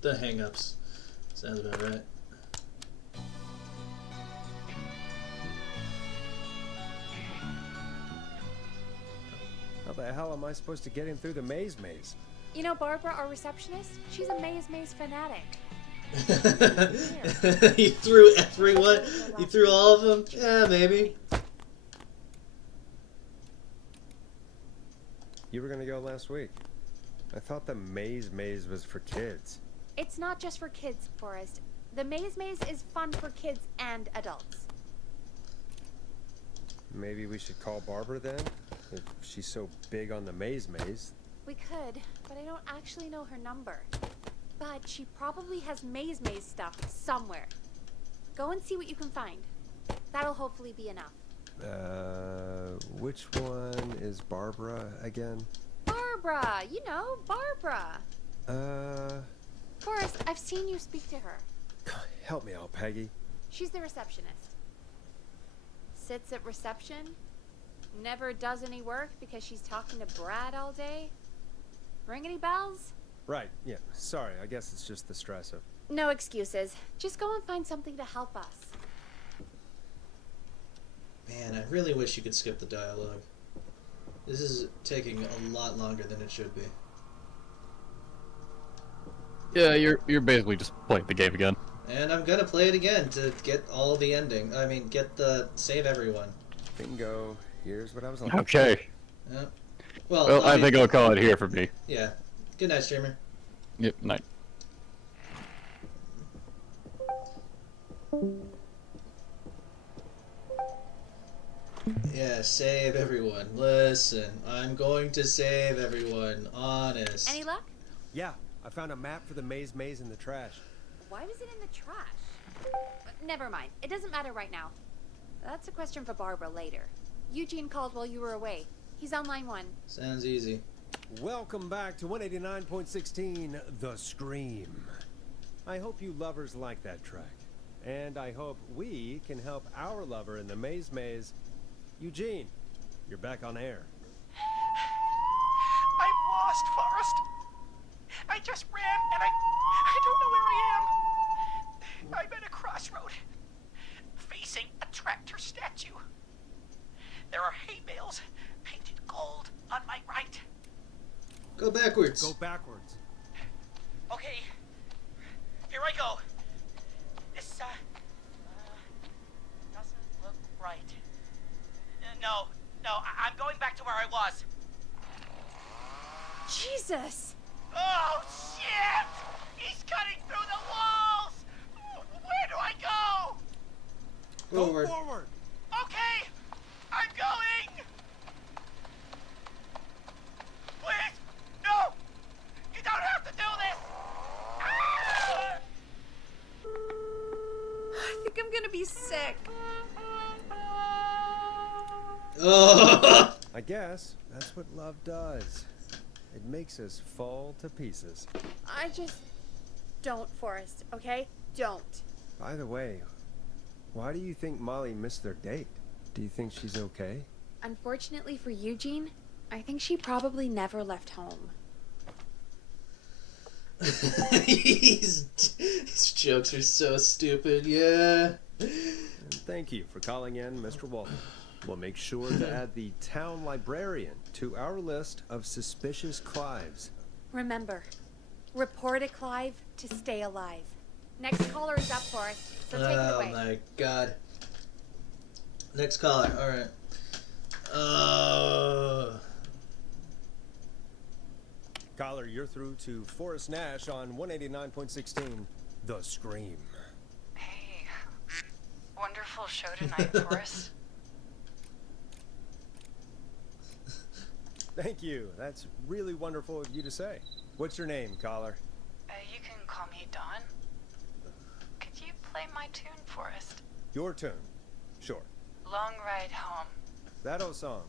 The hang-ups. Sounds about right. How the hell am I supposed to get him through the maze? You know Barbara, our receptionist? She's a maze fanatic. You threw everyone? You threw all of them? Yeah, maybe. You were gonna go last week. I thought the maze was for kids. It's not just for kids, Forrest. The maze is fun for kids and adults. Maybe we should call Barbara then? If she's so big on the maze. We could, but I don't actually know her number. But she probably has maze stuff somewhere. Go and see what you can find. That'll hopefully be enough. Which one is Barbara again? Barbara! You know, Barbara! Forrest, I've seen you speak to her. Help me out, Peggy. She's the receptionist. Sits at reception. Never does any work because she's talking to Brad all day. Ring any bells? Right, yeah. Sorry, I guess it's just the stress of... No excuses. Just go and find something to help us. Man, I really wish you could skip the dialogue. This is taking a lot longer than it should be. Yeah, you're basically just playing the game again. And I'm gonna play it again to get all the ending. I mean, get the save everyone. Bingo. Here's what I was looking Okay. Yeah. Well, I think I'll call it here for me. Yeah. Good night, streamer. Yep, night. Yeah, save everyone. Listen, I'm going to save everyone. Honest. Any luck? Yeah, I found a map for the maze in the trash. Why was it in the trash? Never mind. It doesn't matter right now. That's a question for Barbara later. Eugene called while you were away. He's on line 1. Sounds easy. Welcome back to 189.16, The Scream. I hope you lovers like that track. And I hope we can help our lover in the maze. Eugene, you're back on air. I'm lost, Forrest. I just ran and I don't know where I am. I'm at a crossroad, facing a tractor statue. There are hay bales painted gold on my right. Go backwards. Go backwards. Okay, here I go. This, doesn't look right. No, I'm going back to where I was. Jesus! Oh, shit! He's cutting through the walls! Where do I go? Forward. Go forward. Okay, I'm going! Please, no! You don't have to do this! Ah! I think I'm gonna be sick. I guess that's what love does. It makes us fall to pieces. I just... Don't, Forrest, okay? Don't. By the way, why do you think Molly missed their date? Do you think she's okay? Unfortunately for Eugene, I think she probably never left home. His jokes are so stupid, yeah. And thank you for calling in, Mr. Walton. We'll make sure to add the town librarian to our list of suspicious Clives. Remember, report a Clive to stay alive. Next caller is up for us, so take it away. Oh my god. Next caller, alright. Caller, you're through to Forrest Nash on 189.16, The Scream. Hey, wonderful show tonight, Forrest. Thank you. That's really wonderful of you to say. What's your name, caller? You can call me Dawn. Could you play my tune, Forrest? Your tune. Sure. Long Ride Home. That old song.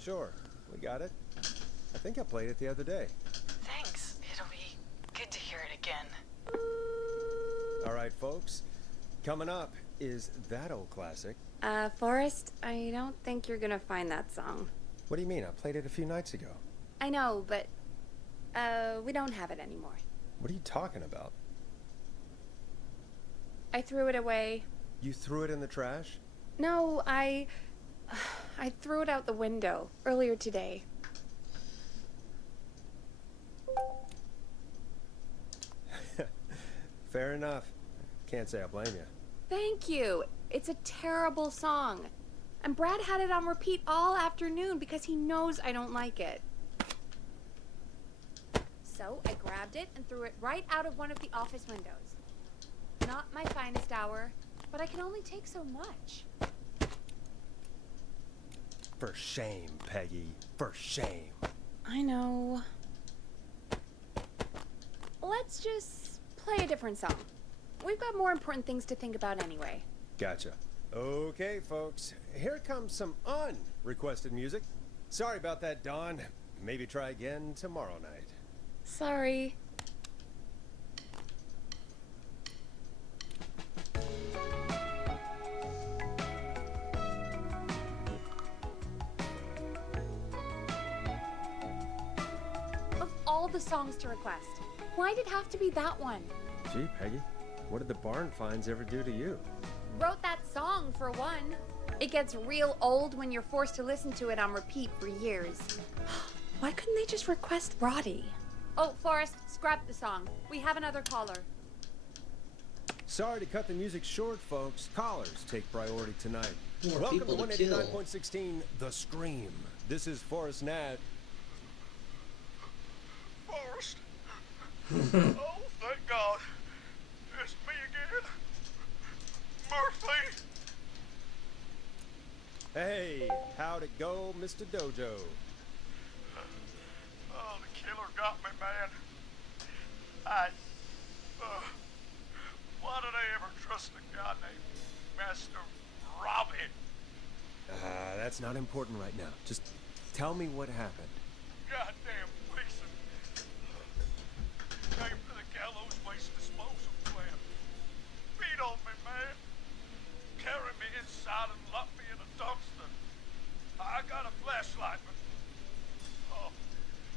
Sure. We got it. I think I played it the other day. Thanks. It'll be good to hear it again. All right, folks. Coming up is that old classic. Forrest, I don't think you're gonna find that song. What do you mean? I played it a few nights ago. I know, but, we don't have it anymore. What are you talking about? I threw it away. You threw it in the trash? No, I threw it out the window earlier today. Fair enough. Can't say I blame you. Thank you. It's a terrible song. And Brad had it on repeat all afternoon because he knows I don't like it. So I grabbed it and threw it right out of one of the office windows. Not my finest hour, but I can only take so much. For shame, Peggy. For shame. I know. Let's just play a different song. We've got more important things to think about anyway. Gotcha. Okay, folks. Here comes some unrequested music. Sorry about that, Dawn. Maybe try again tomorrow night. Sorry. Of all the songs to request, why'd it have to be that one? Gee, Peggy, what did the barn finds ever do to you? Wrote that song for one. It gets real old when you're forced to listen to it on repeat for years. Why couldn't they just request Roddy? Oh, Forrest, scrap the song. We have another caller. Sorry to cut the music short, folks. Callers take priority tonight. More Welcome people to to kill. 189.16, The Scream. This is Forrest Nat. Forrest. Oh, thank God. It's me again. Murphy. Hey, how'd it go, Mr. Dojo? Oh, the killer got me, man. Why did I ever trust a guy named Master Robin? That's not important right now. Just tell me what happened. Goddamn Gleason. Came to the gallows waste disposal plant. Beat on me, man. Carried me inside and locked me in a dumpster. I got a flashlight, but...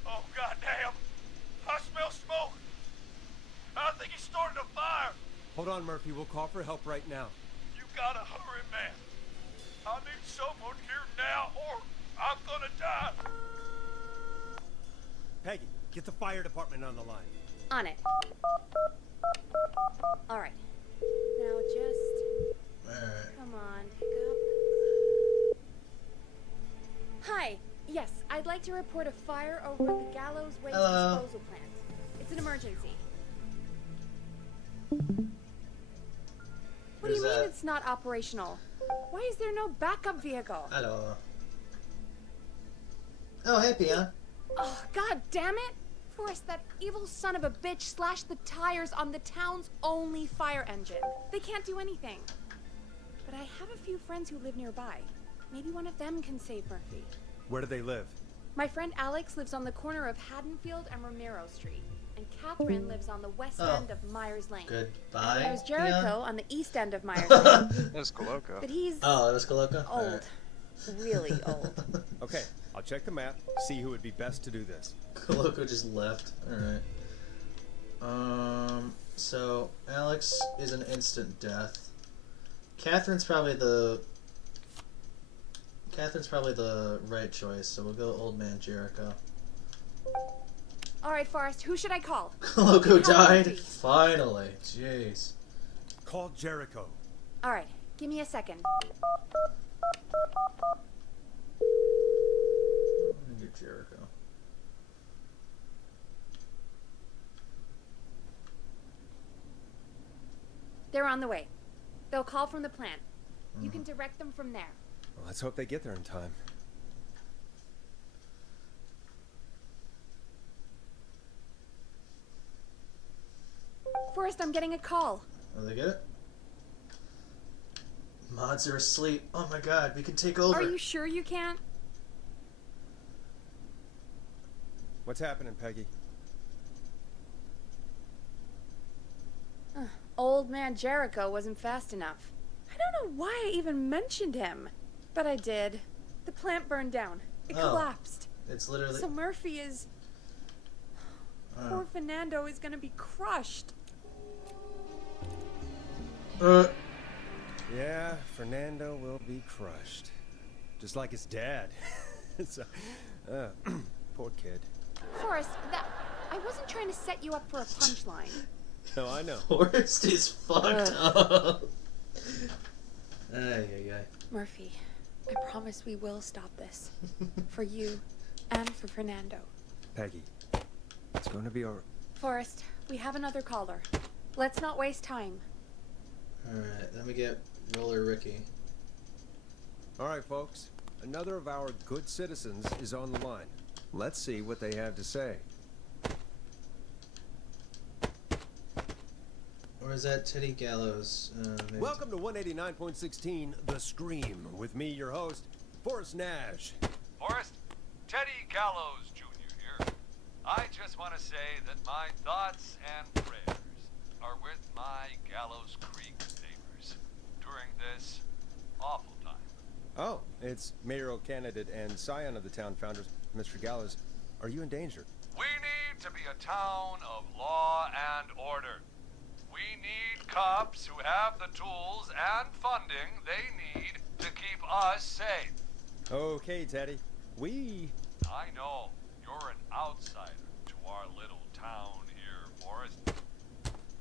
Oh, goddamn. I smell smoke. I think he started a fire. Hold on, Murphy. We'll call for help right now. You gotta hurry, man. I need someone here now, or I'm gonna die. Peggy, get the fire department on the line. On it. All right. Now just... Come on, pick up. Hi. Yes, I'd like to report a fire over at the Gallows Waste Disposal Plant. It's an emergency. What do you mean it's not operational? Why is there no backup vehicle? Hello. Oh, hey, Pia. Oh, god damn it! Forrest, that evil son of a bitch slashed the tires on the town's only fire engine. They can't do anything. But I have a few friends who live nearby. Maybe one of them can save Murphy. Where do they live? My friend Alex lives on the corner of Haddonfield and Romero Street. And Catherine lives on the west end of Myers Lane. Goodbye. And there's Jericho on the east end of Myers Lane. That's Coloco. But he's... Oh, that was Coloco? old. Alright. Really old. Okay, I'll check the map, see who would be best to do this. Coloco just left. Alright. So, Alex is an instant death. Catherine's probably the right choice, so we'll go Old Man Jericho. Alright, Forrest, who should I call? Coloco died? Finally. Jeez. Call Jericho. Alright, give me a second. Get Jericho. They're on the way. They'll call from the plant. You can direct them from there. Well, let's hope they get there in time. Forrest, I'm getting a call. Oh, they get it? Mods are asleep. Oh my god, we can take over. Are you sure you can't? What's happening, Peggy? Old Man Jericho wasn't fast enough. I don't know why I even mentioned him. But I did. The plant burned down. It collapsed. It's literally... So Murphy is... Poor Fernando is gonna be crushed. Yeah, Fernando will be crushed. Just like his dad. So, poor kid. Forrest, I wasn't trying to set you up for a punchline. No, I know. Forrest is fucked up. Ay. Murphy, I promise we will stop this. For you and for Fernando. Peggy, It's going to be our... Forrest, we have another caller. Let's not waste time. Alright, let me get Roller Ricky. Alright, folks. Another of our good citizens is on the line. Let's see what they have to say. Or is that Teddy Gallows? Welcome to 189.16, The Scream. With me, your host, Forrest Nash. Forrest, Teddy Gallows Jr. here. I just want to say that my thoughts and prayers are with my Gallows Creek neighbors during this awful time. Oh, it's mayoral candidate and scion of the town founders, Mr. Gallows. Are you in danger? We need to be a town of law and order. We need cops who have the tools and funding they need to keep us safe. Okay, Teddy. I know you're an outsider to our little town here, Forrest.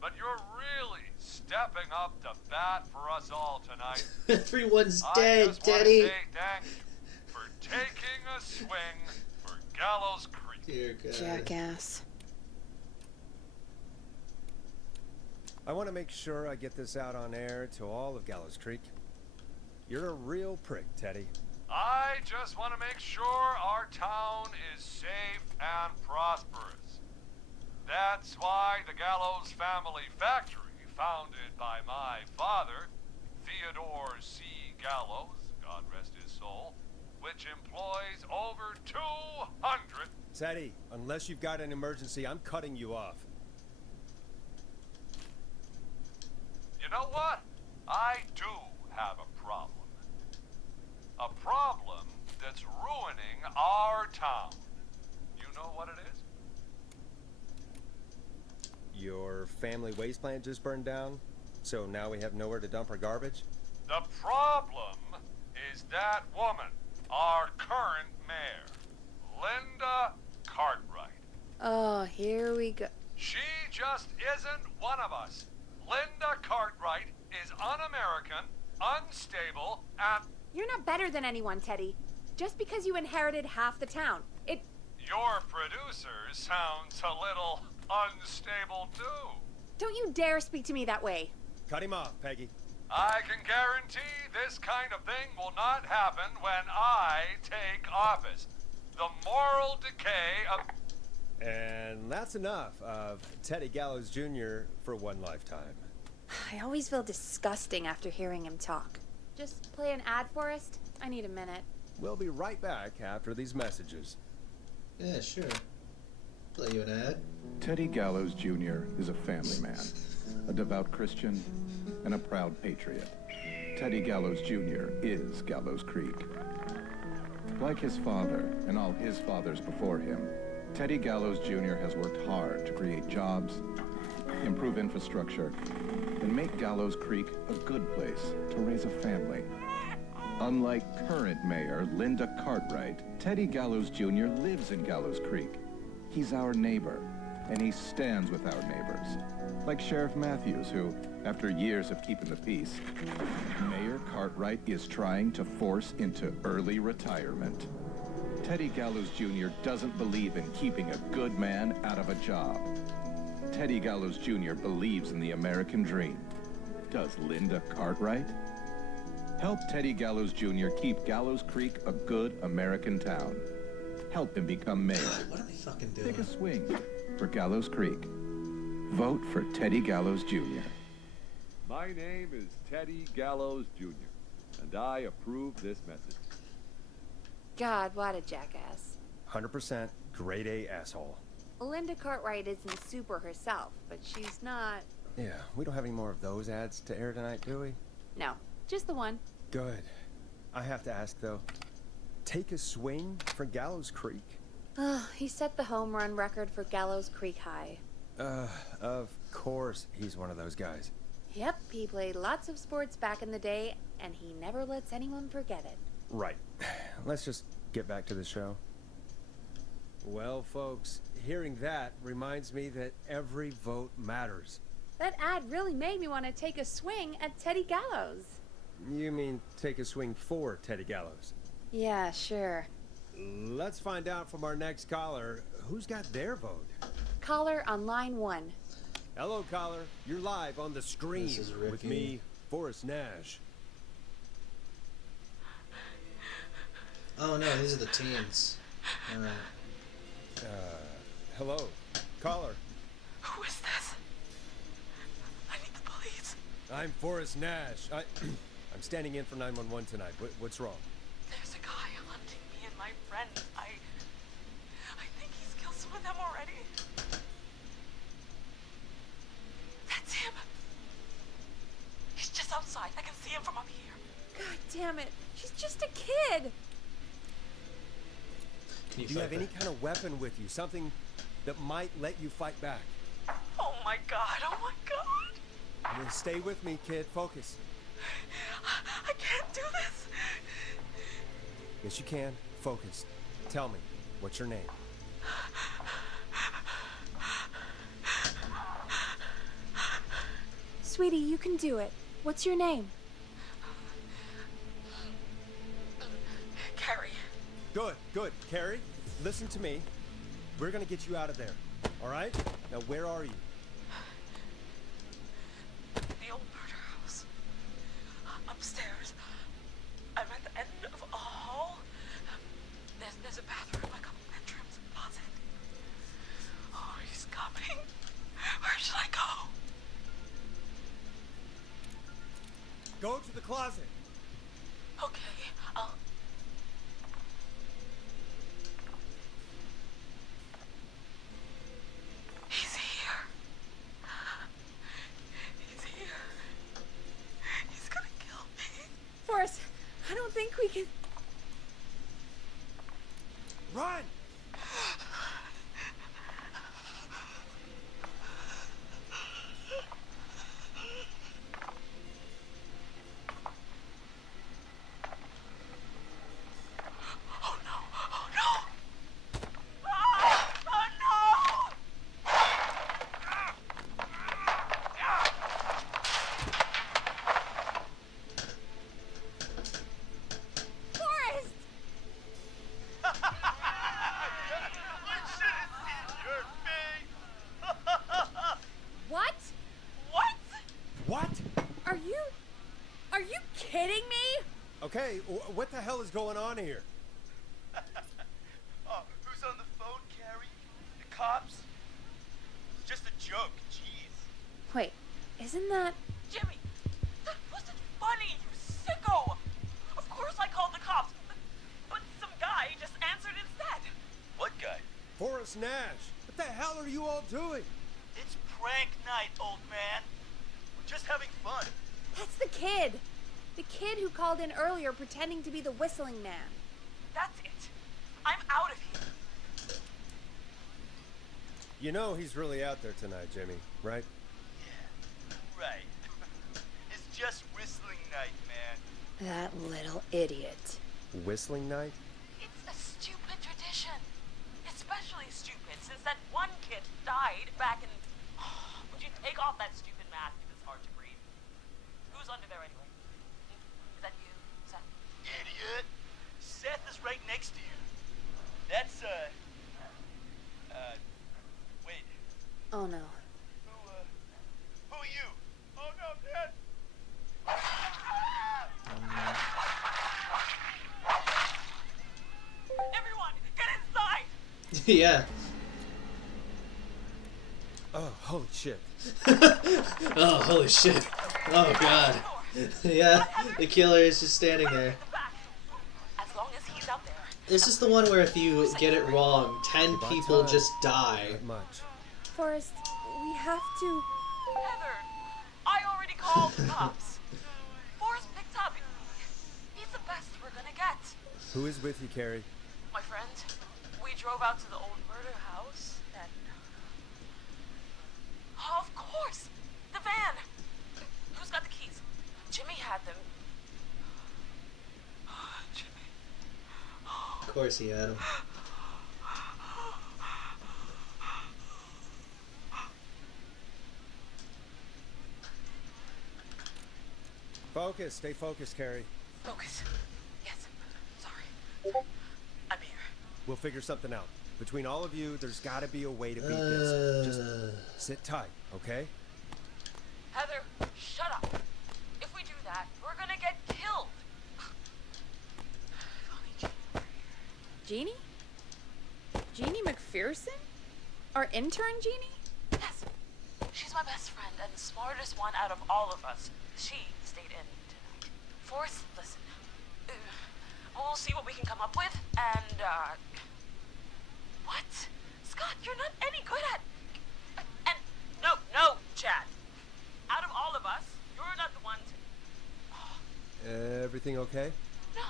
But you're really stepping up to bat for us all tonight. Everyone's I dead, just want to Teddy. say thank you for taking a swing for Gallows Creek. Dear God. Jackass. I want to make sure I get this out on air to all of Gallows Creek. You're a real prick, Teddy. I just want to make sure our town is safe and prosperous. That's why the Gallows Family Factory, founded by my father, Theodore C. Gallows, God rest his soul, which employs over 200... Teddy, unless you've got an emergency, I'm cutting you off. You know what? I do have a problem. A problem that's ruining our town. You know what it is? Your family waste plant just burned down, so now we have nowhere to dump our garbage? The problem is that woman, our current mayor, Linda Cartwright. Oh, here we go. She just isn't one of us. Linda Cartwright is un-American, unstable, and... You're not better than anyone, Teddy. Just because you inherited half the town. Your producer sounds a little unstable, too. Don't you dare speak to me that way. Cut him off, Peggy. I can guarantee this kind of thing will not happen when I take office. The moral decay of... And that's enough of Teddy Gallows Jr. for one lifetime. I always feel disgusting after hearing him talk. Just play an ad, Forrest. I need a minute. We'll be right back after these messages. Yeah, sure. Play you an ad. Teddy Gallows Jr. is a family man, a devout Christian, and a proud patriot. Teddy Gallows Jr. is Gallows Creek. Like his father and all his fathers before him, Teddy Gallows Jr. has worked hard to create jobs, improve infrastructure, and make Gallows Creek a good place to raise a family. Unlike current mayor Linda Cartwright, Teddy Gallows Jr. lives in Gallows Creek. He's our neighbor, and he stands with our neighbors. Like Sheriff Matthews, who, after years of keeping the peace, Mayor Cartwright is trying to force into early retirement. Teddy Gallows Jr. doesn't believe in keeping a good man out of a job. Teddy Gallows Jr. believes in the American dream. Does Linda Cartwright? Help Teddy Gallows Jr. keep Gallows Creek a good American town. Help him become mayor. What are they fucking doing? Take a swing for Gallows Creek. Vote for Teddy Gallows Jr. My name is Teddy Gallows Jr., and I approve this message. God, what a jackass. 100% grade A asshole. Linda Cartwright isn't super herself, but she's not... Yeah, we don't have any more of those ads to air tonight, do we? No, just the one. Good. I have to ask, though. Take a swing for Gallows Creek. He set the home run record for Gallows Creek High. Of course he's one of those guys. Yep, he played lots of sports back in the day, and he never lets anyone forget it. Right. Let's just get back to the show. Well, folks, hearing that reminds me that every vote matters. That ad really made me want to take a swing at Teddy Gallows. You mean take a swing for Teddy Gallows? Yeah, sure. Let's find out from our next caller who's got their vote. Caller on line 1. Hello, caller. You're live on the screen This is with Ricky. me, Forrest Nash. Oh no, these are the teens. Alright. Hello, caller. Who is this? I need the police. I'm Forrest Nash. I'm standing in for 911 tonight. What's wrong? There's a guy hunting me and my friends. I think he's killed some of them already. That's him. He's just outside. I can see him from up here. God damn it. She's just a kid. Can Do you have fight any back? kind of weapon with you? Something that might let you fight back? Oh my god. Oh my god. Stay with me, kid. Focus. I can't do this. Yes, you can. Focus. Tell me, what's your name? Sweetie, you can do it. What's your name? Carrie. Good, good. Carrie, listen to me. We're gonna get you out of there. All right? Now, where are you? The old murder house. Upstairs. I'm at the end of a hall. There's a bathroom, a couple bedrooms, a closet. Oh, he's coming. Where should I go? Go to the closet. Okay, I'll... He's here. He's here. He's gonna kill me. Forrest, I don't think we can... Run! Oh no! Oh no! Ah! Oh no! Forrest! What? What? What? Are you kidding me? Okay, what the hell is going on here? Oh, who's on the phone, Carrie? The cops? It's just a joke, jeez. Wait, isn't that... Jimmy, that wasn't funny, you sicko! Of course I called the cops, but some guy just answered instead. What guy? Forrest Nash. What the hell are you all doing? It's prank night, old man. We're just having fun. That's the kid. The kid who called in earlier pretending to be the whistling man. That's it. I'm out of here. You know he's really out there tonight, Jimmy, right? Yeah, right. It's just whistling night, man. That little idiot. Whistling night? It's a stupid tradition. Especially stupid since that one kid died back in... would you take off that stupid mask if it's hard to breathe? Who's under there anyway? Is that you, Seth? Idiot. Seth is right next to you. That's, wait. Oh no. Who are you? Oh no, Dad! Everyone, get inside! Yeah. Oh, holy shit. Oh, holy shit. Oh, God. Yeah, the killer is just standing there. As long as he's out there. This is the one where if you get it wrong, 10 people just die. Not much. Forrest, we have to... Heather, I already called the cops. Forrest picked up. He's the best we're gonna get. Who is with you, Carrie? My friend, we drove out to the old murder house, and... Oh, of course! The van! Who's got the keys? Jimmy had them. Jimmy. Of course he had him. Focus. Stay focused, Carrie. Focus. Yes. Sorry. I'm here. We'll figure something out. Between all of you, there's got to be a way to beat this. Just sit tight, okay? Heather, shut up. If we do that, we're gonna get killed. Jeannie? Jeannie McPherson? Our intern, Jeannie? Yes. She's my best friend and the smartest one out of all of us. She stayed in tonight. Forrest, listen. We'll see what we can come up with, and, What? Scott, you're not any good at... And, no, Chad. Out of all of us, you're not the one to... Everything okay? No.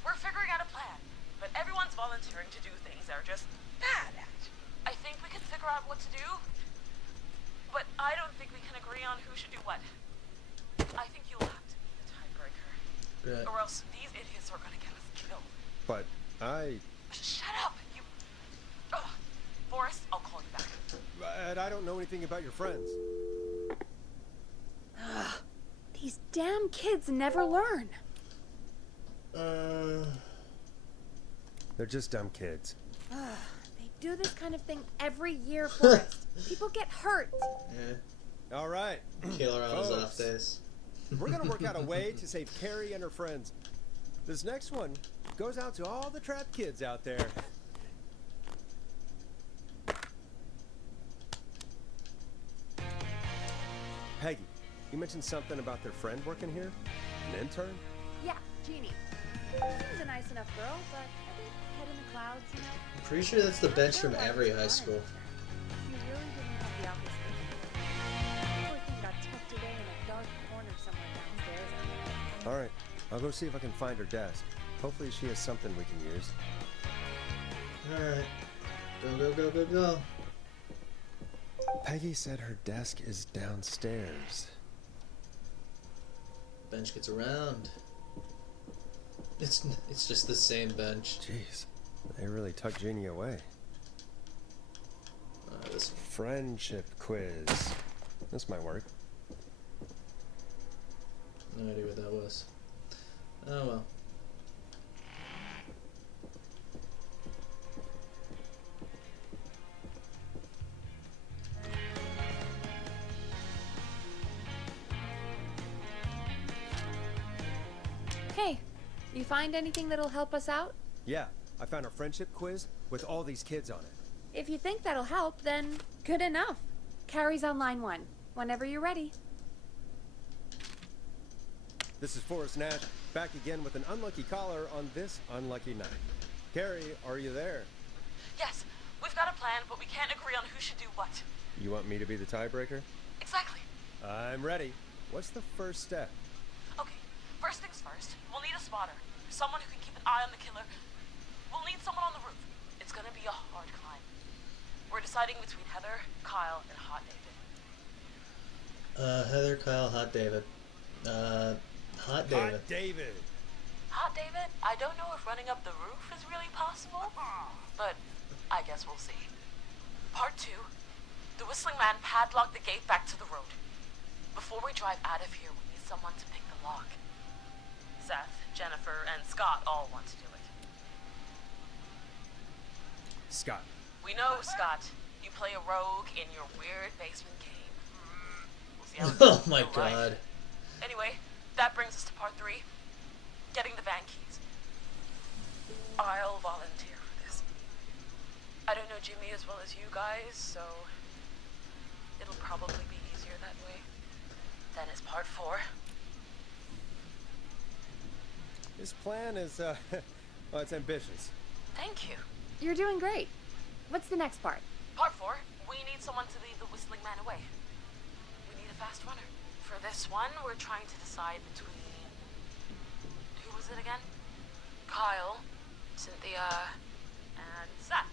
We're figuring out a plan, but everyone's volunteering to do things they're just bad at. I think we can figure out what to do, but I don't think we can agree on who should do what. I think you'll have to be the tiebreaker. Right. Or else these idiots are gonna get us killed. But I... Shut up, you... Ugh. Forrest, I'll call you back. But I don't know anything about your friends. Ugh. These damn kids never learn. They're just dumb kids. Ugh. They do this kind of thing every year, Forrest. People get hurt. Yeah. All right. Killer on his Folks, off days. We're gonna work out a way to save Carrie and her friends. This next one goes out to all the trapped kids out there. Peggy, you mentioned something about their friend working here? An intern? Yeah, Jeannie. She's a nice enough girl, but a bit head in the clouds, you know? I'm pretty sure that's the bench from every high school. She really didn't have the office space. Poor thing got tucked away in a dark corner somewhere downstairs, I think. All right, I'll go see if I can find her desk. Hopefully she has something we can use. Alright. Go. Peggy said her desk is downstairs. Bench gets around. It's just the same bench. Jeez, they really tucked Jeannie away. This friendship quiz. This might work. No idea what that was. Oh well. Hey, you find anything that'll help us out? Yeah, I found a friendship quiz with all these kids on it. If you think that'll help, then good enough. Carrie's on line 1. Whenever you're ready. This is Forrest Nash, back again with an unlucky caller on this unlucky night. Carrie, are you there? Yes, we've got a plan, but we can't agree on who should do what. You want me to be the tiebreaker? Exactly. I'm ready. What's the first step? Okay, first things first, we'll need a spotter. Someone who can keep an eye on the killer. We'll need someone on the roof. It's gonna be a hard climb. We're deciding between Heather, Kyle, and Hot David. Heather, Kyle, Hot David. Hot David. Hot David. Hot David? I don't know if running up the roof is really possible, but I guess we'll see. Part 2. The Whistling Man padlocked the gate back to the road. Before we drive out of here, we need someone to pick the lock. Seth, Jennifer, and Scott all want to do it. Scott. We know, Scott. You play a rogue in your weird basement game. We'll see how it goes Oh my in real life. god. Anyway, that brings us to part 3. Getting the van keys. I'll volunteer for this. I don't know Jimmy as well as you guys, so it'll probably be easier that way. Then it's part 4. This plan is, well, it's ambitious. Thank you. You're doing great. What's the next part? Part 4, we need someone to lead the Whistling Man away. We need a fast runner. For this one, we're trying to decide between... Who was it again? Kyle, Cynthia, and Seth.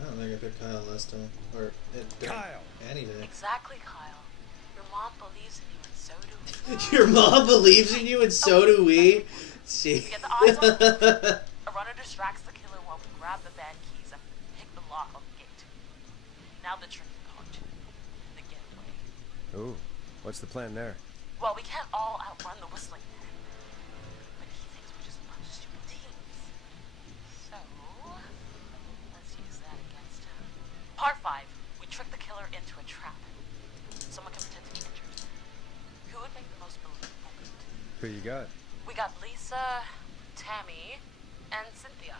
I don't think I picked Kyle last time. Or Kyle! Annie did. Exactly, Kyle. Your mom believes in you, and so do we. Your mom believes in you, and so do we. She. Get the eyes on the roof. A runner distracts the killer while we grab the van keys and pick the lock on the gate. Now the tricky part. The getaway. Ooh, What's the plan there? Well, we can't all outrun the whistling man. But he thinks we're just a bunch of stupid teens. So, let's use that against him. Part 5. We trick the killer into a trap. Someone can pretend to be injured. Who would make the most believable lead? Who you got? We got Lisa, Tammy, and Cynthia.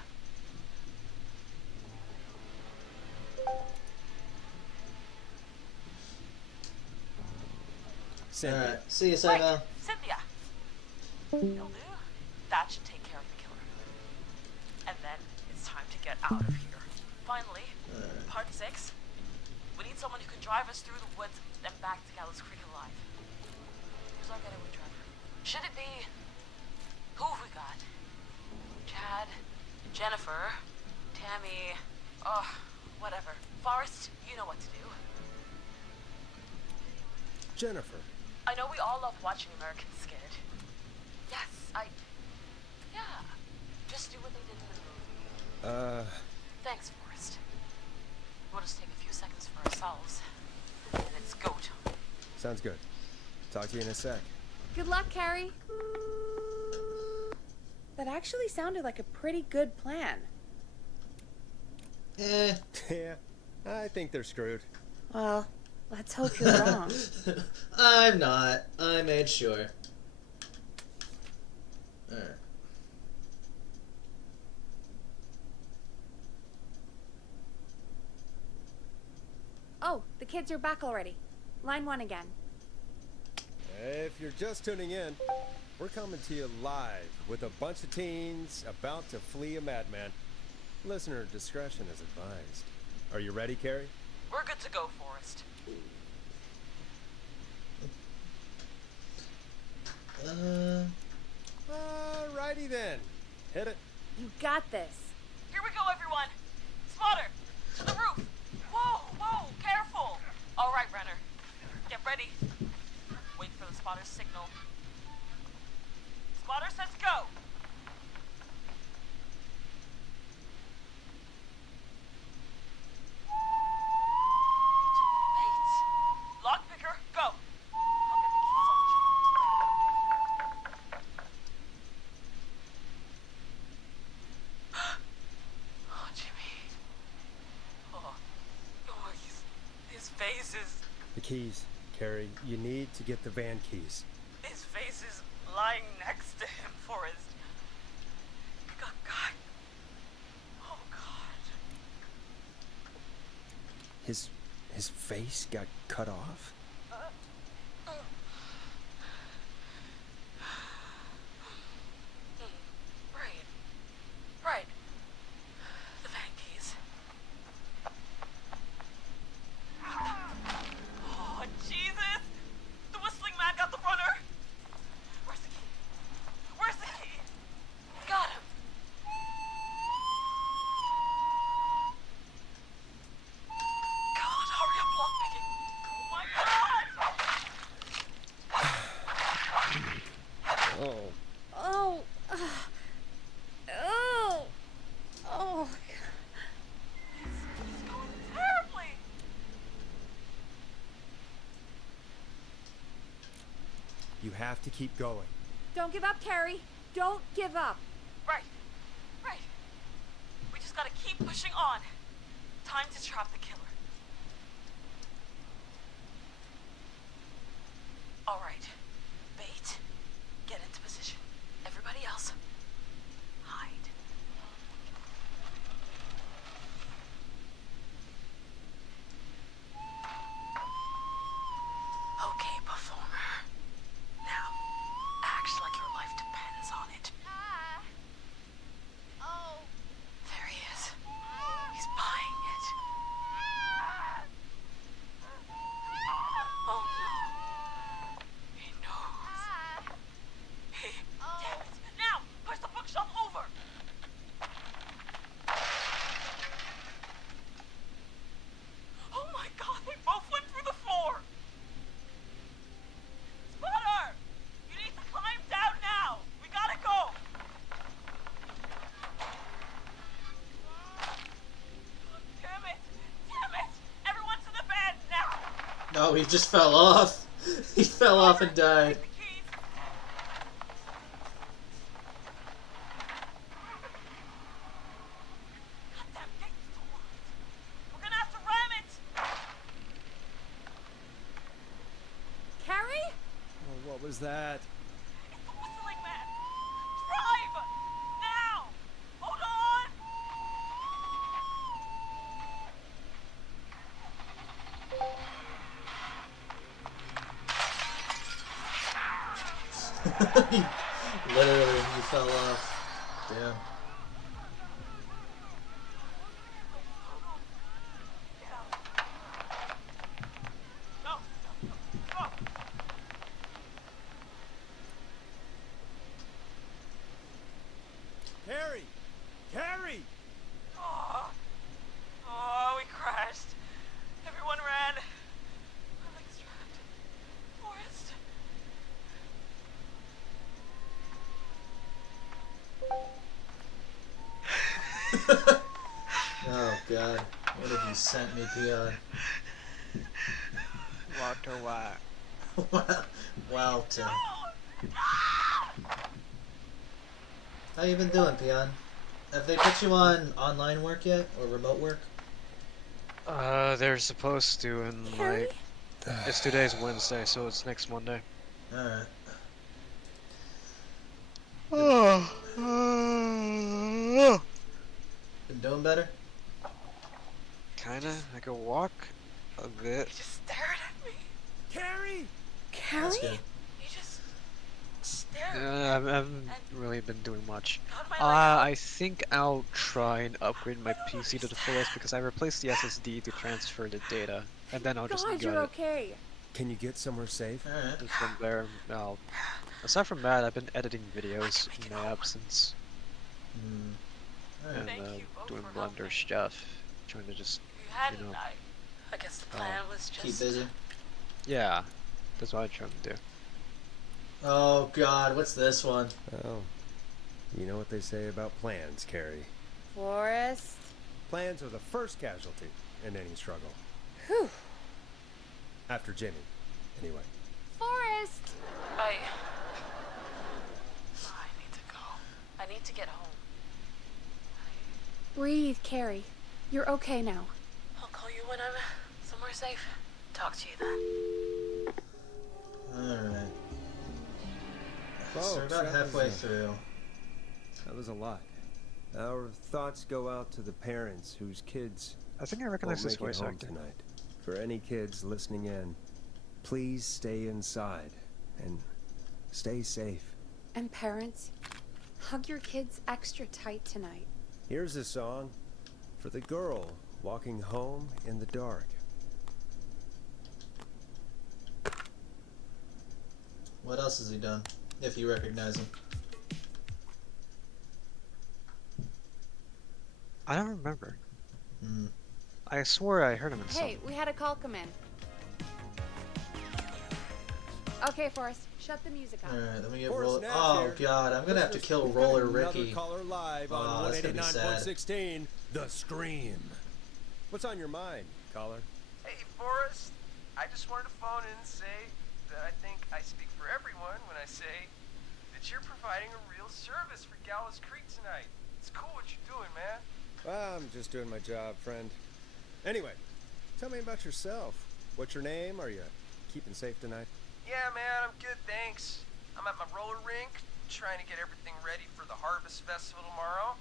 Cynthia. Alright, see you, Sino. Right, Cynthia. Will do. That should take care of the killer. And then it's time to get out of here. Finally, part 6. We need someone who can drive us through the woods and back to Gallows Creek alive. Who's our getaway driver? Should it be... Who have we got? Chad, Jennifer, Tammy, whatever. Forrest, you know what to do. Jennifer. I know we all love watching American Skid. Yes, yeah. Just do what they did in the movie. Thanks, Forrest. We'll just take a few seconds for ourselves, and it's go time. Sounds good. Talk to you in a sec. Good luck, Carrie. That actually sounded like a pretty good plan. Eh. Yeah, I think they're screwed. Well, let's hope you're wrong. I'm not. I made sure. Alright. Oh, the kids are back already. Line 1 again. If you're just tuning in, we're coming to you live with a bunch of teens about to flee a madman. Listener discretion is advised. Are you ready, Carrie? We're good to go, Forrest. Alrighty then. Hit it. You got this. Here we go, everyone. Spotter, to the roof. Whoa, careful. All right, Renner. Get ready. Wait for the spotter's signal. Spotter says go. Wait. Lockpicker, go. I'll get the keys off Jimmy. Oh, Jimmy. Oh, his face is... The keys, Carrie. You need to get the van keys. His face is lying next to him, Forrest. God. Oh, God. His face got cut off? Right. The van keys. Oh, Jesus! The whistling man got the runner! Where's the key? Got him! God, hurry up, lockpicking! Oh my God! Oh. Oh. He's going terribly! You have to keep going. Don't give up, Carrie. Don't give up. Right. We just gotta keep pushing on. Time to trap the killer. All right. Bait. Get into position. Everybody else, hide. Okay, performer. Now, act like your life depends on it. There he is. He's buying it. Oh no. He knows. Damn it. Now, push the bookshelf over. Oh my God, they both went through the floor. Spotter! You need to climb down now. We gotta go. Damn it! Everyone to the bed now! No, he just fell off. He fell off and died. We're gonna have to ram it! Carrie? Oh, what was that? It's the whistling man! Drive! Now! Hold on! Literally, he fell off. Damn. Carrie! Carrie! Oh, we crashed. Everyone ran. My leg's trapped. Forrest. Oh god. What have you sent me, Peon? Walter White. Walter. How you been doing, Peon? Have they put you on online work yet? Or remote work? They're supposed to, and like, it's today's Wednesday, so it's next Monday. Alright. Been doing better? Kinda. I could walk a bit. He just stared at me. Carrie! That's good. He just stared. I haven't really been doing much. God, my leg. I think I'll try and upgrade my PC to the fullest because I replaced the SSD to transfer the data, and then I'll just God, gut you're it. okay. Can you get somewhere safe? Alright. And from there, aside from that, I've been editing videos in my absence and Thank you both doing for helping. Blender stuff, trying to just, If you hadn't, you know, I guess the plan was just... Keep busy. yeah, that's what I'm trying to do. Oh god, what's this one? Oh. You know what they say about plans, Carrie. Forrest. Plans are the first casualty in any struggle. Whew. After Jimmy, anyway. Forrest! I need to go. I need to get home. Breathe, Carrie. You're okay now. I'll call you when I'm somewhere safe. Talk to you then. Alright. So we're Folks, about halfway through. That was a lot. Our thoughts go out to the parents whose kids I think I recognize won't this make it voice home actor. tonight. For any kids listening in, please stay inside and stay safe. And parents, hug your kids extra tight tonight. Here's a song for the girl walking home in the dark. What else has he done? If you recognize him. I don't remember. Hmm. I swore I heard him in Hey, something. we had a call come in. Okay, Forrest, shut the music off. Alright, let me get Forrest roller. Nash Oh here. god, I'm gonna have to kill We've got Roller another Ricky. caller live Oh, on that's gonna be sad. 189.16, The Scream. What's on your mind, caller? Hey, Forrest. I just wanted to phone in and say that I think I speak for everyone when I say that you're providing a real service for Gallows Creek tonight. It's cool what you're doing, man. Well, I'm just doing my job, friend. Anyway, tell me about yourself. What's your name? Are you keeping safe tonight? Yeah, man, I'm good, thanks. I'm at my roller rink, trying to get everything ready for the Harvest Festival tomorrow.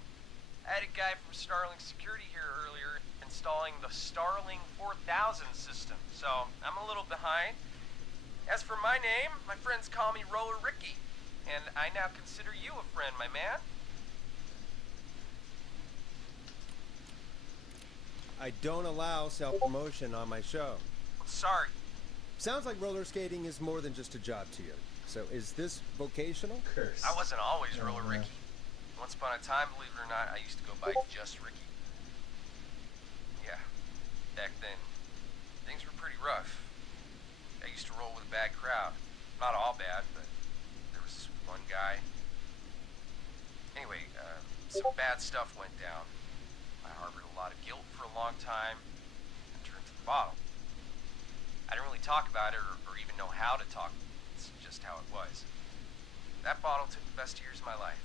I had a guy from Starling Security here earlier installing the Starling 4000 system, so I'm a little behind. As for my name, my friends call me Roller Ricky, and I now consider you a friend, my man. I don't allow self-promotion on my show. I'm sorry. Sounds like roller skating is more than just a job to you. So is this vocational? Curse. I wasn't always Oh, Roller man. Ricky. Once upon a time, believe it or not, I used to go by just Ricky. Yeah, back then, things were pretty rough. I used to roll with a bad crowd. Not all bad, but there was one guy. Anyway, some bad stuff went down. I harbored a lot of guilt for a long time and turned to the bottle. I didn't really talk about it or even know how to talk. It's just how it was. That bottle took the best years of my life.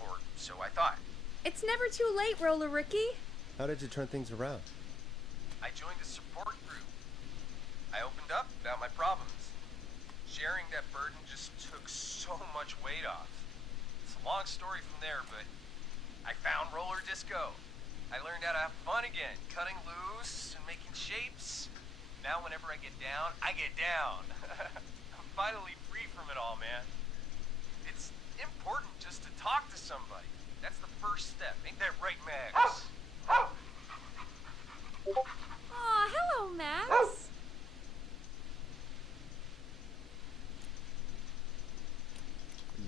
Or so I thought. It's never too late, Roller Ricky. How did you turn things around? I joined a support group. I opened up about my problems. Sharing that burden just took so much weight off. It's a long story from there, but I found roller disco. I learned how to have fun again, cutting loose and making shapes. Now whenever I get down, I get down. I'm finally free from it all, man. It's important just to talk to somebody. That's the first step. Ain't that right, Max? Aw, hello, Max.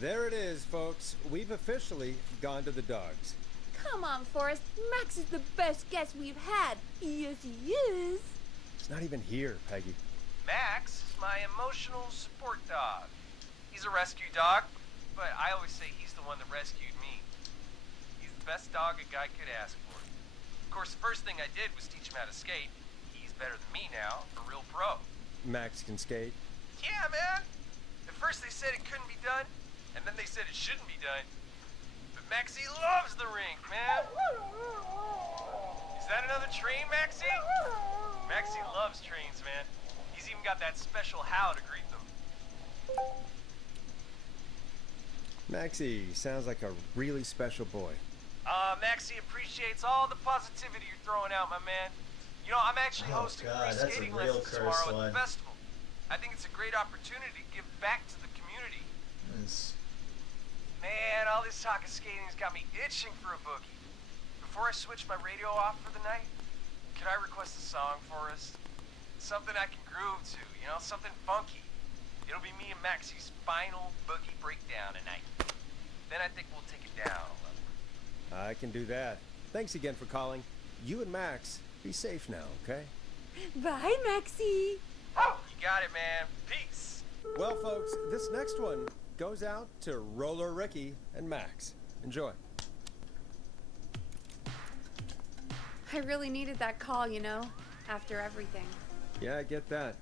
There it is, folks. We've officially gone to the dogs. Come on, Forrest. Max is the best guest we've had. Yes, he is. It's not even here, Peggy. Max is my emotional support dog. He's a rescue dog, but I always say he's the one that rescued me. He's the best dog a guy could ask for. Of course, the first thing I did was teach him how to skate. He's better than me now, a real pro. Max can skate? Yeah, man. At first they said it couldn't be done, and then they said it shouldn't be done. But Maxie loves the rink, man. Is that another train, Maxie? Maxie loves trains, man. He's even got that special how to greet them. Maxie sounds like a really special boy. Maxie appreciates all the positivity you're throwing out, my man. You know, I'm actually hosting free skating lessons tomorrow at the festival. I think it's a great opportunity to give back to the community. Man, all this talk of skating's got me itching for a boogie. Before I switch my radio off for the night, could I request a song for us? Something I can groove to, you know, something funky. It'll be me and Maxie's final boogie breakdown tonight. Then I think we'll take it down a level. I can do that. Thanks again for calling. You and Max, be safe now, okay? Bye, Maxie. You got it, man. Peace. Well, folks, this next one goes out to Roller Ricky and Max. Enjoy. I really needed that call, you know, after everything. Yeah, I get that.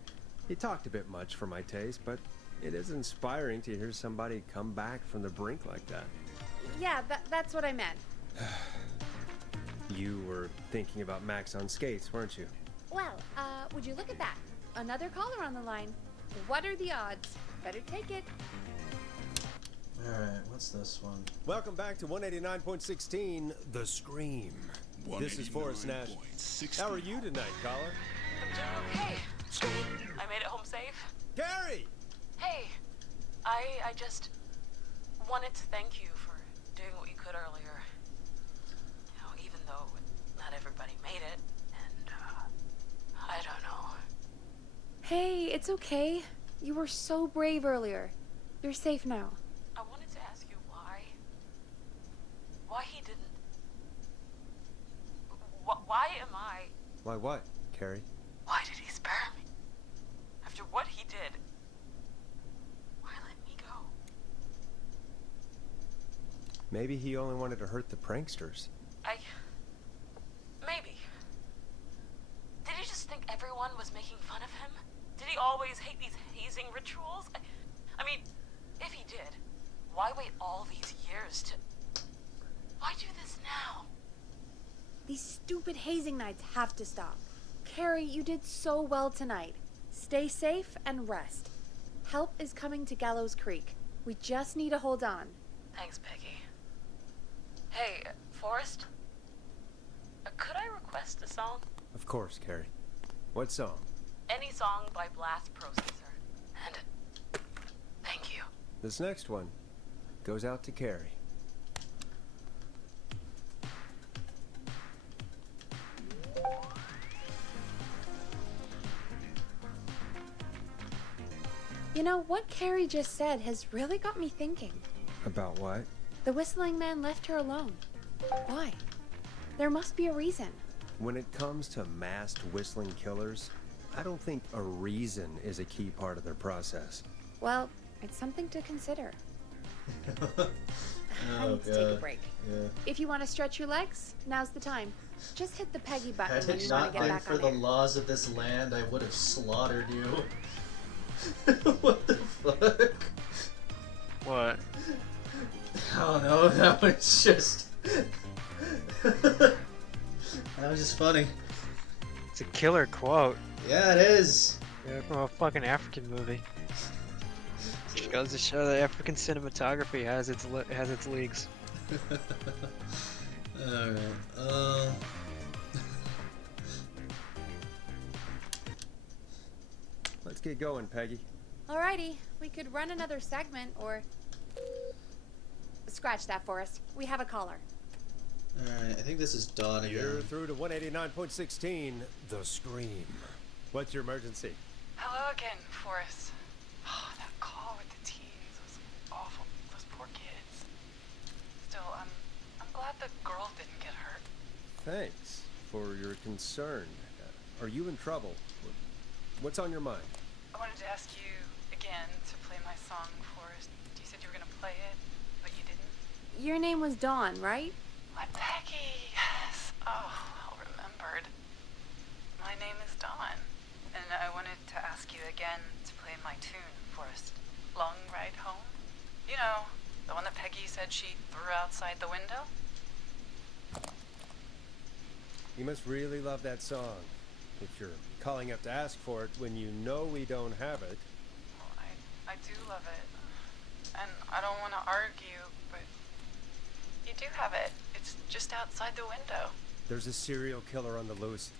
He talked a bit much for my taste, but it is inspiring to hear somebody come back from the brink like that. Yeah, that's what I meant. You were thinking about Max on skates, weren't you? Well, would you look at that? Another caller on the line. What are the odds? Better take it. Alright, what's this one? Welcome back to 189.16, The Scream. This is Forrest Nash. How are you tonight, caller? I'm doing okay. I made it home safe. Gary! Hey, I just wanted to thank you for doing what you could earlier. You know, even though not everybody made it, and, I don't know. Hey, it's okay. You were so brave earlier. You're safe now. I wanted to ask you why. Why he didn't... Why am I... Why what, Carrie? Why did he spare me? After what he did, why let me go? Maybe he only wanted to hurt the pranksters. Maybe. Did he just think everyone was making fun of him? Did he always hate these hazing rituals? I mean, if he did, why wait all these years to... Why do this now? These stupid hazing nights have to stop. Carrie, you did so well tonight. Stay safe and rest. Help is coming to Gallows Creek. We just need to hold on. Thanks, Peggy. Hey, Forrest? Could I request a song? Of course, Carrie. What song? Any song by Blast Processor. And thank you. This next one goes out to Carrie. You know, what Carrie just said has really got me thinking. About what? The whistling man left her alone. Why? There must be a reason. When it comes to masked whistling killers, I don't think a reason is a key part of their process. Well, it's something to consider. I need to take a break. Yeah. If you want to stretch your legs, now's the time. Just hit the Peggy button Had when it you want not to get been back for on the air. laws of this land, I would have slaughtered you. What the fuck? What? I don't know, that was just... that was just funny. It's a killer quote. Yeah, it is. Yeah, from a fucking African movie. Just goes to show that African cinematography has its leagues. Alright, Let's get going, Peggy. Alrighty, we could run another segment, or... Scratch that, Forrest. We have a caller. Alright, I think this is Dawn again. You're through to 189.16, The Scream. What's your emergency? Hello again, Forrest. Oh, that call with the teens was awful. Those poor kids. Still, I'm glad the girl didn't get hurt. Thanks for your concern. Are you in trouble? What's on your mind? I wanted to ask you again to play my song, Forrest. You said you were gonna play it, but you didn't. Your name was Dawn, right? My Peggy, yes. Oh, well remembered. My name is Dawn, and I wanted to ask you again to play my tune, Forrest. Long Ride Home? You know, the one that Peggy said she threw outside the window? You must really love that song. If you're calling up to ask for it when you know we don't have it. Well, I do love it. And I don't want to argue, but you do have it. It's just outside the window. There's a serial killer on the loose.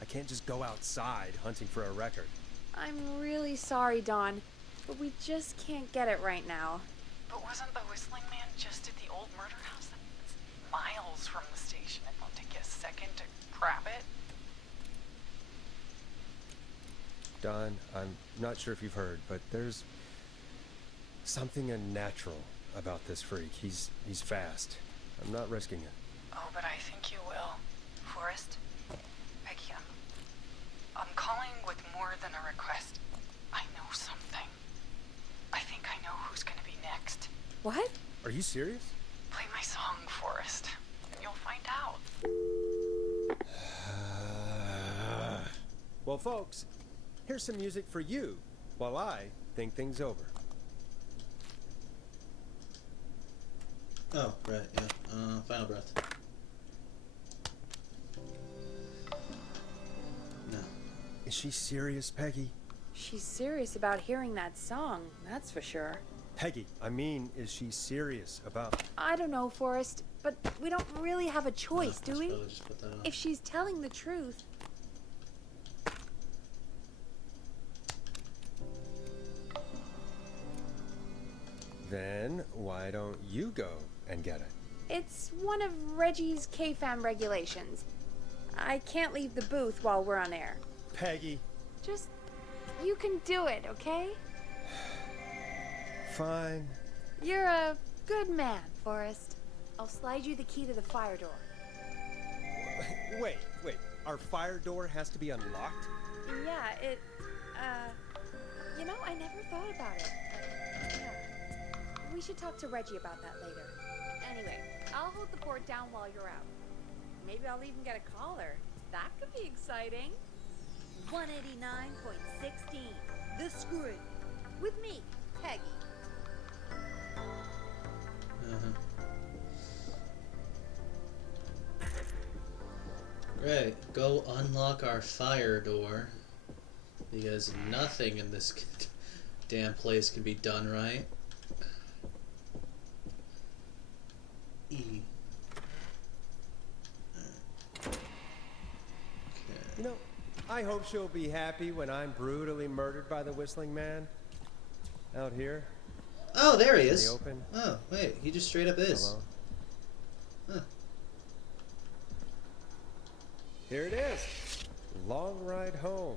I can't just go outside hunting for a record. I'm really sorry, Dawn, but we just can't get it right now. But wasn't the Whistling Man just at the old murder house? That's miles from the station. It won't take you a second to grab it. Don, I'm not sure if you've heard, but there's something unnatural about this freak. He's fast. I'm not risking it. Oh, but I think you will. Forrest? Peggy, I'm calling with more than a request. I know something. I think I know who's gonna be next. What? Are you serious? Play my song, Forrest, and you'll find out. Well, folks, here's some music for you while I think things over. Oh, right, yeah. Final breath. No. Is she serious, Peggy? She's serious about hearing that song, that's for sure. Peggy, I mean, is she serious about... I don't know, Forrest, but we don't really have a choice, do we? Just put that on. If she's telling the truth... Then why don't you go and get it? It's one of Reggie's K-Fam regulations. I can't leave the booth while we're on air. Peggy. Just... you can do it, okay? Fine. You're a good man, Forrest. I'll slide you the key to the fire door. Wait. Our fire door has to be unlocked? Yeah, it... you know, I never thought about it. Yeah. We should talk to Reggie about that later. Anyway, I'll hold the fort down while you're out. Maybe I'll even get a caller. That could be exciting. 189.16, The Screw. With me, Peggy. Right, go unlock our fire door. Because nothing in this damn place can be done right. E. You know, I hope she'll be happy when I'm brutally murdered by the Whistling Man. Out here. Oh, there he in is. the open. Oh, wait, he just straight up is. Hello? Huh. Here it is. Long Ride Home.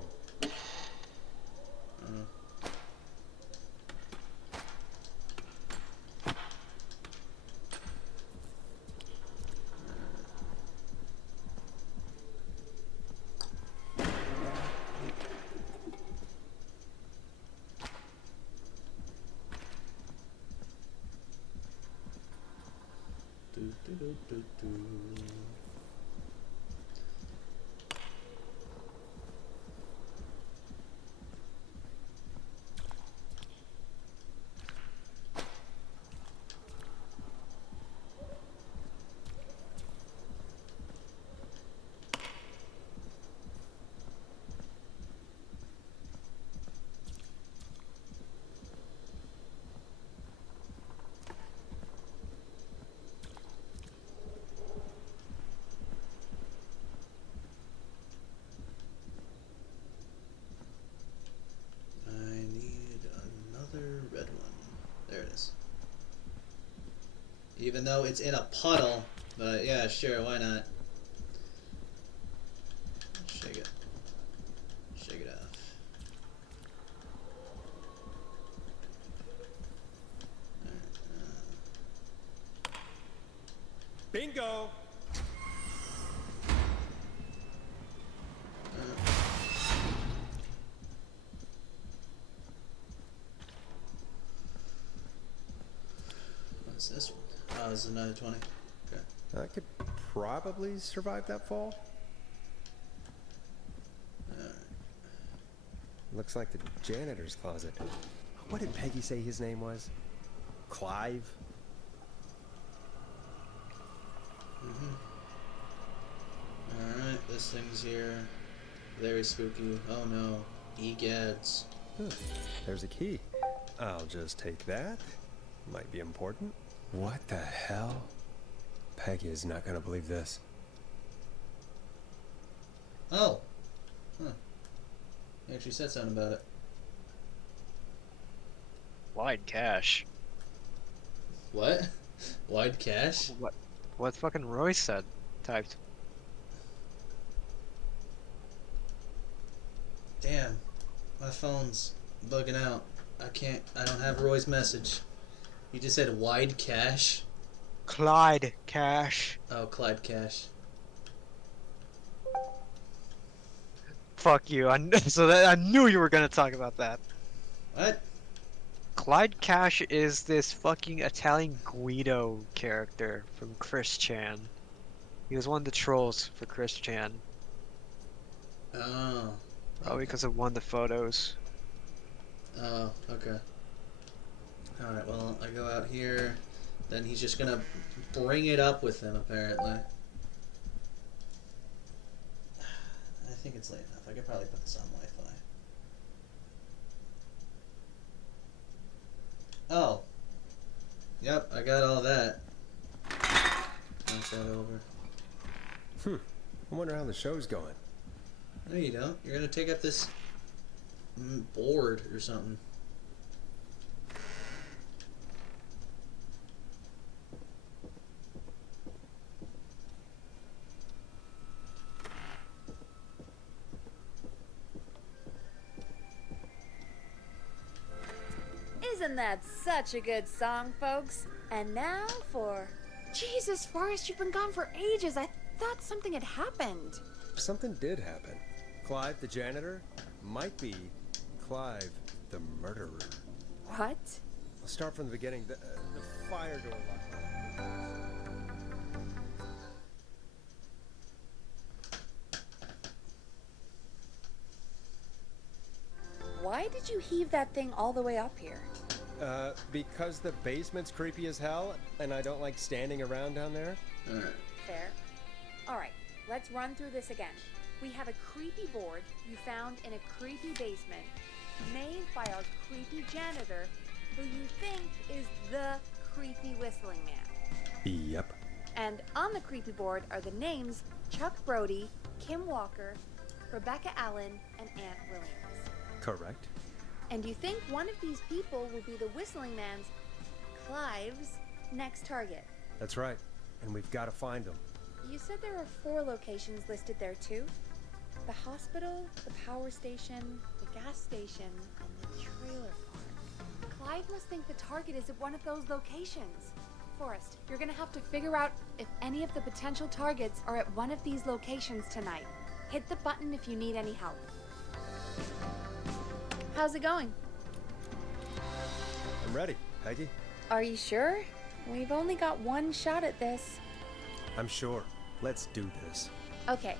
Red one. There it is. Even though it's in a puddle, but yeah, sure, why not? Shake it. Shake it off. Bingo! What's this one? Oh, this is another 20. Okay. I could probably survive that fall. Looks like the janitor's closet. What did Peggy say his name was? Clive? Alright, this thing's here. Very spooky. Oh no. Egads. There's a key. I'll just take that. Might be important. What the hell? Peggy is not gonna believe this. Oh. Huh. He actually said something about it. Wide cache. What? Wide cache? What fucking Roy said, typed. Damn. My phone's bugging out. I don't have Roy's message. He just said wide cache. Clyde cache. Oh, Clyde cache. Fuck you. I knew you were gonna talk about that. What? Clyde Cash is this fucking Italian Guido character from Chris Chan. He was one of the trolls for Chris Chan. Oh. Probably because of one of the photos. Oh, okay. Alright, well, I go out here. Then he's just gonna bring it up with him, apparently. I think it's late enough. I could probably put this on Wi-Fi. Oh. Yep, I got all that. Knock that over. I wonder how the show's going. No, you don't. You're gonna take up this board or something. Isn't that such a good song, folks? And now for... Jesus, Forrest, you've been gone for ages. I thought something had happened. Something did happen. Clive, the janitor, might be Clive, the murderer. What? I'll start from the beginning. The fire door locked. Why did you heave that thing all the way up here? Because the basement's creepy as hell, and I don't like standing around down there. Fair. Alright, let's run through this again. We have a creepy board you found in a creepy basement, made by our creepy janitor, who you think is the creepy whistling man. Yep. And on the creepy board are the names Chuck Brody, Kim Walker, Rebecca Allen, and Aunt Williams. Correct. And you think one of these people will be the whistling man's, Clive's, next target. That's right. And we've got to find them. You said there are 4 locations listed there too? The hospital, the power station, the gas station, and the trailer park. Clive must think the target is at one of those locations. Forrest, you're gonna have to figure out if any of the potential targets are at one of these locations tonight. Hit the button if you need any help. How's it going? I'm ready, Peggy. Are you sure? We've only got one shot at this. I'm sure. Let's do this. Okay,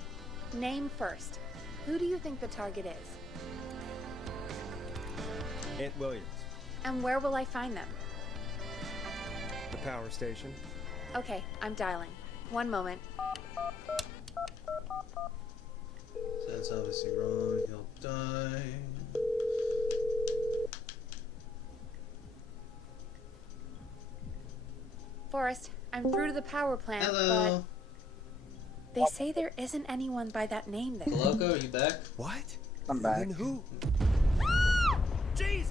name first. Who do you think the target is? Aunt Williams. And where will I find them? The power station. Okay, I'm dialing. One moment. That's obviously wrong. He'll die. Forrest, I'm through to the power plant, Hello. but they say there isn't anyone by that name there. Loco, are you back? What? I'm back. Then who? Jeez!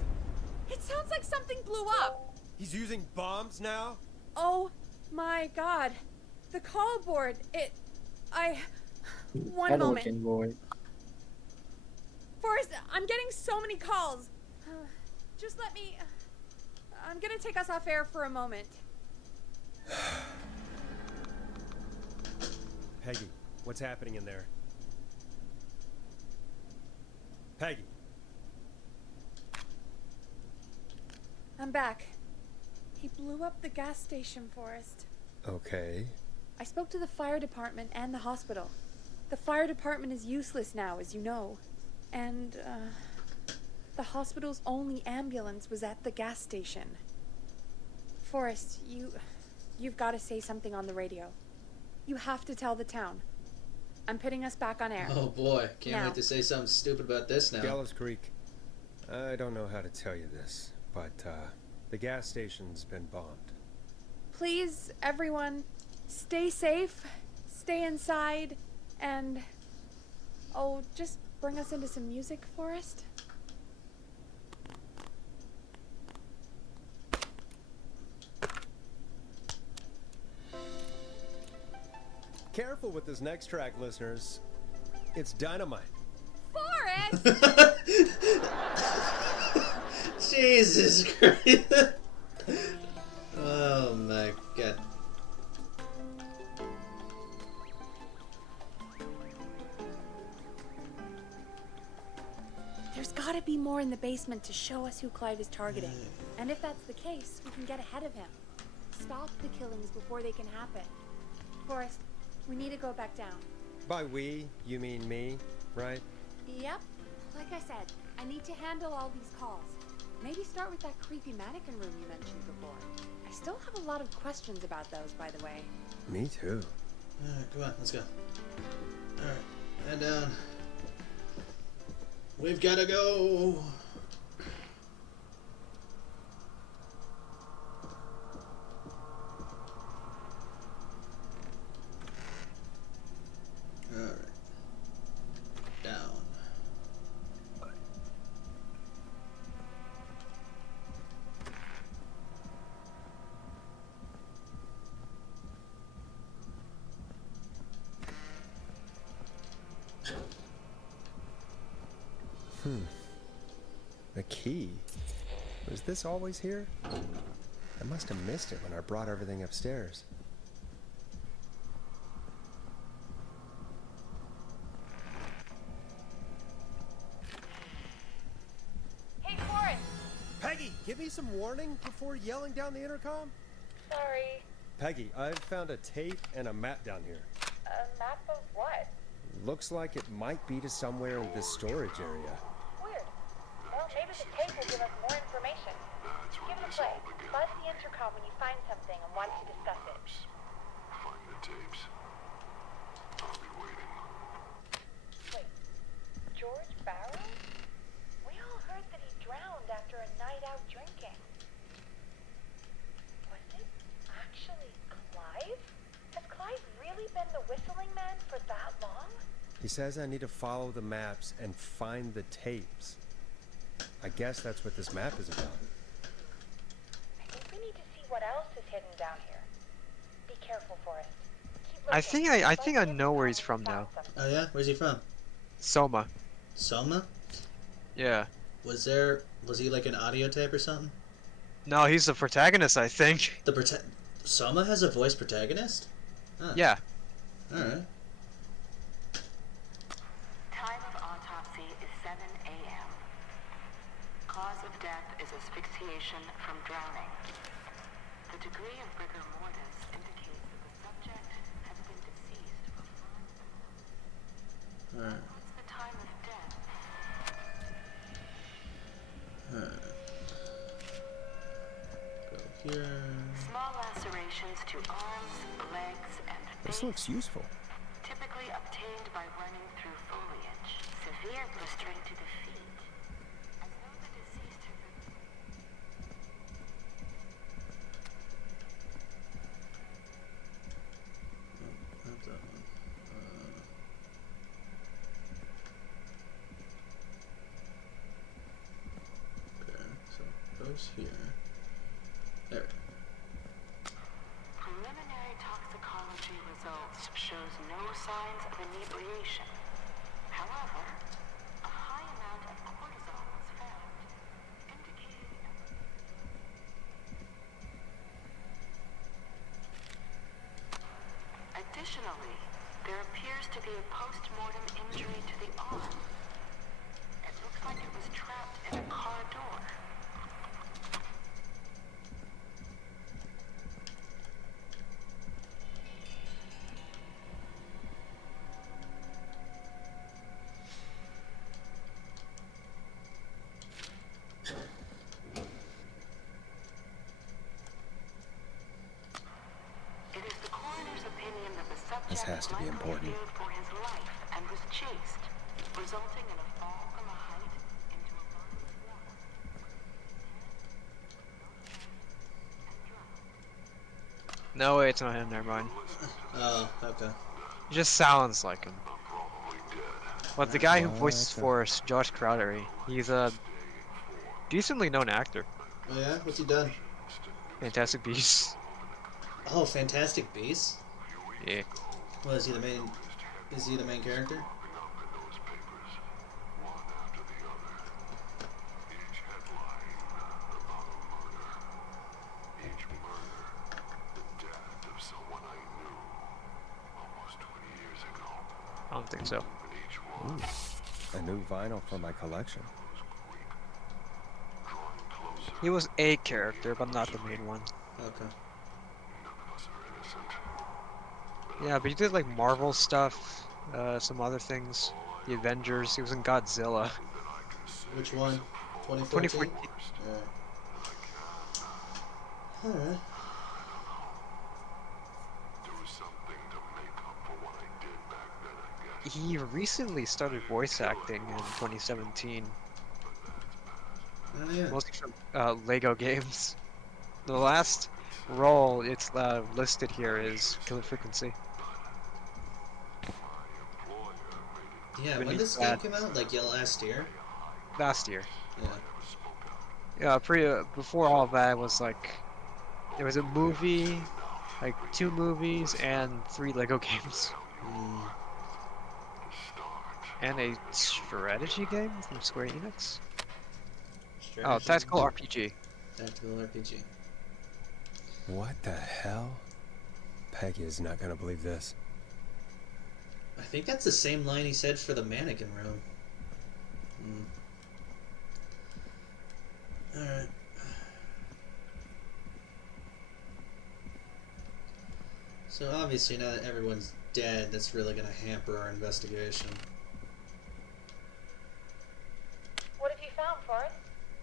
It sounds like something blew up. He's using bombs now? Oh my god. The call board. One Hello, moment. King Boy. Forrest, I'm getting so many calls. Just let me... I'm gonna take us off air for a moment. Peggy, what's happening in there? Peggy. I'm back. He blew up the gas station, Forrest. Okay. I spoke to the fire department and the hospital. The fire department is useless now, as you know. And, the hospital's only ambulance was at the gas station. Forrest, you've got to say something on the radio. You have to tell the town. I'm putting us back on air. Oh boy, can't Now. wait to say something stupid about this now. Gallows Creek. I don't know how to tell you this, but, the gas station's been bombed. Please, everyone, stay safe, stay inside, and... Oh, just bring us into some music, Forrest. Careful with this next track, listeners. It's dynamite. Forrest! Jesus Christ. Oh my god. There's gotta be more in the basement to show us who Clive is targeting. And if that's the case, we can get ahead of him. Stop the killings before they can happen. Forrest, we need to go back down. By we, you mean me, right? Yep. Like I said, I need to handle all these calls. Maybe start with that creepy mannequin room you mentioned before. I still have a lot of questions about those, by the way. Me too. Alright, come on, let's go. Alright, head down. We've gotta go. Alright. Down. The key? Was this always here? I must have missed it when I brought everything upstairs. Hey, Forrest! Peggy, give me some warning before yelling down the intercom. Sorry. Peggy, I've found a tape and a map down here. A map of what? Looks like it might be to somewhere in this storage area. Weird. Well, maybe the tape will give us more information. Give it a play. Buzz the intercom when you find something and want to discuss it. Find the tapes. I'll be waiting. Wait, George Barrow? We all heard that he drowned after a night out drinking. Was it actually Clive? Has Clive really been the whistling man for that long? He says I need to follow the maps and find the tapes. I guess that's what this map is about. I think we need to see what else is hidden down here. Be careful, Forrest. Keep I looking. think I know where he's from now. Oh yeah? Where's he from? Soma. Soma? Yeah. Was he like an audio tape or something? No, he's the protagonist, I think. Soma has a voice protagonist? Huh. Yeah. Alright. Time of autopsy is 7 a.m. Cause of death is asphyxiation from drowning. The degree of rigor mortis indicates that the subject has Alright. What's the time of death? Alright. Go here. Small lacerations to arms, legs, and This face. looks useful. Typically obtained by running through foliage. Severe blistering to the feet. As though the deceased had been... Not that one. Okay, so goes here. There. Preliminary toxicology results shows no signs of inebriation. However, a high amount of cortisol was found, indicating Additionally, there appears to be a post-mortem injury to the arm. It looks like it was trapped in a car door. It is the coroner's opinion that the subject This has to be likely important. feared for his life and was chased, resulting in a fall from a height into a bottomless well. No, wait, it's not him. Never mind. Oh, okay. He just sounds like him. But the guy who voices Forrest, Josh Crowdery, he's a decently known actor. Oh yeah? What's he done? Fantastic Beasts. Oh, Fantastic Beasts? Yeah. Well, is he the main character? I don't think so. Ooh, a new vinyl for my collection. He was a character, but not the main one. Okay. Yeah, but he did like Marvel stuff, some other things. The Avengers. He was in Godzilla. Which one? 2014? 2014. Alright. Alright. He recently started voice acting in 2017. Oh yeah. Mostly from Lego games. The last role it's listed here is Killer Frequency. Yeah, when Really this game came out? Like last year? Last year. Yeah. Yeah, before all that was like, there was a movie, like 2 movies and 3 Lego games. And a strategy game from Square Enix? Oh, tactical RPG. Tactical RPG. What the hell? Peggy is not gonna believe this. I think that's the same line he said for the mannequin room. Alright. So obviously now that everyone's dead, that's really going to hamper our investigation. What have you found, Forrest?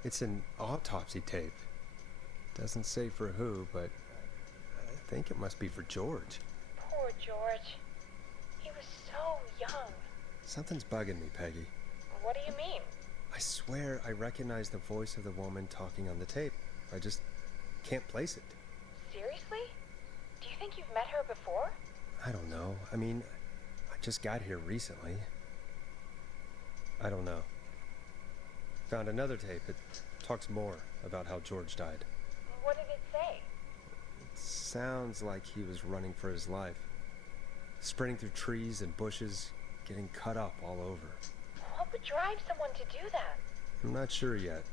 It's an autopsy tape. Doesn't say for who, but I think it must be for George. Poor George. He was so young. Something's bugging me, Peggy. What do you mean? I swear I recognize the voice of the woman talking on the tape. I just can't place it. Seriously? Do you think you've met her before? I don't know. I mean, I just got here recently. I don't know. Found another tape. It talks more about how George died. What did it say? It sounds like he was running for his life. Sprinting through trees and bushes, getting cut up all over. What would drive someone to do that? I'm not sure yet.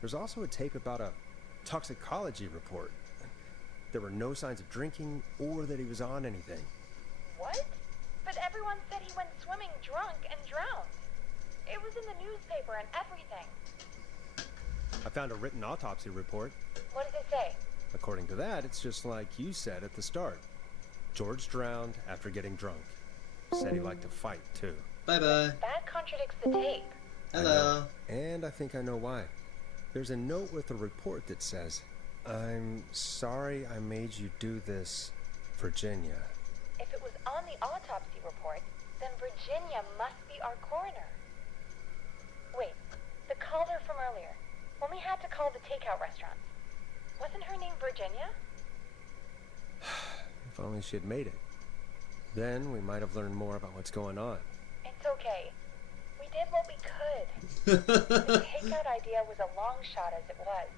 There's also a tape about a toxicology report. There were no signs of drinking or that he was on anything. What? But everyone said he went swimming drunk and drowned. It was in the newspaper and everything. I found a written autopsy report. What does it say? According to that, it's just like you said at the start. George drowned after getting drunk. said he liked to fight, too. Bye-bye. That contradicts the tape. Hello. And I think I know why. There's a note with a report that says, "I'm sorry I made you do this, Virginia." If it was on the autopsy report, then Virginia must be our coroner. Wait, the caller from earlier, when we had to call the takeout restaurant, wasn't her name Virginia? If only she had made it. Then we might have learned more about what's going on. It's okay. We did what we could. The takeout idea was a long shot as it was.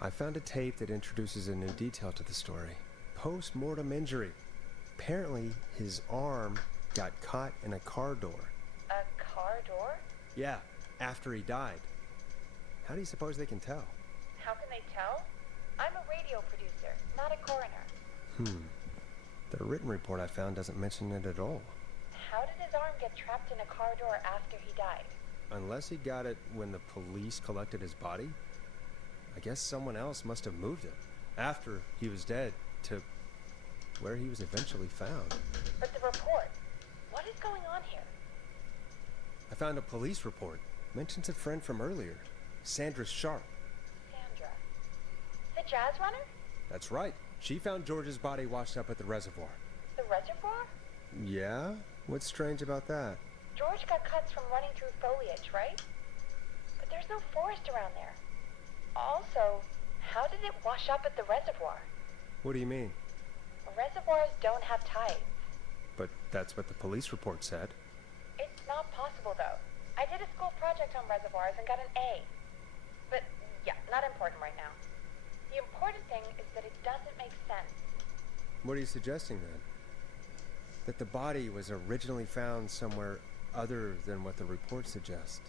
I found a tape that introduces a new detail to the story. Post-mortem injury. Apparently, his arm got caught in a car door. A car door? Yeah, after he died. How do you suppose they can tell? How can they tell? I'm a radio producer, not a coroner. The written report I found doesn't mention it at all. How did his arm get trapped in a car door after he died? Unless he got it when the police collected his body, I guess someone else must have moved it after he was dead to where he was eventually found. But the report, what is going on here? I found a police report. Mentions a friend from earlier, Sandra Sharp. Sandra. The jazz runner? That's right. She found George's body washed up at the reservoir. The reservoir? Yeah? What's strange about that? George got cuts from running through foliage, right? But there's no forest around there. Also, how did it wash up at the reservoir? What do you mean? Reservoirs don't have tides. But that's what the police report said. It's not possible, though. I did a school project on reservoirs and got an A. But, yeah, not important right now. The important thing is that it doesn't make sense. What are you suggesting, then? That the body was originally found somewhere other than what the report suggests?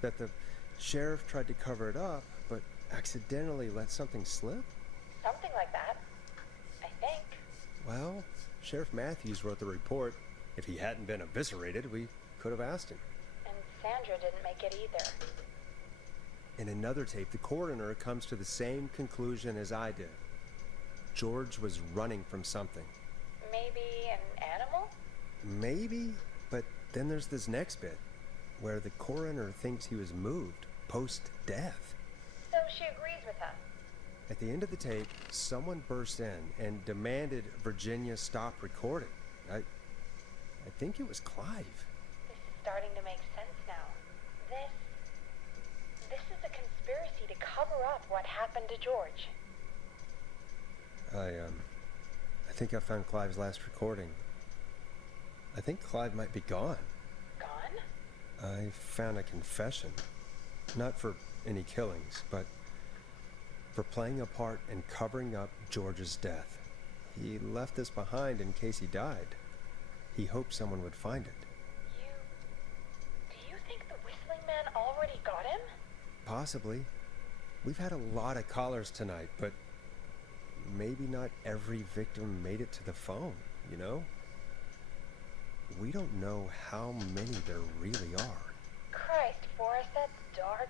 That the sheriff tried to cover it up, but accidentally let something slip? Something like that. I think. Well, Sheriff Matthews wrote the report. If he hadn't been eviscerated, we could have asked him. And Sandra didn't make it either. In another tape, the coroner comes to the same conclusion as I did. George was running from something. Maybe an animal? Maybe, but then there's this next bit, where the coroner thinks he was moved post-death. So she agrees with him. At the end of the tape, someone burst in and demanded Virginia stop recording. I think it was Clive. This is starting to make sense now. This is a conspiracy to cover up what happened to George. I think I found Clive's last recording. I think Clive might be gone. Gone? I found a confession. Not for any killings, but for playing a part in covering up George's death. He left this behind in case he died. He hoped someone would find it. Do you think the Whistling Man already got him? Possibly. We've had a lot of callers tonight, but maybe not every victim made it to the phone, you know? We don't know how many there really are. Christ, Forrest, that's dark.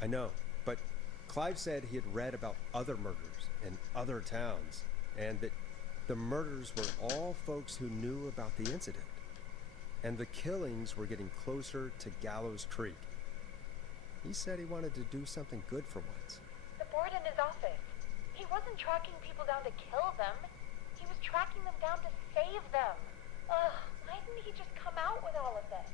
I know, but Clive said he had read about other murders in other towns, and that the murders were all folks who knew about the incident. And the killings were getting closer to Gallows Creek. He said he wanted to do something good for once. The board in his office. He wasn't tracking people down to kill them. He was tracking them down to save them. Ugh, why didn't he just come out with all of this?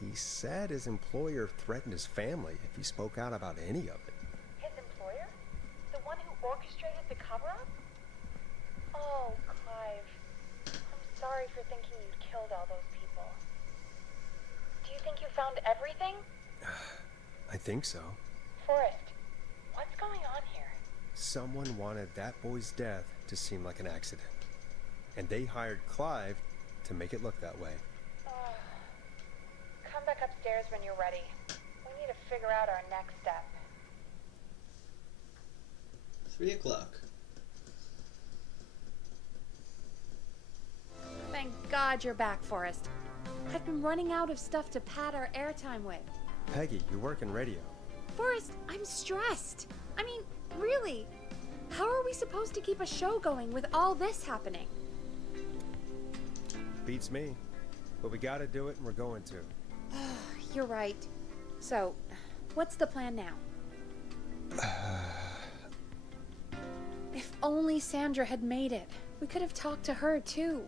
He said his employer threatened his family if he spoke out about any of it. His employer? The one who orchestrated the cover-up? Oh, Clive. I'm sorry for thinking you'd killed all those people. Do you think you found everything? I think so. Forrest, what's going on here? Someone wanted that boy's death to seem like an accident. And they hired Clive to make it look that way. Come back upstairs when you're ready. We need to figure out our next step. 3 o'clock. Thank God you're back, Forrest. I've been running out of stuff to pad our airtime with. Peggy, you work in radio. Forrest, I'm stressed. I mean, really. How are we supposed to keep a show going with all this happening? Beats me. But we gotta do it, and we're going to. You're right. So, what's the plan now? If only Sandra had made it. We could have talked to her, too.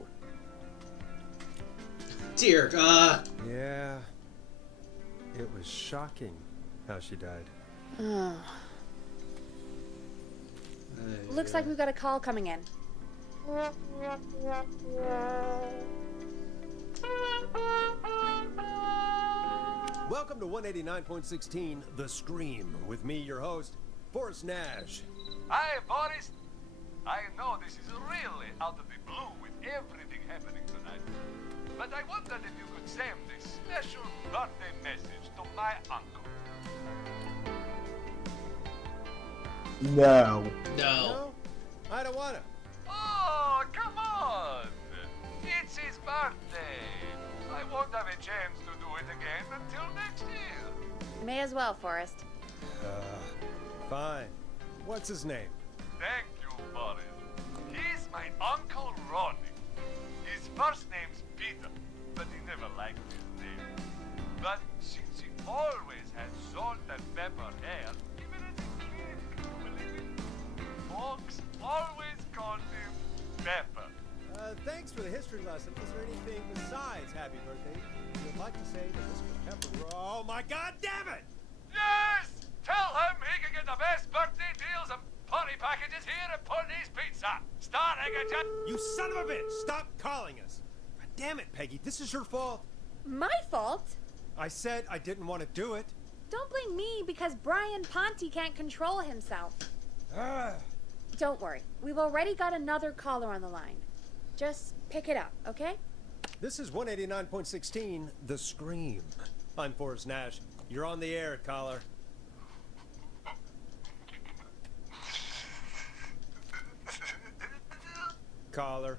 Dear God. Yeah. It was shocking how she died. Oh. Looks like we've got a call coming in. Welcome to 189.16, The Scream, with me, your host, Forrest Nash. Hi, Boris. I know this is really out of the blue with everything happening tonight, but I wondered if you could send this special birthday message to my uncle. No. No. I don't want to. Oh, come on! It's his birthday. I won't have a chance to do it again until next year. May as well, Forrest. Fine. What's his name? Thank you, Boris. He's my Uncle Ronnie. His first name's Peter, but he never liked his name. But since he always had salt and pepper hair, even as a kid, believe it, folks always called him Pepper. Thanks for the history lesson. Is there anything besides happy birthday you'd like to say to Mr. Pepper? Oh my God, damn it! Yes! Tell him he can get the best birthday deals and party packages here at Putney's Pizza. Starting at You son of a bitch! Stop calling us! God damn it, Peggy, this is your fault. My fault? I said I didn't want to do it. Don't blame me because Brian Ponte can't control himself. Ah. Don't worry. We've already got another caller on the line. Just pick it up, okay? This is 189.16, The Scream. I'm Forrest Nash. You're on the air, caller. Caller.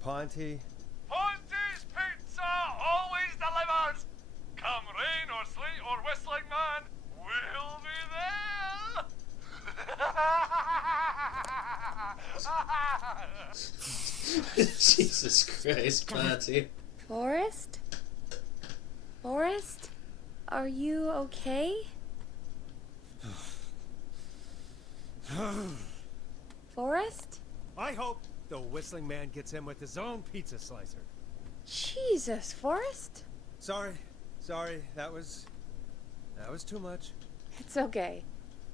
Ponte? Ponte's Pizza always delivers. Come rain or sleet or whistling man, we'll be there. Jesus Christ, Ponte. Forrest? Forrest? Are you okay? Forrest? I hope the whistling man gets him with his own pizza slicer. Jesus, Forrest? Sorry, that was too much. It's okay.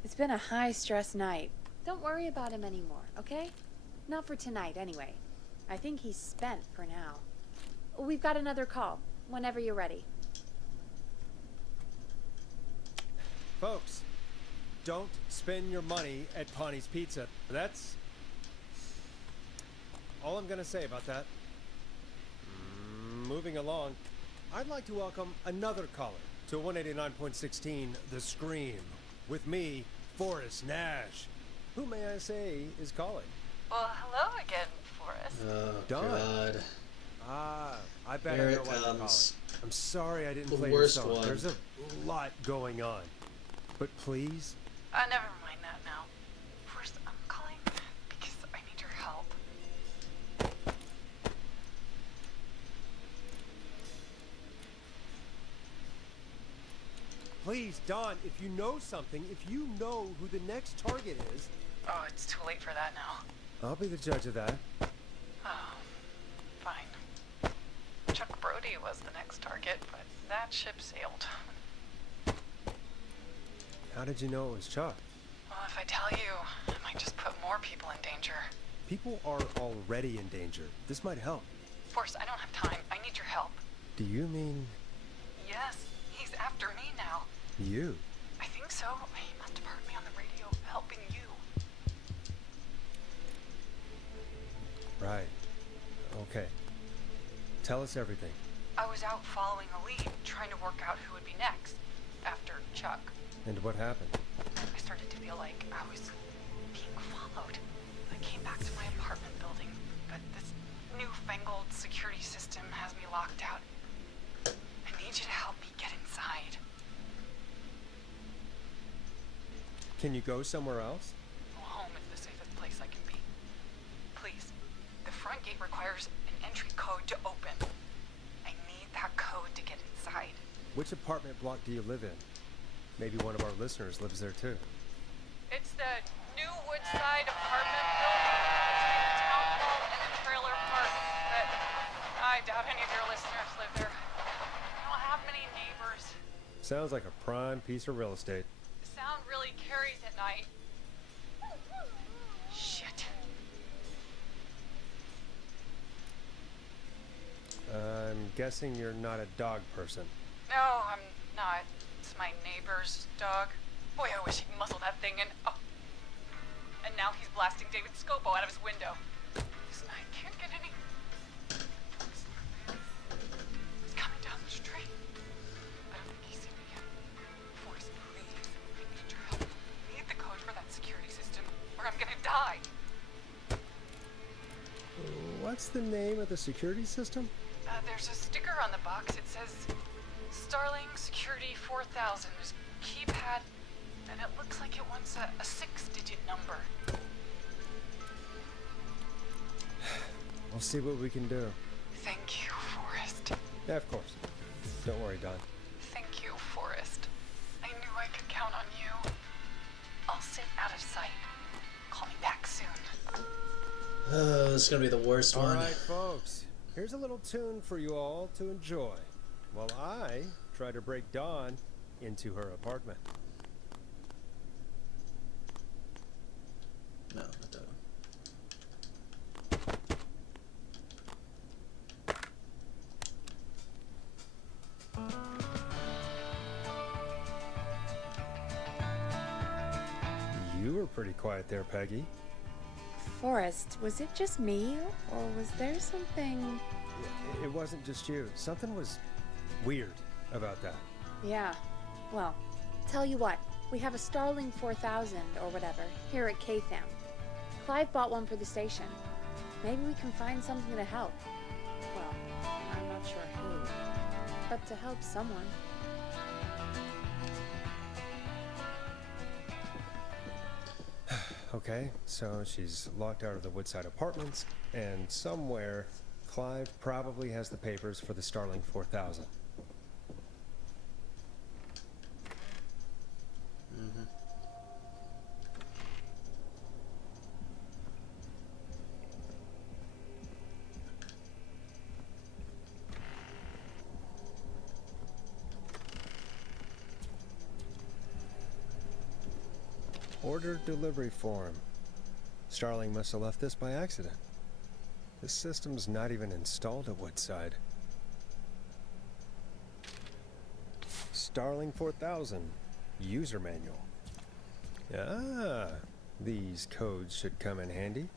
It's been a high-stress night. Don't worry about him anymore, okay? Not for tonight, anyway. I think he's spent for now. We've got another call, whenever you're ready. Folks, don't spend your money at Ponte's Pizza. That's all I'm gonna say about that. Moving along, I'd like to welcome another caller to 189.16, The Scream. With me, Forrest Nash. Who, may I say, is calling? Well, hello again, Forrest. Oh, Dawn. God. I bet Here I know it why you're calling. comes. I'm sorry I didn't The play your worst song. one. There's a lot going on. But please, Never mind that now. First, I'm calling because I need your help. please, Dawn, if you know something, if you know who the next target is, Oh, it's too late for that now. I'll be the judge of that. Oh, fine. Chuck Brody was the next target, but that ship sailed. How did you know it was Chuck? Well, if I tell you, I might just put more people in danger. People are already in danger. This might help. Forrest, I don't have time. I need your help. Do you mean Yes, he's after me now. you? I think so. He must have heard me on the radio helping you. Right. Okay. Tell us everything. I was out following a lead, trying to work out who would be next, after Chuck. And what happened? I started to feel like I was being followed. I came back to my apartment building, but this newfangled security system has me locked out. I need you to help me get inside. Can you go somewhere else? Home is the safest place I can be. Please, the front gate requires an entry code to open. I need that code to get inside. Which apartment block do you live in? Maybe one of our listeners lives there too. It's the new Woodside apartment building between the town hall and the trailer park, but I doubt any of your listeners live there. I don't have many neighbors. Sounds like a prime piece of real estate. The sound really carries at night. Shit. I'm guessing you're not a dog person. No, I'm not. It's my neighbor's dog. Boy, I wish he'd muzzle that thing and... Oh. And now he's blasting David Scopo out of his window. Listen, I can't get any... He's coming down the street. I don't think he's seen me yet. Forrest, please. I need your help. I need the code for that security system, or I'm gonna die. What's the name of the security system? There's a sticker on the box. It says Starling Security 4000. There's a keypad, and it looks like it wants a 6-digit number. We'll see what we can do. Thank you, Forrest. Yeah, of course. Don't worry, Don. Thank you, Forrest. I knew I could count on you. I'll sit out of sight. Call me back soon. Oh, this is gonna be the worst one. All right, folks. Here's a little tune for you all to enjoy while I try to break Dawn into her apartment. No, not that one. You were pretty quiet there, Peggy. Forrest, was it just me, or was there something... It wasn't just you. Something was weird about that. Yeah, well, tell you what, we have a Starling 4000, or whatever, here at KFAM. Clive bought one for the station. Maybe we can find something to help. Well, I'm not sure who, but to help someone. Okay, so she's locked out of the Woodside Apartments, and somewhere, Clive probably has the papers for the Starling 4000. Order delivery form. Starling must have left this by accident. This system's not even installed at Woodside. Starling 4000 user manual. Ah, these codes should come in handy.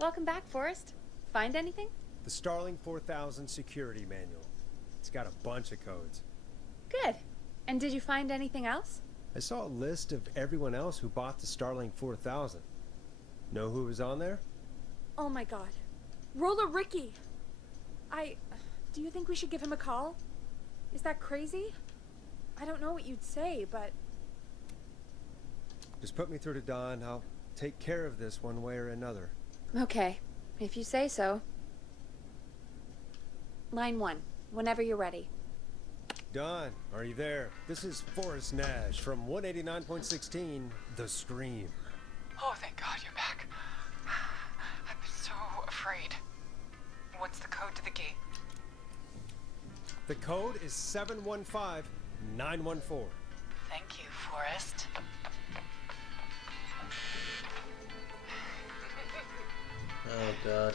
Welcome back, Forrest. Find anything? The Starling 4000 security manual. It's got a bunch of codes. Good. And did you find anything else? I saw a list of everyone else who bought the Starling 4000. Know who was on there? Oh my god. Roller Ricky! Do you think we should give him a call? Is that crazy? I don't know what you'd say, but... Just put me through to Don. I'll take care of this one way or another. Okay, if you say so. Line 1, whenever you're ready. Don, are you there? This is Forrest Nash from 189.16, The Scream. Oh, thank God you're back. I've been so afraid. What's the code to the gate? The code is 715914. Thank you, Forrest. Oh, God.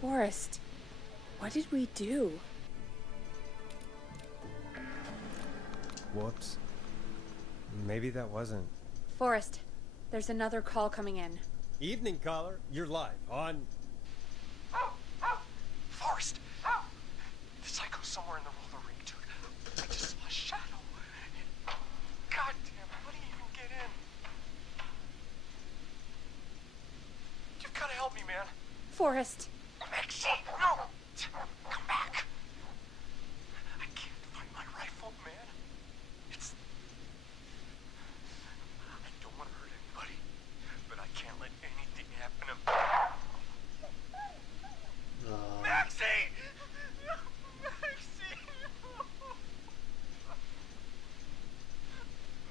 Forrest, what did we do? Whoops. Maybe that wasn't... Forrest, there's another call coming in. Evening, caller. You're live on... Forrest! The psycho's somewhere in the roller ring, dude. I just saw a shadow. God damn, how did he even get in? You've gotta help me, man. Forrest. Maxie, no! Come back. I can't find my rifle, man. It's... I don't want to hurt anybody, but I can't let anything happen to me. Maxie! Maxie!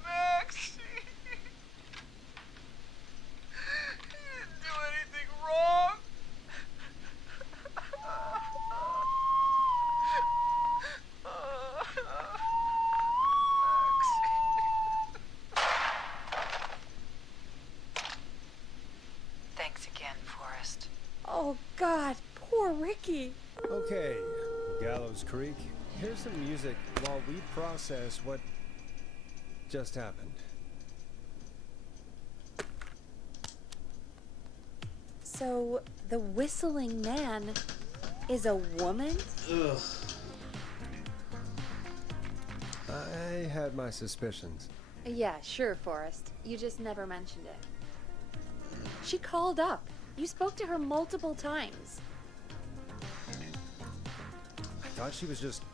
Maxie! You didn't do anything wrong! Thanks again, Forrest. Oh, God. Poor Ricky. Okay, Gallows Creek. Here's some music while we process what just happened. So, the whistling man is a woman? Ugh. I had my suspicions. Yeah, sure, Forrest. You just never mentioned it. She called up. You spoke to her multiple times. I thought she was just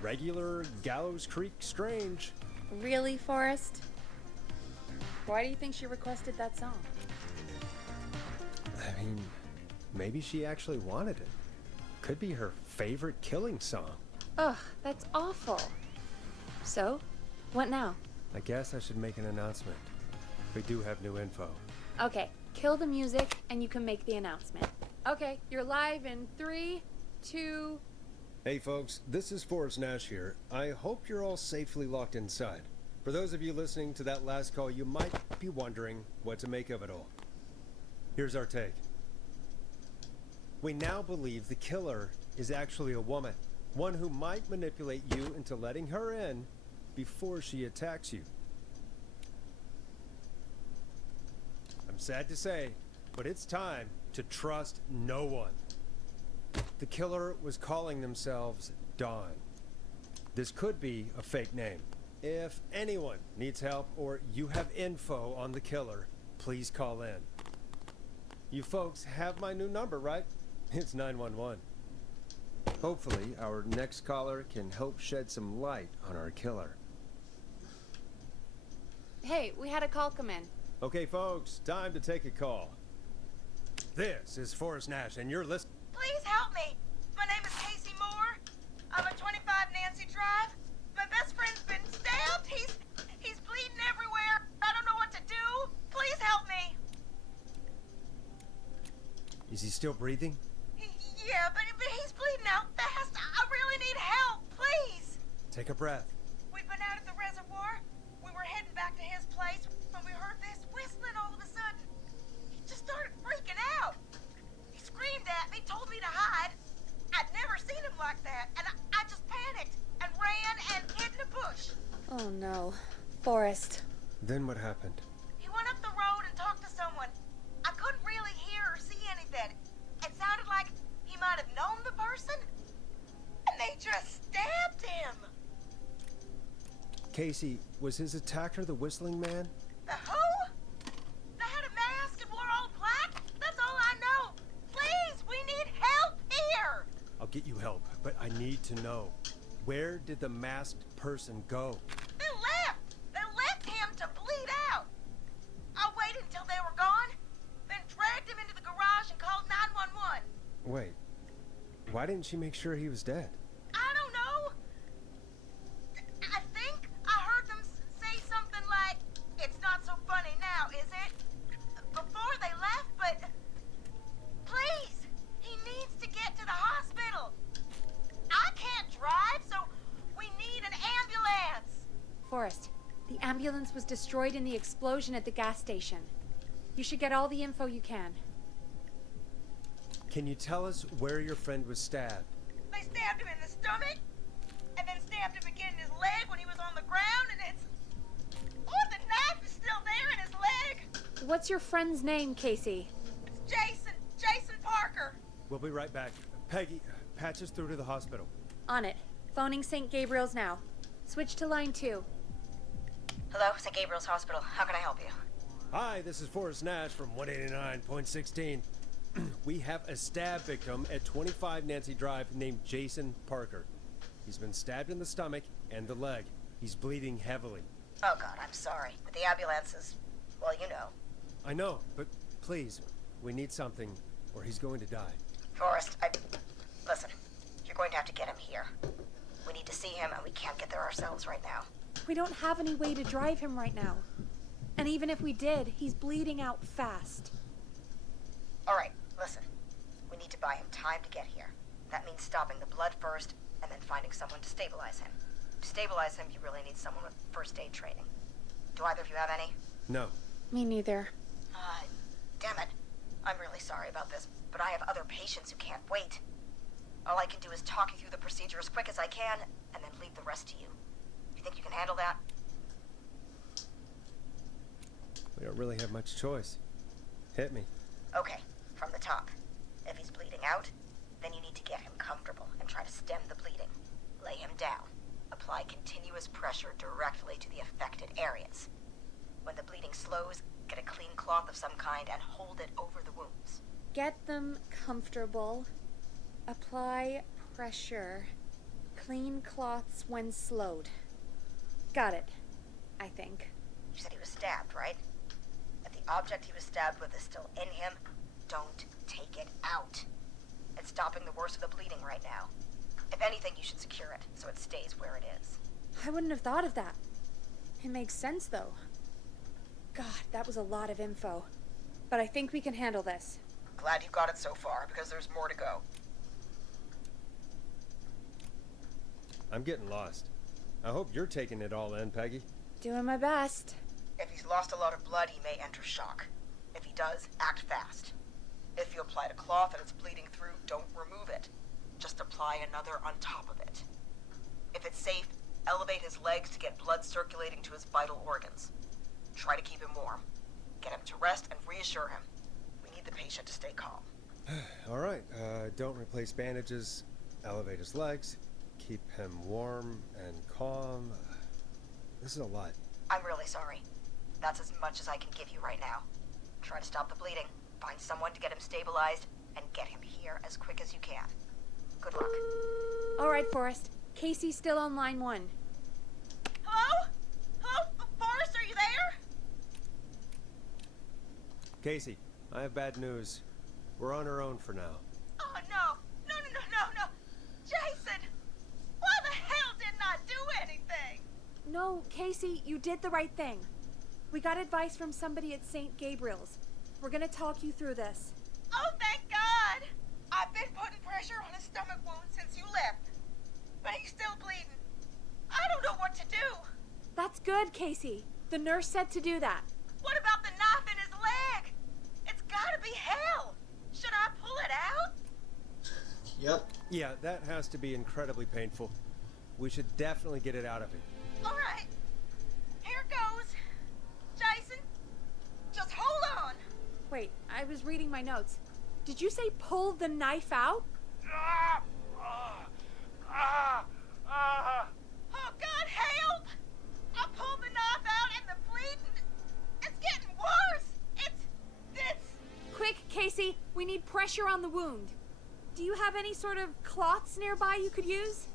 regular Gallows Creek Strange. Really, Forrest? Why do you think she requested that song? I mean, maybe she actually wanted it. Could be her favorite killing song. Ugh, that's awful. So, what now? I guess I should make an announcement. We do have new info. Okay, kill the music and you can make the announcement. Okay, you're live in 3, 2... Hey folks, this is Forrest Nash here. I hope you're all safely locked inside. For those of you listening to that last call, you might be wondering what to make of it all. Here's our take. We now believe the killer is actually a woman. One who might manipulate you into letting her in before she attacks you. I'm sad to say, but it's time to trust no one. The killer was calling themselves Dawn. This could be a fake name. If anyone needs help or you have info on the killer, please call in. You folks have my new number, right? It's 911. Hopefully, our next caller can help shed some light on our killer. Hey, we had a call come in. Okay, folks, time to take a call. This is Forrest Nash, and you're listening. Please help me. My name is Casey Moore. I'm at 25 Nancy Drive. My best friend's been stabbed. He's bleeding everywhere. I don't know what to do. Please help me. Is he still breathing? Yeah, but he's bleeding out fast. I really need help. Please. Take a breath. We've been out at the reservoir. We were heading back to his place when we heard this whistling all of a sudden. He just started freaking out. He screamed at me, told me to hide. I'd never seen him like that, and I just panicked and ran and hid in a bush. Oh no. Forrest. Then what happened? He went up the road and talked to someone. I couldn't really hear or see anything. It sounded like he might have known the person, and they just stabbed him. Casey, was his attacker the whistling man? The who? They had a mask and wore all black? That's all I know. Please, we need help here. I'll get you help, but I need to know. Where did the masked person go? They left. They left him to bleed out. I waited until they were gone, then dragged him into the garage and called 911. Wait, why didn't she make sure he was dead? I don't know. I think I heard them say something like, "It's not so funny now, is it?" before they left, but please, he needs to get to the hospital. I can't drive, so we need an ambulance. Forrest, the ambulance was destroyed in the explosion at the gas station. You should get all the info you can. Can you tell us where your friend was stabbed? They stabbed him in the stomach, and then stabbed him again in his leg when he was on the ground, What's your friend's name, Casey? It's Jason Parker. We'll be right back. Peggy, patch us through to the hospital. On it. Phoning St. Gabriel's now. Switch to line 2. Hello, St. Gabriel's Hospital. How can I help you? Hi, this is Forrest Nash from 189.16. We have a stab victim at 25 Nancy Drive named Jason Parker. He's been stabbed in the stomach and the leg. He's bleeding heavily. Oh God, I'm sorry. But the ambulance is, well, you know. I know, but please, we need something or he's going to die. Forrest, listen, you're going to have to get him here. We need to see him and we can't get there ourselves right now. We don't have any way to drive him right now. And even if we did, he's bleeding out fast. All right, listen. We need to buy him time to get here. That means stopping the blood first and then finding someone to stabilize him. To stabilize him, you really need someone with first aid training. Do either of you have any? No. Me neither. Damn it. I'm really sorry about this, but I have other patients who can't wait. All I can do is talk you through the procedure as quick as I can, and then leave the rest to you. You think you can handle that? We don't really have much choice. Hit me. Okay, from the top. If he's bleeding out, then you need to get him comfortable and try to stem the bleeding. Lay him down. Apply continuous pressure directly to the affected areas. When the bleeding slows, get a clean cloth of some kind and hold it over the wounds. Get them comfortable. Apply pressure. Clean cloths when slowed. Got it, I think. You said he was stabbed, right? If the object he was stabbed with is still in him, don't take it out. It's stopping the worst of the bleeding right now. If anything, you should secure it so it stays where it is. I wouldn't have thought of that. It makes sense, though. God, that was a lot of info. But I think we can handle this. Glad you got it so far, because there's more to go. I'm getting lost. I hope you're taking it all in, Peggy. Doing my best. If he's lost a lot of blood, he may enter shock. If he does, act fast. If you applied a cloth and it's bleeding through, don't remove it. Just apply another on top of it. If it's safe, elevate his legs to get blood circulating to his vital organs. Try to keep him warm. Get him to rest and reassure him. We need the patient to stay calm. All right, don't replace bandages. Elevate his legs. Keep him warm and calm. This is a lot. I'm really sorry. That's as much as I can give you right now. Try to stop the bleeding. Find someone to get him stabilized and get him here as quick as you can. Good luck. All right, Forrest. Casey's still on line 1. Hello? Hello? Forrest, are you there? Casey, I have bad news. We're on our own for now. Oh, no. No. Jason! Why the hell didn't I do anything? No, Casey, you did the right thing. We got advice from somebody at St. Gabriel's. We're gonna talk you through this. Oh, thank God! I've been putting pressure on his stomach wound since you left. But he's still bleeding. I don't know what to do. That's good, Casey. The nurse said to do that. What about the knife in his leg? It's gotta be hell. Should I pull it out? Yep. Yeah, that has to be incredibly painful. We should definitely get it out of him. All right. Here goes. Jason, just hold on. Wait, I was reading my notes. Did you say pull the knife out? Oh, God, help! I pulled the knife out and the bleeding, it's getting worse. It's... Quick, Casey, we need pressure on the wound. Do you have any sort of cloths nearby you could use?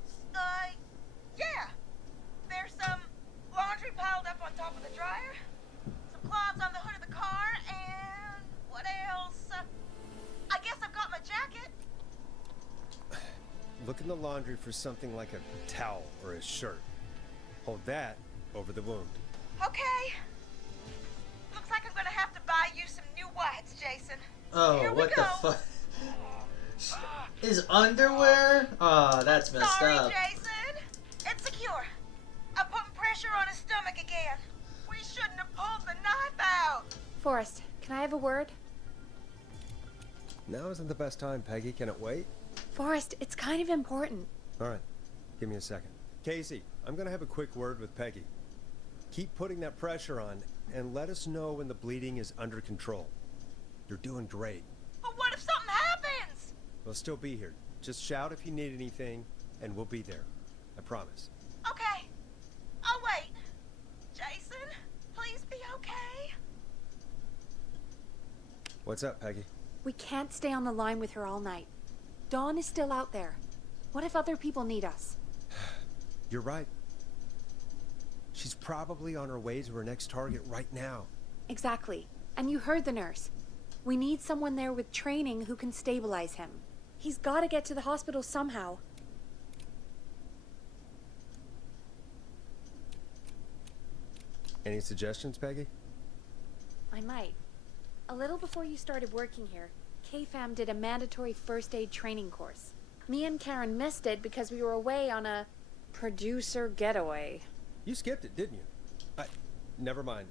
Yeah. There's some laundry piled up on top of the dryer, some cloths on the hood of the car, and what else? I guess I've got my jacket. Look in the laundry for something like a towel or a shirt. Hold that over the wound. Okay. Looks like I'm gonna have to buy you some new whites, Jason. Oh, Here what we the go. fuck? His underwear? Oh, that's messed Sorry, up. Jason. It's secure. I'm putting pressure on his stomach again. We shouldn't have pulled the knife out. Forrest, can I have a word? Now isn't the best time, Peggy. Can it wait? Forrest, it's kind of important. All right, give me a second. Casey, I'm gonna have a quick word with Peggy. Keep putting that pressure on, and let us know when the bleeding is under control. You're doing great. But what if something happens? We'll still be here. Just shout if you need anything, and we'll be there. I promise. Okay. I'll wait. Jason, please be okay. What's up, Peggy? We can't stay on the line with her all night. Dawn is still out there. What if other people need us? You're right. She's probably on her way to her next target right now. Exactly. And you heard the nurse. We need someone there with training who can stabilize him. He's got to get to the hospital somehow. Any suggestions, Peggy? I might. A little before you started working here, KFAM did a mandatory first aid training course. Me and Karen missed it because we were away on a producer getaway. You skipped it, didn't you? Never mind.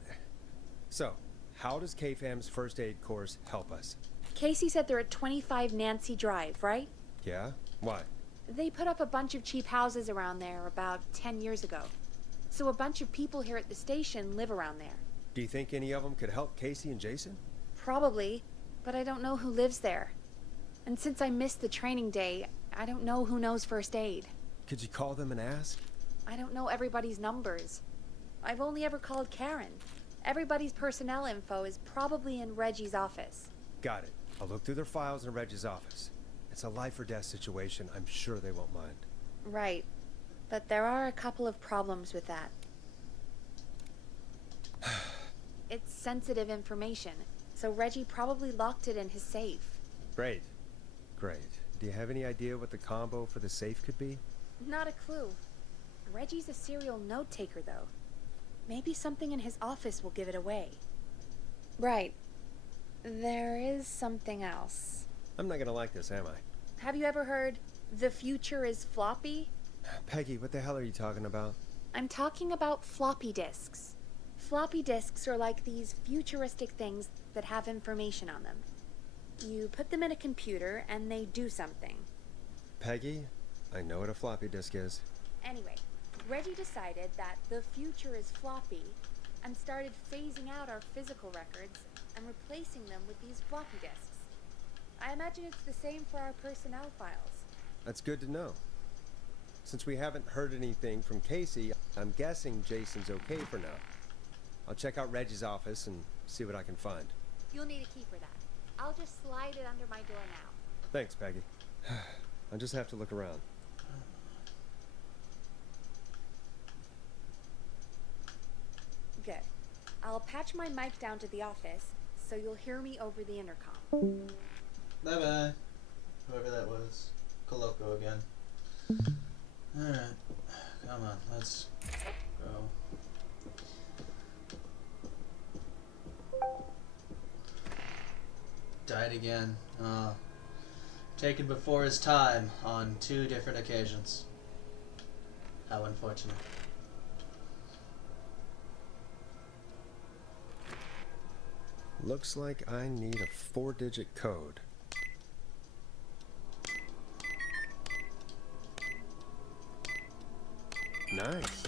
So, how does KFAM's first aid course help us? Casey said they're at 25 Nancy Drive, right? Yeah? Why? They put up a bunch of cheap houses around there about 10 years ago. So a bunch of people here at the station live around there. Do you think any of them could help Casey and Jason? Probably, but I don't know who lives there. And since I missed the training day, I don't know who knows first aid. Could you call them and ask? I don't know everybody's numbers. I've only ever called Karen. Everybody's personnel info is probably in Reggie's office. Got it. I'll look through their files in Reggie's office. It's a life or death situation. I'm sure they won't mind. Right. But there are a couple of problems with that. It's sensitive information, so Reggie probably locked it in his safe. Great. Great. Do you have any idea what the combo for the safe could be? Not a clue. Reggie's a serial note-taker, though. Maybe something in his office will give it away. Right. There is something else. I'm not gonna like this, am I? Have you ever heard, "The future is floppy"? Peggy, what the hell are you talking about? I'm talking about floppy disks. Floppy disks are like these futuristic things that have information on them. You put them in a computer and they do something. Peggy, I know what a floppy disk is. Anyway, Reggie decided that the future is floppy and started phasing out our physical records and replacing them with these floppy disks. I imagine it's the same for our personnel files. That's good to know. Since we haven't heard anything from Casey, I'm guessing Jason's okay for now. I'll check out Reggie's office and see what I can find. You'll need a key for that. I'll just slide it under my door now. Thanks, Peggy. I just have to look around. Good. I'll patch my mic down to the office, so you'll hear me over the intercom. Bye-bye. Whoever that was. Coloco again. Alright. Come on, let's go. Died again. Taken before his time on 2 different occasions. How unfortunate. Looks like I need a 4-digit code. Nice.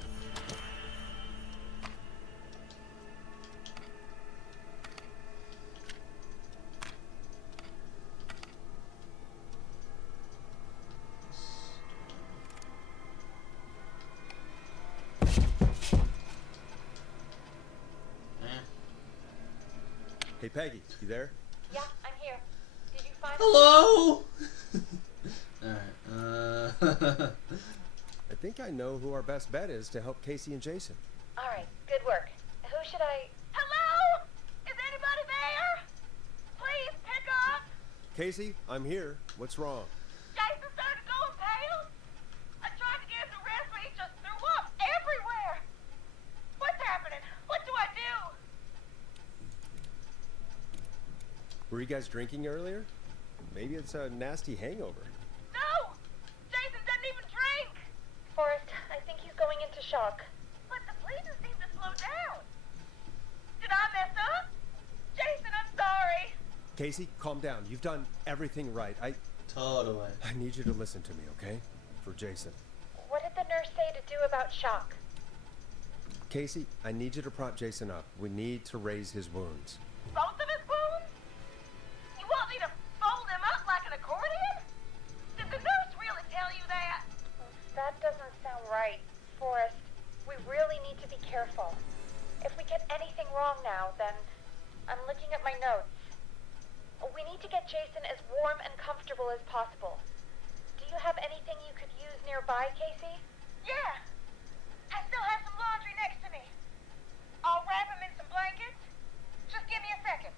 Hey Peggy, you there? Yeah, I'm here. Did you find Hello? Alright, I think I know who our best bet is to help Casey and Jason. Alright, good work. Who should I... Hello? Is anybody there? Please pick up. Casey, I'm here. What's wrong? Jason started going pale. I tried to get him to rest, but he just threw up everywhere. What's happening? What do I do? Were you guys drinking earlier? Maybe it's a nasty hangover. No! Jason doesn't even drink! Forrest, I think he's going into shock. But the bleeding seems to slow down. Did I mess up? Jason, I'm sorry. Casey, calm down. You've done everything right. Totally. I need you to listen to me, okay? For Jason. What did the nurse say to do about shock? Casey, I need you to prop Jason up. We need to raise his wounds. Both of his wounds? You want me to fold him up like an accordion? Did the nurse really tell you that? That doesn't sound right, Forrest. We really need to be careful. If we get anything wrong now, then I'm looking at my notes. We need to get Jason as warm and comfortable as possible. Do you have anything you could use nearby, Casey? Yeah. I still have some laundry next to me. I'll wrap him in some blankets. Just give me a second.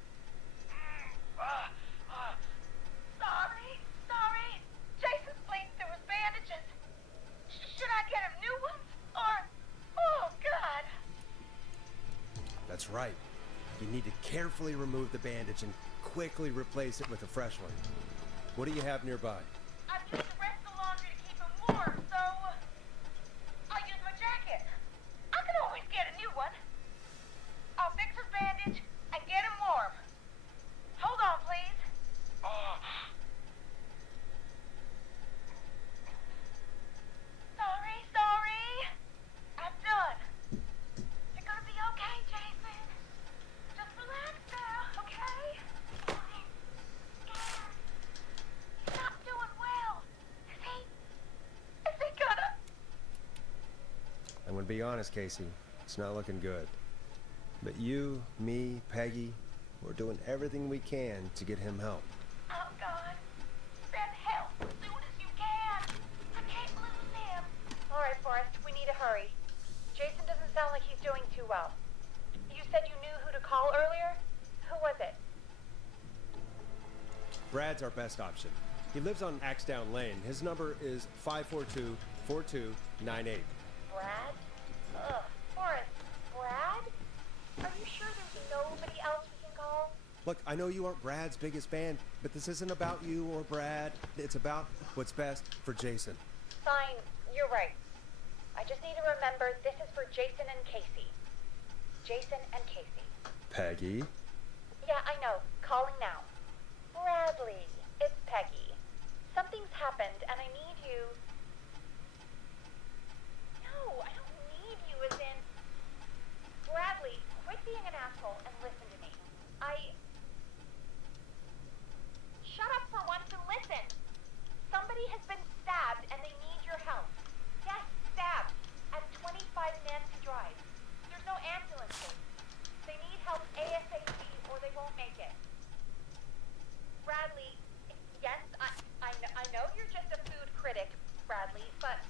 Sorry. Jason's bleeding through his bandages. Should I get him new ones? Or... Oh, God. That's right. You need to carefully remove the bandage and quickly replace it with a fresh one. What do you have nearby? I've used the rest of the laundry to keep him warm, so... I'll use my jacket. I can always get a new one. I'll fix his bandage and get him warm. Hold on, please. Sorry. I'm done. You're gonna be okay, Jason. Just relax now, okay? He's not doing well. Is he gonna... I'm gonna be honest, Casey. It's not looking good. But you, me, Peggy, we're doing everything we can to get him help. Oh, God. Send help as soon as you can. I can't lose him. All right, Forrest, we need to hurry. Jason doesn't sound like he's doing too well. You said you knew who to call earlier? Who was it? Brad's our best option. He lives on Axdown Lane. His number is 542-4298. Brad? Ugh, Forrest, Brad? Are you sure there's nobody else we can call? Look, I know you aren't Brad's biggest fan, but this isn't about you or Brad. It's about what's best for Jason. Fine, you're right. I just need to remember this is for Jason and Casey. Jason and Casey. Peggy? Yeah, I know. Calling now. Bradley, it's Peggy. Something's happened and I need you... No, I don't need you as in... Bradley, quit being an asshole and listen to me. Shut up for once and listen. Somebody has been stabbed and they need your help. Yes, stabbed. At 25 Nancy Drive. There's no ambulances. They need help ASAP or they won't make it. Bradley, yes, I know you're just a food critic, Bradley, but...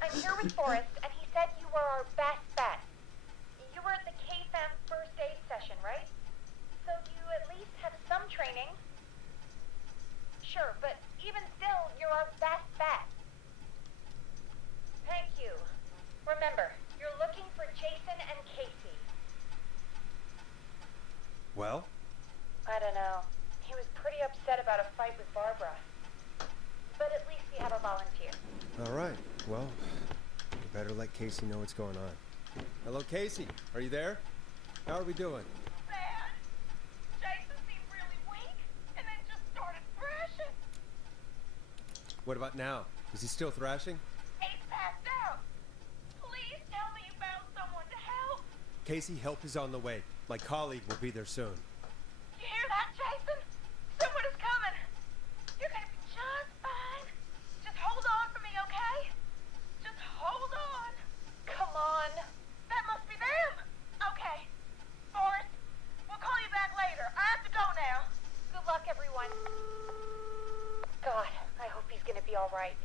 I'm here with Forrest, and he said you were our best bet. You were at the K-Fam first aid session, right? So you at least have some training. Sure, but even still, you're our best bet. Thank you. Remember, you're looking for Jason and Casey. Well? I don't know. He was pretty upset about a fight with Barbara. But at least we have a volunteer. All right. Well, we better let Casey know what's going on. Hello, Casey. Are you there? How are we doing? Bad. Jason seemed really weak and then just started thrashing. What about now? Is he still thrashing? He's passed out. Please tell me you found someone to help. Casey, help is on the way. My colleague will be there soon. You hear that, Jason? Someone is coming. You're gonna be just fine. Just hold on for me, okay? Just hold on. Come on. That must be them. Okay. Forrest, we'll call you back later. I have to go now. Good luck, everyone. God, I hope he's gonna be all right.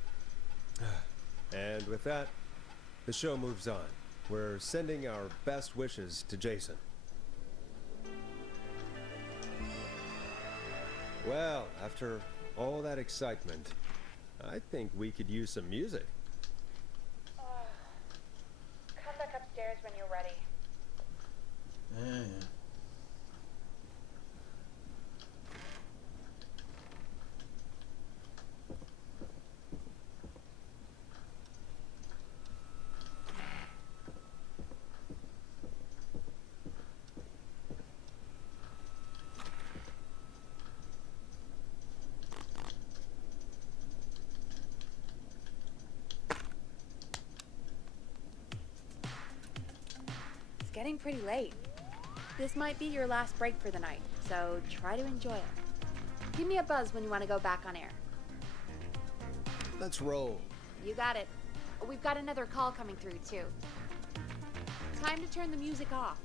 And with that, the show moves on. We're sending our best wishes to Jason. Well, after all that excitement, I think we could use some music. Come back upstairs when you're ready. Yeah. It's getting pretty late. This might be your last break for the night, so try to enjoy it. Give me a buzz when you want to go back on air. Let's roll. You got it. We've got another call coming through, too. Time to turn the music off.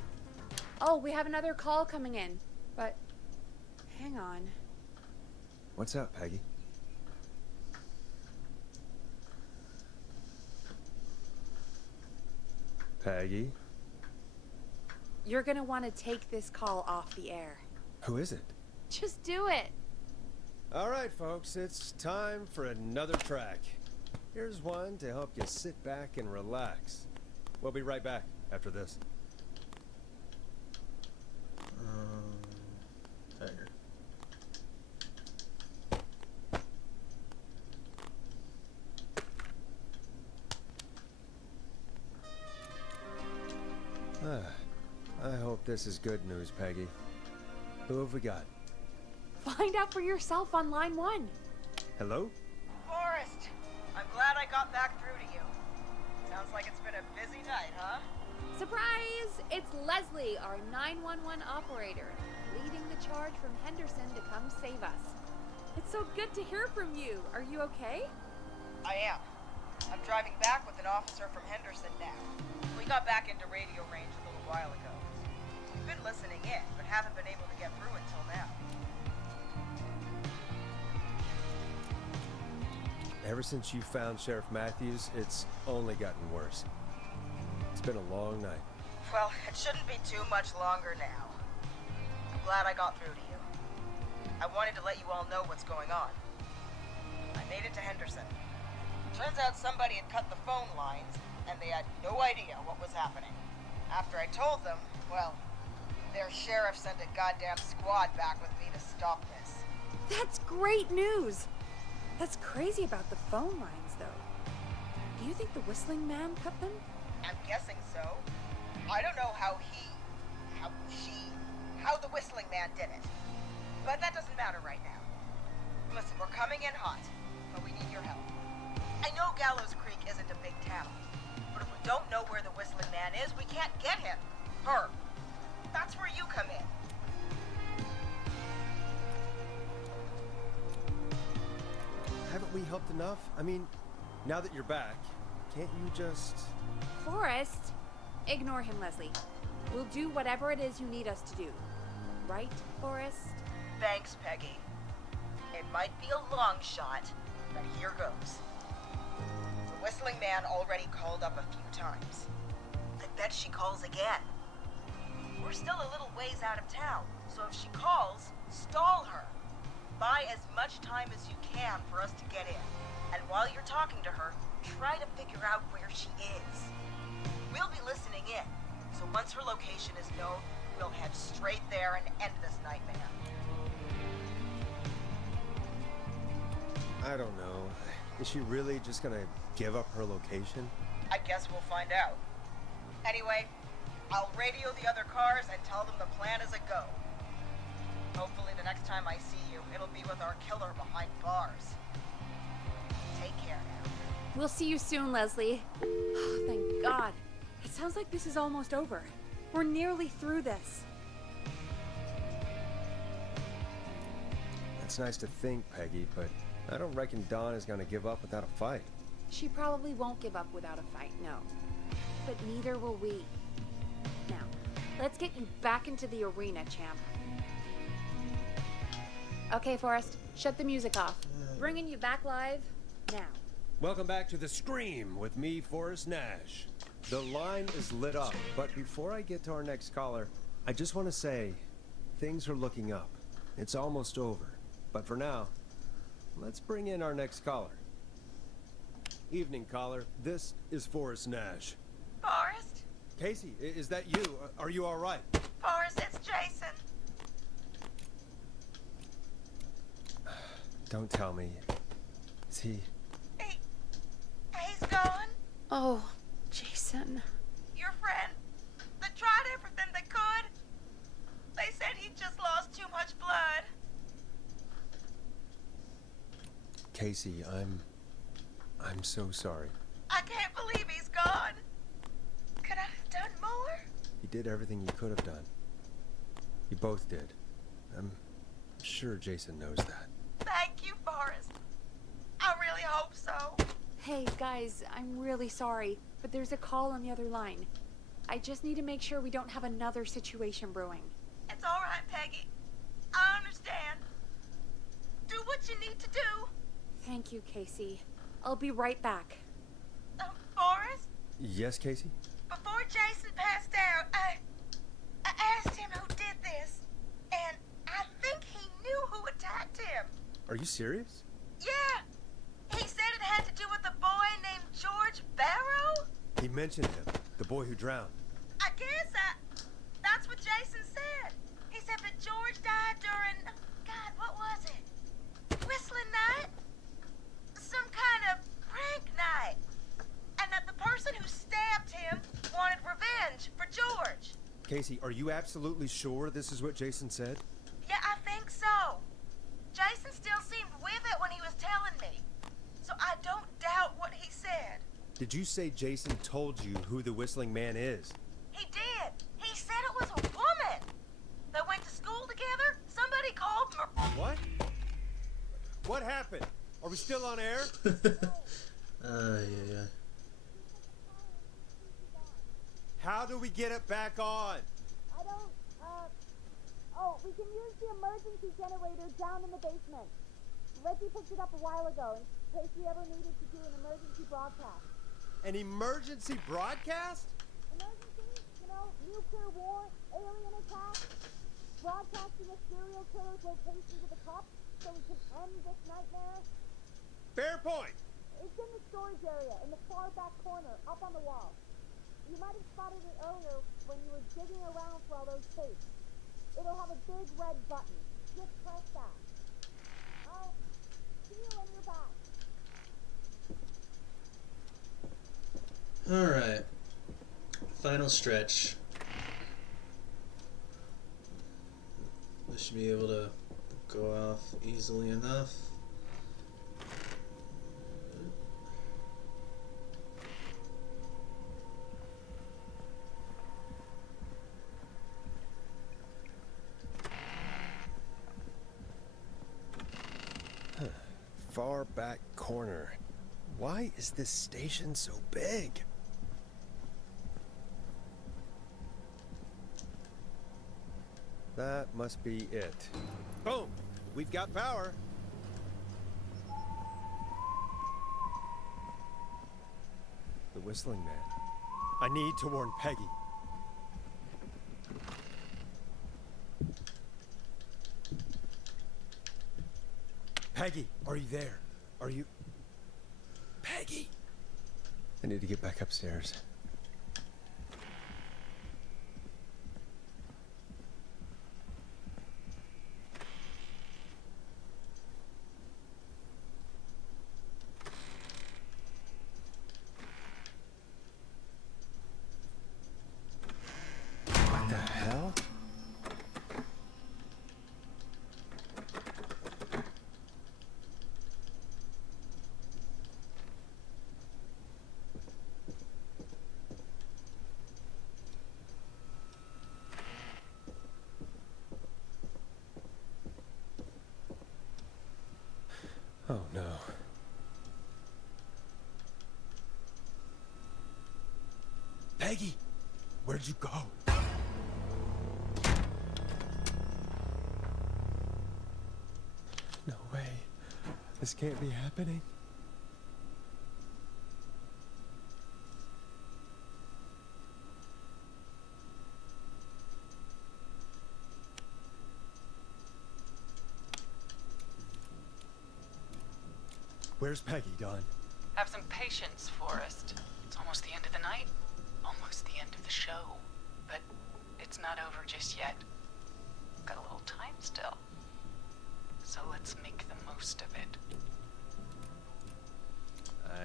Oh, we have another call coming in, but hang on. What's up, Peggy? Peggy? You're gonna want to take this call off the air. Who is it? Just do it. All right, folks, it's time for another track. Here's one to help you sit back and relax. We'll be right back after this. Tiger. I hope this is good news, Peggy. Who have we got? Find out for yourself on line 1. Hello? Forrest, I'm glad I got back through to you. Sounds like it's been a busy night, huh? Surprise! It's Leslie, our 911 operator, leading the charge from Henderson to come save us. It's so good to hear from you. Are you okay? I am. I'm driving back with an officer from Henderson now. We got back into radio range a little while ago. We've been listening in, but haven't been able to get through until now. Ever since you found Sheriff Matthews, it's only gotten worse. It's been a long night. Well, it shouldn't be too much longer now. I'm glad I got through to you. I wanted to let you all know what's going on. I made it to Henderson. Turns out somebody had cut the phone lines, and they had no idea what was happening. After I told them, well, their sheriff sent a goddamn squad back with me to stop this. That's great news. That's crazy about the phone lines, though. Do you think the Whistling Man cut them? I'm guessing so. I don't know how the Whistling Man did it. But that doesn't matter right now. Listen, we're coming in hot, but we need your help. I know Gallows Creek isn't a big town, but if we don't know where the Whistling Man is, we can't get him. Her. That's where you come in. Haven't we helped enough? I mean, now that you're back, can't you just... Forrest? Ignore him, Leslie. We'll do whatever it is you need us to do. Right, Forrest? Thanks, Peggy. It might be a long shot, but here goes. The Whistling Man already called up a few times. I bet she calls again. We're still a little ways out of town, so if she calls, stall her. Buy as much time as you can for us to get in. And while you're talking to her, try to figure out where she is. We'll be listening in, so once her location is known, we'll head straight there and end this nightmare. I don't know. Is she really just gonna give up her location? I guess we'll find out. Anyway, I'll radio the other cars and tell them the plan is a go. Hopefully the next time I see you, it'll be with our killer behind bars. Take care now. We'll see you soon, Leslie. Oh, thank God. It sounds like this is almost over. We're nearly through this. That's nice to think, Peggy, but I don't reckon Dawn is gonna give up without a fight. She probably won't give up without a fight, no. But neither will we. Now, let's get you back into the arena, champ. Okay, Forrest, shut the music off. Bringing you back live now. Welcome back to The Scream with me, Forrest Nash. The line is lit up, but before I get to our next caller, I just want to say, things are looking up. It's almost over. But for now, let's bring in our next caller. Evening, caller. This is Forrest Nash. Forrest? Casey, is that you? Are you all right? Forrest, it's Jason. Don't tell me. Is he... He's gone. Oh, Jason. Your friend. They tried everything they could. They said he just lost too much blood. Casey, I'm so sorry. I can't believe he's gone. Could I have done more? He did everything you could have done. You both did. I'm sure Jason knows that. Thank you, Forrest. I really hope so. Hey, guys, I'm really sorry, but there's a call on the other line. I just need to make sure we don't have another situation brewing. It's all right, Peggy. I understand. Do what you need to do. Thank you, Casey. I'll be right back. Forrest? Yes, Casey? Before Jason passed out, I asked him who did this, and I think he knew who attacked him. Are you serious? Yeah. He said it had to do with a boy named George Barrow. He mentioned him, the boy who drowned. I guess that's what Jason said. He said that George died during, God, what was it? Whistling night? Some kind of prank night. And that the person who stabbed him wanted revenge for George. Casey, are you absolutely sure this is what Jason said? Yeah, I think so. Jason still seemed with it when he was telling me. So I don't doubt what he said. Did you say Jason told you who the Whistling Man is? He did. He said it was a woman. They went to school together. Somebody called What? What happened? Are we still on air? Yeah. How do we get it back on? I don't, oh, we can use the emergency generator down in the basement. Reggie picked it up a while ago in case we ever needed to do an emergency broadcast. An emergency broadcast? Emergency? You know, nuclear war, alien attack, broadcasting a serial killer's location to the cops so we can end this nightmare. Fair point. It's in the storage area in the far back corner, up on the wall. You might have spotted it earlier when you were digging around for all those tapes. It'll have a big red button. Just press that. I'll see you when you're back. Alright. Final stretch. This should be able to go off easily enough. Far back corner. Why is this station so big? That must be it. Boom! We've got power. The Whistling Man. I need to warn Peggy. Peggy, are you there? Are you... Peggy! I need to get back upstairs. What the hell? Oh no. Peggy! Where'd you go? No way. This can't be happening. Where's Peggy, Don? Have some patience, Forrest. It's almost the end of the night. Almost the end of the show. But it's not over just yet. Got a little time still. So let's make the most of it.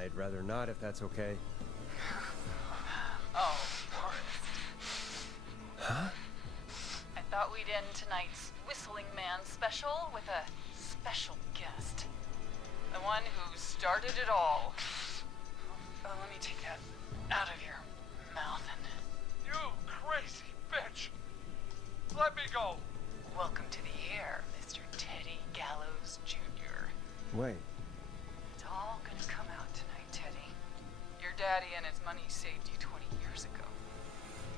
I'd rather not, if that's okay. Oh, Forrest. Huh? I thought we'd end tonight's Whistling Man special with a special guest. The one who started it all. Let me take that out of your mouth and... You crazy Wait. It's all gonna come out tonight, Teddy. Your daddy and his money saved you 20 years ago.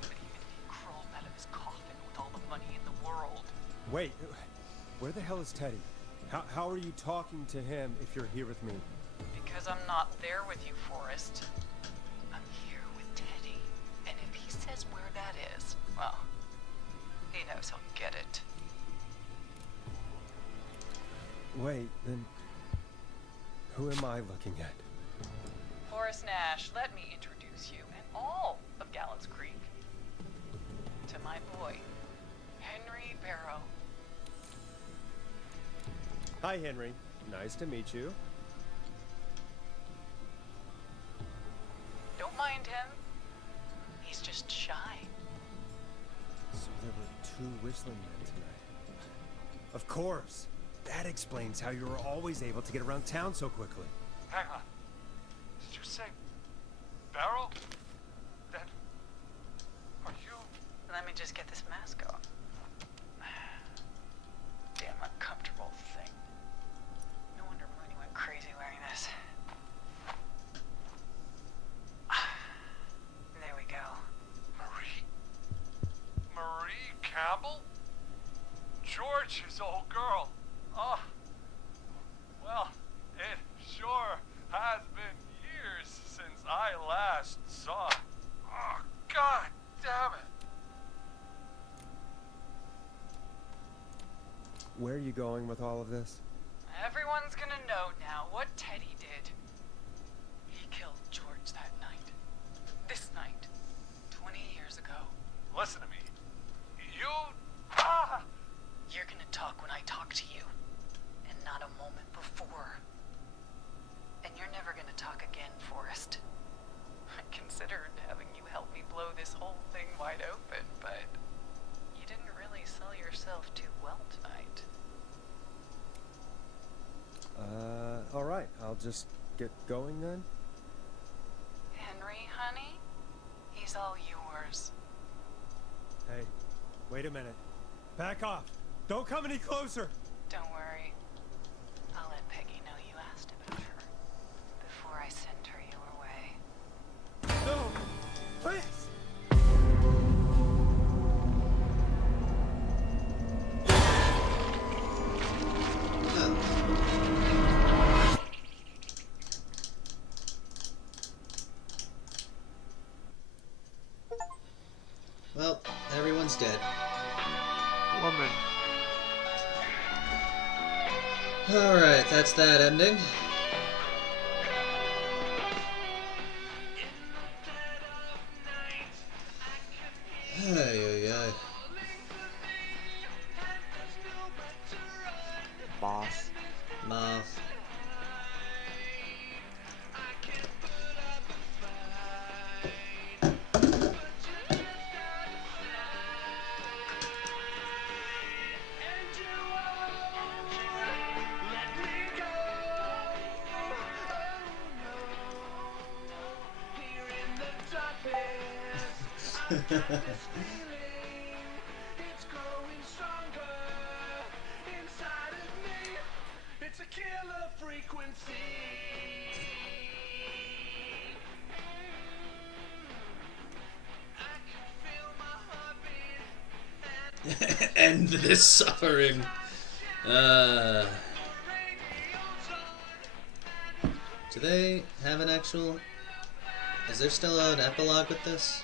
But even if he crawled out of his coffin with all the money in the world. Wait. Where the hell is Teddy? How are you talking to him if you're here with me? Because I'm not there with you, Forrest. I'm here with Teddy. And if he says where that is, well, he knows he'll get it. Wait, then who am I looking at? Forrest Nash, let me introduce you and all of Gallows Creek to my boy, Henry Barrow. Hi, Henry. Nice to meet you. Don't mind him. He's just shy. So there were 2 whistling men tonight. Of course. That explains how you were always able to get around town so quickly. Hang on. Did you say Barrow? Then are you? Let me just get this mask on. Damn uncomfortable thing. No wonder Mooney went crazy wearing this. There we go. Marie Campbell? George's old girl. Oh. Well, it sure has been years since I last saw it. Oh, God damn it. Where are you going with all of this? Everyone's gonna know now what Teddy did. He killed George that night. This night. 20 years ago. Listen to me. You... You're gonna talk when I talk to you. And not a moment before. And you're never gonna talk again, Forrest. I considered having you help me blow this whole thing wide open, but you didn't really sell yourself too well tonight. Alright. I'll just get going then? Henry, honey? He's all yours. Hey, wait a minute. Back off! Don't come any closer! Don't worry. I'll let Peggy know you asked about her before I send her your way. No! Please! Well, everyone's dead. Woman. Alright, that's that ending. Ay, ay, ay. Boss. Moth. It's a killer frequency. End this suffering. Do they have an actual... Is there still an epilogue with this?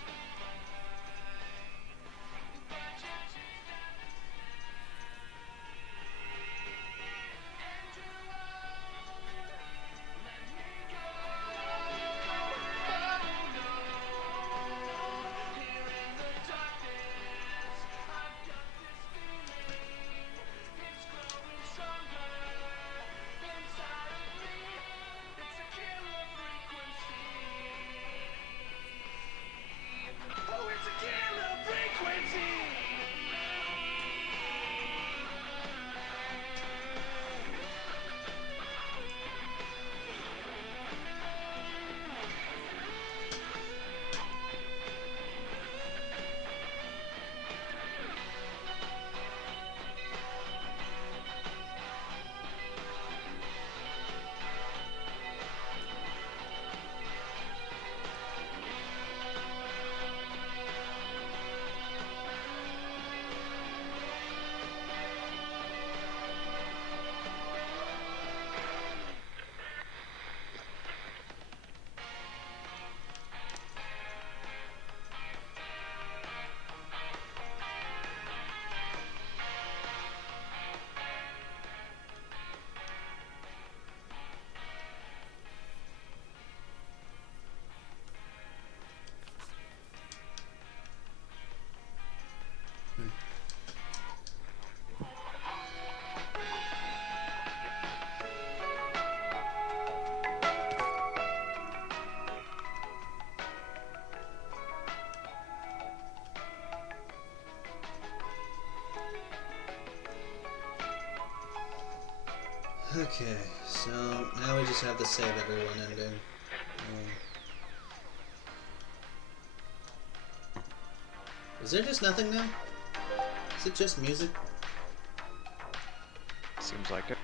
Okay, so now we just have the save everyone ending. Is there just nothing now? Is it just music? Seems like it.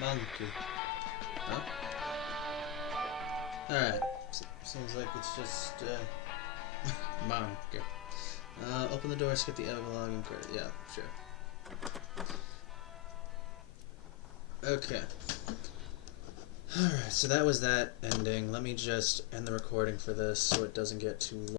Monkey. Huh? Alright. Seems like it's just, monkey. Open the door, skip the epilogue, and credit. Yeah, sure. Okay. Alright, so that was that ending. Let me just end the recording for this so it doesn't get too long.